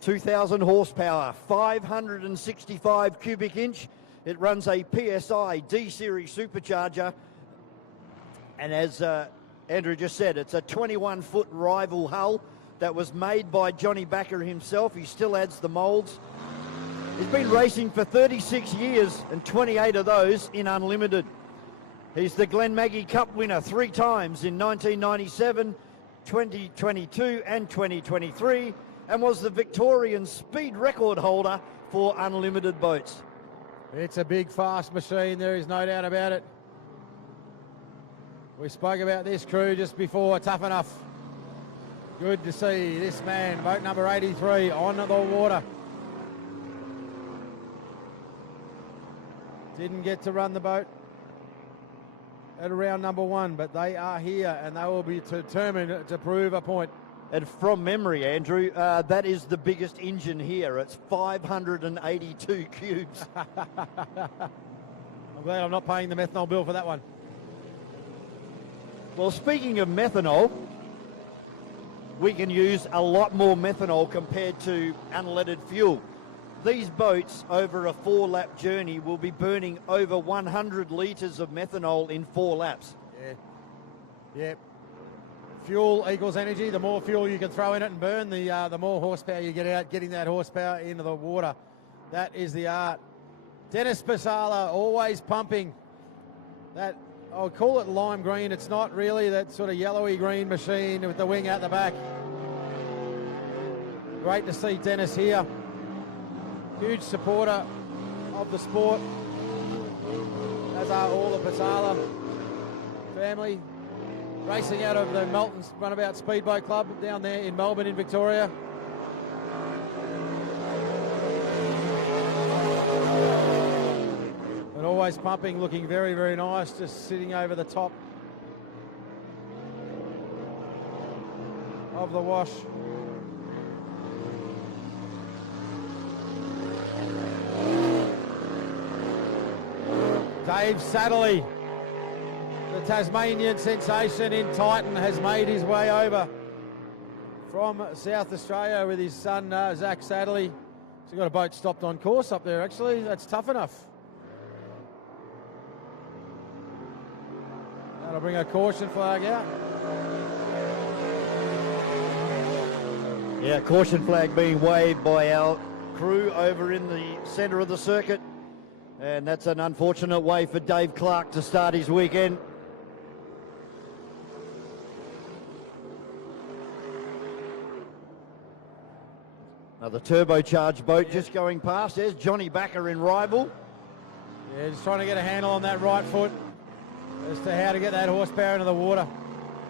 2,000 horsepower, 565 cubic inch. It runs a PSI D-Series supercharger. And as Andrew just said, it's a 21-foot Rival hull that was made by Johnny Backer himself. He still adds the moulds. He's been racing for 36 years and 28 of those in Unlimited. He's the Glen Maggie Cup winner 3 times in 1997, 2022 and 2023, and was the Victorian speed record holder for Unlimited boats. It's a big, fast machine, there is no doubt about it. We spoke about this crew just before, Tough Enough. Good to see this man, boat number 83, on the water. Didn't get to run the boat at round number 1, but they are here and they will be determined to prove a point. And from memory, Andrew, that is the biggest engine here. It's 582 cubes. I'm glad I'm not paying the methanol bill for that one. Well, speaking of methanol, we can use a lot more methanol compared to unleaded fuel. these boats over a 4-lap journey will be burning over 100 litres of methanol in 4 laps. Yeah. Fuel equals energy. The more fuel you can throw in it and burn, the more horsepower you get out, getting that horsepower into the water. That is the art. Dennis Pasala always pumping. That, I'll call it lime green. It's not really that sort of yellowy green machine with the wing out the back. Great to see Dennis here. Huge supporter of the sport, as are all the Pasala family. Racing out of the Melton Runabout Speedboat Club down there in Melbourne in Victoria. And always pumping, looking very, very nice, just sitting over the top of the wash. Dave Satterley, the Tasmanian sensation in Titan, has made his way over from South Australia with his son, Zach Satterley. He's got a boat stopped on course up there, actually. That's tough enough. That'll bring a caution flag out. Yeah, caution flag being waved by our crew over in the centre of the circuit. And that's an unfortunate way for Dave Clark to start his weekend. Another turbocharged boat just going past. There's Johnny Backer in rival. Yeah, just trying to get a handle on that right foot as to how to get that horsepower into the water.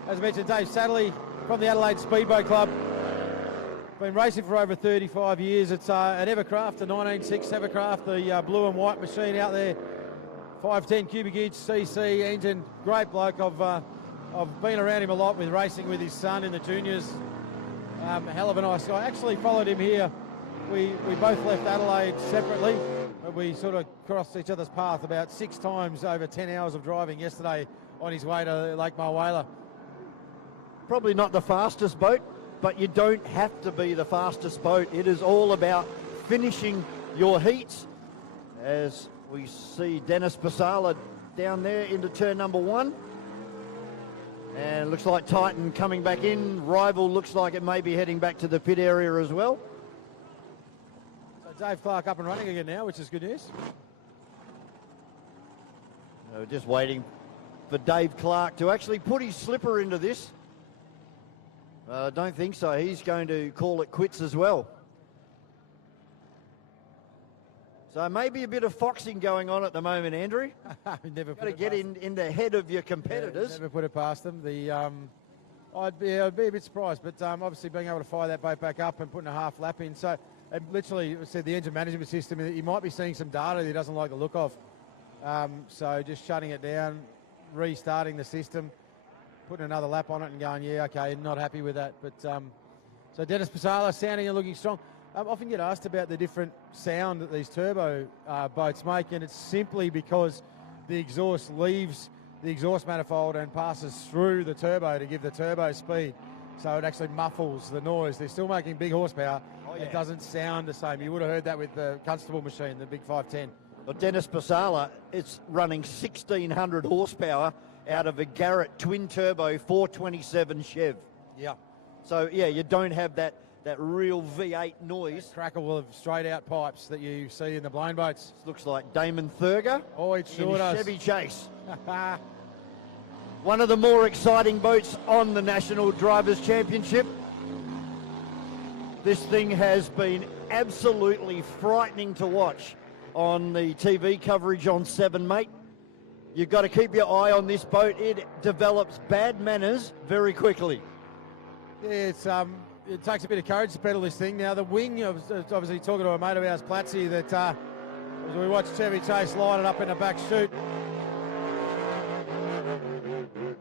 As I mentioned, Dave Satterley from the Adelaide Speedboat Club. Been racing for over 35 years. It's an Evercraft, a 1906 Evercraft, the blue and white machine out there. 510 cubic inch CC engine. Great bloke. I've been around him a lot with racing with his son in the juniors. Hell of a nice guy. Actually followed him here. We both left Adelaide separately. We sort of crossed each other's path about 6 times over 10 hours of driving yesterday on his way to Lake Mulwala. Probably not the fastest boat, but you don't have to be the fastest boat. It is all about finishing your heats. As we see Dennis Pasala down there into turn number 1. And it looks like Titan coming back in. Rival looks like it may be heading back to the pit area as well. So Dave Clark up and running again now, which is good news. We're just waiting for Dave Clark to actually put his slipper into this. I don't think so. He's going to call it quits as well. So maybe a bit of foxing going on at the moment, Andrew. Never got to get in the head of your competitors. Yeah, never put it past them. I'd be a bit surprised, but obviously being able to fire that boat back up and putting a half lap in. So literally, I said the engine management system, he might be seeing some data that he doesn't like the look of. So just shutting it down, restarting the system, putting another lap on it and going, yeah, okay, not happy with that. But so Dennis Pasala sounding and looking strong. I often get asked about the different sound that these turbo boats make, and it's simply because the exhaust leaves the exhaust manifold and passes through the turbo to give the turbo speed. So it actually muffles the noise. They're still making big horsepower. Oh, yeah. It doesn't sound the same. You would have heard that with the Constable machine, the big 510. Well, Dennis Pasala, it's running 1,600 horsepower out of a Garrett twin-turbo 427 Chev. Yeah. So, yeah, you don't have that real V8 noise. That crackle of straight-out pipes that you see in the blown boats. This looks like Damon Thurger. Oh, it sure does. Chevy Chase. One of the more exciting boats on the National Drivers' Championship. This thing has been absolutely frightening to watch on the TV coverage on 7, mate. You've got to keep your eye on this boat. It develops bad manners very quickly. Yeah, it takes a bit of courage to pedal this thing. Now, the wing, I was obviously talking to a mate of ours, Platsy, that as we watched Chevy Chase line it up in the back chute,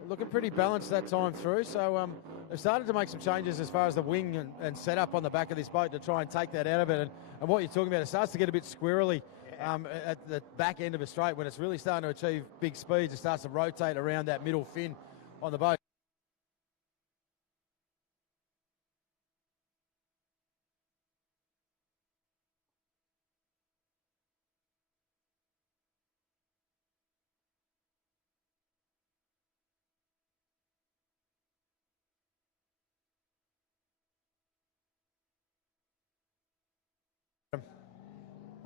looking pretty balanced that time through. So they've started to make some changes as far as the wing and setup on the back of this boat to try and take that out of it. And what you're talking about, it starts to get a bit squirrely at the back end of a straight. When it's really starting to achieve big speeds, it starts to rotate around that middle fin on the boat.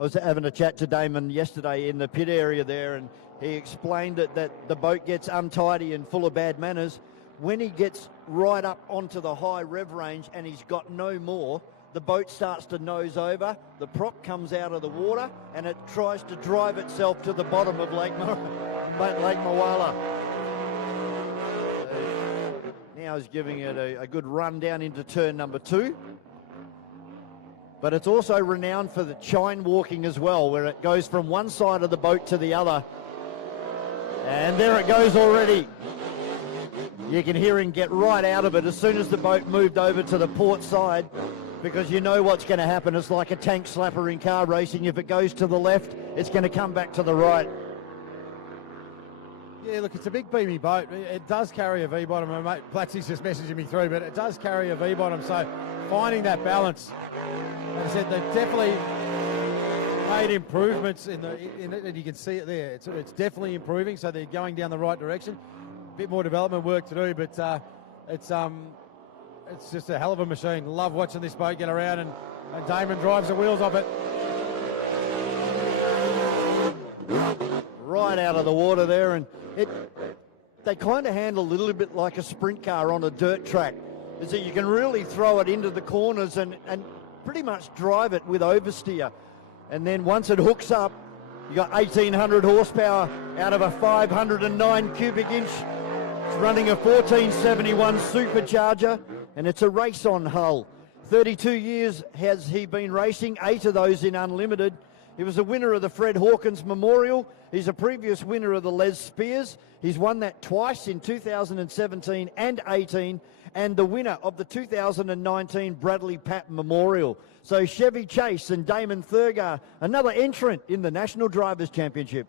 was having a chat to Damon yesterday in the pit area there, and he explained that the boat gets untidy and full of bad manners. When he gets right up onto the high rev range and he's got no more, the boat starts to nose over, the prop comes out of the water, and it tries to drive itself to the bottom of Lake Moala. Now he's giving it a good run down into turn number 2. But it's also renowned for the chine walking as well, where it goes from one side of the boat to the other. And there it goes already. You can hear him get right out of it as soon as the boat moved over to the port side, because you know what's going to happen. It's like a tank slapper in car racing. If it goes to the left, it's going to come back to the right. Yeah, look, it's a big beamy boat. It does carry a V-bottom. My mate Platsy's just messaging me through, but it does carry a V-bottom. So finding that balance, as I said, they've definitely made improvements in it, and you can see it there. It's definitely improving, so they're going down the right direction. A bit more development work to do, but it's just a hell of a machine. Love watching this boat get around, and Damon drives the wheels off it. Right out of the water there, and they kind of handle a little bit like a sprint car on a dirt track. Is that you can really throw it into the corners and pretty much drive it with oversteer. And then once it hooks up, you got 1,800 horsepower out of a 509 cubic inch. It's running a 1471 supercharger, and it's a race-on hull. 32 years has he been racing, 8 of those in unlimited. He was a winner of the Fred Hawkins Memorial. He's a previous winner of the Les Spears. He's won that twice in 2017 and 18, and the winner of the 2019 Bradley Papp Memorial. So Chevy Chase and Damon Thurgar, another entrant in the National Drivers' Championship.